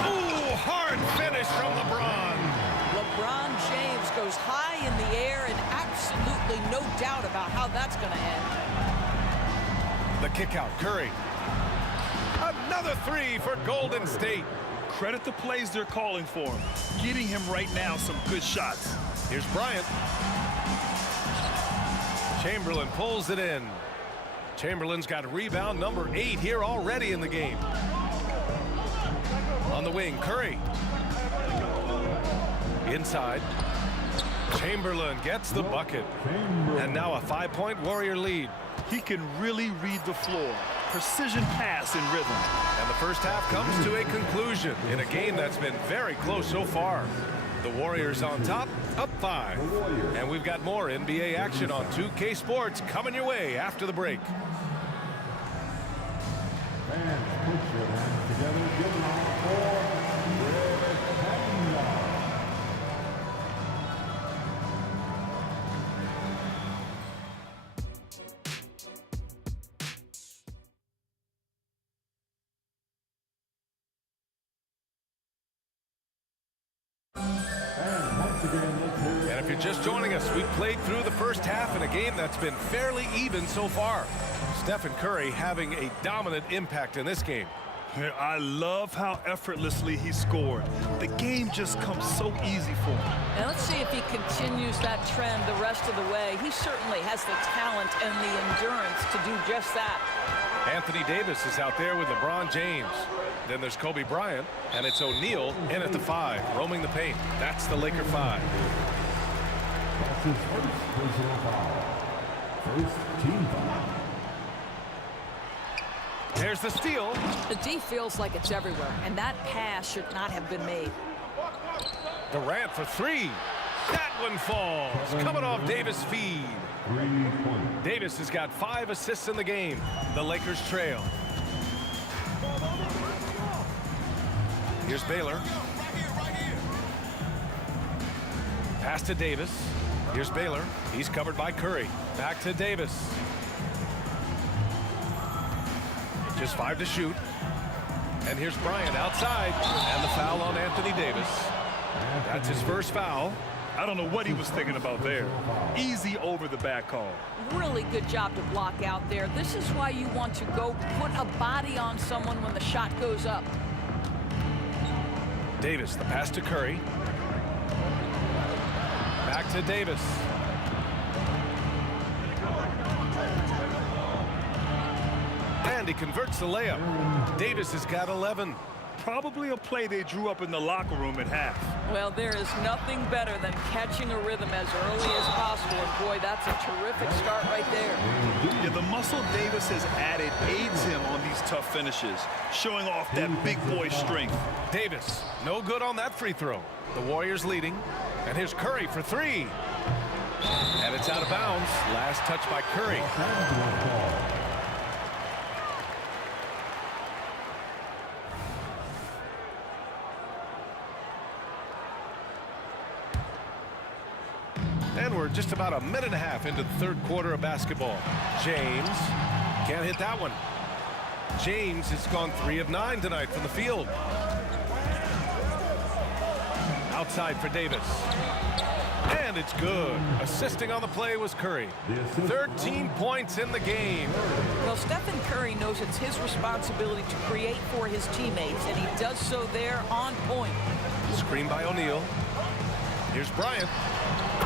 Ooh, hard finish from LeBron. LeBron James goes high in the air and absolutely no doubt about how that's going to end. The kick out, Curry. Another 3 for Golden State. Credit the plays they're calling for him. Getting him right now some good shots. Here's Bryant. Chamberlain pulls it in. Chamberlain's got rebound number 8 here already in the game. On the wing, Curry. Inside. Chamberlain gets the bucket. And now a 5-point Warrior lead. He can really read the floor. Precision pass in rhythm. And the first half comes to a conclusion in a game that's been very close so far. The Warriors on top, up 5. And we've got more NBA action on 2K Sports coming your way after the break. Fans, put your hands together. Give it on for Greg Hancock. And if you're just joining us, we played through the first half in a game that's been fairly even so far. Stephen Curry having a dominant impact in this game. I love how effortlessly he scored. The game just comes so easy for him. Now let's see if he continues that trend the rest of the way. He certainly has the talent and the endurance to do just that. Anthony Davis is out there with LeBron James. Then there's Kobe Bryant, and it's O'Neal in at the 5, roaming the paint. That's the Laker 5. That's his first personal foul. First team foul. There's the steal. The D feels like it's everywhere, and that pass should not have been made. Durant for 3. That one falls. Coming off Davis' feed. 3 points. Davis has got 5 assists in the game. The Lakers trail. Here's Baylor. Pass to Davis. Here's Baylor. He's covered by Curry. Back to Davis. Just 5 to shoot. And here's Bryant outside. And the foul on Anthony Davis. That's his first foul. I don't know what he was thinking about there. Easy over the back call. Really good job to block out there. This is why you want to go put a body on someone when the shot goes up. Davis, the pass to Curry. Back to Davis. And he converts the layup. Davis has got 11. Probably a play they drew up in the locker room at half. Well, there is nothing better than catching a rhythm as early as possible. And boy, that's a terrific start right there. Yeah, the muscle Davis has added aids him on these tough finishes, showing off that big boy strength. Davis, no good on that free throw. The Warriors leading. And here's Curry for 3. And it's out of bounds. Last touch by Curry. And we're just about a minute and a half into the third quarter of basketball. James can't hit that one. James has gone 3 of 9 tonight from the field. Outside for Davis. And it's good. Assisting on the play was Curry. 13 points in the game. Well, Stephen Curry knows it's his responsibility to create for his teammates, and he does so there on point. Screen by O'Neal. Here's Bryant.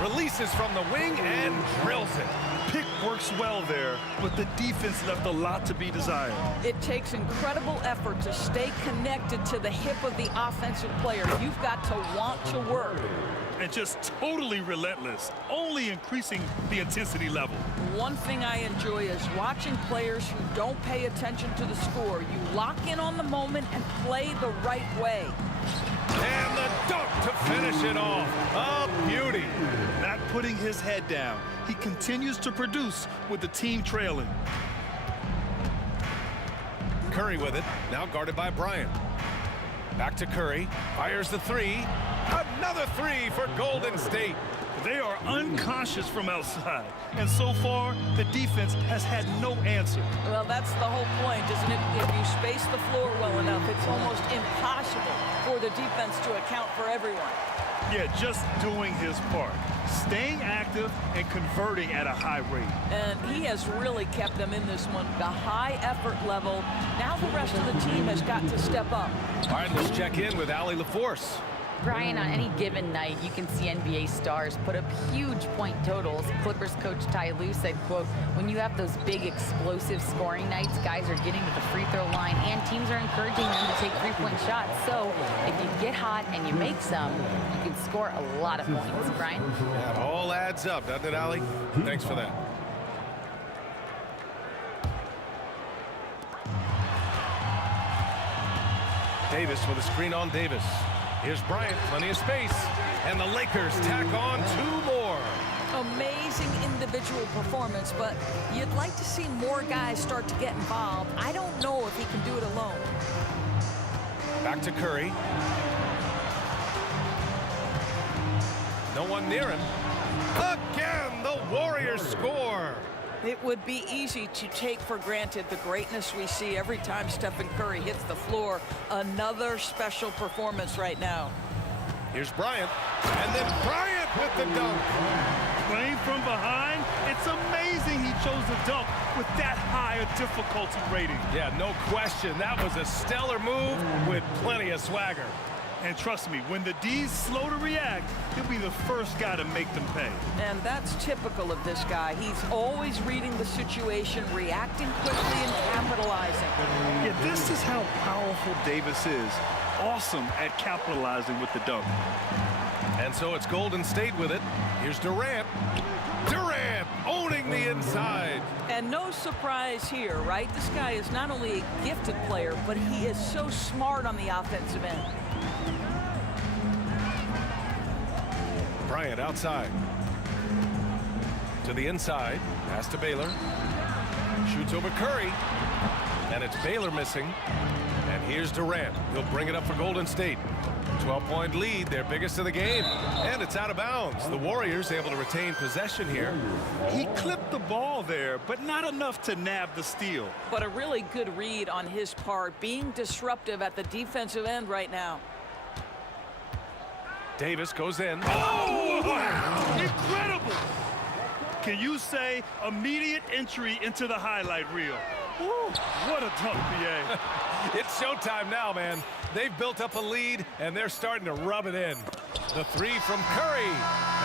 Releases from the wing and drills it. Pick works well there, but the defense left a lot to be desired. It takes incredible effort to stay connected to the hip of the offensive player. You've got to want to work. And just totally relentless, only increasing the intensity level. One thing I enjoy is watching players who don't pay attention to the score. You lock in on the moment and play the right way. And the dunk to finish it off. A beauty. Not putting his head down. He continues to produce with the team trailing. Curry with it, now guarded by Bryant. Back to Curry, fires the three. Another three for Golden State. They are unconscious from outside, and so far, the defense has had no answer. Well, that's the whole point, isn't it? If you space the floor well enough, it's almost impossible for the defense to account for everyone. Yeah, just doing his part. Staying active and converting at a high rate. And he has really kept them in this one. The high effort level. Now the rest of the team has got to step up. All right, let's check in with Allie LaForce. Brian, on any given night, you can see NBA stars put up huge point totals. Clippers coach Ty Lue said, quote, when you have those big explosive scoring nights, guys are getting to the free throw line and teams are encouraging them to take three-point shots. So if you get hot and you make some, you can score a lot of points. Brian? Yeah, it all adds up, doesn't it, Allie? Thanks for that. Davis with a screen on Davis. Here's Bryant, plenty of space. And the Lakers tack on two more. Amazing individual performance, but you'd like to see more guys start to get involved. I don't know if he can do it alone. Back to Curry. No one near him. Again, the Warriors score. It would be easy to take for granted the greatness we see every time Stephen Curry hits the floor. Another special performance right now. Here's Bryant, and then Bryant with the dunk. Playing from behind, it's amazing he chose the dunk with that high a difficulty rating. Yeah, no question. That was a stellar move with plenty of swagger. And trust me, when the D's slow to react, he'll be the first guy to make them pay. And that's typical of this guy. He's always reading the situation, reacting quickly and capitalizing. Yeah, this is how powerful Davis is. Awesome at capitalizing with the dunk. And so it's Golden State with it. Here's Durant. Durant owning the inside. And no surprise here, right? This guy is not only a gifted player, but he is so smart on the offensive end. Bryant outside. To the inside. Pass to Baylor. Shoots over Curry. And it's Baylor missing. And here's Durant. He'll bring it up for Golden State. 12-point lead, their biggest of the game. And it's out of bounds. The Warriors able to retain possession here. He clipped the ball there, but not enough to nab the steal. But a really good read on his part, being disruptive at the defensive end right now. Davis goes in. Oh, wow. Incredible. Can you say immediate entry into the highlight reel? Woo, what a dunk, PA. It's showtime now, man. They've built up a lead, and they're starting to rub it in. The three from Curry.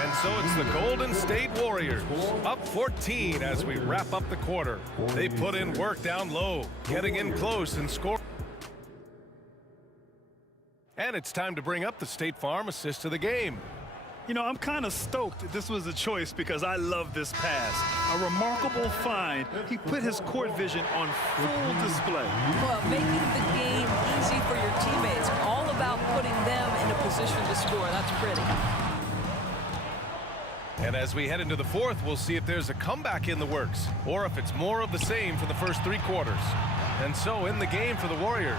And so it's the Golden State Warriors, up 14 as we wrap up the quarter. They put in work down low, getting in close and scoring. And it's time to bring up the State Farm assist of the game. You know, I'm kind of stoked this was a choice because I love this pass. A remarkable find. He put his court vision on full display. Well, making the game easy for your teammates. All about putting them in a position to score. That's pretty. And as we head into the fourth, we'll see if there's a comeback in the works or if it's more of the same for the first three quarters. And so in the game for the Warriors,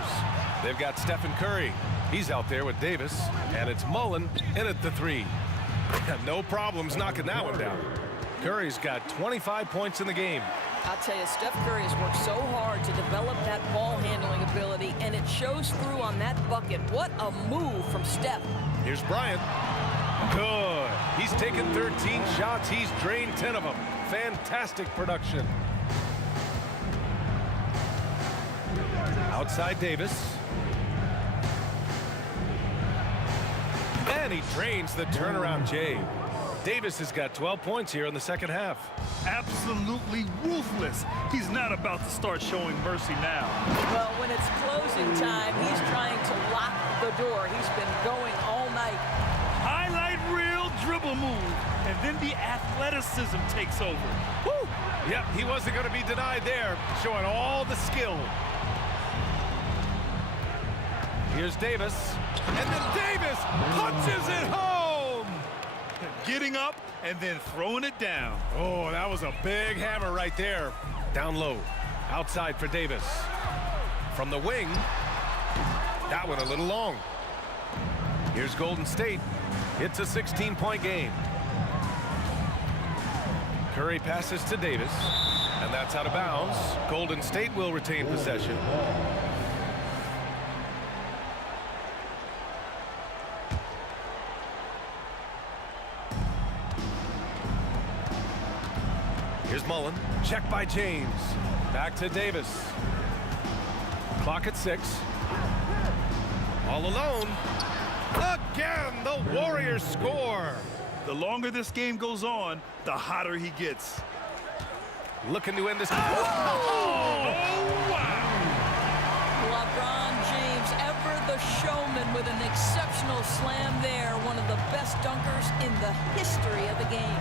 they've got Stephen Curry. He's out there with Davis, and it's Mullen in at the three. No problems knocking that one down. Curry's got 25 points in the game. I'll tell you, Steph Curry has worked so hard to develop that ball handling ability, and it shows through on that bucket. What a move from Steph. Here's Bryant. Good. He's taken 13 shots. He's drained 10 of them. Fantastic production. Outside Davis. And he drains the turnaround Jay. Davis has got 12 points here in the second half. Absolutely ruthless. He's not about to start showing mercy now. Well, when it's closing time, he's trying to lock the door. He's been going all night. Highlight reel dribble move, and then the athleticism takes over. Woo! Yep, he wasn't going to be denied there, showing all the skill. Here's Davis, and then Davis punches it home! Getting up and then throwing it down. Oh, that was a big hammer right there. Down low, outside for Davis. From the wing, that one a little long. Here's Golden State. It's a 16-point game. Curry passes to Davis, and that's out of bounds. Golden State will retain possession. Here's Mullen. Check by James. Back to Davis. Clock at 6. All alone. Again, the Warriors score. The longer this game goes on, the hotter he gets. Looking to end this. Oh, wow. LeBron James, ever the showman, with an exceptional slam there. One of the best dunkers in the history of the game.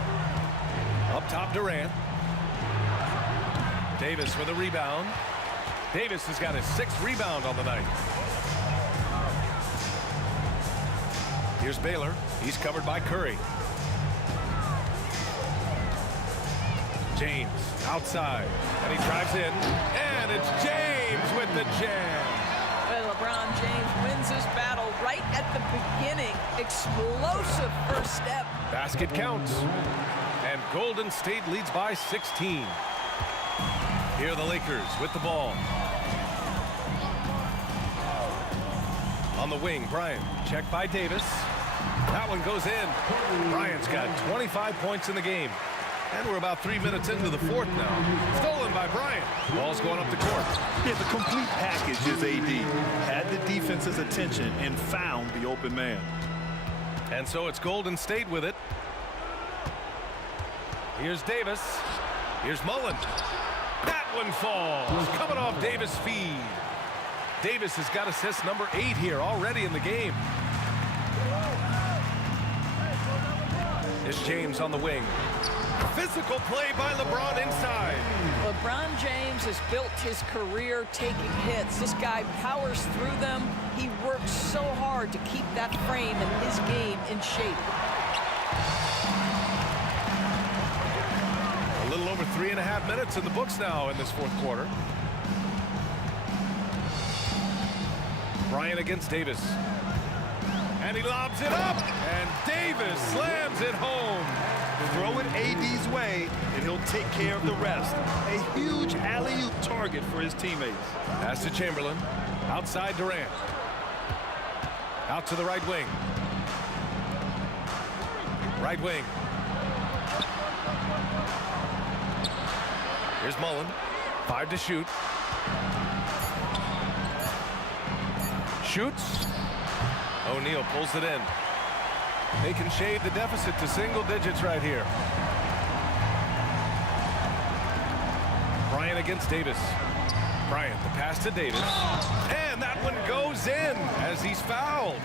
Up top, Durant. Davis with a rebound. Davis has got his 6th rebound on the night. Here's Baylor. He's covered by Curry. James outside, and he drives in, and it's James with the jam. Well, LeBron James wins this battle right at the beginning. Explosive first step. Basket counts, and Golden State leads by 16. Here are the Lakers with the ball. On the wing, Bryant. Check by Davis. That one goes in. Bryant's got 25 points in the game. And we're about 3 minutes into the fourth now. Stolen by Bryant. Ball's going up the court. Yeah, the complete package is AD. Had the defense's attention and found the open man. And so it's Golden State with it. Here's Davis. Here's Mullen. That one falls. Coming off Davis' feed. Davis has got assist number 8 here already in the game. It's James on the wing. Physical play by LeBron inside. LeBron James has built his career taking hits. This guy powers through them. He works so hard to keep that frame and his game in shape. A little over 3.5 minutes in the books now in this fourth quarter. Bryant against Davis. And he lobs it up. And Davis slams it home. Throw it AD's way, and he'll take care of the rest. A huge alley-oop target for his teammates. Pass to Chamberlain. Outside Durant. Out to the right wing. Right wing. Here's Mullen. 5 to shoot. Shoots. O'Neal pulls it in. They can shade the deficit to single digits right here. Bryant against Davis. Bryant, the pass to Davis. And that one goes in as he's fouled.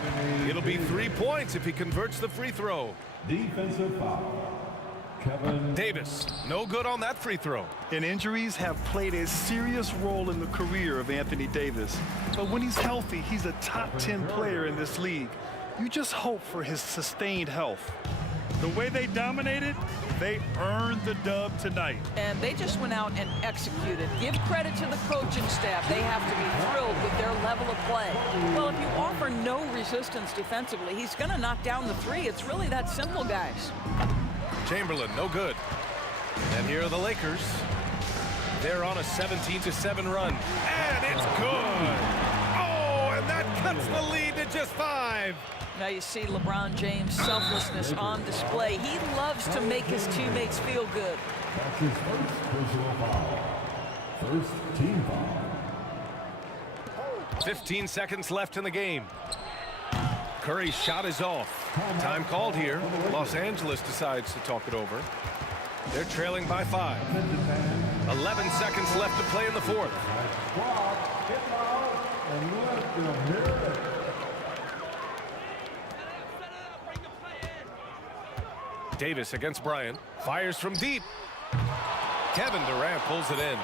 It'll be 3 points if he converts the free throw. Defensive foul. Kevin Davis, no good on that free throw. And injuries have played a serious role in the career of Anthony Davis. But when he's healthy, he's a top 10 player in this league. You just hope for his sustained health. The way they dominated, they earned the dub tonight. And they just went out and executed. Give credit to the coaching staff. They have to be thrilled with their level of play. Well, if you offer no resistance defensively, he's going to knock down the three. It's really that simple, guys. Chamberlain, no good. And here are the Lakers. They're on a 17-7 run, and it's good. Oh, and that cuts the lead to just 5. Now you see LeBron James' selflessness on display. He loves to make his teammates feel good. That's his first personal foul. First team foul. 15 seconds left in the game. Curry's shot is off. Time called here. Los Angeles decides to talk it over. They're trailing by 5. 11 seconds left to play in the 4th. Davis against Bryant. Fires from deep. Kevin Durant pulls it in.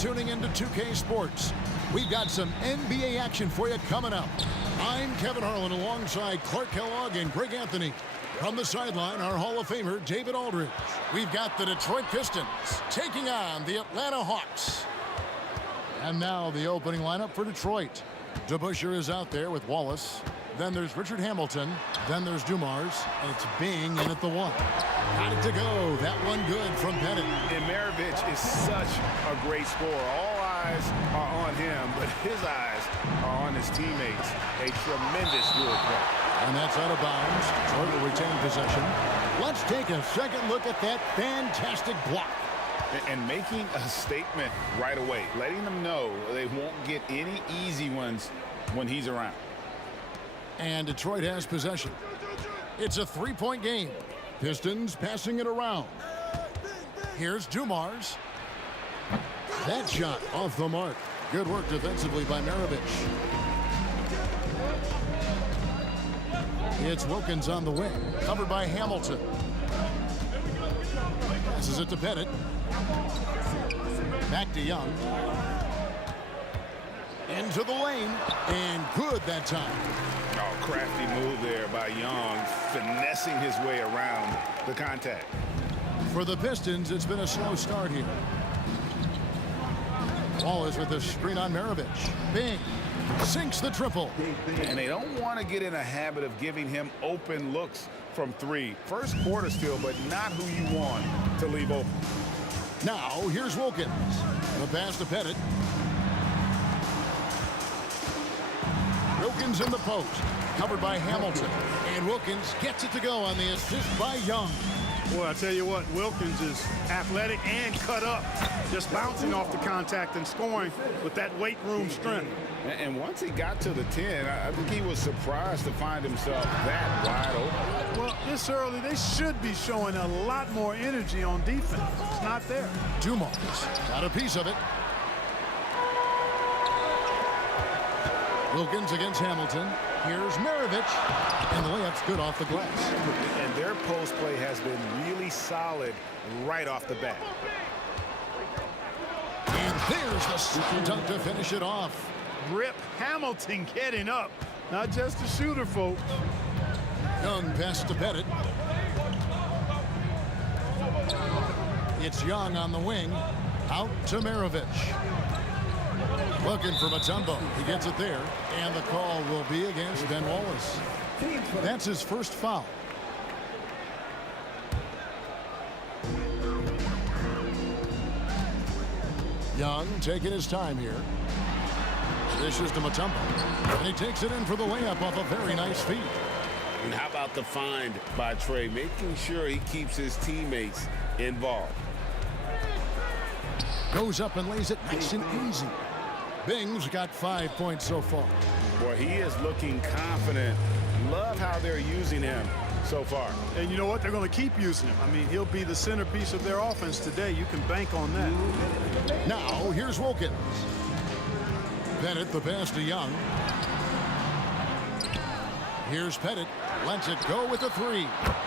tuning into 2K Sports. We've got some NBA action for you coming up. I'm Kevin Harlan alongside Clark Kellogg and Greg Anthony. From the sideline, our Hall of Famer, David Aldridge. We've got the Detroit Pistons taking on the Atlanta Hawks. And now the opening lineup for Detroit. DeBusschere is out there with Wallace. Then there's Richard Hamilton. Then there's Dumars. And it's Bing in at the 1. Got it to go. That one good from Pettit. And Maravich is such a great scorer. All eyes are on him, but his eyes are on his teammates. A tremendous dual threat. And that's out of bounds. Detroit will retain possession. Let's take a second look at that fantastic block. And making a statement right away, letting them know they won't get any easy ones when he's around. And Detroit has possession. It's a 3-point game. Pistons passing it around. Here's Dumars. That shot off the mark. Good work defensively by Maravich. It's Wilkins on the wing, covered by Hamilton. Passes it to Pettit. Back to Young. Into the lane, and good that time. Oh, crafty move there by Young, finessing his way around the contact. For the Pistons, it's been a slow start here. Wallace with the screen on Maravich. Bing sinks the triple. And they don't want to get in a habit of giving him open looks from 3. First quarter still, but not who you want to leave open. Now, here's Wilkins. The pass to Pettit. Wilkins in the post, covered by Hamilton. And Wilkins gets it to go on the assist by Young. Boy, I tell you what, Wilkins is athletic and cut up. Just bouncing off the contact and scoring with that weight room strength. And once he got to the 10, I think he was surprised to find himself that wide open. Well, this early, they should be showing a lot more energy on defense. It's not there. Dumars got a piece of it. Wilkins against Hamilton. Here's Maravich. And the layup's good off the glass. And their post play has been really solid right off the bat. And there's the slam dunk to finish it off. Rip Hamilton getting up. Not just a shooter, folks. Young pass to Pettit. It's Young on the wing. Out to Maravich. Looking for Mutombo. He gets it there. And the call will be against Ben Wallace. That's his first foul. Young taking his time here. Dishes to Mutombo. And he takes it in for the layup off a very nice feed. And how about the find by Trey, making sure he keeps his teammates involved. Goes up and lays it nice and easy. Bing's got 5 points so far. Boy, he is looking confident. Love how they're using him so far. And you know what? They're going to keep using him. I mean, he'll be the centerpiece of their offense today. You can bank on that. Now, here's Wilkins. Pettit, the pass to Young. Here's Pettit. Lets it go with a 3.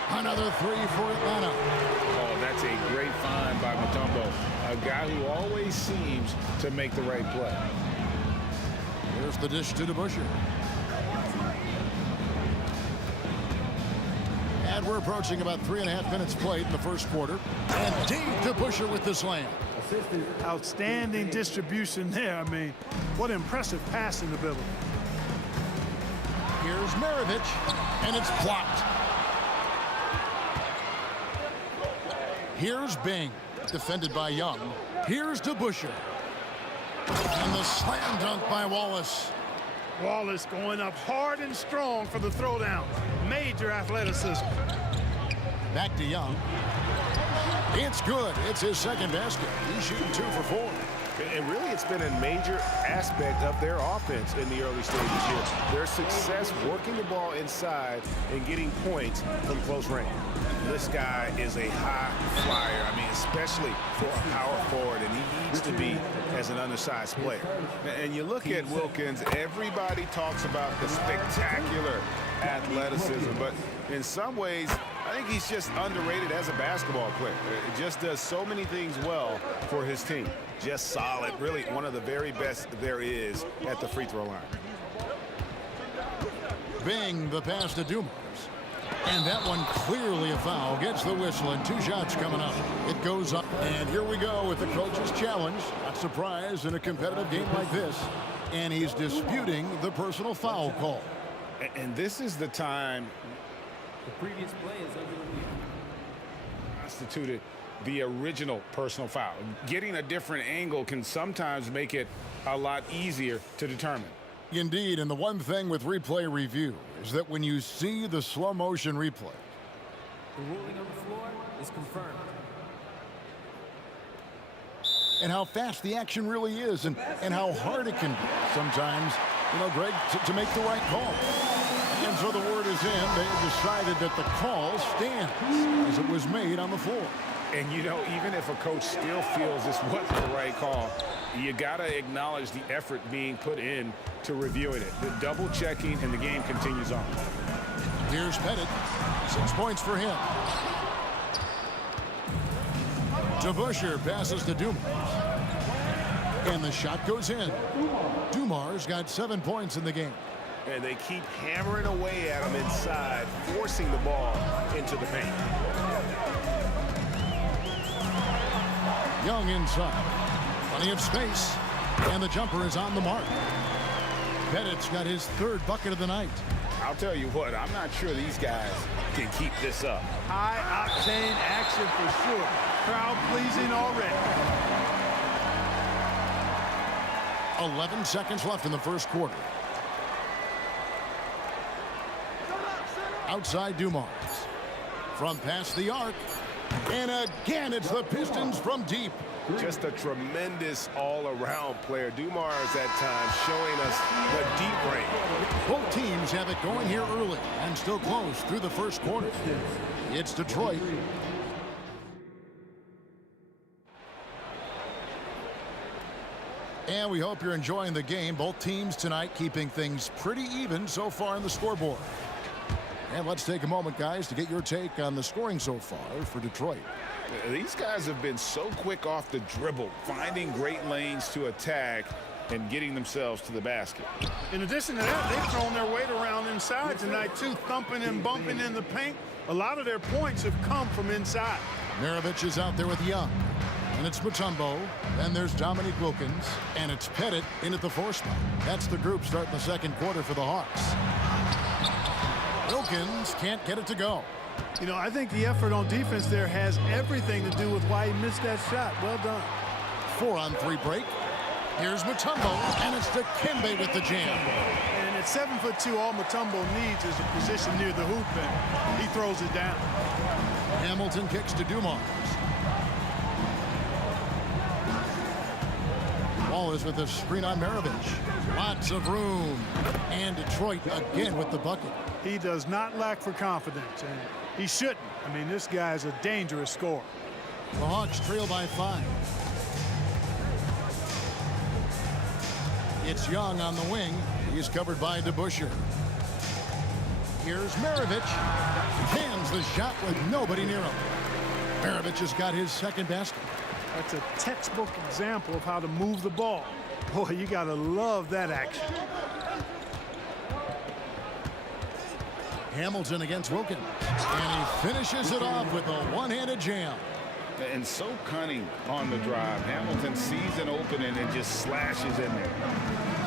Another 3 for Atlanta. Oh, that's a great find by Mutombo. A guy who always seems to make the right play. Here's the dish to DeBusschere. And we're approaching about 3.5 minutes played in the first quarter. And Dave DeBusschere with the slam. Outstanding distribution there. I mean, what impressive passing ability. Here's Maravich, and it's blocked. Here's Bing, defended by Young. Here's DeBusschere. And the slam dunk by Wallace. Wallace going up hard and strong for the throwdown. Major athleticism. Back to Young. It's good. It's his second basket. He's shooting 2 for 4. And really, it's been a major aspect of their offense in the early stages here. Their success working the ball inside and getting points from close range. This guy is a high flyer. I mean, especially for a power forward, and he needs to be as an undersized player. And you look at Wilkins, everybody talks about the spectacular athleticism, but in some ways, I think he's just underrated as a basketball player. It just does so many things well for his team. Just solid, really one of the very best there is at the free throw line. Bing, the pass to Dumas. And that one clearly a foul. Gets the whistle, and 2 shots coming up. It goes up. And here we go with the coach's challenge. Not surprised in a competitive game like this. And he's disputing the personal foul call. And this is the time The previous play is under the wheel. Constituted the original personal foul. Getting a different angle can sometimes make it a lot easier to determine. Indeed, and the one thing with replay review is that when you see the slow motion replay, The ruling on the floor is confirmed. and how fast the action really is, and how hard it can be sometimes, you know, Greg, to make the right call. And so the word is in. They decided that the call stands as it was made on the floor. And, you know, even if a coach still feels this wasn't the right call, you got to acknowledge the effort being put in to reviewing it. The double checking, and the game continues on. Here's Pettit. 6 points for him. DeBusschere passes to Dumas. And the shot goes in. Dumars got 7 points in the game. And they keep hammering away at him inside, forcing the ball into the paint. Young inside. Plenty of space. And the jumper is on the mark. Pettit's got his 3rd bucket of the night. I'll tell you what, I'm not sure these guys can keep this up. High-octane action for sure. Crowd pleasing already. 11 seconds left in the first quarter. Outside Dumars. From past the arc. And again, it's the Pistons from deep. Just a tremendous all-around player. Dumars at times showing us the deep range. Both teams have it going here early and still close through the first quarter. It's Detroit. And we hope you're enjoying the game. Both teams tonight keeping things pretty even so far on the scoreboard. And let's take a moment, guys, to get your take on the scoring so far for Detroit. These guys have been so quick off the dribble, finding great lanes to attack and getting themselves to the basket. In addition to that, they've thrown their weight around inside tonight, too, thumping and bumping in the paint. A lot of their points have come from inside. Maravich is out there with Young. And it's Mutombo. Then there's Dominique Wilkins. And it's Pettit in at the 4 spot. That's the group starting the second quarter for the Hawks. Wilkins can't get it to go. You know, I think the effort on defense there has everything to do with why he missed that shot. Well done. 4-on-3 break. Here's Mutombo, and it's Dikembe with the jam. And at 7'2", all Mutombo needs is a position near the hoop, and he throws it down. Hamilton kicks to Dumars. Ball is with a screen on Maravich. Lots of room. And Detroit again with the bucket. He does not lack for confidence, and he shouldn't. I mean, this guy's a dangerous scorer. The Hawks trail by 5. It's Young on the wing. He's covered by DeBusschere. Here's Maravich. Cans the shot with nobody near him. Maravich has got his 2nd basket. That's a textbook example of how to move the ball. Boy, you got to love that action. Hamilton against Wilkins. And he finishes it off with a one-handed jam. And so cunning on the drive. Hamilton sees an opening and just slashes in there.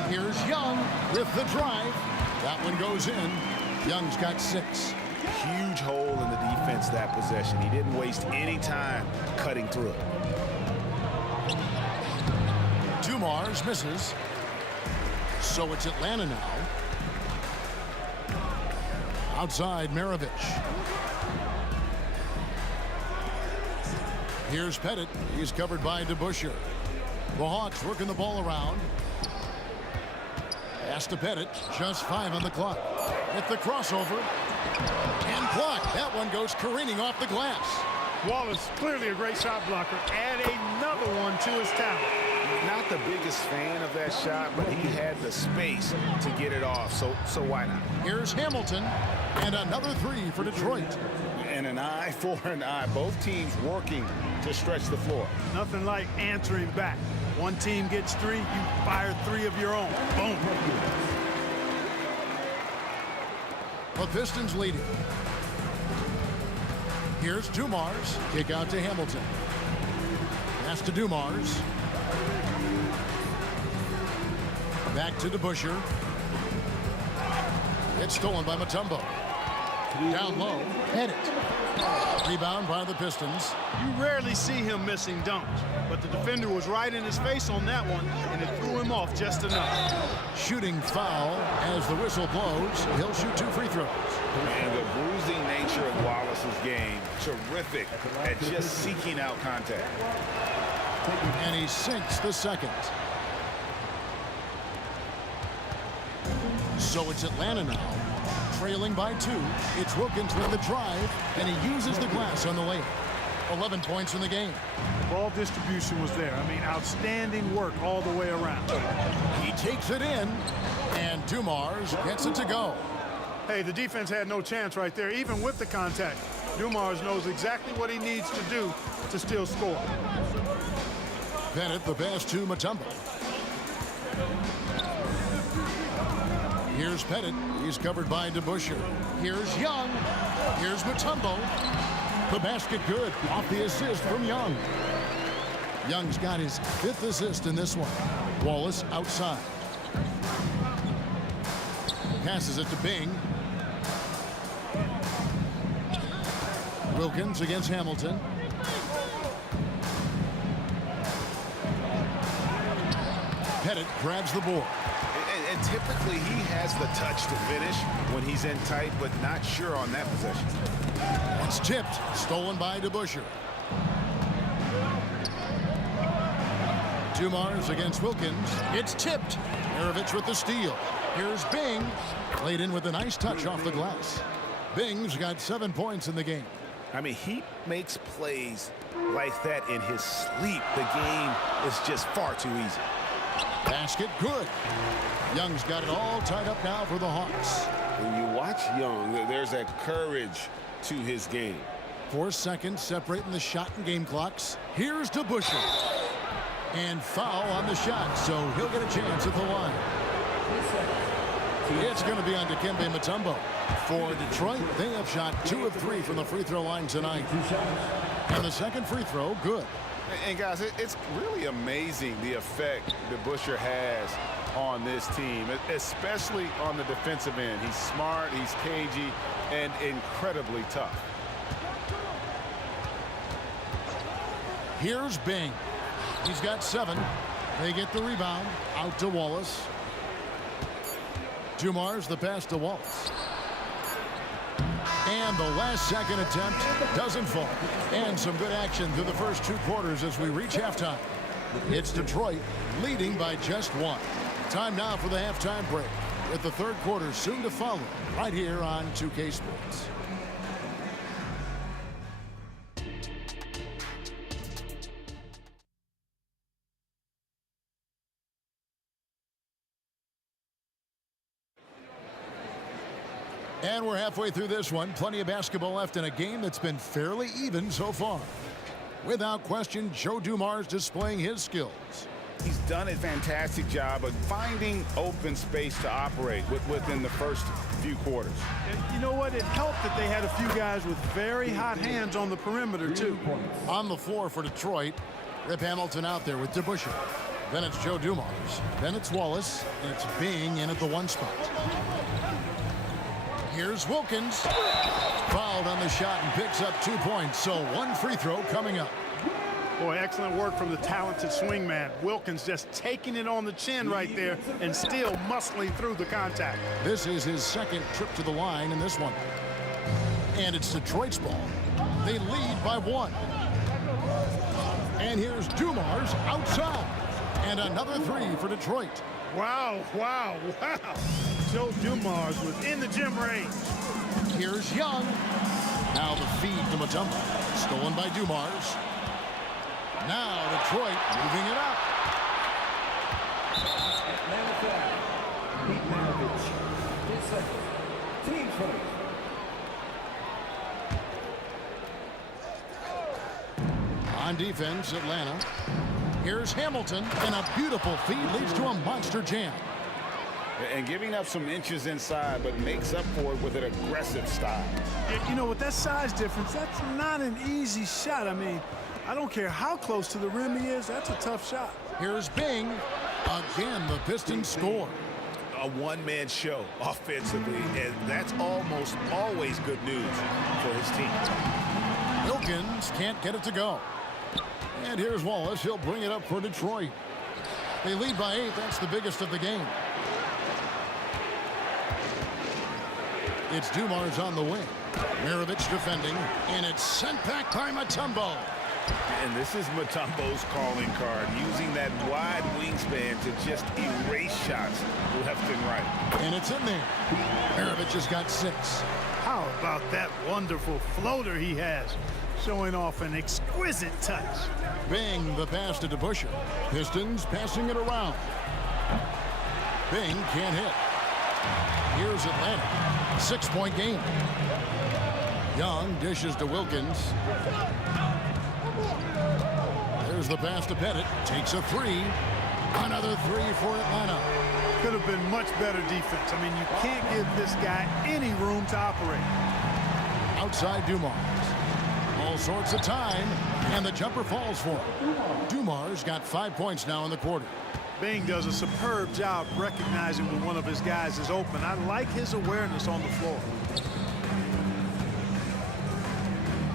Here's Young with the drive. That one goes in. Young's got 6. Huge hole in the defense that possession. He didn't waste any time cutting through it. Dumars misses. So it's Atlanta now. Outside Maravich. Here's Pettit. He's covered by DeBusschere. The Hawks working the ball around. Pass to Pettit. Just 5 on the clock. At the crossover. And blocked. That one goes careening off the glass. Wallace, clearly a great shot blocker. Add another one to his talent. Not the biggest fan of that shot, but he had the space to get it off, so why not? Here's Hamilton, and another 3 for Detroit. And an eye for an eye. Both teams working to stretch the floor. Nothing like answering back. One team gets 3, you fire 3 of your own. Boom. The Pistons leading. Here's Dumars. Kick out to Hamilton. Pass to Dumars. Back to DeBusschere. It's stolen by Mutombo. Down low. Hit it. Rebound by the Pistons. You rarely see him missing dunks, but the defender was right in his face on that one, and it threw him off just enough. Shooting foul as the whistle blows. He'll shoot 2 free throws. And the bruising nature of Wallace's game, terrific at just seeking out contact. And he sinks the second. So it's Atlanta now, trailing by 2. It's Wilkins with the drive, and he uses the glass on the layup. 11 points in the game. Ball distribution was there. I mean, outstanding work all the way around. He takes it in, and Dumars gets it to go. Hey, the defense had no chance right there, even with the contact. Dumars knows exactly what he needs to do to still score. Bennett the pass to Mutombo. Here's Pettit. He's covered by DeBusschere. Here's Young. Here's Mutombo. The basket good off the assist from Young. Young's got his 5th assist in this one. Wallace outside. Passes it to Bing. Wilkins against Hamilton. Pettit grabs the board. And typically he has the touch to finish when he's in tight, but not sure on that possession. It's tipped. Stolen by DeBusschere. Dumars against Wilkins. It's tipped. Maravich with the steal. Here's Bing. Laid in with a nice touch off the glass. Bing's got 7 points in the game. I mean, he makes plays like that in his sleep. The game is just far too easy. Basket good. Young's got it all tied up now for the Hawks. When you watch Young, there's that courage to his game. 4 seconds separating the shot and game clocks. Here's DeBusschere. And foul on the shot, so he'll get a chance at the line. It's going to be on Dikembe Mutombo. For Detroit, they have shot 2 of 3 from the free throw line tonight. And the second free throw, good. And guys, it's really amazing the effect DeBusschere has on this team, especially on the defensive end. He's smart, he's cagey, and incredibly tough. Here's Bing. He's got 7. They get the rebound out to Wallace. Dumars the pass to Wallace. And the last second attempt doesn't fall. And some good action through the first 2 quarters as we reach halftime. It's Detroit leading by just 1. Time now for the halftime break, with the 3rd quarter soon to follow right here on 2K Sports. And we're halfway through this one. Plenty of basketball left in a game that's been fairly even so far. Without question, Joe Dumars displaying his skills. He's done a fantastic job of finding open space to operate within the first few quarters. You know what? It helped that they had a few guys with very hot hands on the perimeter, too. On the floor for Detroit, Rip Hamilton out there with DeBusschere. Then it's Joe Dumars. Then it's Wallace. And it's Bing in at the 1 spot. Here's Wilkins. Fouled on the shot and picks up 2 points. So 1 free throw coming up. Boy, excellent work from the talented swingman. Wilkins just taking it on the chin right there and still muscling through the contact. This is his 2nd trip to the line in this one. And it's Detroit's ball. They lead by 1. And here's Dumars outside. And another 3 for Detroit. Wow, wow, wow. Joe Dumars was in the gym range. Here's Young. Now the feed to Mutombo. Stolen by Dumars. Now Detroit moving it up. On defense, Atlanta. Here's Hamilton, and a beautiful feed leads to a monster jam. And giving up some inches inside, but makes up for it with an aggressive style. You know, with that size difference, that's not an easy shot. I mean, I don't care how close to the rim he is, that's a tough shot. Here's Bing. Again, the Pistons score. A one-man show offensively, and that's almost always good news for his team. Wilkins can't get it to go. And here's Wallace. He'll bring it up for Detroit. They lead by 8. That's the biggest of the game. It's Dumars on the wing. Maravich defending, and it's sent back by Mutombo. And this is Mutombo's calling card, using that wide wingspan to just erase shots left and right. And it's in there. Maravich has got 6. How about that wonderful floater he has, showing off an exquisite touch. Bing, the pass to DeBusschere. Pistons passing it around. Bing can't hit. Here's Atlanta. 6-point game. Young dishes to Wilkins. There's the pass to Pettit. Takes a 3. Another 3 for Atlanta. Could have been much better defense. I mean, you can't give this guy any room to operate. Outside Dumars. All sorts of time, and the jumper falls for him. Dumars got 5 points now in the quarter. Bing does a superb job recognizing when one of his guys is open. I like his awareness on the floor.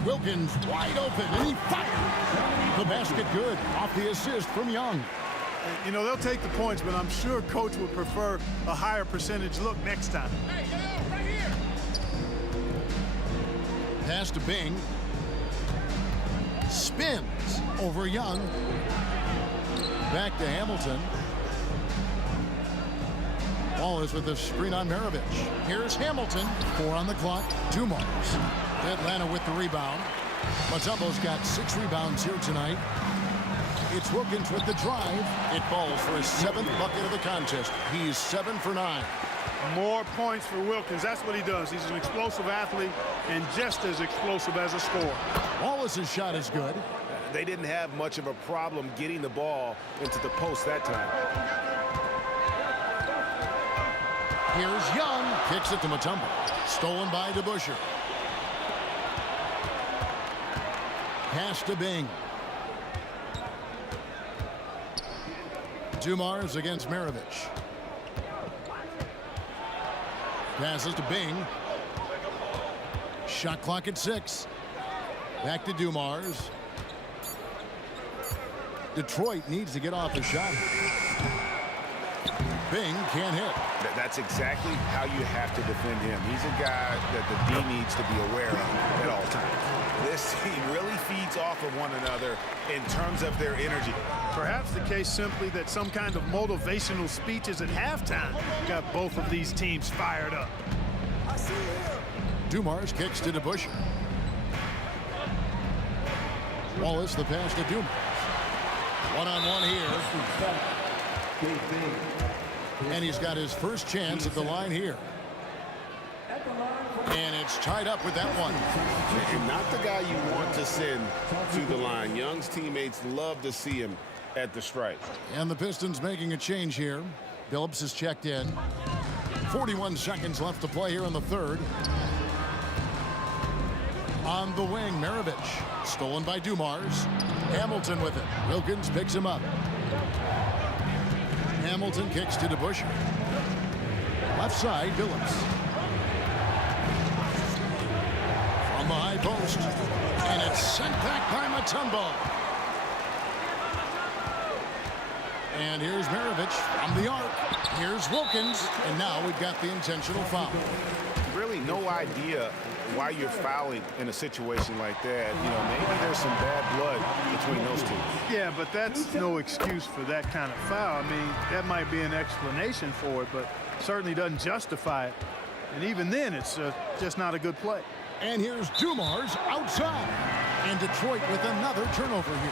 Wilkins wide open, and he fires. The basket good off the assist from Young. You know, they'll take the points, but I'm sure coach would prefer a higher percentage look next time. Hey, yo, right here. Pass to Bing. Spins over Young. Back to Hamilton. Wallace with the screen on Maravich. Here's Hamilton. 4 on the clock. Dumars. Atlanta with the rebound. Mutombo's got 6 rebounds here tonight. It's Wilkins with the drive. It falls for his 7th bucket of the contest. He's 7 for 9. More points for Wilkins. That's what he does. He's an explosive athlete and just as explosive as a scorer. Wallace's shot is good. They didn't have much of a problem getting the ball into the post that time. Here's Young. Kicks it to Mutombo. Stolen by DeBusschere. Pass to Bing. Dumars against Maravich. Passes to Bing. Shot clock at 6. Back to Dumars. Detroit needs to get off a shot. Bing can't hit. That's exactly how you have to defend him. He's a guy that the D needs to be aware of at all times. This team really feeds off of one another in terms of their energy. Perhaps the case simply that some kind of motivational speeches at halftime got both of these teams fired up. Dumars kicks to DeBusschere. Wallace the pass to Dumars. One-on-one here. And he's got his first chance at the line here. And it's tied up with that one. And not the guy you want to send to the line. Young's teammates love to see him at the stripe. And the Pistons making a change here. Phillips is checked in. 41 seconds left to play here in the third. On the wing, Maravich. Stolen by Dumars. Hamilton with it. Wilkins picks him up. Hamilton kicks to DeBusschere. Left side, Phillips. From the high post. And it's sent back by Mutombo. And here's Maravich from the arc. Here's Wilkins. And now we've got the intentional foul. Really no idea why you're fouling in a situation like that. You know, maybe there's some bad blood between those two. Yeah, but that's no excuse for that kind of foul. I mean, that might be an explanation for it, but certainly doesn't justify it. And even then, it's just not a good play. And here's Dumars outside. And Detroit with another turnover here.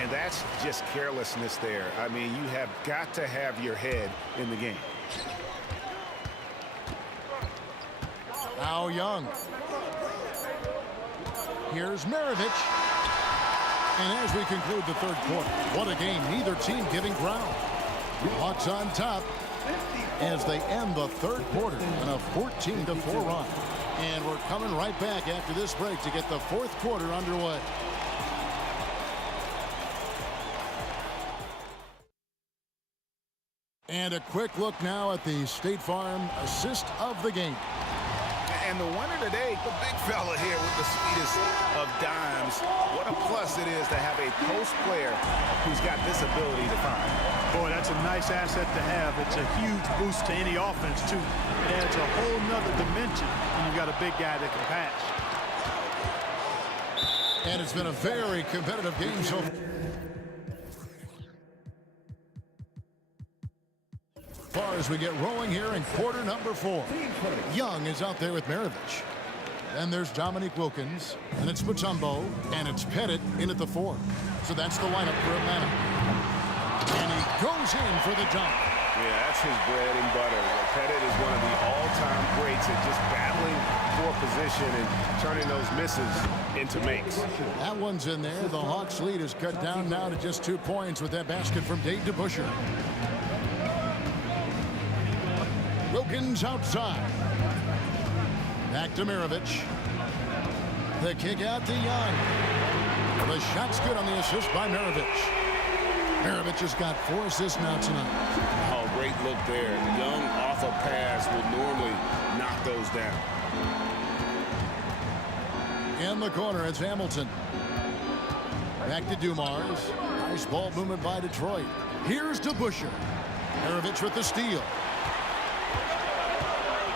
And that's just carelessness there. I mean, you have got to have your head in the game. Now Young. Here's Maravich. And as we conclude the third quarter, what a game. Neither team giving ground. Hawks on top as they end the third quarter on a 14-4 run. And we're coming right back after this break to get the fourth quarter underway. And a quick look now at the State Farm assist of the game. And the winner today, the big fella here with the sweetest of dimes. What a plus it is to have a post player who's got this ability to find. Boy, that's a nice asset to have. It's a huge boost to any offense, too. It adds a whole nother dimension when you've got a big guy that can pass. And it's been a very competitive game so far as we get rolling here in quarter number 4. Young is out there with Maravich. Then there's Dominique Wilkins, and it's Mutombo, and it's Pettit in at the 4. So that's the lineup for Atlanta. And he goes in for the jump. Yeah, that's his bread and butter. Pettit is one of the all-time greats at just battling for position and turning those misses into makes. That one's in there. The Hawks lead is cut down now to just 2 points with that basket from Dave DeBusschere. Wilkins outside. Back to Maravich. The kick out to Young. The shot's good on the assist by Maravich. Maravich has got 4 assists now tonight. Oh, great look there. Young off a pass will normally knock those down. In the corner, it's Hamilton. Back to Dumars. Nice ball movement by Detroit. Here's DeBusschere. Maravich with the steal.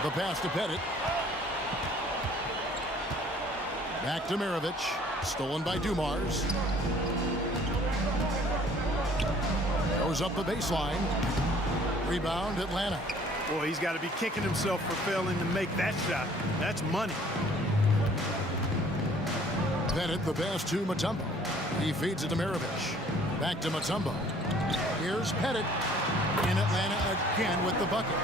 The pass to Pettit. Back to Maravich. Stolen by Dumars. Goes up the baseline. Rebound, Atlanta. Boy, he's got to be kicking himself for failing to make that shot. That's money. Pettit, the pass to Mutombo. He feeds it to Maravich. Back to Mutombo. Here's Pettit. In Atlanta again with the bucket.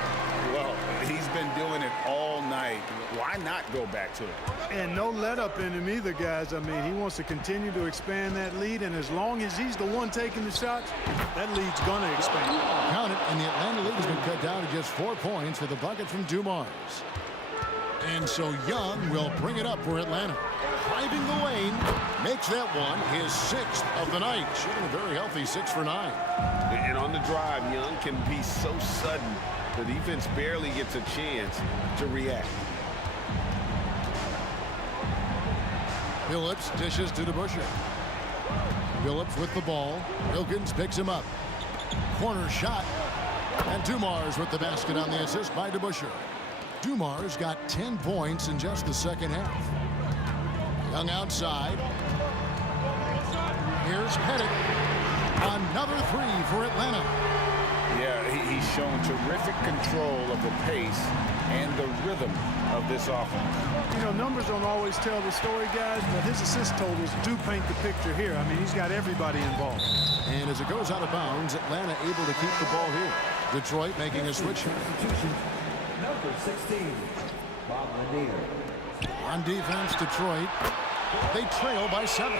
Well, he's been doing it all night. Why not go back to it? And no let up in him either, guys. I mean, he wants to continue to expand that lead, and as long as he's the one taking the shots, that lead's going to expand. Count it, and the Atlanta lead has been cut down to just 4 points with the bucket from Dumars. And so Young will bring it up for Atlanta. Driving the lane, makes that one his 6th of the night. Shooting a very healthy 6 for 9. And on the drive, Young can be so sudden. The defense barely gets a chance to react. Phillips dishes to DeBusschere. Phillips with the ball. Wilkins picks him up. Corner shot. And Dumars with the basket on the assist by DeBusschere. Dumars got 10 points in just the second half. Young outside. Here's Pettit. Another 3 for Atlanta. Yeah, he's shown terrific control of the pace and the rhythm of this offense. You know, numbers don't always tell the story, guys, but his assist totals do paint the picture here. I mean, he's got everybody involved. And as it goes out of bounds, Atlanta able to keep the ball here. Detroit making a switch. Number 16, Bob Lanier. On defense, Detroit. They trail by 7.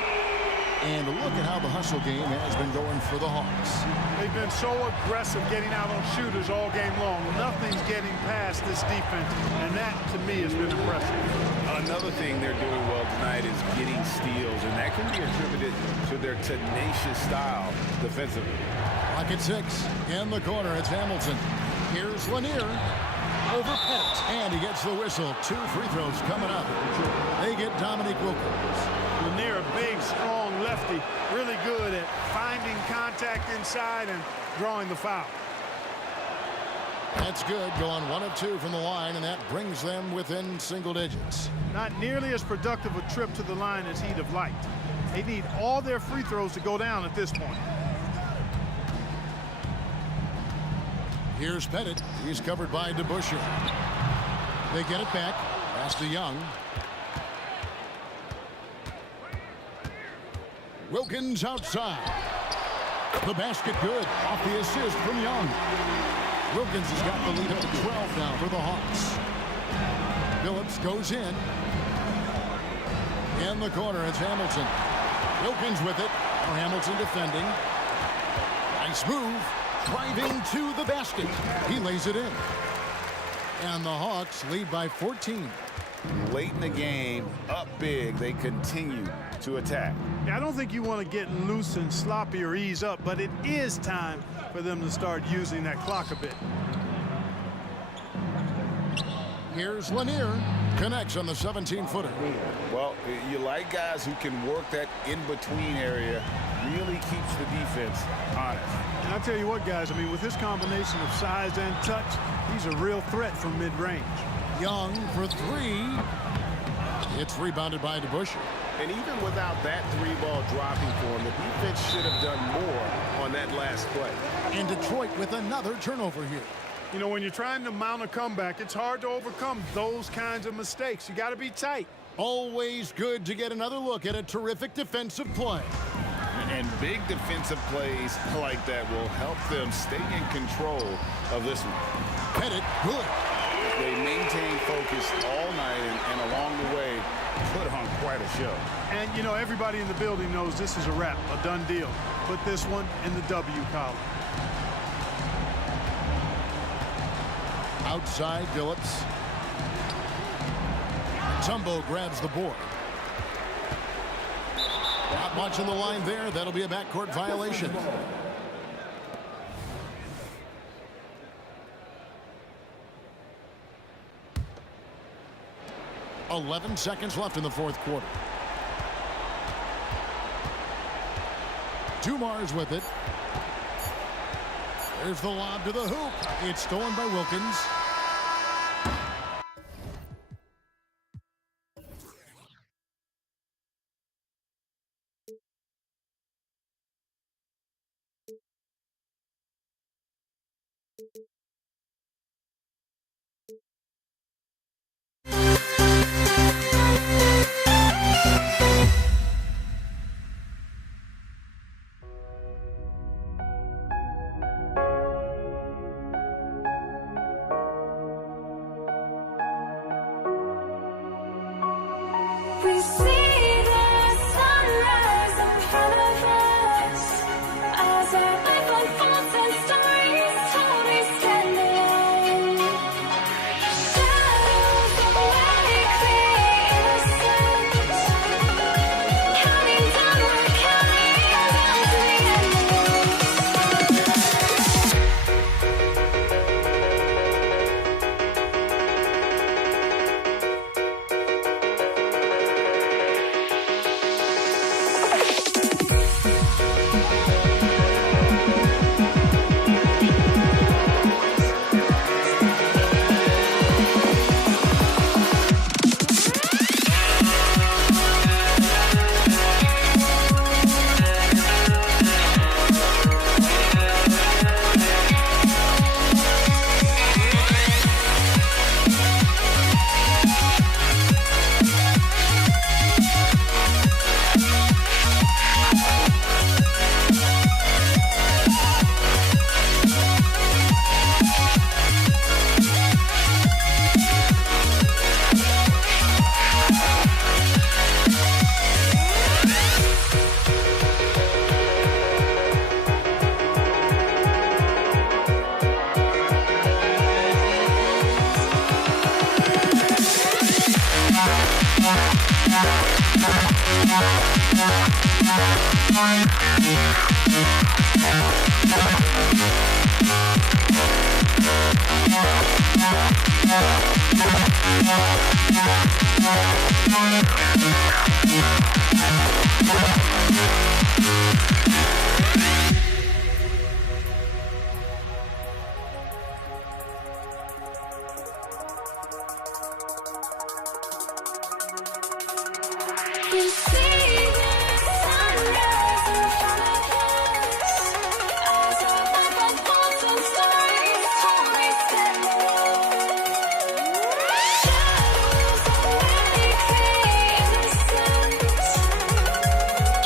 And look at how the hustle game has been going for the Hawks. They've been so aggressive getting out on shooters all game long. Nothing's getting past this defense, and that, to me, has been impressive. Another thing they're doing well tonight is getting steals, and that can be attributed to their tenacious style defensively. Lock at 6. In the corner, it's Hamilton. Here's Lanier. Over Pettit. And he gets the whistle. 2 free throws coming up. They get Dominique Wilkins. Lanier, a big, strong lefty, really good at finding contact inside and drawing the foul. That's good, going 1 of 2 from the line, and that brings them within single digits. Not nearly as productive a trip to the line as he'd have liked. They need all their free throws to go down at this point. Here's Pettit. He's covered by DeBusschere. They get it back. Pass to Young. Wilkins outside. The basket good. Off the assist from Young. Wilkins has got the lead up to 12 now for the Hawks. Phillips goes in. In the corner, it's Hamilton. Wilkins with it. Now Hamilton defending. Nice move. Driving to the basket. He lays it in. And the Hawks lead by 14. Late in the game, up big, they continue to attack. I don't think you want to get loose and sloppy or ease up, but it is time for them to start using that clock a bit. Here's Lanier. Connects on the 17-footer. Well, you like guys who can work that in-between area. Really keeps the defense honest. And I'll tell you what, guys, I mean, with this combination of size and touch, he's a real threat from mid-range. Young for three. It's rebounded by DeBusschere. And even without that three ball dropping for him, the defense should have done more on that last play. And Detroit with another turnover here. You know, when you're trying to mount a comeback, it's hard to overcome those kinds of mistakes. You got to be tight. Always good to get another look at a terrific defensive play. And big defensive plays like that will help them stay in control of this one. Pettit, good. They maintain focus all night and along the way put on quite a show. And, you know, everybody in the building knows this is a wrap, a done deal. Put this one in the W column. Outside, Phillips. Tumbo grabs the board. Not watching the line there. That'll be a backcourt violation. 11 seconds left in the fourth quarter. Dumars with it. There's the lob to the hoop. It's stolen by Wilkins. We see the sunrise in front of us as our life unfolds and stories told we stand alone. Shadows awake the innocence, counting down, we're counting down to the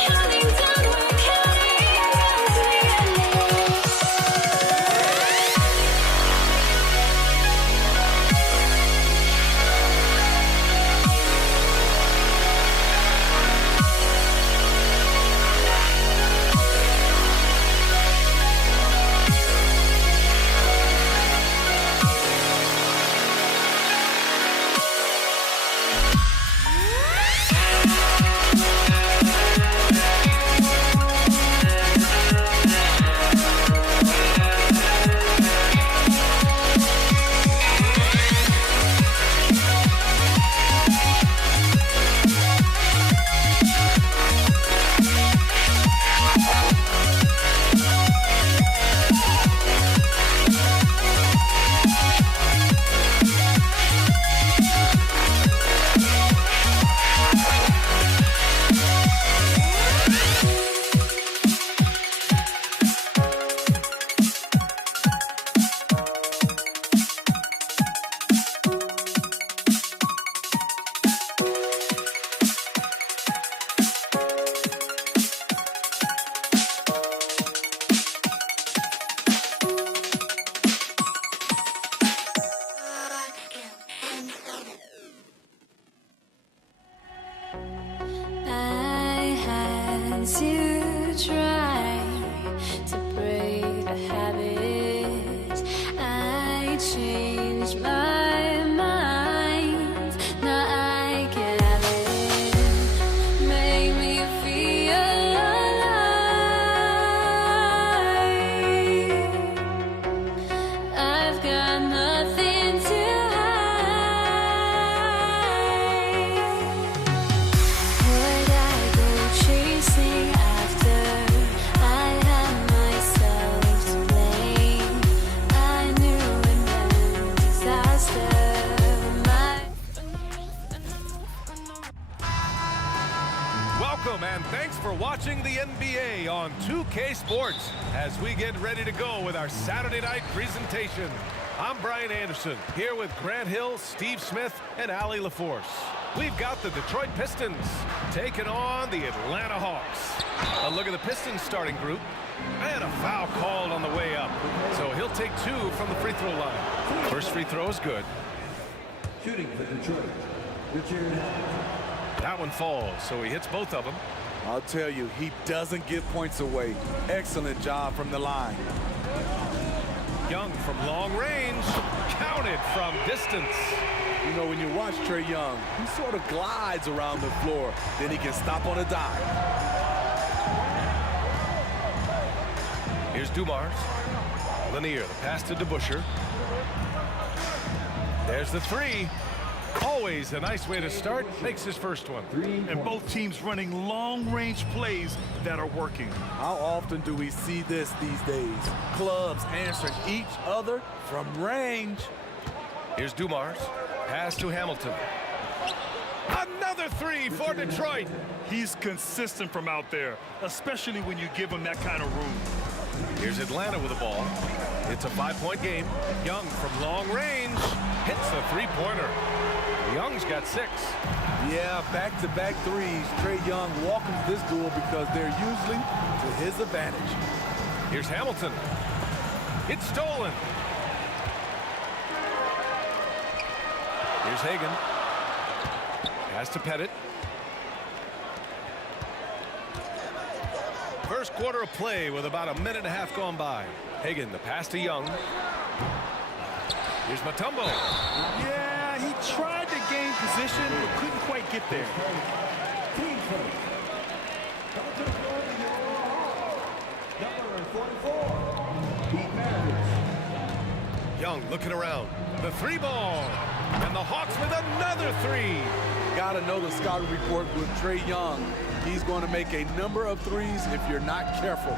counting down. sports as we get ready to go with our Saturday night presentation. I'm Brian Anderson, here with Grant Hill, Steve Smith, and Allie LaForce. We've got the Detroit Pistons taking on the Atlanta Hawks. A look at the Pistons starting group, and a foul called on the way up. So he'll take 2 from the free throw line. First free throw is good. Shooting for Detroit, Richard. That one falls, so he hits both of them. I'll tell you, he doesn't give points away. Excellent job from the line. Young from long range, counted from distance. You know, when you watch Trae Young, he sort of glides around the floor. Then he can stop on a dime. Here's Dumars. Lanier, the pass to DeBusschere. There's the 3. Always a nice way to start. Makes his first one. And both teams running long-range plays that are working. How often do we see this these days? Clubs answering each other from range. Here's Dumars. Pass to Hamilton. Another 3 for Detroit. He's consistent from out there, especially when you give him that kind of room. Here's Atlanta with the ball. It's a 5-point game. Young from long range hits the 3-pointer. Young's got 6. Yeah, back-to-back threes. Trae Young walking this duel because they're usually to his advantage. Here's Hamilton. It's stolen. Here's Hagan. Pass to Pettit. First quarter of play with about a minute and a half gone by. Hagan, the pass to Young. Here's Mutombo. Yeah, he tried to gain position, but couldn't quite get there. Young looking around. The 3 ball. And the Hawks with another 3. Gotta know the scouting report with Trae Young. He's going to make a number of threes if you're not careful.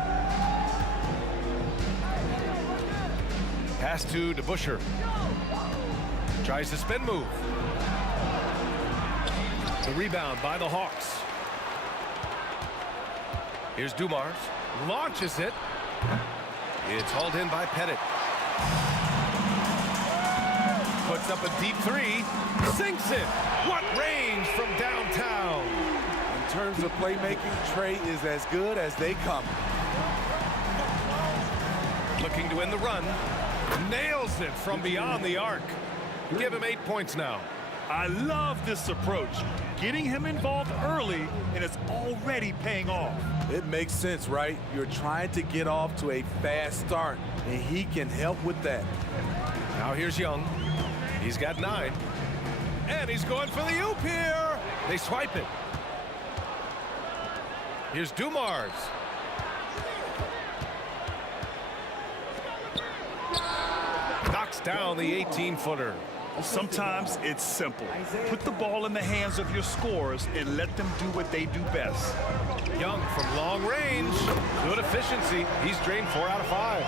Pass to DeBusschere. Tries the spin move. The rebound by the Hawks. Here's Dumars. Launches it. It's hauled in by Pettit. Puts up a deep 3. Sinks it. What range from downtown. In terms of playmaking, Trae is as good as they come. Looking to win the run. Nails it from beyond the arc. Give him 8 points now. I love this approach. Getting him involved early, and it's already paying off. It makes sense, right? You're trying to get off to a fast start, and he can help with that. Now here's Young. He's got 9. And he's going for the oop here. They swipe it. Here's Dumars. Knocks down the 18-footer. Sometimes it's simple. Put the ball in the hands of your scorers and let them do what they do best. Young from long range. Good efficiency. He's drained 4 out of 5.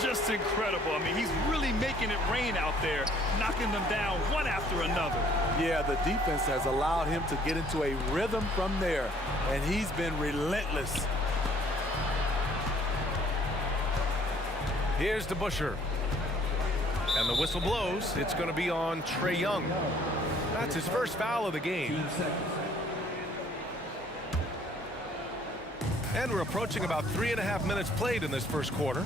Just incredible. I mean, he's really making it rain out there, knocking them down one after another. Yeah, the defense has allowed him to get into a rhythm from there, and he's been relentless. Here's DeBusschere. And the whistle blows. It's going to be on Trae Young. That's his first foul of the game. And we're approaching about 3.5 minutes played in this first quarter.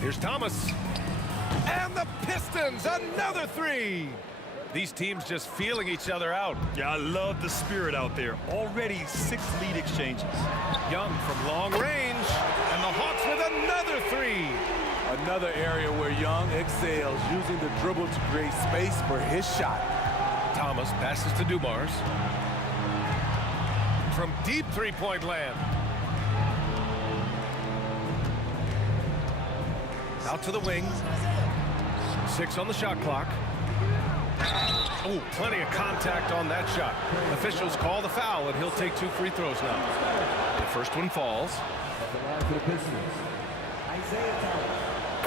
Here's Thomas. And the Pistons, another 3. These teams just feeling each other out. Yeah, I love the spirit out there. Already 6 lead exchanges. Young from long range. And the Hawks with another 3. Another area where Young excels, using the dribble to create space for his shot. Thomas passes to Dumars. From deep 3-point land. Out to the wing. 6 on the shot clock. Oh, plenty of contact on that shot. Officials call the foul, and he'll take 2 free throws now. The first one falls.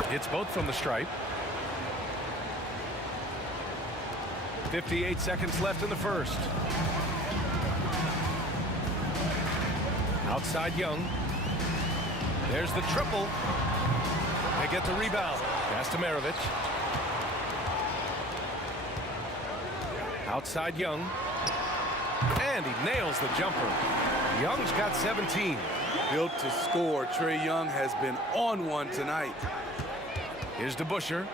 Hits both from the stripe. 58 seconds left in the first. Outside Young. There's the triple. They get the rebound. Pass to Maravich. Outside Young. And he nails the jumper. Young's got 17. Built to score. Trae Young has been on one tonight. Here's DeBuscher.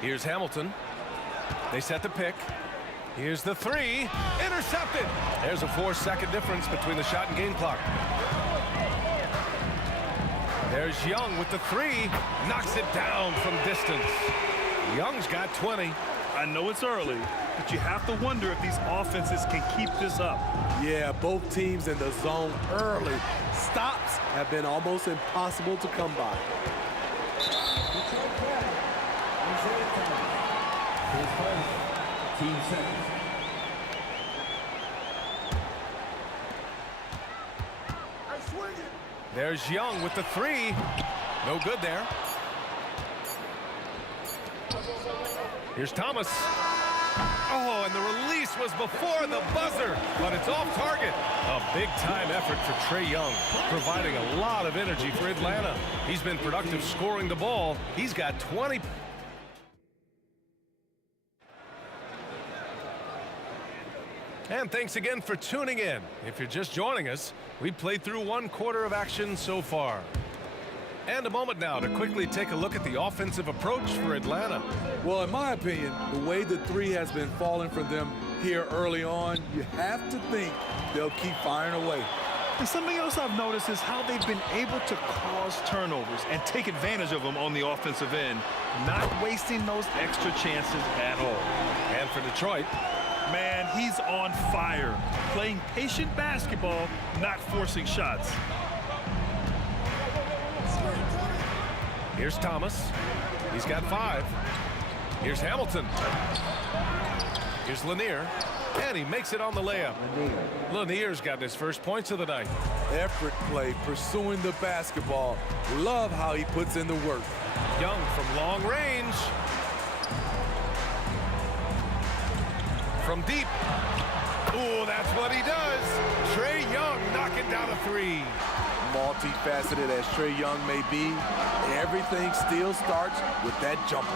Here's Hamilton. They set the pick. Here's the three. Intercepted. There's a 4-second difference between the shot and game clock. There's Young with the three. Knocks it down from distance. Young's got 20. I know it's early, but you have to wonder if these offenses can keep this up. Yeah, both teams in the zone early. Stops have been almost impossible to come by. Team seconds. There's Young with the three. No good there. Here's Thomas. Oh, and the release was before the buzzer, but it's off target. A big-time effort for Trae Young, providing a lot of energy for Atlanta. He's been productive scoring the ball. He's got 20. And thanks again for tuning in. If you're just joining us, we played through 1 quarter of action so far. And a moment now to quickly take a look at the offensive approach for Atlanta. Well, in my opinion, the way the three has been falling for them here early on, you have to think they'll keep firing away. And something else I've noticed is how they've been able to cause turnovers and take advantage of them on the offensive end, not wasting those extra chances at all. And for Detroit, man, he's on fire, playing patient basketball, not forcing shots. Here's Thomas. He's got 5. Here's Hamilton. Here's Lanier. And he makes it on the layup. Lanier's got his first points of the night. Effort play, pursuing the basketball. Love how he puts in the work. Young from long range. From deep. Ooh, that's what he does. Trae Young knocking down a 3. Multifaceted as Trae Young may be, everything still starts with that jumper.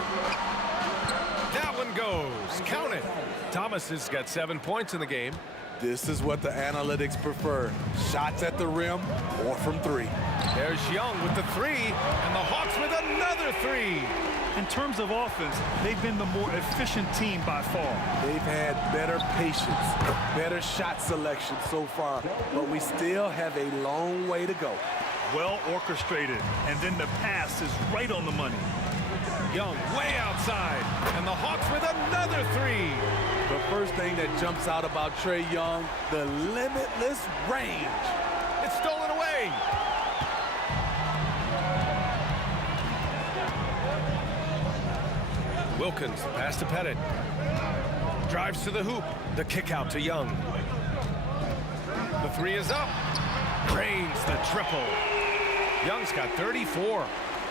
That one goes. Count it. Thomas has got 7 points in the game. This is what the analytics prefer. Shots at the rim or from 3. There's Young with the 3, and the Hawks with another 3. In terms of offense, they've been the more efficient team by far. They've had better patience, better shot selection so far, but we still have a long way to go. Well orchestrated, and then the pass is right on the money. Young way outside, and the Hawks with another 3. The first thing that jumps out about Trae Young, the limitless range. It's stolen away. Wilkins, pass to Pettit. Drives to the hoop. The kick out to Young. The 3 is up. Drains the triple. Young's got 34.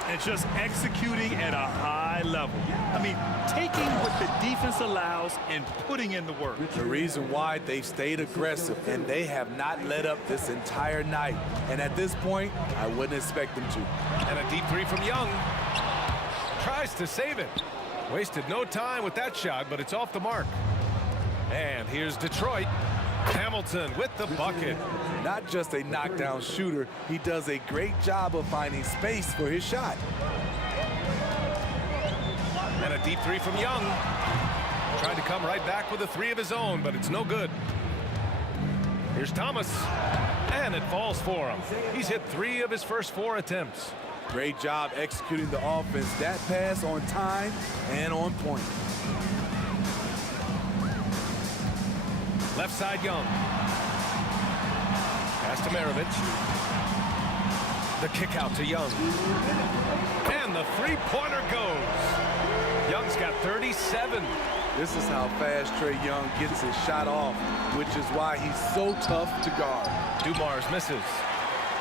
And just executing at a high level. I mean, taking what the defense allows and putting in the work. The reason why they've stayed aggressive and they have not let up this entire night. And at this point, I wouldn't expect them to. And a deep 3 from Young. Tries to save it. Wasted no time with that shot, but it's off the mark. And here's Detroit. Hamilton with the bucket. Not just a knockdown shooter, he does a great job of finding space for his shot. And a deep 3 from Young. Tried to come right back with a 3 of his own, but it's no good. Here's Thomas. And it falls for him. He's hit 3 of his first 4 attempts. Great job executing the offense. That pass on time and on point. Left side Young. Pass to Maravich. The kick out to Young. And the 3-pointer goes. Young's got 37. This is how fast Trae Young gets his shot off, which is why he's so tough to guard. Dumars misses.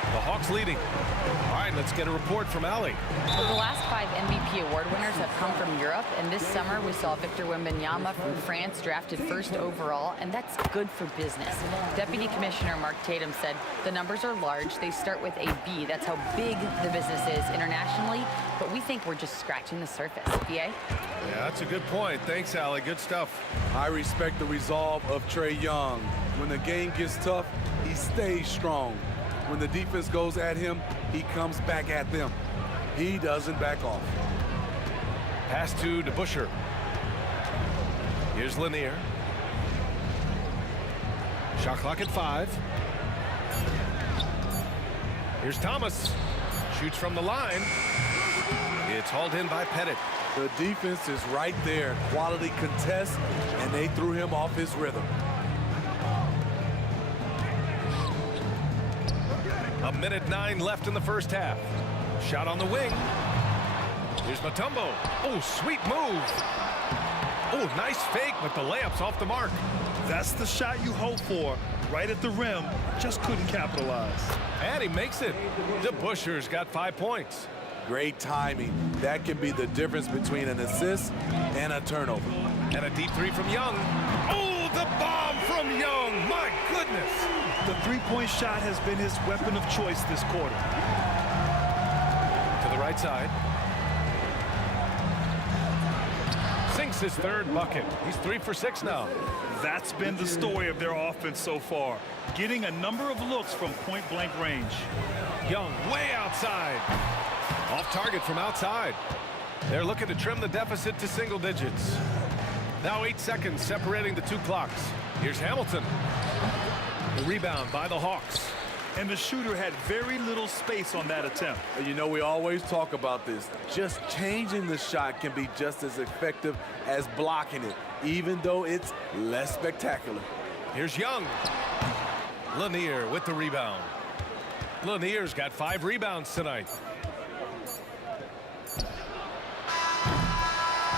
The Hawks leading. All right, let's get a report from Allie. Well, the last 5 MVP award winners have come from Europe, and this summer we saw Victor Wembanyama from France drafted first overall, and that's good for business. Deputy Commissioner Mark Tatum said the numbers are large. They start with a B. That's how big the business is internationally, but we think we're just scratching the surface. BA? Yeah, that's a good point. Thanks, Allie. Good stuff. I respect the resolve of Trae Young. When the game gets tough, he stays strong. When the defense goes at him, he comes back at them. He doesn't back off. Pass to DeBusschere. Here's Lanier. Shot clock at 5. Here's Thomas. Shoots from the line. It's hauled in by Pettit. The defense is right there. Quality contest, and they threw him off his rhythm. A minute 9 left in the first half. Shot on the wing. Here's Mutombo. Oh, sweet move. Oh, nice fake, but the layup's off the mark. That's the shot you hope for. Right at the rim, just couldn't capitalize. And he makes it. DeBusschere's got 5 points. Great timing. That can be the difference between an assist and a turnover. And a deep 3 from Young. Oh, the bomb from Young. My goodness. The three-point shot has been his weapon of choice this quarter. To the right side. Sinks his 3rd bucket. He's 3 for 6 now. That's been the story of their offense so far. Getting a number of looks from point-blank range. Young way outside. Off target from outside. They're looking to trim the deficit to single digits. Now 8 seconds separating the 2 clocks. Here's Hamilton. The rebound by the Hawks. And the shooter had very little space on that attempt. And you know, we always talk about this. Just changing the shot can be just as effective as blocking it, even though it's less spectacular. Here's Young. Lanier with the rebound. Lanier's got 5 rebounds tonight.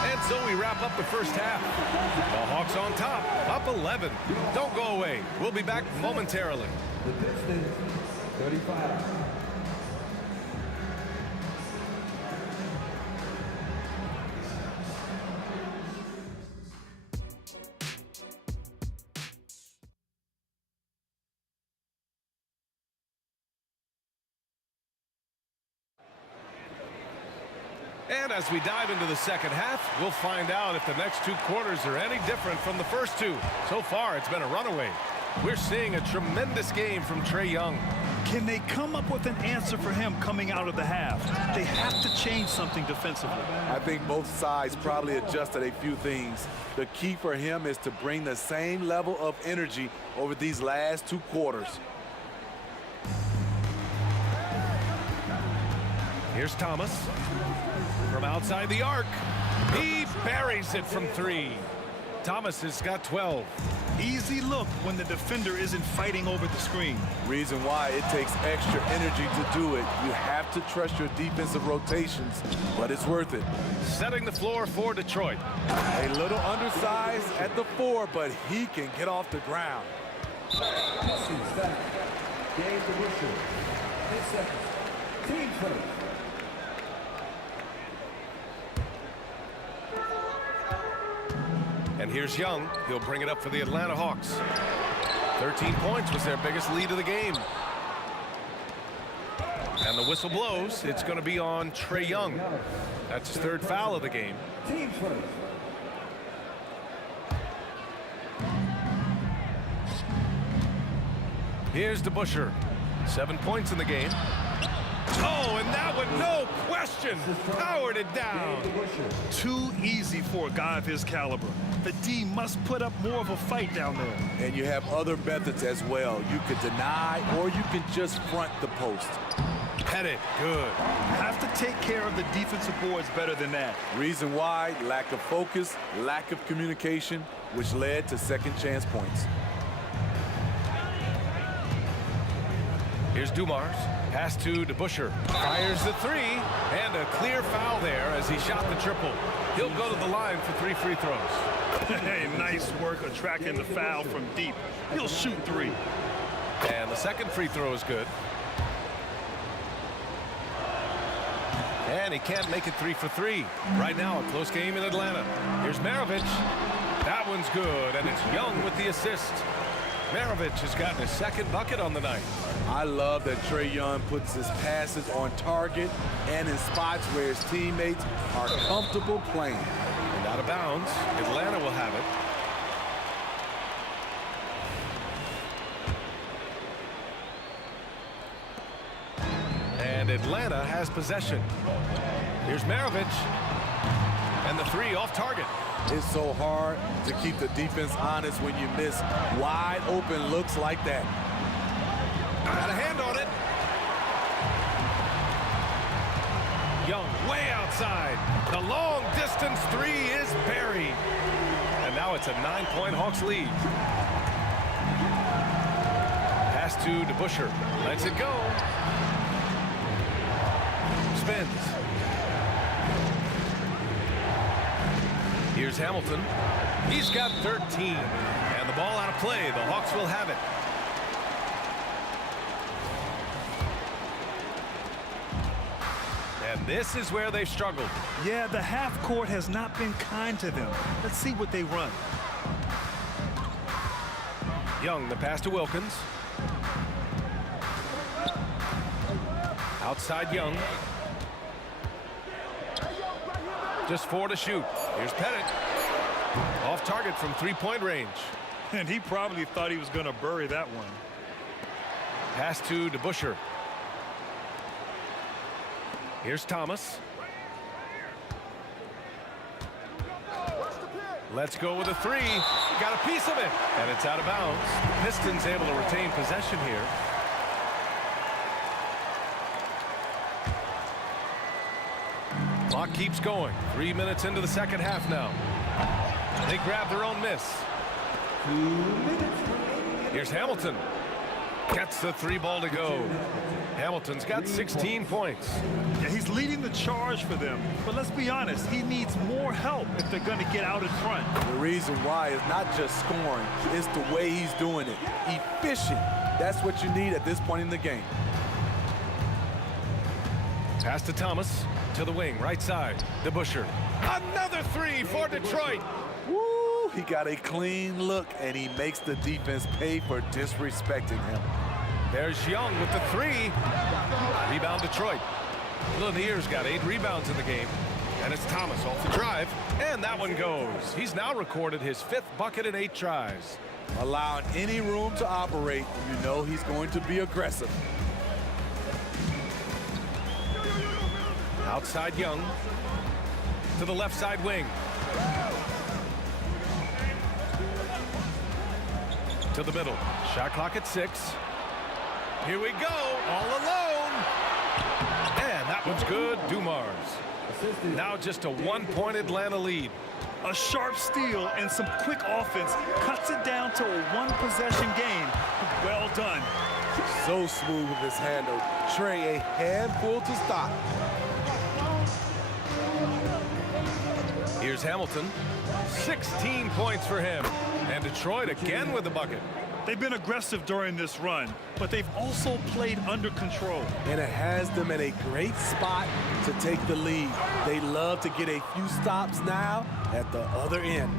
And so we wrap up the first half. The Hawks on top, up 11. Don't go away. We'll be back momentarily. The Pistons, 35. And as we dive into the second half, we'll find out if the next 2 quarters are any different from the first 2. So far, it's been a runaway. We're seeing a tremendous game from Trae Young. Can they come up with an answer for him coming out of the half? They have to change something defensively. I think both sides probably adjusted a few things. The key for him is to bring the same level of energy over these last 2 quarters. Here's Thomas from outside the arc. He buries it from 3. Thomas has got 12. Easy look when the defender isn't fighting over the screen. Reason why it takes extra energy to do it. You have to trust your defensive rotations, but it's worth it. Setting the floor for Detroit. A little undersized at the 4, but he can get off the ground. Pistons back. Game to Butcher. 10 seconds. Team play. And here's Young. He'll bring it up for the Atlanta Hawks. 13 points was their biggest lead of the game. And the whistle blows. It's going to be on Trae Young. That's his 3rd foul of the game. Team play. Here's DeBusschere. 7 points in the game. Oh, and that one, no question, powered it down. Too easy for a guy of his caliber. The D must put up more of a fight down there. And you have other methods as well. You could deny or you can just front the post. Pettit, good. Have to take care of the defensive boards better than that. Reason why, lack of focus, lack of communication, which led to second chance points. Here's Dumars. Pass to DeBusschere. Fires the 3, and a clear foul there as he shot the triple. He'll go to the line for 3 free throws. Hey, nice work attracting the foul from deep. He'll shoot 3. And the second free throw is good. And he can't make it 3 for 3. Right now, a close game in Atlanta. Here's Maravich. That one's good, and it's Young with the assist. Maravich has gotten his second bucket on the night. I love that Trae Young puts his passes on target and in spots where his teammates are comfortable playing. And out of bounds, Atlanta will have it. And Atlanta has possession. Here's Maravich. And the three off target. It's so hard to keep the defense honest when you miss wide open looks like that. Got a hand on it. Young way outside. The long distance three is buried. And now it's a 9-point Hawks lead. Pass to DeBusschere. Lets it go. Spins. Here's Hamilton. He's got 13. And the ball out of play. The Hawks will have it. And this is where they've struggled. Yeah, the half court has not been kind to them. Let's see what they run. Young, the pass to Wilkins. Outside Young. Just 4 to shoot. Here's Pettit. Off target from 3-point range. And he probably thought he was going to bury that one. Pass to DeBusschere. Here's Thomas. Let's go with a three. Got a piece of it. And it's out of bounds. The Pistons able to retain possession here. Clock keeps going. 3 minutes into the second half now. They grab their own miss. Here's Hamilton. Gets the three ball to go. Hamilton's got 16 points. Yeah, he's leading the charge for them. But let's be honest, he needs more help if they're going to get out in front. The reason why is not just scoring, it's the way he's doing it. Efficient. That's what you need at this point in the game. Pass to Thomas. To the wing, right side. DeBusschere. Another three for Detroit. Woo! He got a clean look, and he makes the defense pay for disrespecting him. There's Young with the three. Rebound Detroit. Lanier's got 8 rebounds in the game. And it's Thomas off the drive. And that one goes. He's now recorded his 5th bucket in 8 tries. Allowing any room to operate, you know he's going to be aggressive. Outside Young. To the left side wing. To the middle. Shot clock at 6. Here we go, all alone. And that one's good, Dumars. Now just a 1-point Atlanta lead. A sharp steal and some quick offense cuts it down to a 1-possession game. Well done. So smooth with his handle. Trae, a handful to stop. Here's Hamilton. 16 points for him. And Detroit again with the bucket. They've been aggressive during this run, but they've also played under control. And it has them in a great spot to take the lead. They love to get a few stops now at the other end.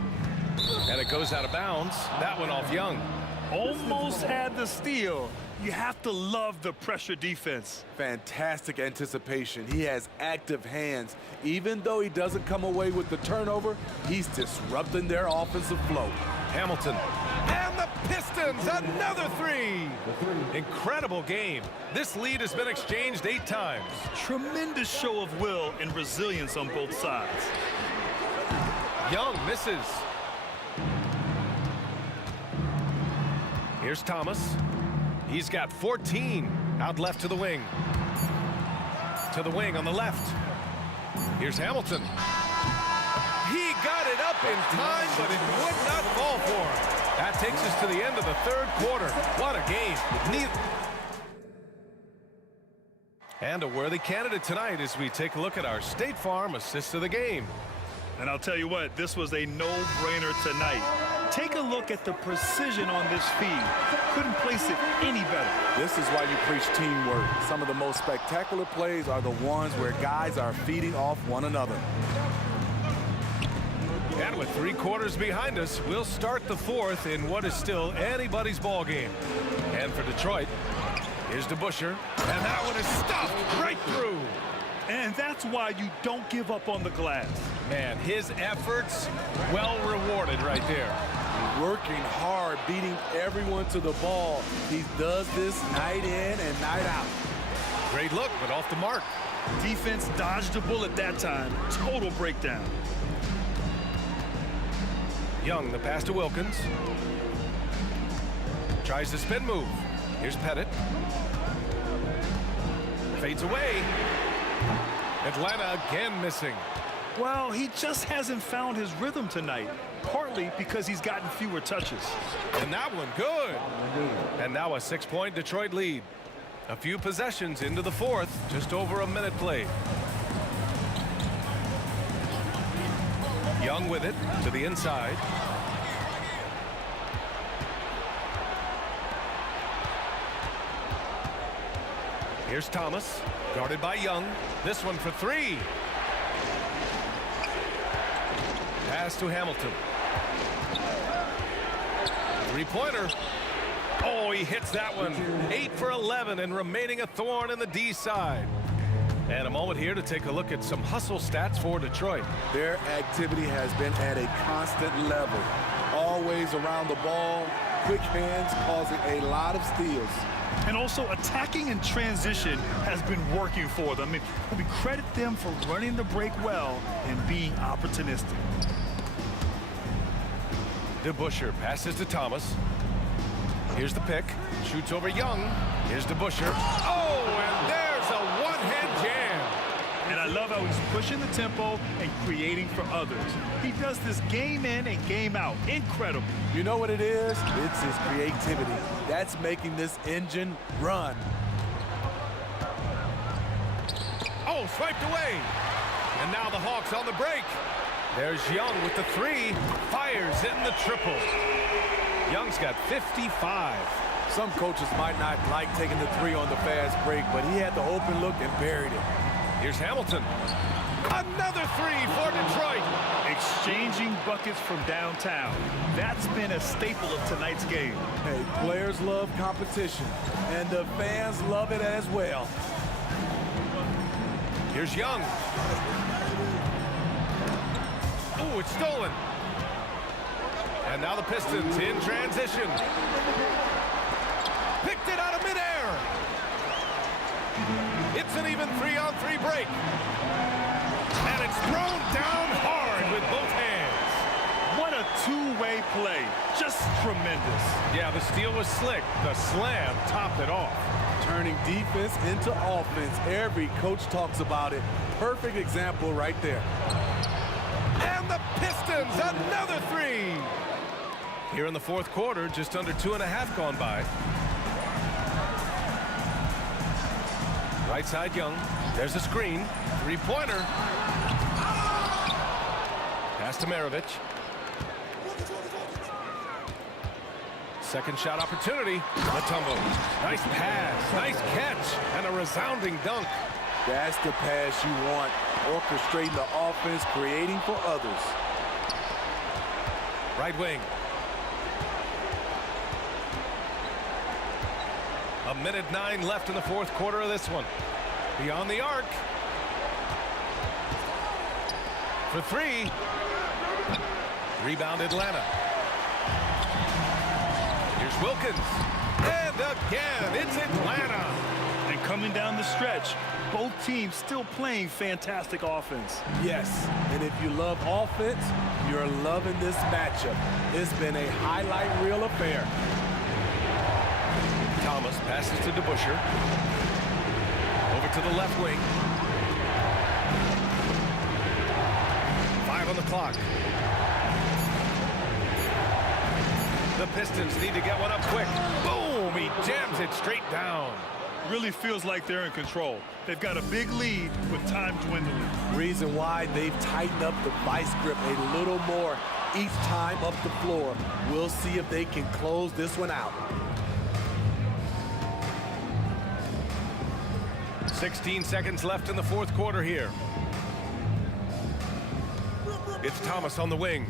And it goes out of bounds. That one off Young. Almost had the steal. You have to love the pressure defense. Fantastic anticipation. He has active hands. Even though he doesn't come away with the turnover, he's disrupting their offensive flow. Hamilton. And the Pistons, another three. Incredible game. This lead has been exchanged 8 times. Tremendous show of will and resilience on both sides. Young misses. Here's Thomas. He's got 14 out left to the wing. To the wing on the left. Here's Hamilton. He got it up in time, but it would not fall for him. That takes us to the end of the 3rd quarter. What a game. And a worthy candidate tonight as we take a look at our State Farm assist of the game. And I'll tell you what, this was a no-brainer tonight. Take a look at the precision on this feed. Couldn't place it any better. This is why you preach teamwork. Some of the most spectacular plays are the ones where guys are feeding off one another. And with 3 quarters behind us, we'll start the 4th in what is still anybody's ball game. And for Detroit, here's DeBusschere, and that one is stuffed right through. And that's why you don't give up on the glass. Man, his efforts well rewarded right there. Working hard, beating everyone to the ball. He does this night in and night out. Great look, but off the mark. Defense dodged a bullet that time. Total breakdown. Young, the pass to Wilkins. Tries the spin move. Here's Pettit. Fades away. Atlanta again missing. Well, he just hasn't found his rhythm tonight, partly because he's gotten fewer touches. And that one good. And now a 6-point Detroit lead. A few possessions into the 4th, just over a minute played. Young with it to the inside. Here's Thomas, guarded by Young. This one for 3. Pass to Hamilton. 3-pointer. Oh, he hits that one. 8 for 11 and remaining a thorn in the D side. And a moment here to take a look at some hustle stats for Detroit. Their activity has been at a constant level. Always around the ball, quick hands causing a lot of steals. And also attacking in transition has been working for them. We credit them for running the break well and being opportunistic. DeBusschere passes to Thomas. Here's the pick. Shoots over Young. Here's DeBusschere. Oh, and there's a one-hand jam. And I love how he's pushing the tempo and creating for others. He does this game in and game out. Incredible. You know what it is? It's his creativity. That's making this engine run. Oh, swiped away. And now the Hawks on the break. There's Young with the 3. Fires in the triple. Young's got 55. Some coaches might not like taking the 3 on the fast break, but he had the open look and buried it. Here's Hamilton. Another 3 for Detroit. Exchanging buckets from downtown. That's been a staple of tonight's game. Hey, players love competition, and the fans love it as well. Here's Young. Oh, it's stolen. And now the Pistons in transition. Picked it out of midair. It's an even 3-on-3 break. And it's thrown down hard with both hands. What a two-way play. Just tremendous. Yeah, the steal was slick. The slam topped it off. Turning defense into offense. Every coach talks about it. Perfect example right there. And the Pistons, another 3. Here in the 4th quarter, just under 2.5 gone by. Right side Young. There's a screen. 3-pointer. Pass to Maravich. Second shot opportunity. Mutombo. Nice pass. Nice catch. And a resounding dunk. That's the pass you want. Orchestrating the offense, creating for others. Right wing. A minute 9 left in the 4th quarter of this one. Beyond the arc. For 3. Rebound Atlanta. Here's Wilkins. And again, it's Atlanta. And coming down the stretch, both teams still playing fantastic offense. Yes, and if you love offense, you're loving this matchup. It's been a highlight reel affair. Thomas passes to DeBusschere. Over to the left wing. 5 on the clock. The Pistons need to get one up quick. Boom! He jams it straight down. Really feels like they're in control. They've got a big lead with time dwindling. Reason why they've tightened up the vice grip a little more each time up the floor. We'll see if they can close this one out. 16 seconds left in the fourth quarter here. It's Thomas on the wing.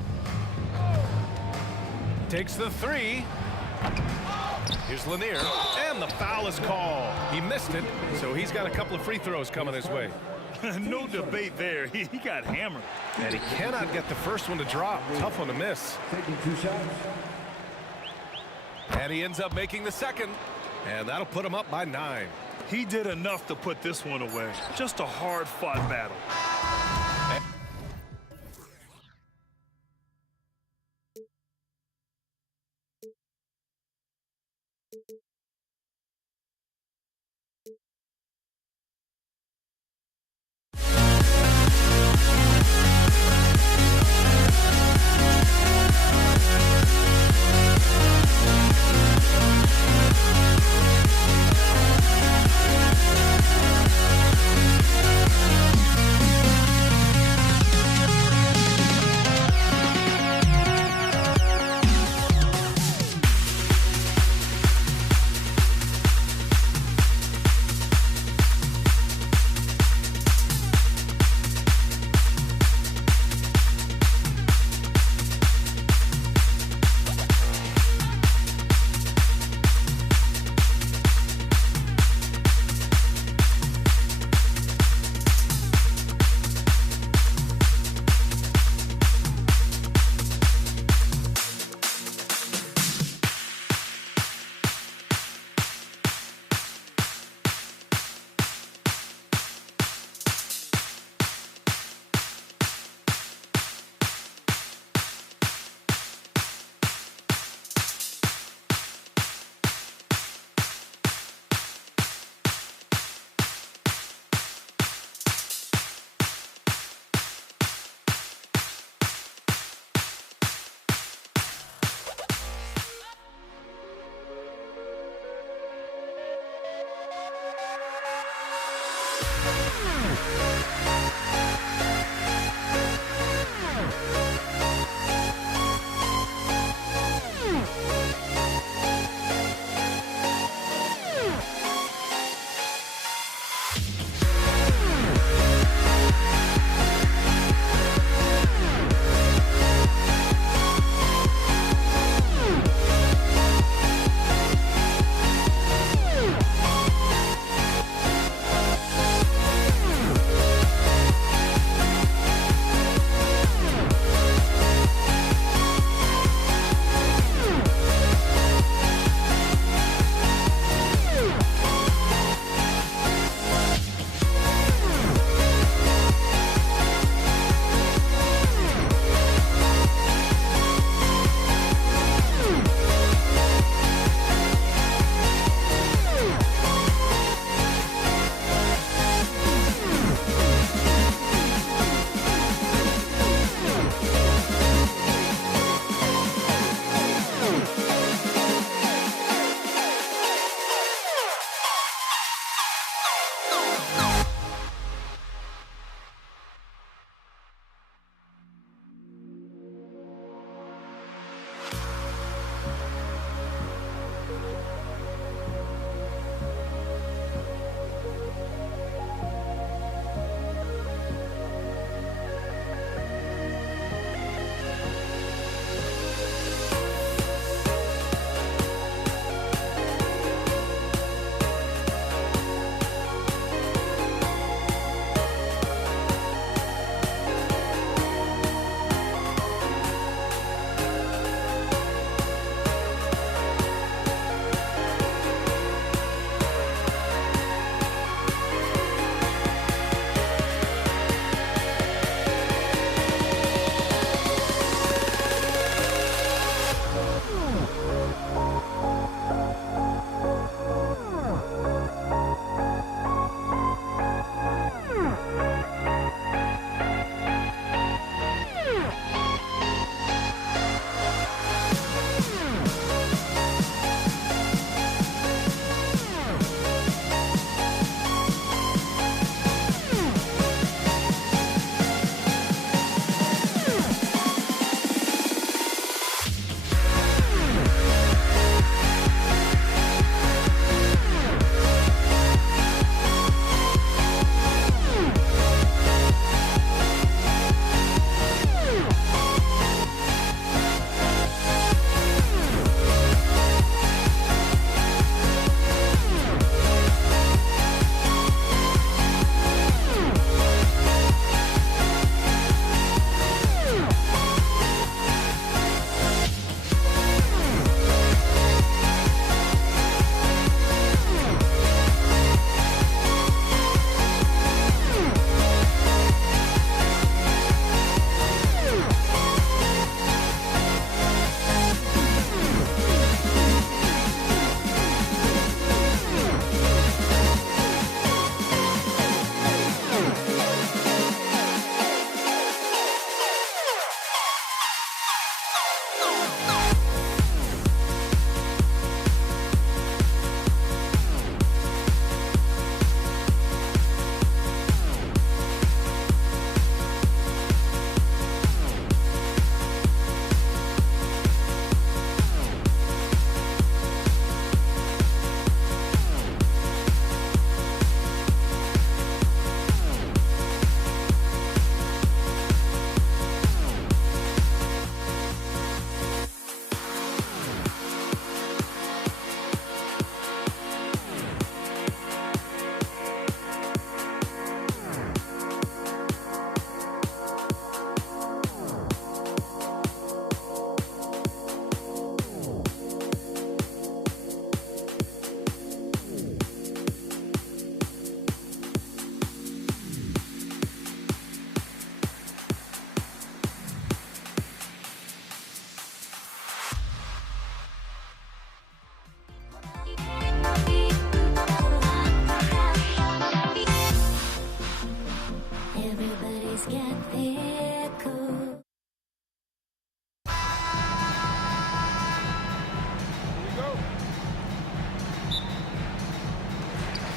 Takes the three. Here's Lanier, and the foul is called. He missed it, so he's got a couple of free throws coming his way. No debate there. He got hammered. And he cannot get the first one to drop. Tough one to miss. Taking 2 shots. And he ends up making the second, and that'll put him up by 9. He did enough to put this one away. Just a hard-fought battle.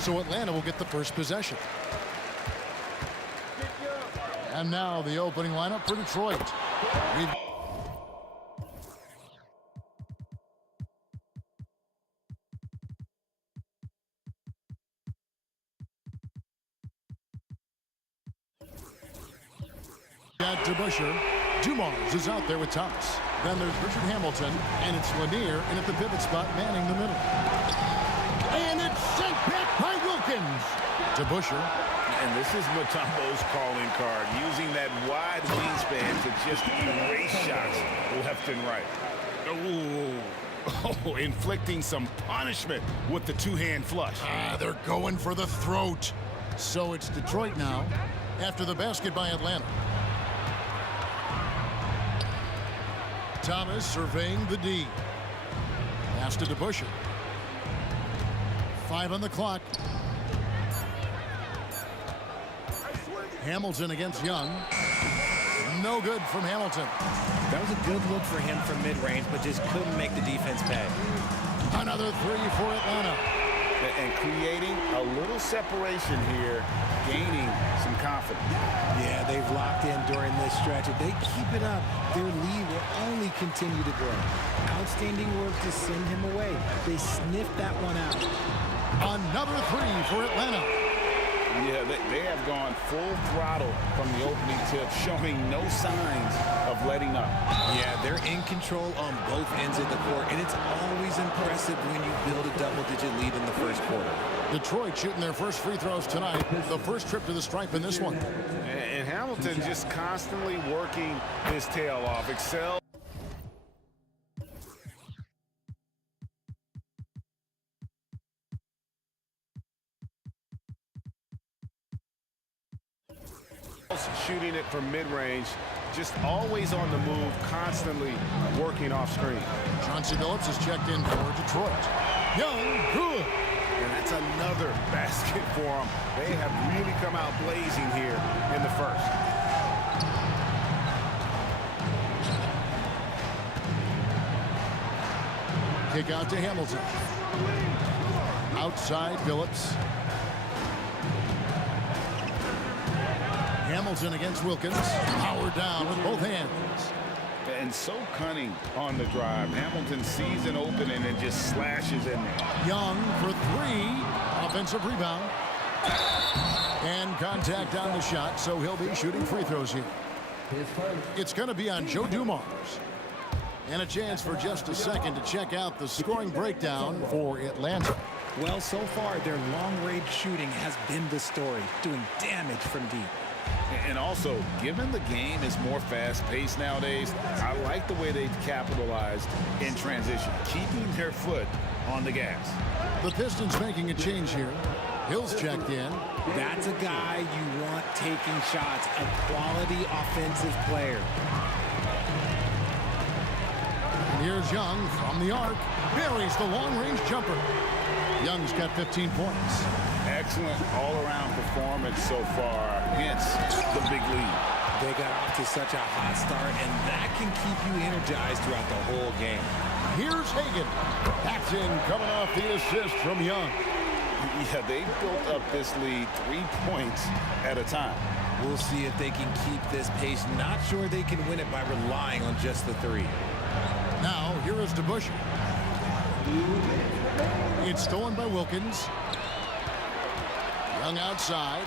So Atlanta will get the first possession. And now the opening lineup for Detroit. To Busher. Dumars is out there with Thomas. Then there's Richard Hamilton, and it's Lanier in at the pivot spot, manning the middle. And it's sent back by Wilkins to Busher. And this is Mutombo's calling card, using that wide wingspan to just erase shots left and right. Oh, inflicting some punishment with the two-hand flush. They're going for the throat. So it's Detroit now after the basket by Atlanta. Thomas surveying the D. Pass to DeBuscher. 5 on the clock. Hamilton against Young. No good from Hamilton. That was a good look for him from mid-range, but just couldn't make the defense pay. Another 3 for Atlanta. And creating a little separation here, gaining some confidence. Yeah, they've locked in during this stretch. If they keep it up, their lead will only continue to grow. Outstanding work to send him away. They sniffed that one out. Another 3 for Atlanta. Yeah, they have gone full throttle from the opening tip, showing no signs of letting up. Yeah, they're in control on both ends of the court, and it's always impressive when you build a double-digit lead in the first quarter. Detroit shooting their first free throws tonight. The first trip to the stripe in this one. And Hamilton just constantly working his tail off. Excel. Shooting it from mid-range, just always on the move, constantly working off screen. Chauncey Billups is checked in for Detroit. Young, good. And that's another basket for them. They have really come out blazing here in the first. Kick out to Hamilton. Outside Billups. Hamilton against Wilkins. Power down with both hands. And so cunning on the drive. Hamilton sees an opening and just slashes in there. Young for 3. Offensive rebound. And contact on the shot, so he'll be shooting free throws here. It's going to be on Joe Dumars. And a chance for just a second to check out the scoring breakdown for Atlanta. Well, so far, their long-range shooting has been the story, doing damage from deep. And also, given the game is more fast-paced nowadays, I like the way they've capitalized in transition, keeping their foot on the gas. The Pistons making a change here. Hill's checked in. That's a guy you want taking shots, a quality offensive player. And here's Young from the arc. Buries the long-range jumper. Young's got 15 points. Excellent all-around performance so far, hence the big lead. They got off to such a hot start, and that can keep you energized throughout the whole game. Here's Hagan. That's in, coming off the assist from Young. Yeah, they built up this lead 3 points at a time. We'll see if they can keep this pace. Not sure they can win it by relying on just the 3. Now, here is DeBuscher. It's stolen by Wilkins. Young outside.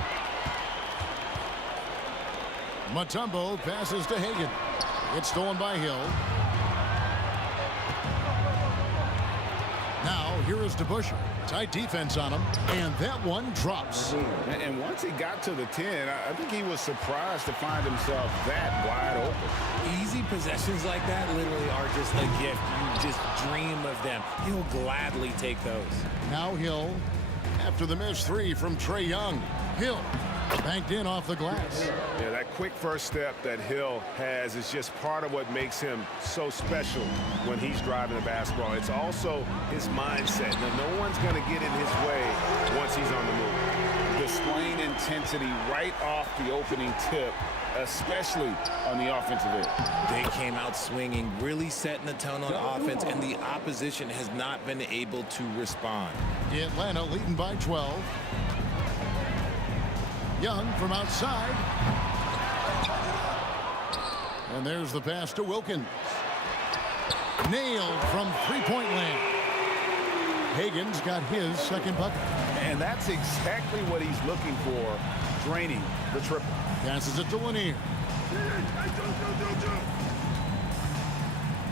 Mutombo passes to Hagan. It's stolen by Hill. Now, here is DeBuscher. Tight defense on him, and that one drops. And once he got to the 10, I think he was surprised to find himself that wide open. Easy possessions like that literally are just a gift. You just dream of them. He'll gladly take those. Now Hill, after the missed 3 from Trae Young. Hill banked in off the glass. Yeah, that quick first step that Hill has is just part of what makes him so special when he's driving the basketball. It's also his mindset. Now, no one's going to get in his way once he's on the move. Displaying intent intensity right off the opening tip, especially on the offensive end. They came out swinging, really setting the tone on offense, and the opposition has not been able to respond. Atlanta leading by 12. Young from outside. And there's the pass to Wilkins. Nailed from three-point land. Hagan's got his second bucket. And that's exactly what he's looking for, draining the triple. Passes it to Lanier.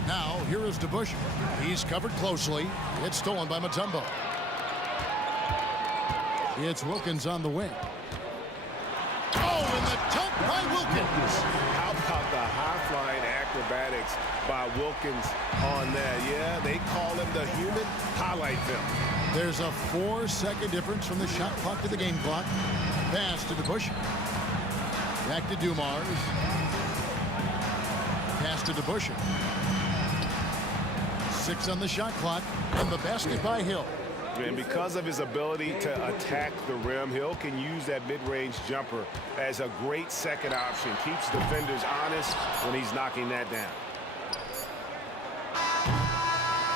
Now, here is DeBusschere. He's covered closely. It's stolen by Mutombo. It's Wilkins on the wing. Oh, and the dunk by Wilkins. How about the high-flying acrobatics by Wilkins on that? Yeah, they call him the human highlight film. There's a 4-second difference from the shot clock to the game clock. Pass to DeBusschere. Back to Dumars. Pass to DeBusschere. 6 on the shot clock, and the basket by Hill. And because of his ability to attack the rim, Hill can use that mid-range jumper as a great second option. Keeps defenders honest when he's knocking that down.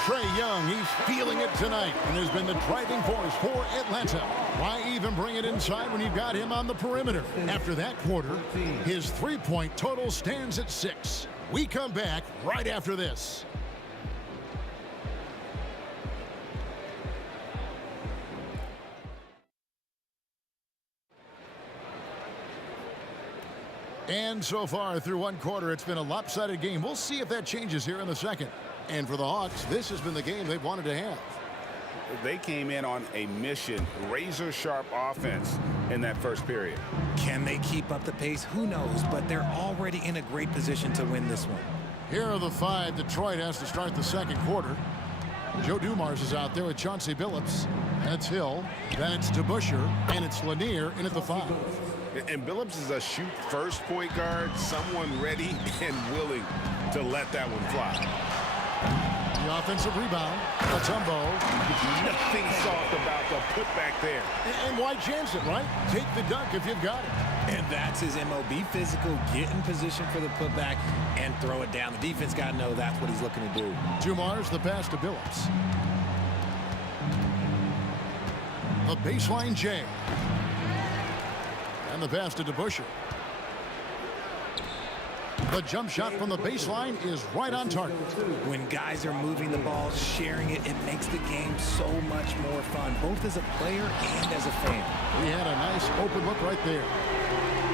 Trae Young, he's feeling it tonight and has been the driving force for Atlanta. Why even bring it inside when you've got him on the perimeter? After that quarter, his three-point total stands at 6. We come back right after this. And so far through one quarter, it's been a lopsided game. We'll see if that changes here in the second. And for the Hawks, this has been the game they've wanted to have. They came in on a mission, razor-sharp offense in that first period. Can they keep up the pace? Who knows, but they're already in a great position to win this one. Here are the 5 Detroit has to start the second quarter. Joe Dumars is out there with Chauncey Billups. That's Hill. Then it's DeBusschere, and it's Lanier in at the 5. And Billups is a shoot-first point guard, someone ready and willing to let that one fly. The offensive rebound. Mutombo. Nothing soft about the putback there. And why chance it, right? Take the dunk if you've got it. And that's his MO. Be physical, get in position for the putback, and throw it down. The defense got to know that's what he's looking to do. Dumars, the pass to Billups. The baseline J. And the pass to DeBusschere. The jump shot from the baseline is right on target. When guys are moving the ball, sharing it, it makes the game so much more fun, both as a player and as a fan. He had a nice open look right there.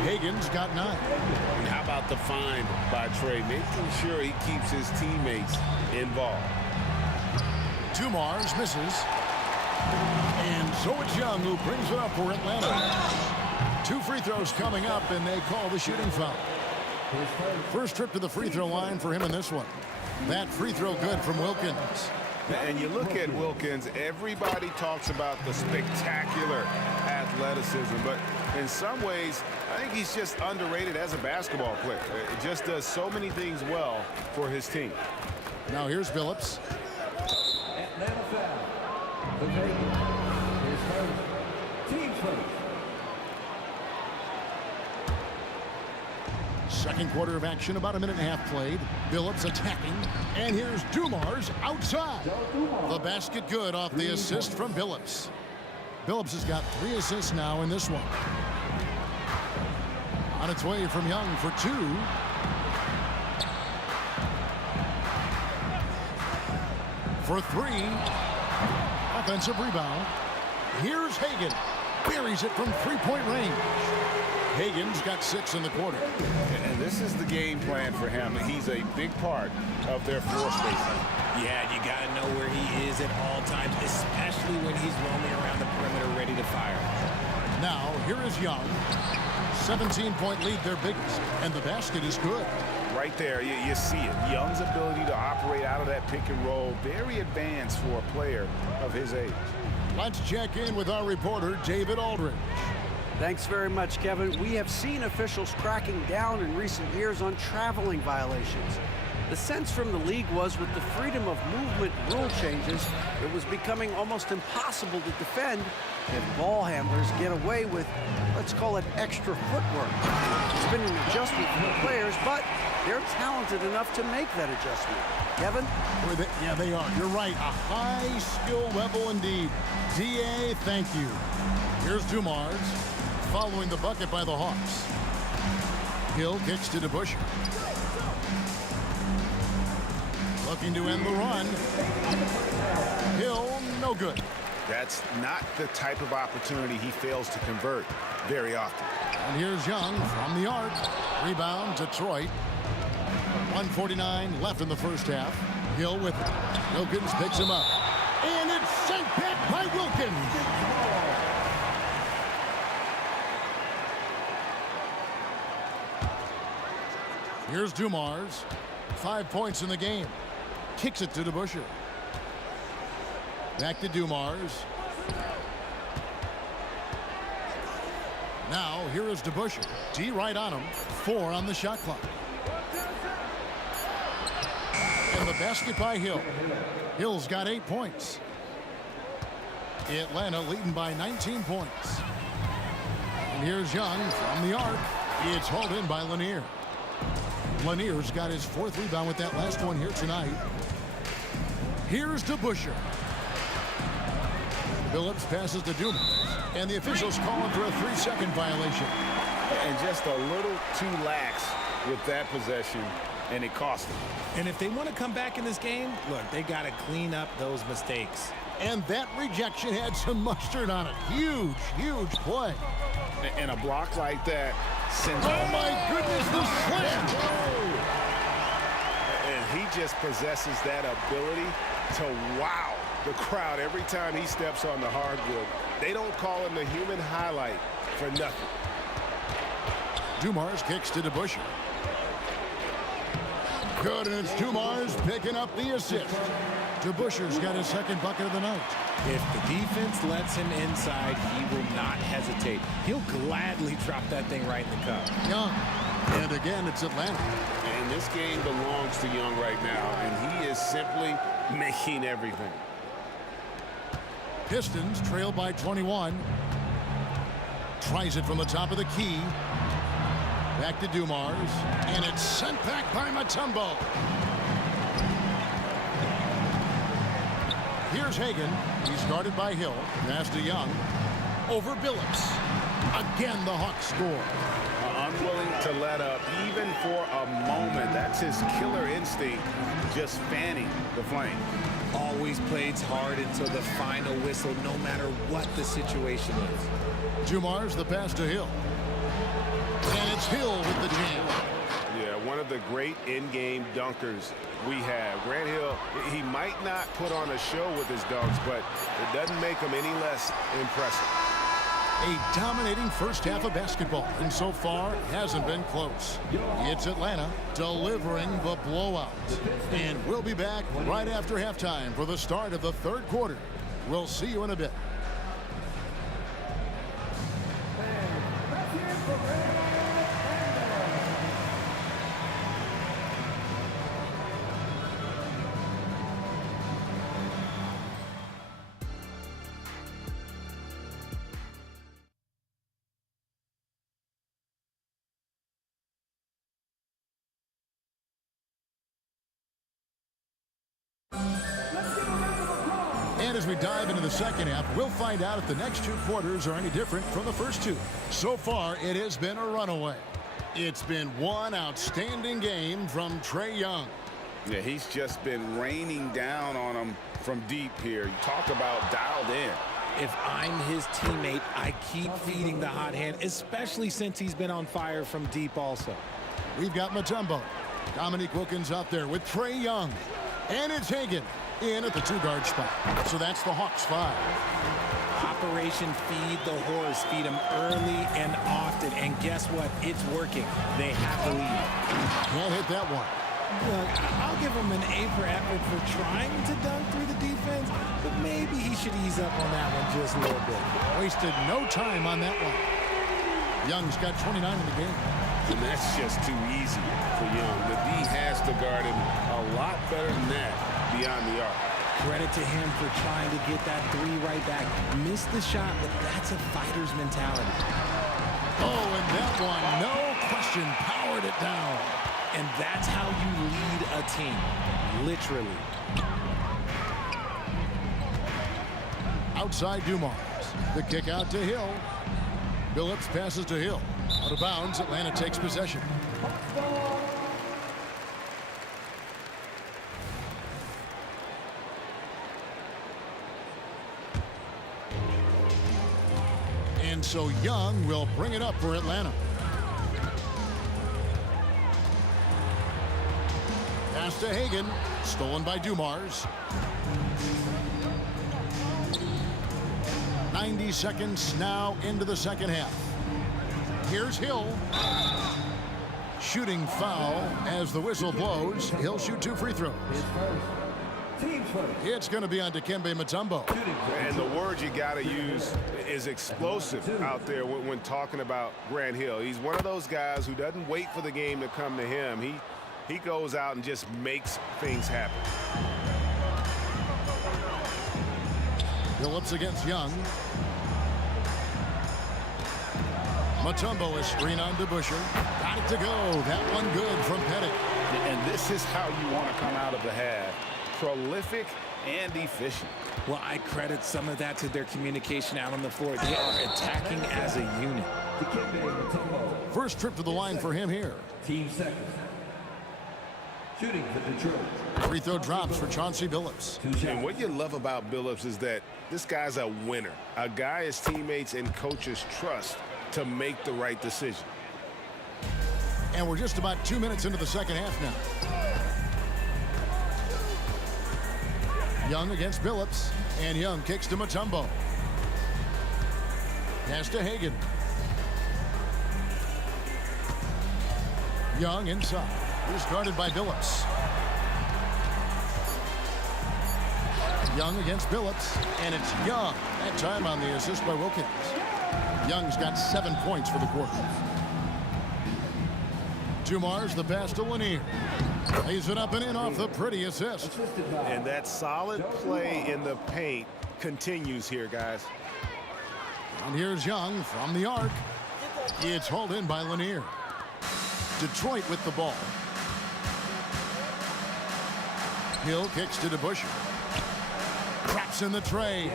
Hagan's got 9. And how about the find by Trae, making sure he keeps his teammates involved. Dumars misses. And so it's Young who brings it up for Atlanta. 2 free throws coming up, and they call the shooting foul. First trip to the free throw line for him in this one. That free throw good from Wilkins. And you look at Wilkins, everybody talks about the spectacular athleticism, but in some ways, I think he's just underrated as a basketball player. It just does so many things well for his team. Now here's Billups. Atlanta foul. The Vegas. His first. Team first. Second quarter of action, about a minute and a half played. Billups attacking, and here's Dumars outside. The basket good off the assist from Billups. Billups has got 3 assists now in this one. On its way from Young for 2. For 3. Offensive rebound. Here's Hagan. Buries it from three-point range. Hagan's got 6 in the quarter. And this is the game plan for him. He's a big part of their floor spacing. Yeah, you got to know where he is at all times, especially when he's roaming around the perimeter ready to fire. Now, here is Young. 17-point lead, their biggest, and the basket is good. Right there, you see it. Young's ability to operate out of that pick and roll, very advanced for a player of his age. Let's check in with our reporter, David Aldridge. Thanks very much, Kevin. We have seen officials cracking down in recent years on traveling violations. The sense from the league was with the freedom of movement rule changes, it was becoming almost impossible to defend if ball handlers get away with, let's call it, extra footwork. It's been an adjustment for the players, but they're talented enough to make that adjustment. Kevin? Yeah, they are. You're right. A high skill level indeed. DA, thank you. Here's Dumars following the bucket by the Hawks. Hill kicks to DeBusschere. Looking to end the run. Hill, no good. That's not the type of opportunity he fails to convert very often. And here's Young from the arc. Rebound, Detroit. 1:49 left in the first half. Hill with it. Wilkins picks him up. And it's sent back by Wilkins. Here's Dumars. 5 points in the game. Kicks it to DeBusschere. Back to Dumars. Now, here is DeBusschere. D right on him. 4 on the shot clock. And the basket by Hill. Hill's got 8 points. Atlanta leading by 19 points. And here's Young from the arc. It's hauled in by Lanier. Lanier's got his 4th rebound with that last one here tonight. Here's DeBusschere. Phillips passes to Dumars. And the officials calling for a 3-second violation. And just a little too lax with that possession, and it cost them. And if they want to come back in this game, look, they got to clean up those mistakes. And that rejection had some mustard on it. Huge, huge play. And a block like that sends... Oh, my goodness, the slam! And he just possesses that ability to wow the crowd every time he steps on the hardwood. They don't call him the human highlight for nothing. Dumars kicks to DeBusschere. Good, and it's Dumars picking up the assist. DeBusschere's got his 2nd bucket of the night. If the defense lets him inside, he will not hesitate. He'll gladly drop that thing right in the cup. Young. And again, it's Atlanta. And this game belongs to Young right now, and he is simply making everything. Pistons trail by 21. Tries it from the top of the key. Back to Dumars. And it's sent back by Mutombo. Here's Hagan. He's guarded by Hill. Pass to Young. Over Billups. Again, the Hawks score. Unwilling to let up, even for a moment. That's his killer instinct, just fanning the flame. Always plays hard until the final whistle, no matter what the situation is. Dumars, the pass to Hill. And it's Hill with the jam. Yeah, one of the great in-game dunkers we have. Grant Hill, he might not put on a show with his dunks, but it doesn't make him any less impressive. A dominating first half of basketball, and so far hasn't been close. It's Atlanta delivering the blowout. And we'll be back right after halftime for the start of the 3rd quarter. We'll see you in a bit. And as we dive into the second half, we'll find out if the next 2 quarters are any different from the first 2. So far, it has been a runaway. It's been one outstanding game from Trae Young. Yeah, he's just been raining down on him from deep here. You talk about dialed in. If I'm his teammate, I keep feeding the hot hand, especially since he's been on fire from deep also. We've got Mutombo. Dominique Wilkins out there with Trae Young. And it's Hagan in at the 2-guard spot. So that's the Hawks 5. Operation Feed the Horse. Feed him early and often. And guess what? It's working. They have the lead. Can't hit that one. Look, I'll give him an A for effort for trying to dunk through the defense, but maybe he should ease up on that one just a little bit. Wasted no time on that one. Young's got 29 in the game. And that's just too easy for Young. The D has to guard him a lot better than that beyond the arc. Credit to him for trying to get that three right back. Missed the shot, but that's a fighter's mentality. Oh, and that one, no question, powered it down. And that's how you lead a team, literally. Outside Dumars. The kick out to Hill. Billups passes to Hill. Out of bounds, Atlanta takes possession. And so Young will bring it up for Atlanta. Pass to Hagan. Stolen by Dumars. 90 seconds now into the second half. Here's Hill. Shooting foul as the whistle blows. He'll shoot 2 free throws. It's going to be on Dikembe Mutombo. And the word you got to use is explosive out there when talking about Grant Hill. He's one of those guys who doesn't wait for the game to come to him. He goes out and just makes things happen. Billups against Young. Mutombo is screen on DeBusschere. Got it to go. That one good from Pettit. And this is how you want to come out of the half. Prolific and efficient. Well, I credit some of that to their communication out on the floor. They are attacking as a unit. First trip to the line for him here. Team seconds. Shooting for Detroit. Free throw drops for Chauncey Billups. And what you love about Billups is that this guy's a winner. A guy his teammates and coaches trust to make the right decision. And we're just about 2 minutes into the second half now. Young against Billups. And Young kicks to Mutombo. Pass to Hagan. Young inside. He's guarded by Billups. Young against Billups. And it's Young. That time on the assist by Wilkins. Young's got 7 points for the quarter. Dumars the pass to Lanier. Lays it up and in off the pretty assist. And that solid play in the paint continues here, guys. And here's Young from the arc. It's hauled in by Lanier. Detroit with the ball. Hill kicks to DeBusschere. Traps in the tray.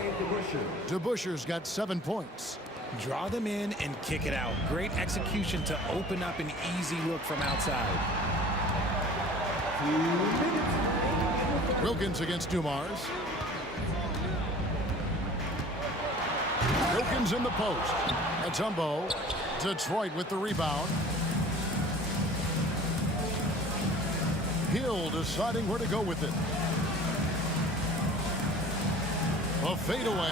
DeBusschere's got 7 points. Draw them in and kick it out. Great execution to open up an easy look from outside. Wilkins against Dumars. Wilkins in the post. Mutombo. Detroit with the rebound. Hill deciding where to go with it. A fadeaway.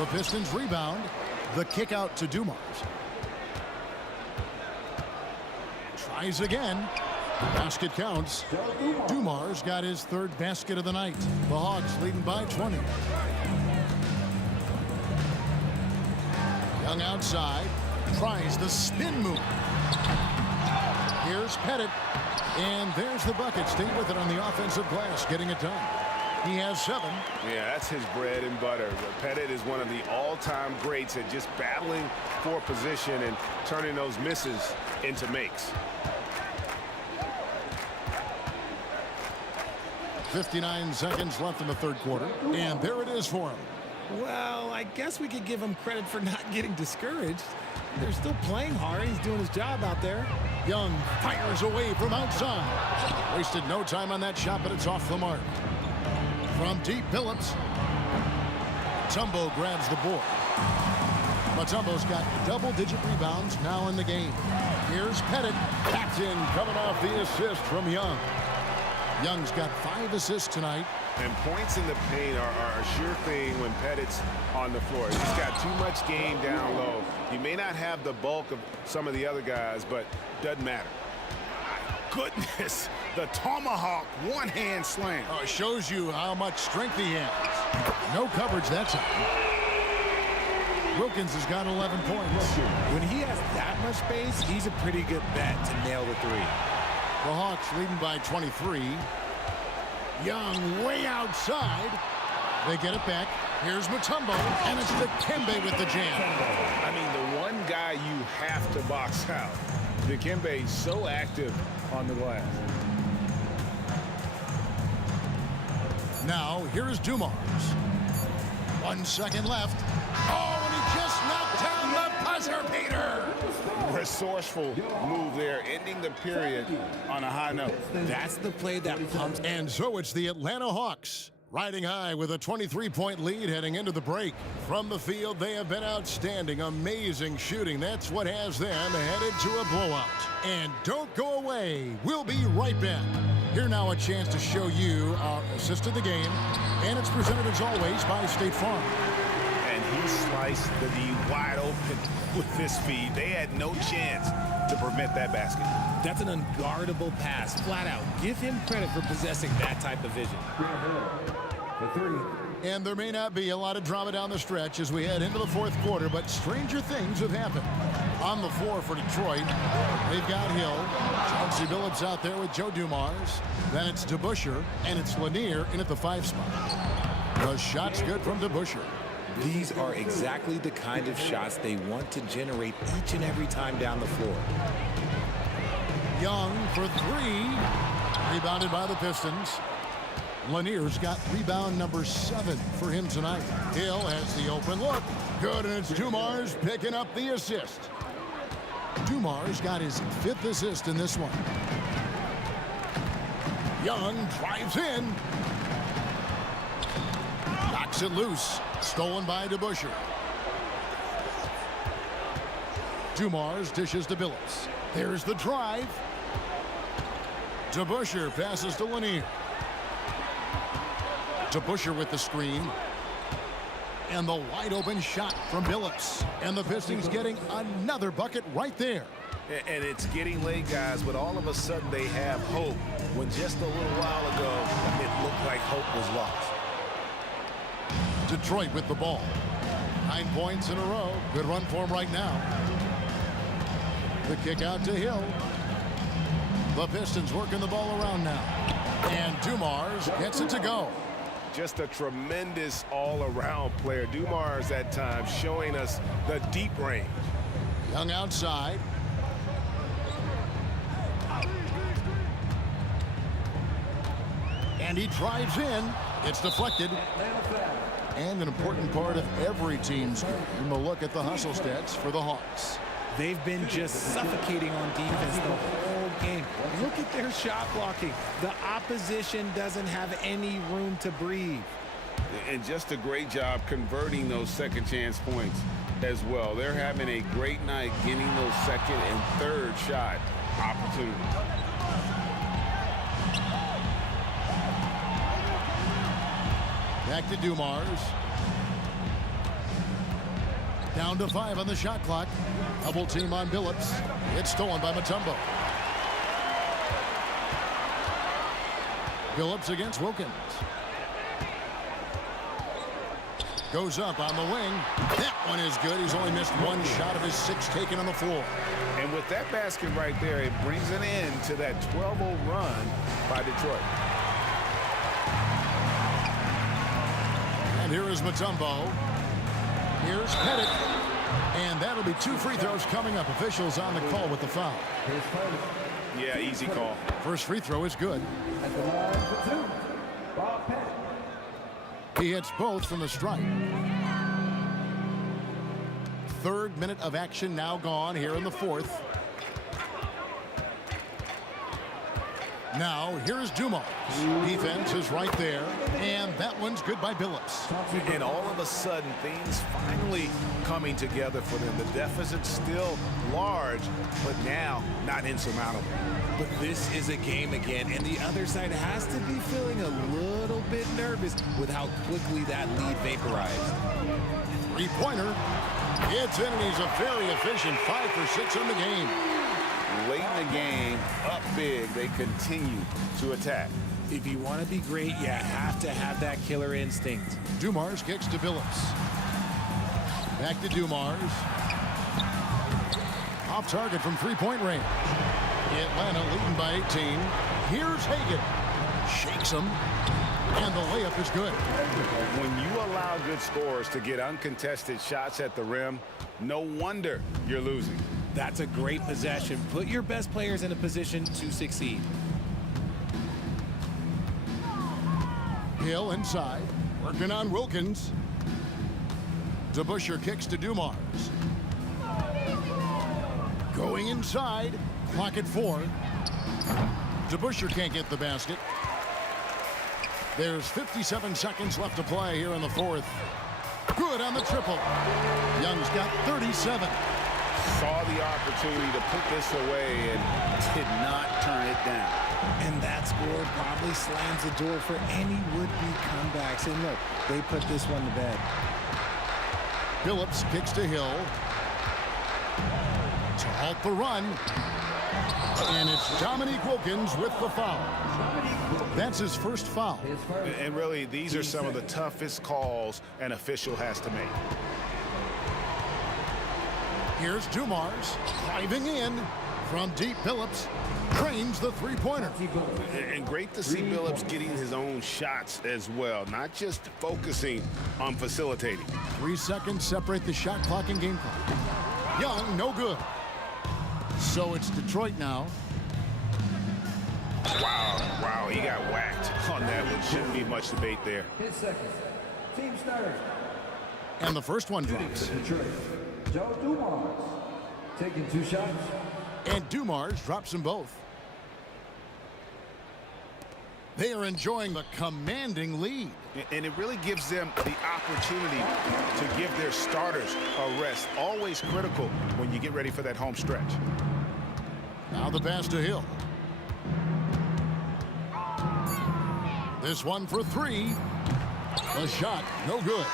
The Pistons rebound. The kick out to Dumars. Tries again. Basket counts. Dumars got his 3rd basket of the night. The Hawks leading by 20. Young outside. Tries the spin move. Here's Pettit. And there's the bucket. Stay with it on the offensive glass, getting it done. He has 7. Yeah, that's his bread and butter. Pettit is one of the all-time greats at just battling for position and turning those misses into makes. 59 seconds left in the third quarter. And there it is for him. Well, I guess we could give him credit for not getting discouraged. They're still playing hard. He's doing his job out there. Young fires away from outside. Wasted no time on that shot, but it's off the mark. From deep, Billups. Mutombo grabs the board. Mutombo's got double-digit rebounds now in the game. Here's Pettit. Tapped in, coming off the assist from Young. Young's got 5 assists tonight. And points in the paint are a sure thing when Pettit's on the floor. He's got too much game down low. He may not have the bulk of some of the other guys, but doesn't matter. Goodness, the tomahawk one-hand slam. Oh, it shows you how much strength he has. No coverage that time. Wilkins has got 11 points. When he has that much space, he's a pretty good bet to nail the three. The Hawks leading by 23. Young way outside. They get it back. Here's Mutombo, and it's Dikembe with the jam. I mean, the one guy you have to box out. Dikembe so active on the glass. Now, here is Dumars. 1 second left. Oh, and he just knocked down the buzzer beater. Resourceful move there, ending the period on a high note. That's the play that pumps. And so it's the Atlanta Hawks riding high with a 23-point lead heading into the break. From the field, they have been outstanding. Amazing shooting. That's what has them headed to a blowout. And don't go away. We'll be right back. Here now a chance to show you our assist of the game. And it's presented as always by State Farm. And he sliced the D wide open with this feed. They had no chance to prevent that basket. That's an unguardable pass, flat out. Give him credit for possessing that type of vision. And there may not be a lot of drama down the stretch as we head into the fourth quarter, but stranger things have happened. On the floor for Detroit, they've got Hill. Chauncey Billups out there with Joe Dumars. Then it's DeBusschere, and it's Lanier in at the 5 spot. The shot's good from DeBusschere. These are exactly the kind of shots they want to generate each and every time down the floor. Young for 3. Rebounded by the Pistons. Lanier's got rebound number 7 for him tonight. Hill has the open look. Good, and it's Dumars picking up the assist. Dumars got his 5th assist in this one. Young drives in. Knocks it loose. Stolen by DeBusschere. Dumars dishes to Billups. There's the drive. DeBusschere passes to Lanier. DeBusschere with the screen. And the wide open shot from Billups. And the Pistons getting another bucket right there. And it's getting late, guys, but all of a sudden they have hope when just a little while ago it looked like hope was lost. Detroit with the ball. 9 points in a row. Good run for him right now. The kick out to Hill. The Pistons working the ball around now. And Dumars gets it to go. Just a tremendous all-around player. Dumars at times showing us the deep range. Young outside. And he drives in. It's deflected. And an important part of every team's game. A look at the hustle stats for the Hawks. They've been just suffocating on defense the whole game. Look at their shot blocking. The opposition doesn't have any room to breathe. And just a great job converting those second chance points as well. They're having a great night getting those second and third shot opportunities. Back to Dumars. Down to 5 on the shot clock. Double team on Billups. It's stolen by Mutombo. Billups against Wilkins. Goes up on the wing. That one is good. He's only missed 1 shot of his 6 taken on the floor. And with that basket right there, it brings an end to that 12-0 run by Detroit. And here is Mutombo. Here's Pettit. And that'll be 2 free throws coming up. Officials on the call with the foul. Yeah, easy call. First free throw is good. At the line for 2, Bob Pettit. He hits both from the stripe. 3rd minute of action now gone here in the 4th. Now, here's Dumars. Defense is right there, and that one's good by Billups. And all of a sudden, things finally coming together for them. The deficit's still large, but now not insurmountable. But this is a game again, and the other side has to be feeling a little bit nervous with how quickly that lead vaporized. 3-pointer. It's in, and he's a very efficient 5 for 6 in the game. Late in the game, up big, they continue to attack. If you want to be great, you have to have that killer instinct. Dumars kicks to Billups. Back to Dumars. Off target from three-point range. Atlanta leading by 18. Here's Hagan. Shakes him. And the layup is good. When you allow good scorers to get uncontested shots at the rim, no wonder you're losing. That's a great possession. Put your best players in a position to succeed. Hill inside. Working on Wilkins. DeBusschere kicks to Dumars. Going inside. Clock at 4. DeBusschere can't get the basket. There's 57 seconds left to play here in the fourth. Good on the triple. Young's got 37. Saw the opportunity to put this away and did not turn it down. And that score probably slams the door for any would-be comebacks. And look, they put this one to bed. Phillips kicks to Hill. To halt the run. And it's Dominique Wilkins with the foul. That's his first foul. And really, these are some of the toughest calls an official has to make. Here's Dumars driving in from deep. Phillips trains the three-pointer. And great to see Phillips getting his own shots as well, not just focusing on facilitating. 3 seconds separate the shot clock and game clock. Young, no good. So it's Detroit now. Wow, he got whacked on that one. Shouldn't be much debate there. 10 seconds. Team starters. And the first one drops. Detroit. Joe Dumars taking 2 shots. And Dumars drops them both. They are enjoying the commanding lead. And it really gives them the opportunity to give their starters a rest. Always critical when you get ready for that home stretch. Now the pass to Hill. This one for 3. The shot, no good.